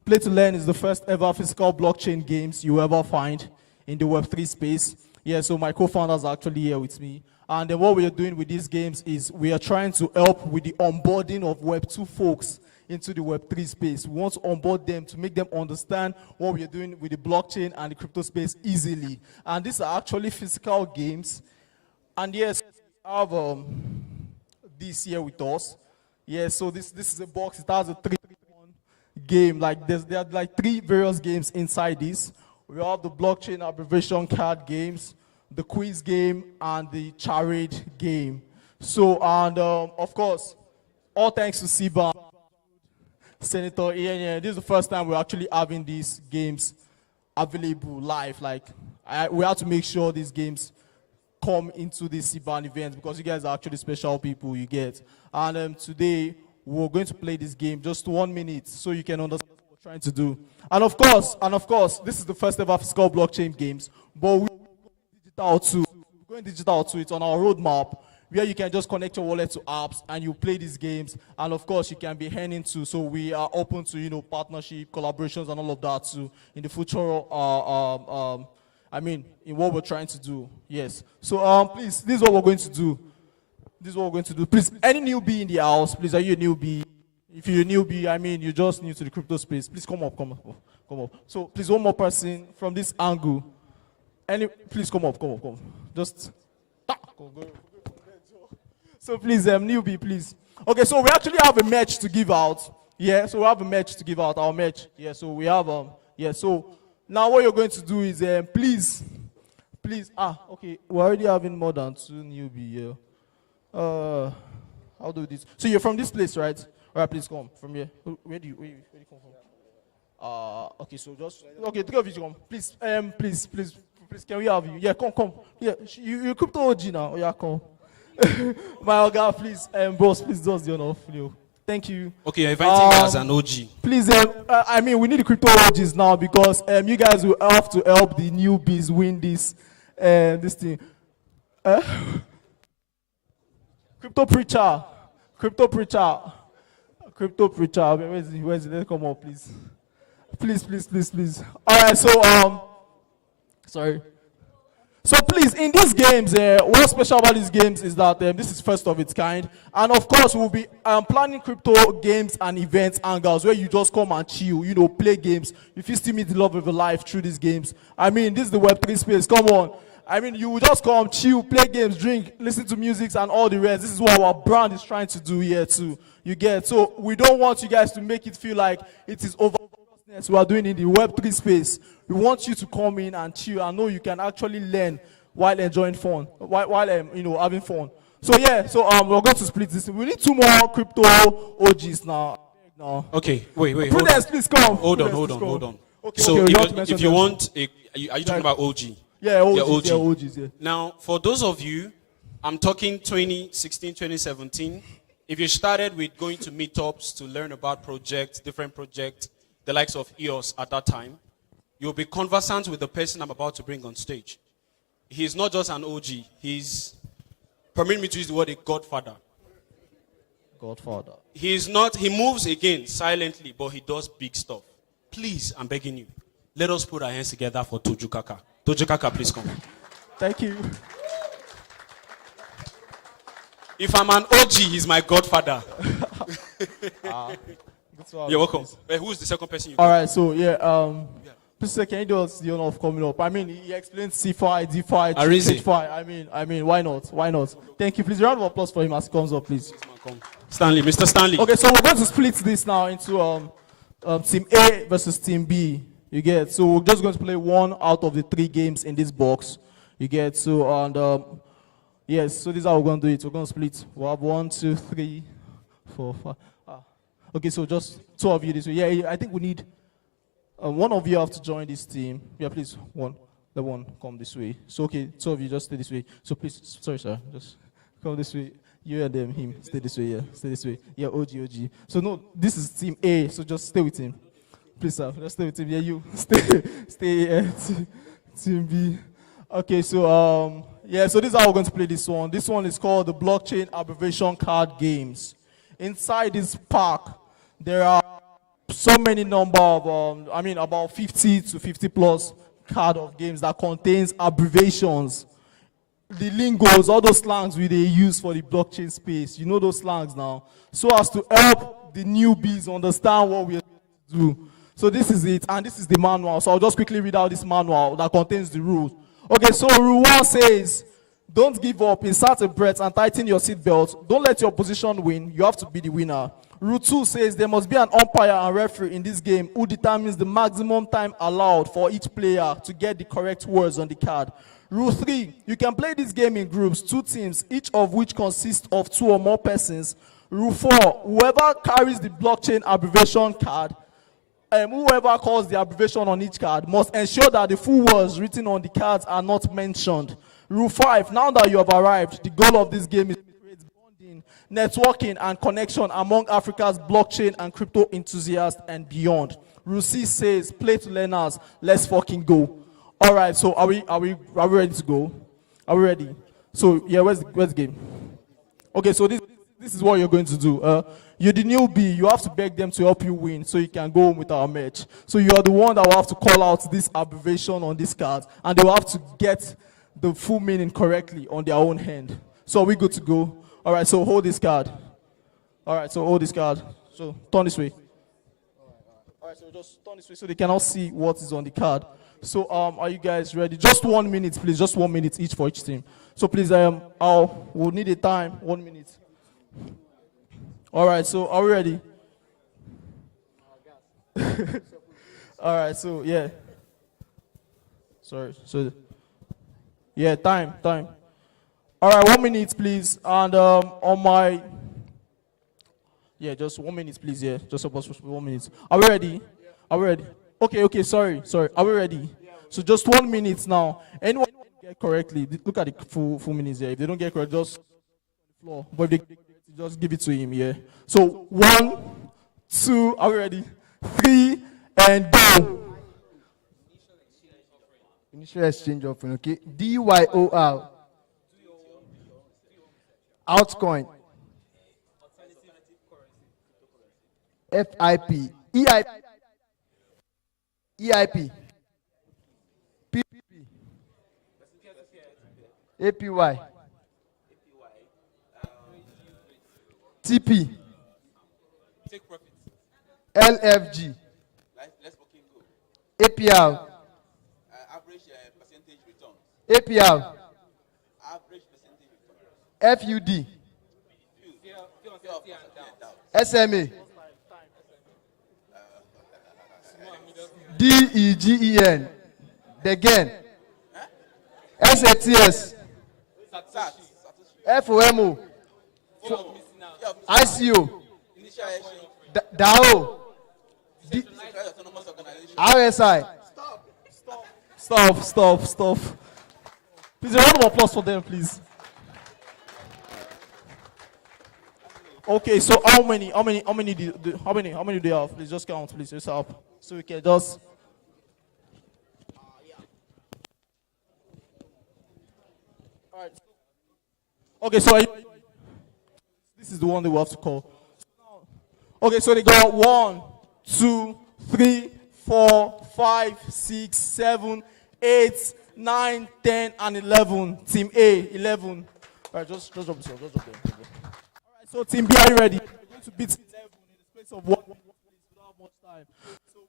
Play to Learn is the first ever physical blockchain games you ever find in the Web3 space. Yeah, so my co-founders are actually here with me. And then what we are doing with these games is we are trying to help with the onboarding of Web2 folks into the Web3 space. We want to onboard them to make them understand what we are doing with the blockchain and the crypto space easily. And these are actually physical games. And yes, we have this here with us. Yeah, so this is a box. It has a 3-1 game. Like there are like 3 various games inside this. We have the blockchain abbreviation card games, the quiz game, and the charade game. So, and of course, all thanks to CeBAN, Senator Ian. This is the first time we're actually having these games available live. Like, we have to make sure these games come into the CeBAN event because you guys are actually special people, you get. And today, we're going to play this game just 1 minute so you can understand what we're trying to do. And of course, this is the first ever physical blockchain games, but we're going digital too. It's on our roadmap where you can just connect your wallet to apps and you play these games. And of course, you can be earning too. So we are open to, partnership, collaborations, and all of that too in the future. In what we're trying to do. Yes. So please, this is what we're going to do. Please, any newbie in the house, please, are you a newbie? If you're a newbie, you're just new to the crypto space. Please come up. So please, one more person from this angle. Please come up. Just. So please, newbie, please. Okay, so we actually have a merch to give out. Yeah, so we have a merch to give out, our merch. Yeah, so we have, so now what you're going to do is, please, okay, we're already having more than 2 newbies here. I'll do this. So you're from this place, right? All right, please come from here. Where do you come from? Okay, so just, okay, 3 of you come. Please, please, can we have you? Yeah, come. Yeah, you're crypto OG now. Oh, yeah, come. My guy, please, boss, please, just the honor. Thank you. Okay, you're inviting me as an OG. Please, we need the crypto OGs now because you guys will have to help the newbies win this thing. Crypto preacher. Where is he? Let's come up, please. Please. All right, so sorry. So please, in these games, what's special about these games is that this is first of its kind. And of course, we'll be planning crypto games and events hangouts where you just come and chill, play games. If you still meet the love of your life through these games. This is the Web3 space, come on. You will just come, chill, play games, drink, listen to music and all the rest. This is what our brand is trying to do here too. You get? So we don't want you guys to make it feel like it is over. We are doing in the Web3 space. We want you to come in and chill and know you can actually learn while enjoying fun, while having fun. So yeah, we're going to split this. We need 2 more crypto OGs now. Okay, wait. Prudence, please come. Hold on. Okay, so okay, if you want, are you talking about OG? Yeah, OGs. Yeah. Now, for those of you, I'm talking 2016, 2017. If you started with going to meetups to learn about different projects, the likes of EOS at that time, you'll be conversant with the person I'm about to bring on stage. He's not just an OG. Permit me to use the word, a godfather. He moves again silently, but he does big stuff. Please, I'm begging you, let us put our hands together for Toju Kaka. Toju Kaka, please come. Thank you. If I'm an OG, he's my godfather. You're welcome. Who's the second person you All right, so please, sir, can you do us the honor of coming up? I mean, he explained CeFi, DeFi, TradFi. I mean, why not? Why not? Thank you. Please, round of applause for him as he comes up, please. Stanley, Mr. Stanley. Okay, so we're going to split this now into Team A versus Team B. You get? So we're just going to play one out of the 3 games in this box. You get? So, and yes, so this is how we're going to do it. We're going to split. We'll have 1, 2, 3, 4, 5. Okay, so just 2 of you this way. Yeah, I think we need one of you have to join this team. Yeah, please, the one come this way. So, okay, 2 of you just stay this way. So please, sorry, sir, just come this way. You and him, stay this way, yeah, stay this way. Yeah, OG. So no, this is Team A, so just stay with him. Please, sir, just stay with him. Yeah, you, stay Team B. Okay, so, yeah, so this is how we're going to play this one. This one is called the Blockchain Abbreviation Card Games. Inside this pack, there are so many number of, about 50 to 50 plus card of games that contains abbreviations. The lingos, all those slangs they use for the blockchain space. You know those slangs now. So as to help the newbies understand what we are going to do. So this is it, and this is the manual. So I'll just quickly read out this manual that contains the rules. Okay, so rule 1 says, don't give up, insert a breath and tighten your seatbelt. Don't let your opposition win, you have to be the winner. Rule 2 says there must be an umpire and referee in this game who determines the maximum time allowed for each player to get the correct words on the card. Rule 3, you can play this game in groups, 2 teams, each of which consists of 2 or more persons. Rule 4, whoever carries the blockchain abbreviation card, whoever calls the abbreviation on each card must ensure that the full words written on the cards are not mentioned. Rule 5, now that you have arrived, the goal of this game is to create bonding, networking, and connection among Africa's blockchain and crypto enthusiasts and beyond. Rule 6 says, play to learners, let's fucking go. All right, so are we ready to go? Are we ready? So, yeah, where's the game? Okay, so this is what you're going to do. You're the newbie, you have to beg them to help you win so you can go home with our merch. So you are the one that will have to call out this abbreviation on this card, and they will have to get the full meaning correctly on their own hand. So are we good to go? All right, so hold this card. All right, so hold this card. So turn this way. All right, so just turn this way so they cannot see what is on the card. So are you guys ready? Just 1 minute, please. Just 1 minute each for each team. So please, we'll need a time, 1 minute. All right, so are we ready? All right, so yeah. Sorry, so yeah, time. All right, 1 minute, please. And on my, yeah, just 1 minute, please. Yeah, just supposed to 1 minute. Are we ready? Are we ready? Okay, sorry. Are we ready? So just 1 minute now. Anyone get correctly, look at the full minutes here. If they don't get correct, just floor. But if they just give it to him, yeah. So 1, 2, are we ready? 3, and go. Initial exchange offering, okay. DYOR. Altcoin. FIP. EIP. PPP. APY. TP. LFG. APR. APR. FUD. SMA. DEGEN. Degen. SATS. FOMO. ICO. DAO. RSI. Stop. Please, a round of applause for them, please. Okay, so how many do they have? Please just count, please, just up. So we can just. All right. Okay, so this is the one they will have to call. Okay, so they got 1, 2, 3, 4, 5, 6, 7, 8, 9, 10, and 11. Team A, 11. All right, just drop this one. Just drop them. So Team B, are you ready? We're going to beat 11 in the space of 1 minute without much time. So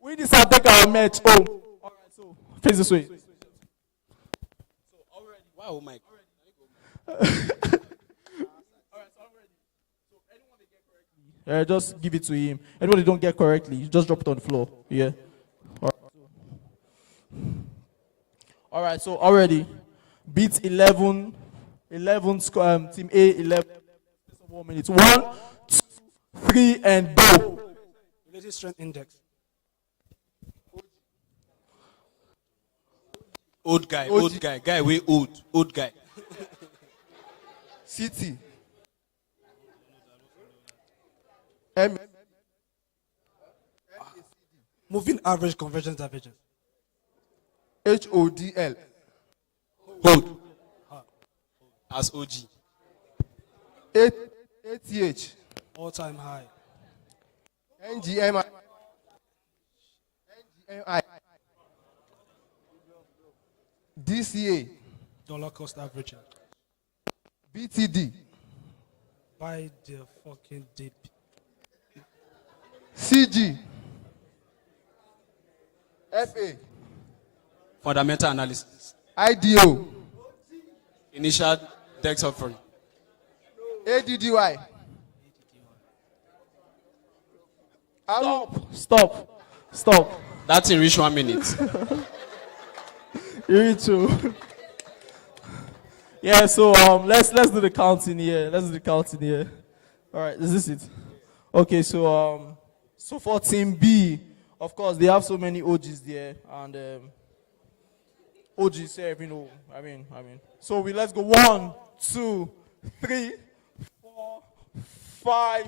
win this and take our match home. All right, so face this way. Wow, Mike. Just give it to him. Anybody don't get correctly, you just drop it on the floor. Yeah. All right, so already beat 11 team A 11. 1 minute. 1, 2, 3, and go. Relative strength index. Old guy, we old guy. CT. Moving average convergence divergence. HODL. Hold. As OG. ATH. All-time high. NGMI. DCA. Dollar cost averaging. BTD. Buy the fucking dip. CG. FA. Fundamental analysis. IDO. Initial text offering. ADDY. Stop. That's in which 1 minute? You too. Yeah, so let's do the counting here. All right, is this it? Okay, so for Team B, of course they have so many OGs there, and OGs here, you know. I mean. So let's go 1, 2, 3, 4, 5,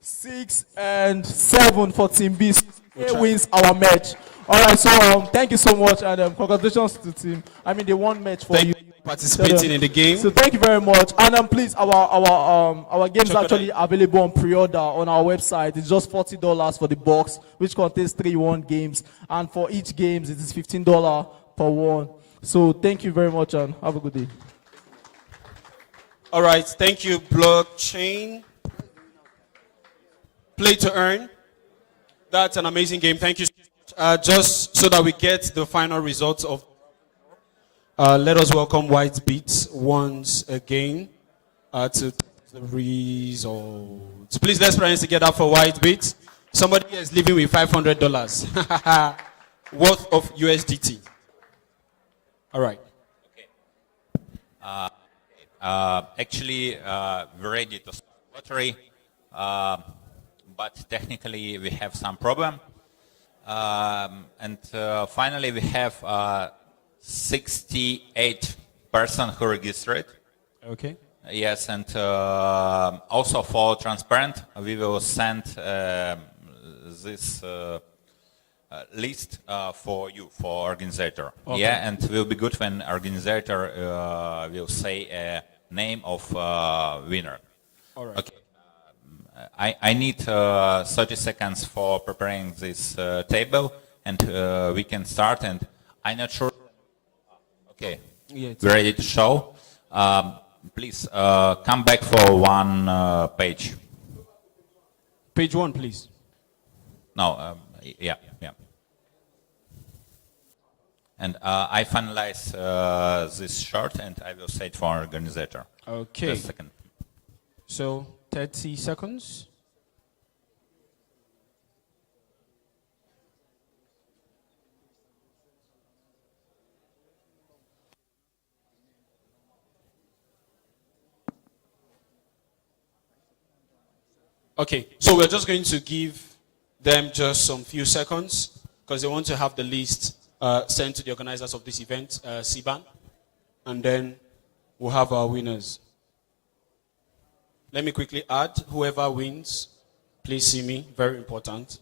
6, and 7 for Team B. Who wins our match? All right, so thank you so much, and congratulations to the team. I mean, they won match for you. Participating in the game. So thank you very much, and please, our game is actually available on pre-order on our website. It's just $40 for the box, which contains 3 games, and for each game, it is $15 per one. So thank you very much, and have a good day. All right, thank you, blockchain. Play to earn. That's an amazing game. Thank you. Just so that we get the final results of. Let us welcome White Beats once again to the results. Please let's put hands together for White Beats. Somebody here is living with $500 worth of USDT. All right. Actually, we're ready to start lottery, but technically we have some problem. And finally we have 68 persons who registered. Okay. Yes, and also for transparent, we will send this list for you, for organizer. Okay. Yeah, and it will be good when organizer will say a name of winner. All right. Okay. I need 30 seconds for preparing this table, and we can start. And I'm not sure. Okay, yeah, we're ready to show. Please come back for one page. Page 1, please. No, yeah. And I finalize this short, and I will say it for organizer. Okay. Just a second. So 30 seconds. Okay, so we're just going to give them just some few seconds because they want to have the list sent to the organizers of this event, SiBAN, and then we'll have our winners. Let me quickly add, whoever wins, please see me, very important.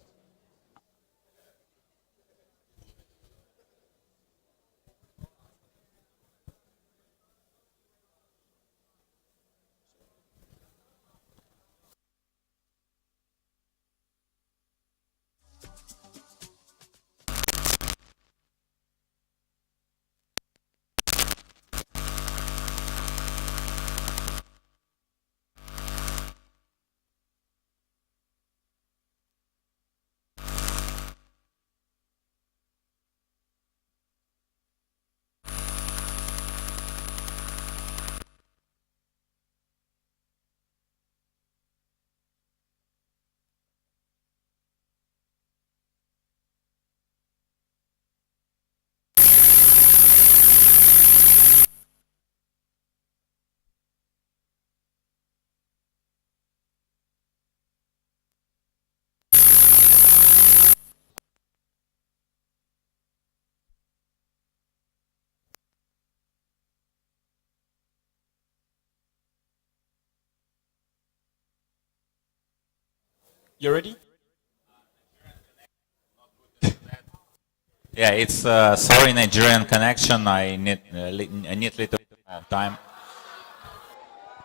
You ready? Yeah, it's sorry Nigerian connection. I need little time.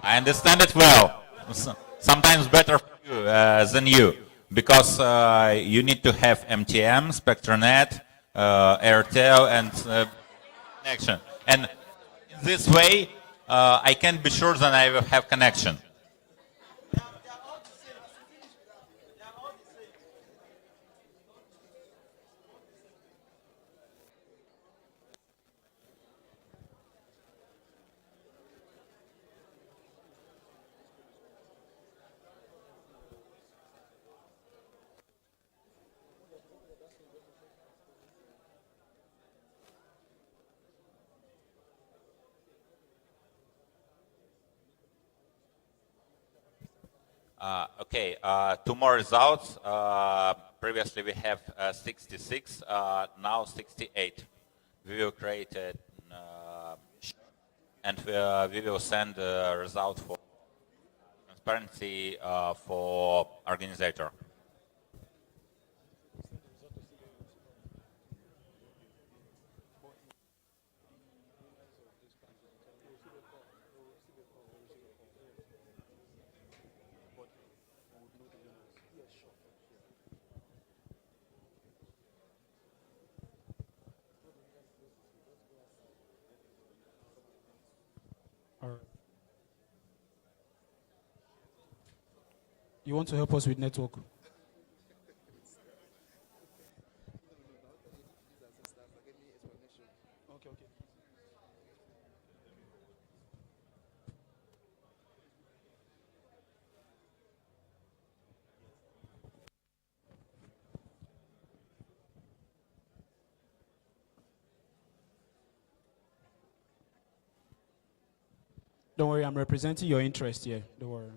I understand it well. Sometimes better for you than you, because you need to have MTM, Spectranet, Airtel, and connection. And in this way, I can be sure that I will have connection. Okay, two more results. Previously we have 66, now 68. We will create a and we will send the result for transparency for organizer. You want to help us with network? Don't worry, I'm representing your interest here. Don't worry.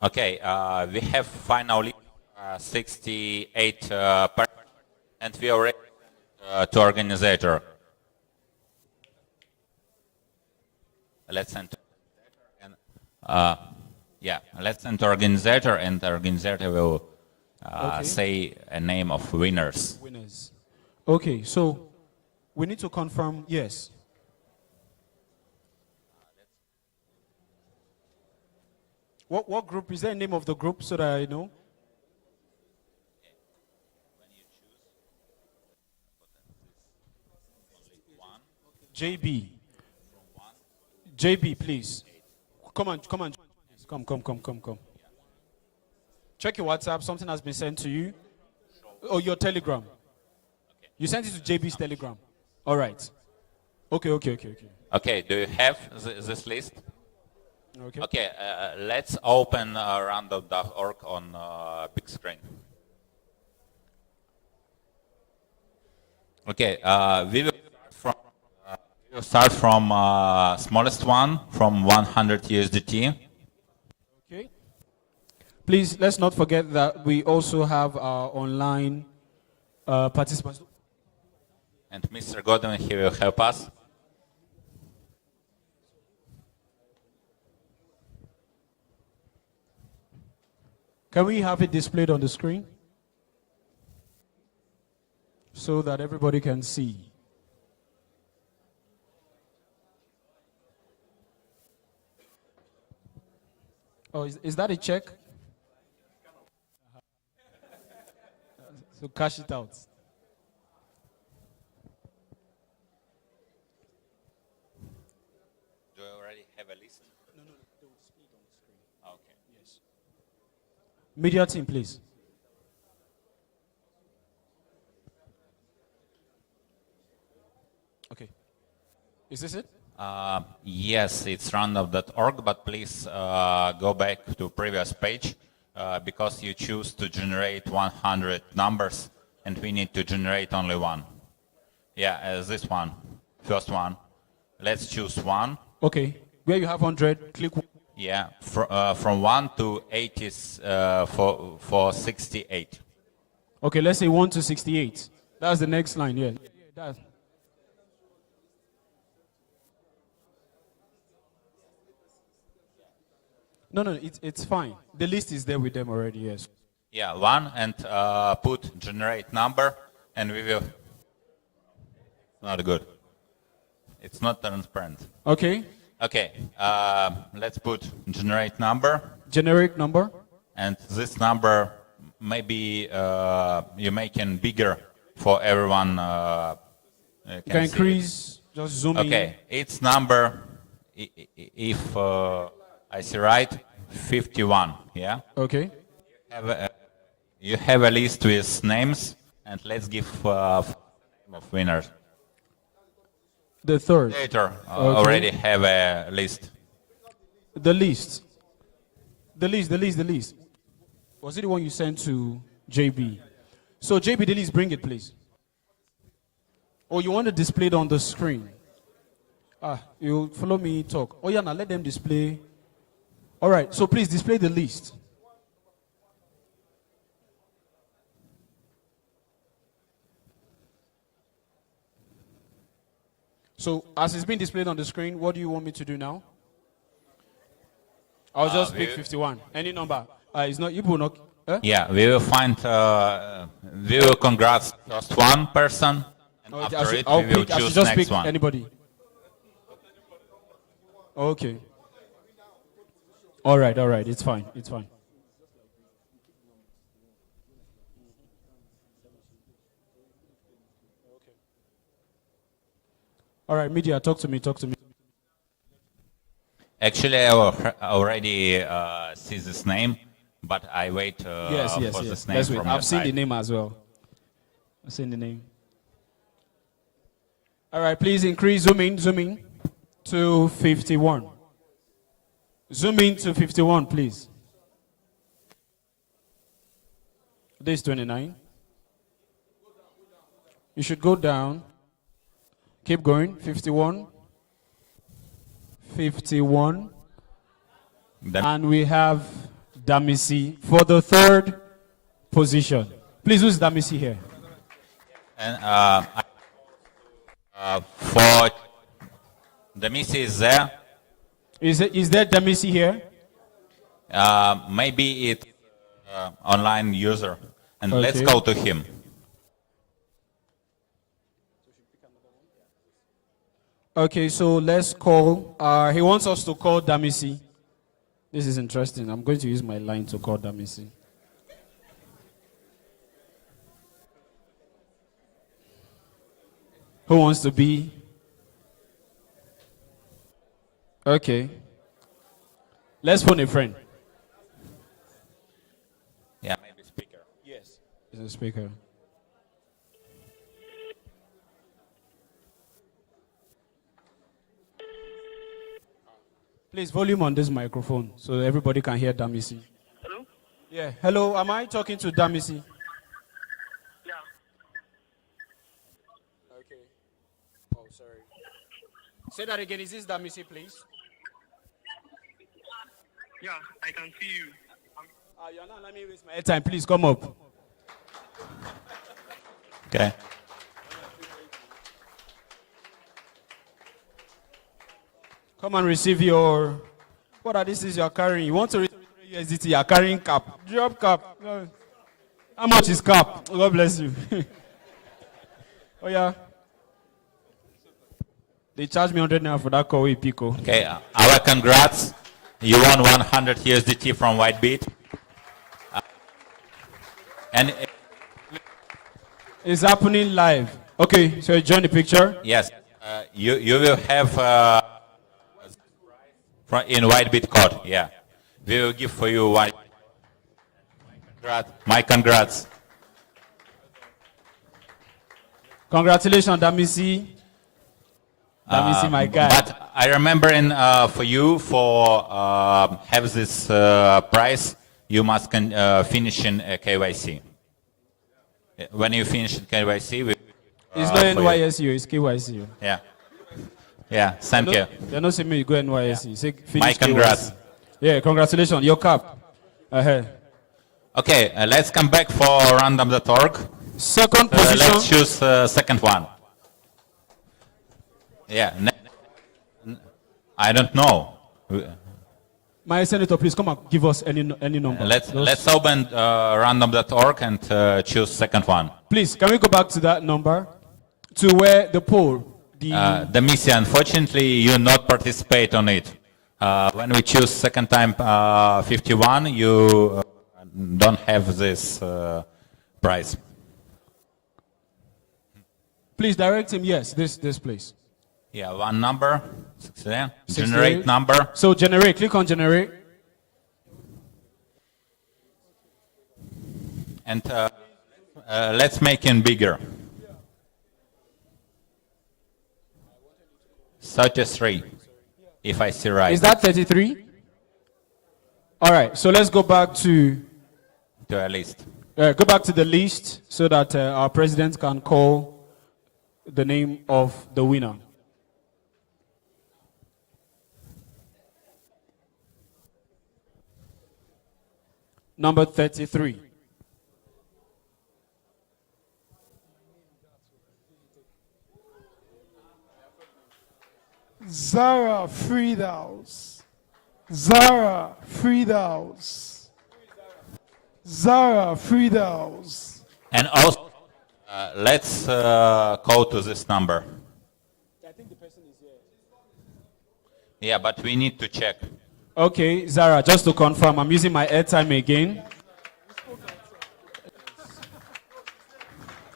Okay, we have finally 68 and we are ready to organizer. Let's enter. Yeah, let's enter organizer, and the organizer will say a name of winners. Winners. Okay, so we need to confirm. Yes. What group is there? A name of the group so that I know? JB. JB, please. Come on. Come. Check your WhatsApp. Something has been sent to you. Oh, your Telegram. You sent it to JB's Telegram. All right. Okay. Okay, do you have this list? Okay, let's open random.org on big screen. Okay, we will start from smallest one, from 100 USDT. Okay. Please, let's not forget that we also have our online participants. And Mr. Godwin, he will help us. Can we have it displayed on the screen so that everybody can see? Oh, is that a check? So cash it out. Do you already have a list? No, they will display it on the screen. Okay. Yes. Media team, please. Okay. Is this it? Yes, it's roundup.org, but please go back to previous page because you choose to generate 100 numbers and we need to generate only one. Yeah, this one, first one. Let's choose one. Okay, where you have 100, click. Yeah, from 1 to 8 is for 68. Okay, let's say 1 to 68. That's the next line, yeah. No, it's fine. The list is there with them already, yes. Yeah, 1 and put generate number and we will. Not good. It's not transparent. Okay. Okay, let's put generate number. Generic number. And this number maybe you're making bigger for everyone. You can increase, just zoom in. Okay, its number, if I see right, 51, yeah? Okay. You have a list with names, and let's give name of winners. The third. Later, Okay. already have a list. The list. The list. Was it the one you sent to JB? So JB, the list, bring it, please. Or you want to display it on the screen? You follow me, talk. Oh yeah, now let them display. All right, so please display the list. So as it's being displayed on the screen, what do you want me to do now? I'll just pick 51. Any number. It's not, you will not. Yeah, we will find, we will congrats just one person, and after it we will choose just next pick one. Anybody. Okay. All right, it's fine. All right, media, talk to me. Actually, I already see this name, but I wait Yes. for this name Let's wait. from I've your seen side. the name as well. I've seen the name. All right, please increase, zoom in to 51. Zoom in to 51, please. This is 29. You should go down. Keep going. 51. 51. And we have Damisi for the third position. Please, who's Damisi here? And for the miss is there. Is there Damisi here? Maybe it's online user, and let's Okay. go to him. Okay, so let's call. He wants us to call Damisi. This is interesting. I'm going to use my line to call Damisi. Who wants to be? Okay. Let's phone a friend. Yeah, maybe speaker. Yes. It's a speaker. Please, volume on this microphone so everybody can hear Damisi. Hello? Yeah. Hello, am I talking to Damisi? Yeah. Okay. Oh, sorry. Say that again. Is this Damisi, please? Yeah, I can see you. You're not letting me waste my time. Please come up. Okay. Come and receive your. What are these things you are carrying? You want to receive USDT? You are carrying cap. Drop cap. How much is cap? God bless you. Oh yeah. They charged me 100 now for that call with Pico. Okay, our congrats. You won 100 USDT from Whitebit. And it's happening live. Okay, so you join the picture. yes, you will have in Whitebit code. Yeah, we will give for you one. My congrats. Congratulations, Damisi. Damisi, my guy. But I remember for you have this price, you must finish in KYC. When you finish in KYC, it's not NYSU, it's KYC. Yeah. Yeah, thank you. They're not saying me go NYSC. Say finish My congrats. KYC. Yeah, congratulations. Your cap. Ahead. Okay, let's come back for random.org. Second position. Let's choose second one. Yeah. I don't know. My senator, please come and give us any number. Let's open random.org and choose second one. Please, can we go back to that number? To where the poll. The Missy, unfortunately, you not participate on it. When we choose second time 51, you don't have this price. Please direct him. Yes, this place. Yeah, one number. 68. Generate number. So generate. Click on generate. And let's make it bigger. 33, if I see right. Is that 33? All right, so let's go back to a list. Go back to the list so that our president can call the name of the winner. Number 33. Zara Friedhaus. Zara Friedhaus. Zara Friedhaus. And also, let's call to this number. I think the person is here. Yeah, but we need to check. Okay, Zara, just to confirm, I'm using my airtime again.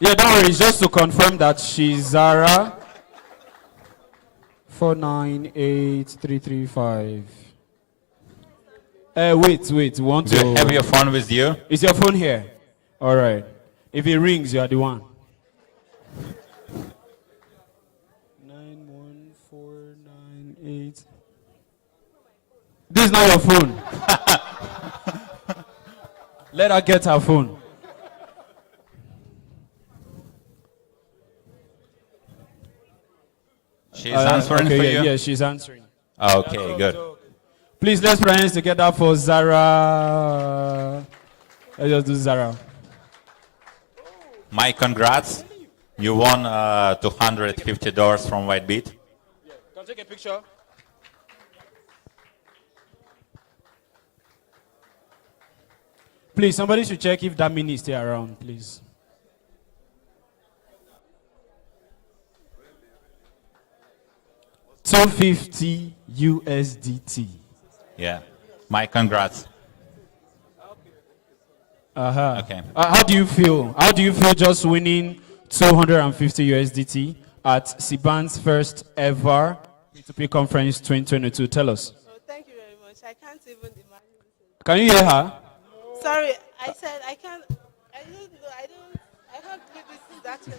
Yeah, don't worry, it's just to confirm that she's Zara. 498335. Wait. Do you have your phone with you? Is your phone here? All right. If it rings, you are the one. 91498. This is not your phone. Let her get her phone. She's answering for you? Yeah, she's answering. Okay, good. Please, let's put our hands together for Zara. Let's just do Zara. My congrats. You won $250 from Whitebit. Can I take a picture? Please, somebody should check if that mini is still around, please. $250 USDT. Yeah. My congrats. Okay. How do you feel? How do you feel just winning 250 USDT at SiBAN's first ever P2P Conference 2022? Tell us. Oh, thank you very much. I can't even imagine this. Can you hear her? Sorry, I said I can't. I don't know. I can't believe this is actually.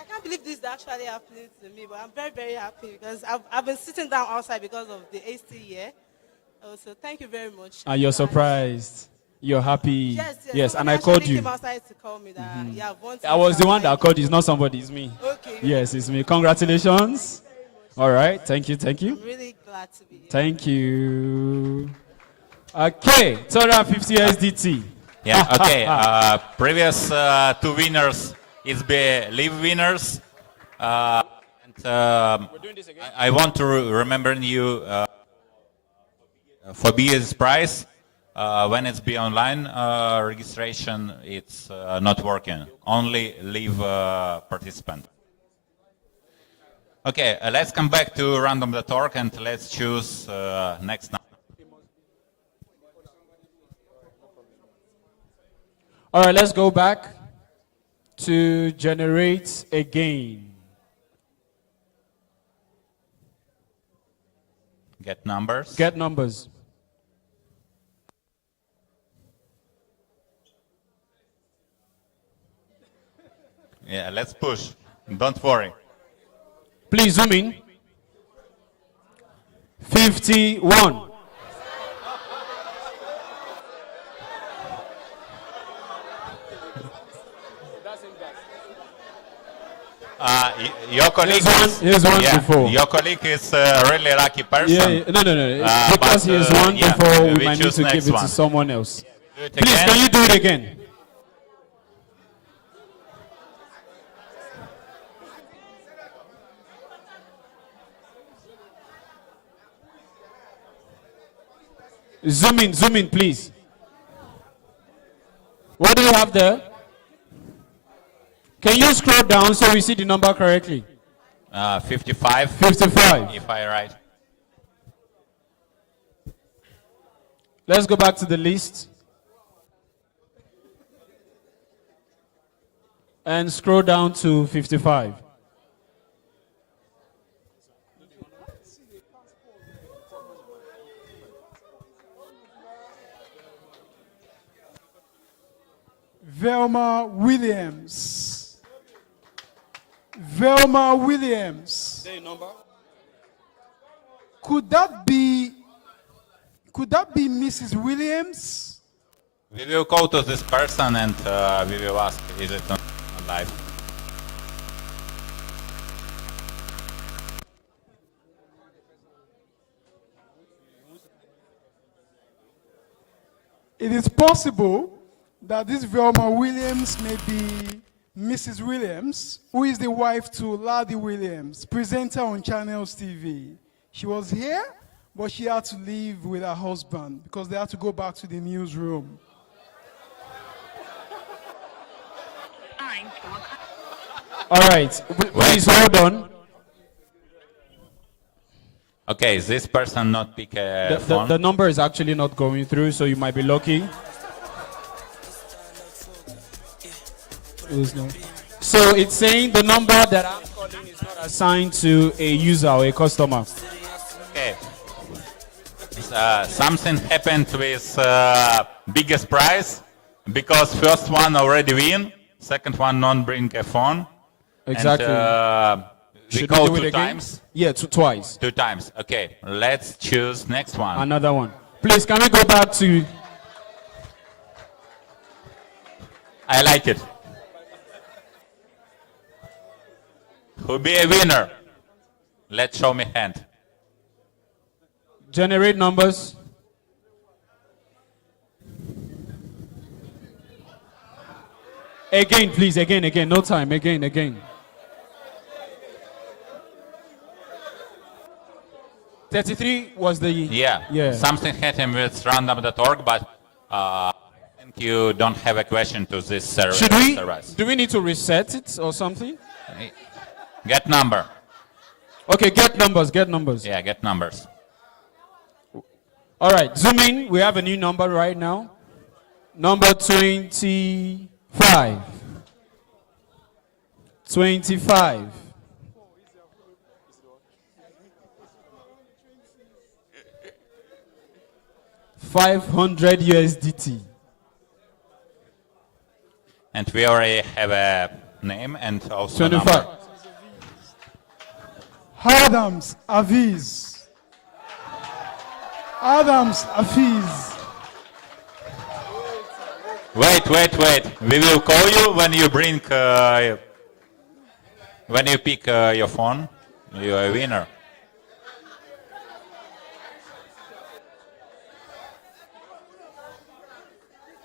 I can't believe this is actually happening to me, but I'm very, very happy because I've been sitting down outside because of the AC here. So thank you very much. And you're surprised. You're happy. Yes. And I called you. Came outside to call me that. Yeah, I was the one that called you. It's not somebody. It's me. Okay. Yes, it's me. Congratulations. All right. Thank you. I'm really glad to be here. Thank you. Okay. 250 SDT. Yeah, okay. Previous two winners is the live winners. I want to remember you for BS prize. When it's be online registration, it's not working. Only live participant. Okay, let's come back to random.org and let's choose next number. All right, let's go back to generate again. Get numbers. Get numbers. Yeah, let's push. Don't worry. Please zoom in. 51. Your colleague Here's one before. Your colleague is a really lucky person. No. Because he has one before, we might need to give it one. to someone else. Do it Please, again. can you do it again? Zoom in, please. What do you have there? Can you scroll down so we see the number correctly? 55. 55. If I right. Let's go back to the list. And scroll down to 55. Velma Williams. Velma Williams. Could that be Mrs. Williams? We will go to this person and we will ask, is it on live? It is possible that this Velma Williams may be Mrs. Williams, who is the wife to Laddie Williams, presenter on Channels TV. She was here, but she had to leave with her husband because they had to go back to the newsroom. All right, please hold on. Okay, this person not pick a phone. The number is actually not going through, so you might be lucky. So it's saying the number that I'm calling is not assigned to a user or a customer. Okay. Something happened with biggest prize because first one already win, second one not bring a phone. Exactly. And, we Should call we do it two again? times. Yeah, twice. 2 times. Okay, let's choose next one. Another one. Please, can we go back to... I like it. Who be a winner? Let's show me hand. Generate numbers. Again, please, again. No time, again. 33 was the... Yeah. Something happened with random.org, but I think you don't have a question to this service. Should we? Do we need to reset it or something? Get number. Okay, get numbers. Yeah, get numbers. All right, zoom in. We have a new number right now. Number 25. 25. $500 USDT. And we already have a name and also 25. number. Adams Aviz. Adams Afiz. Wait. We will call you when you bring, when you pick your phone. You're a winner.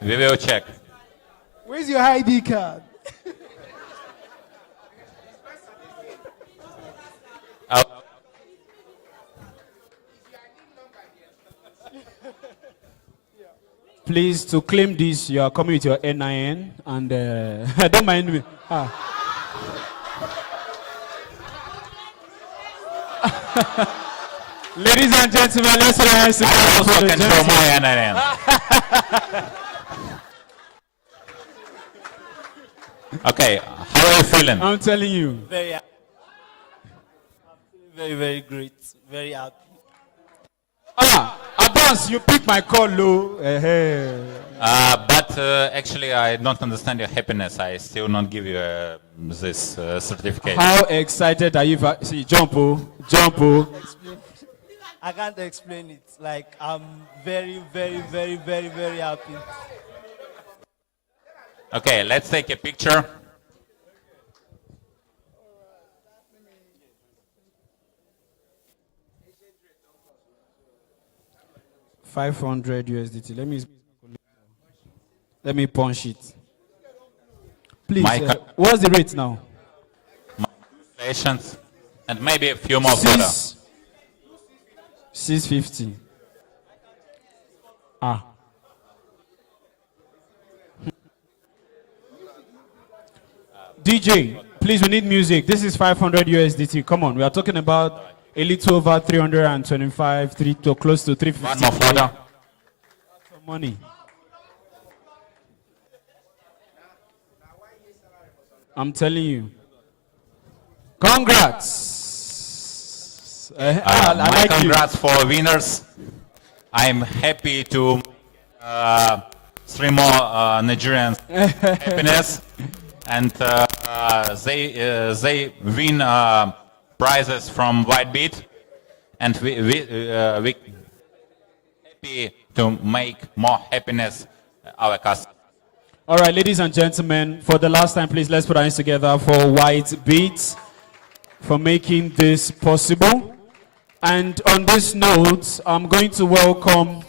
We will check. Where's your ID card? Please, to claim this, you are coming with your NIN, and don't mind me. Ladies and gentlemen, let's rise. I also can show my NIN. Okay, how are you feeling? I'm telling you. Very, very great. Very happy. Abbas, you picked my call, Lou. But actually, I don't understand your happiness. I still not give you this certificate. How excited are you? See, jump. I can't explain it. Like, I'm very, very, very, very, very happy. Okay, let's take a picture. $500 USDT. Let me punch it. Please, what's the rate now? Patience. And maybe a few more further. 650. Ah. DJ, please, we need music. This is 500 USDT. Come on, we are talking about a little over 325, close to 350. One more further. Money. I'm telling you. Congrats. I My like congrats you. for winners. I'm happy to 3 more Nigerians happiness, and they win prizes from Whitebit, and we happy to make more happiness our customers. All right, ladies and gentlemen, for the last time, please let's put our hands together for Whitebit for making this possible. And on this note, I'm going to welcome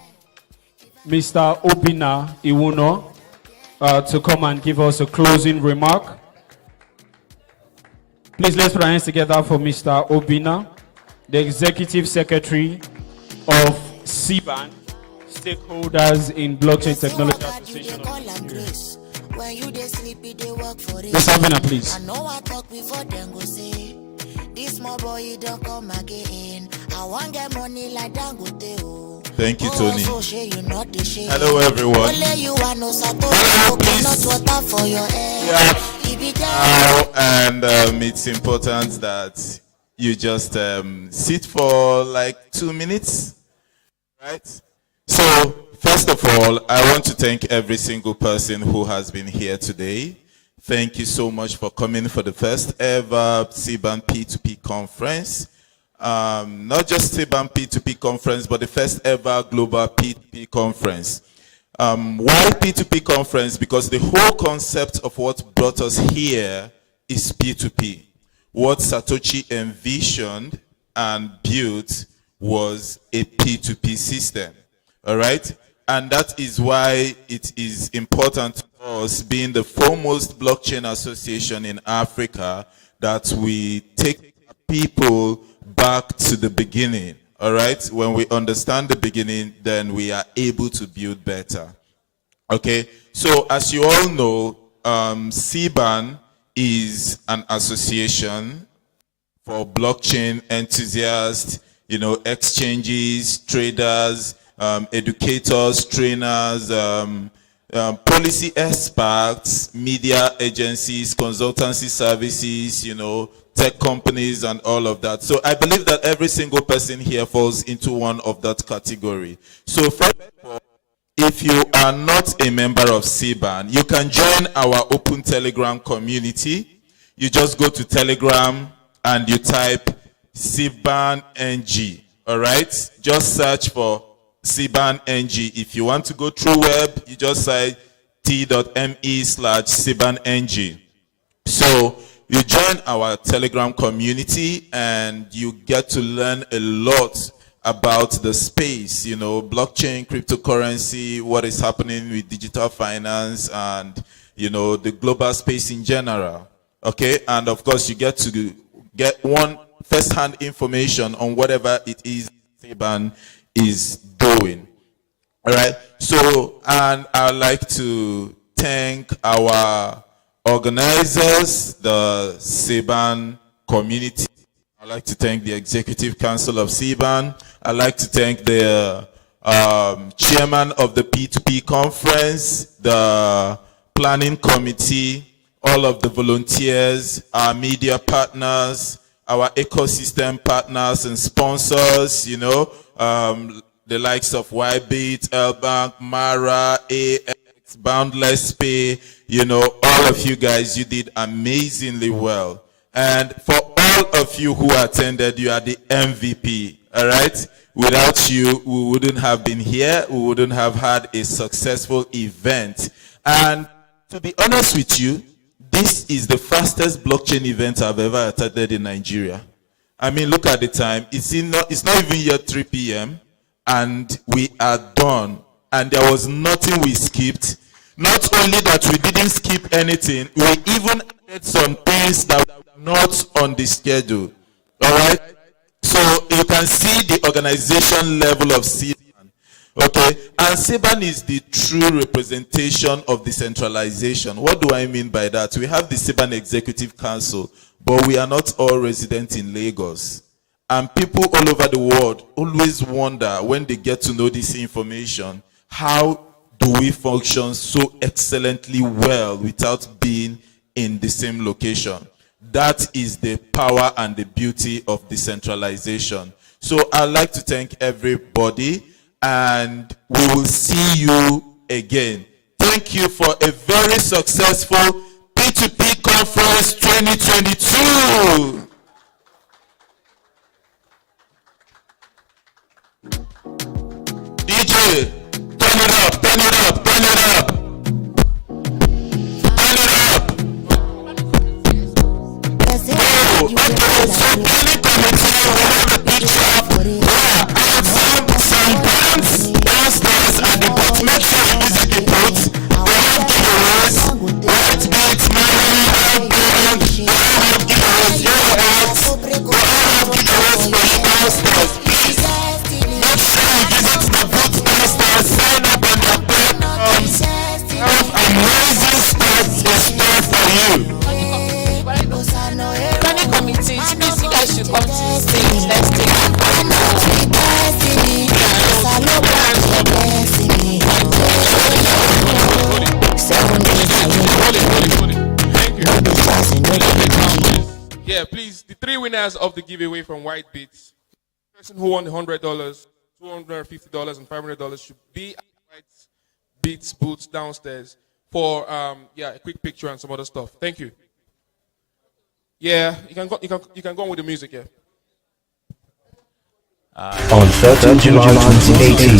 Mr. Obina Iwuno to come and give us a closing remark. Please let's put our hands together for Mr. Obina, the Executive Secretary of SiBAN, Stakeholders in Blockchain Technology Association of Nigeria. Mr. Obina, please. Thank you, Tony. Hello, everyone. And it's important that you just sit for like 2 minutes, right? So, first of all, I want to thank every single person who has been here today. Thank you so much for coming for the first ever SiBAN P2P Conference. Not just SiBAN P2P Conference, but the first ever global P2P Conference. Why P2P Conference? Because the whole concept of what brought us here is P2P. What Satoshi envisioned and built was a P2P system. All right? And that is why it is important to us, being the foremost blockchain association in Africa, that we take people back to the beginning. All right? When we understand the beginning, then we are able to build better. Okay? So as you all know, SiBAN is an association for blockchain enthusiasts, exchanges, traders, educators, trainers, policy experts, media agencies, consultancy services, tech companies and all of that. So I believe that every single person here falls into one of that category. So first of all, if you are not a member of SiBAN, you can join our open Telegram community. You just go to Telegram and you type SiBAN NG. All right? Just search for SiBAN NG. If you want to go through web, you just say t.me/SiBAN NG. So you join our Telegram community and you get to learn a lot about the space, blockchain, cryptocurrency, what is happening with digital finance and, the global space in general. Okay? And of course, you get to get one first-hand information on whatever it is SiBAN is doing. All right? So, and I'd like to thank our organizers, the SiBAN community. I'd like to thank the Executive Council of SiBAN. I'd like to thank the chairman of the P2P Conference, the planning committee, all of the volunteers, our media partners, our ecosystem partners and sponsors, the likes of Ybit, Lbank, Mara, AX, Boundless Pay, all of you guys, you did amazingly well. And for all of you who attended, you are the MVP, All right? Without you, we wouldn't have been here. We wouldn't have had a successful event. And to be honest with you, this is the fastest blockchain event I've ever attended in Nigeria. I mean, look at the time. It's not even yet 3 p.m. and we are done. And there was nothing we skipped. Not only that we didn't skip anything, we even added some things that were not on the schedule. All right? So you can see the organization level of CeFi. Okay? And CeFi is the true representation of decentralization. What do I mean by that? We have the CeFi Executive Council, but we are not all resident in Lagos. And people all over the world always wonder when they get to know this information, how do we function so excellently well without being in the same location? That is the power and the beauty of decentralization. So I'd like to thank everybody, and we will see you again. Thank you for a very successful P2P Conference 2022. DJ, turn it up, turn it up, turn it up. Turn it up. Oh, okay, so any committee will have a picture and some bands downstairs at the bottom. Make sure you visit the booth. They have giveaways. White beats, money, high band. They have giveaways. Yellow hats. They have giveaways for you downstairs. Please, make sure you visit the booth downstairs. Sign up on the platforms. Have amazing stuff in store for you. Planning committees, please, you guys should come to the stage. Let's take Yeah, please, the 3 winners of the giveaway from White Beats. The person who won the $100, $250, and $500 should be at White Beats booths downstairs for a quick picture and some other stuff. Thank you. Yeah, you can go on with the music, yeah. On 13 July 2018,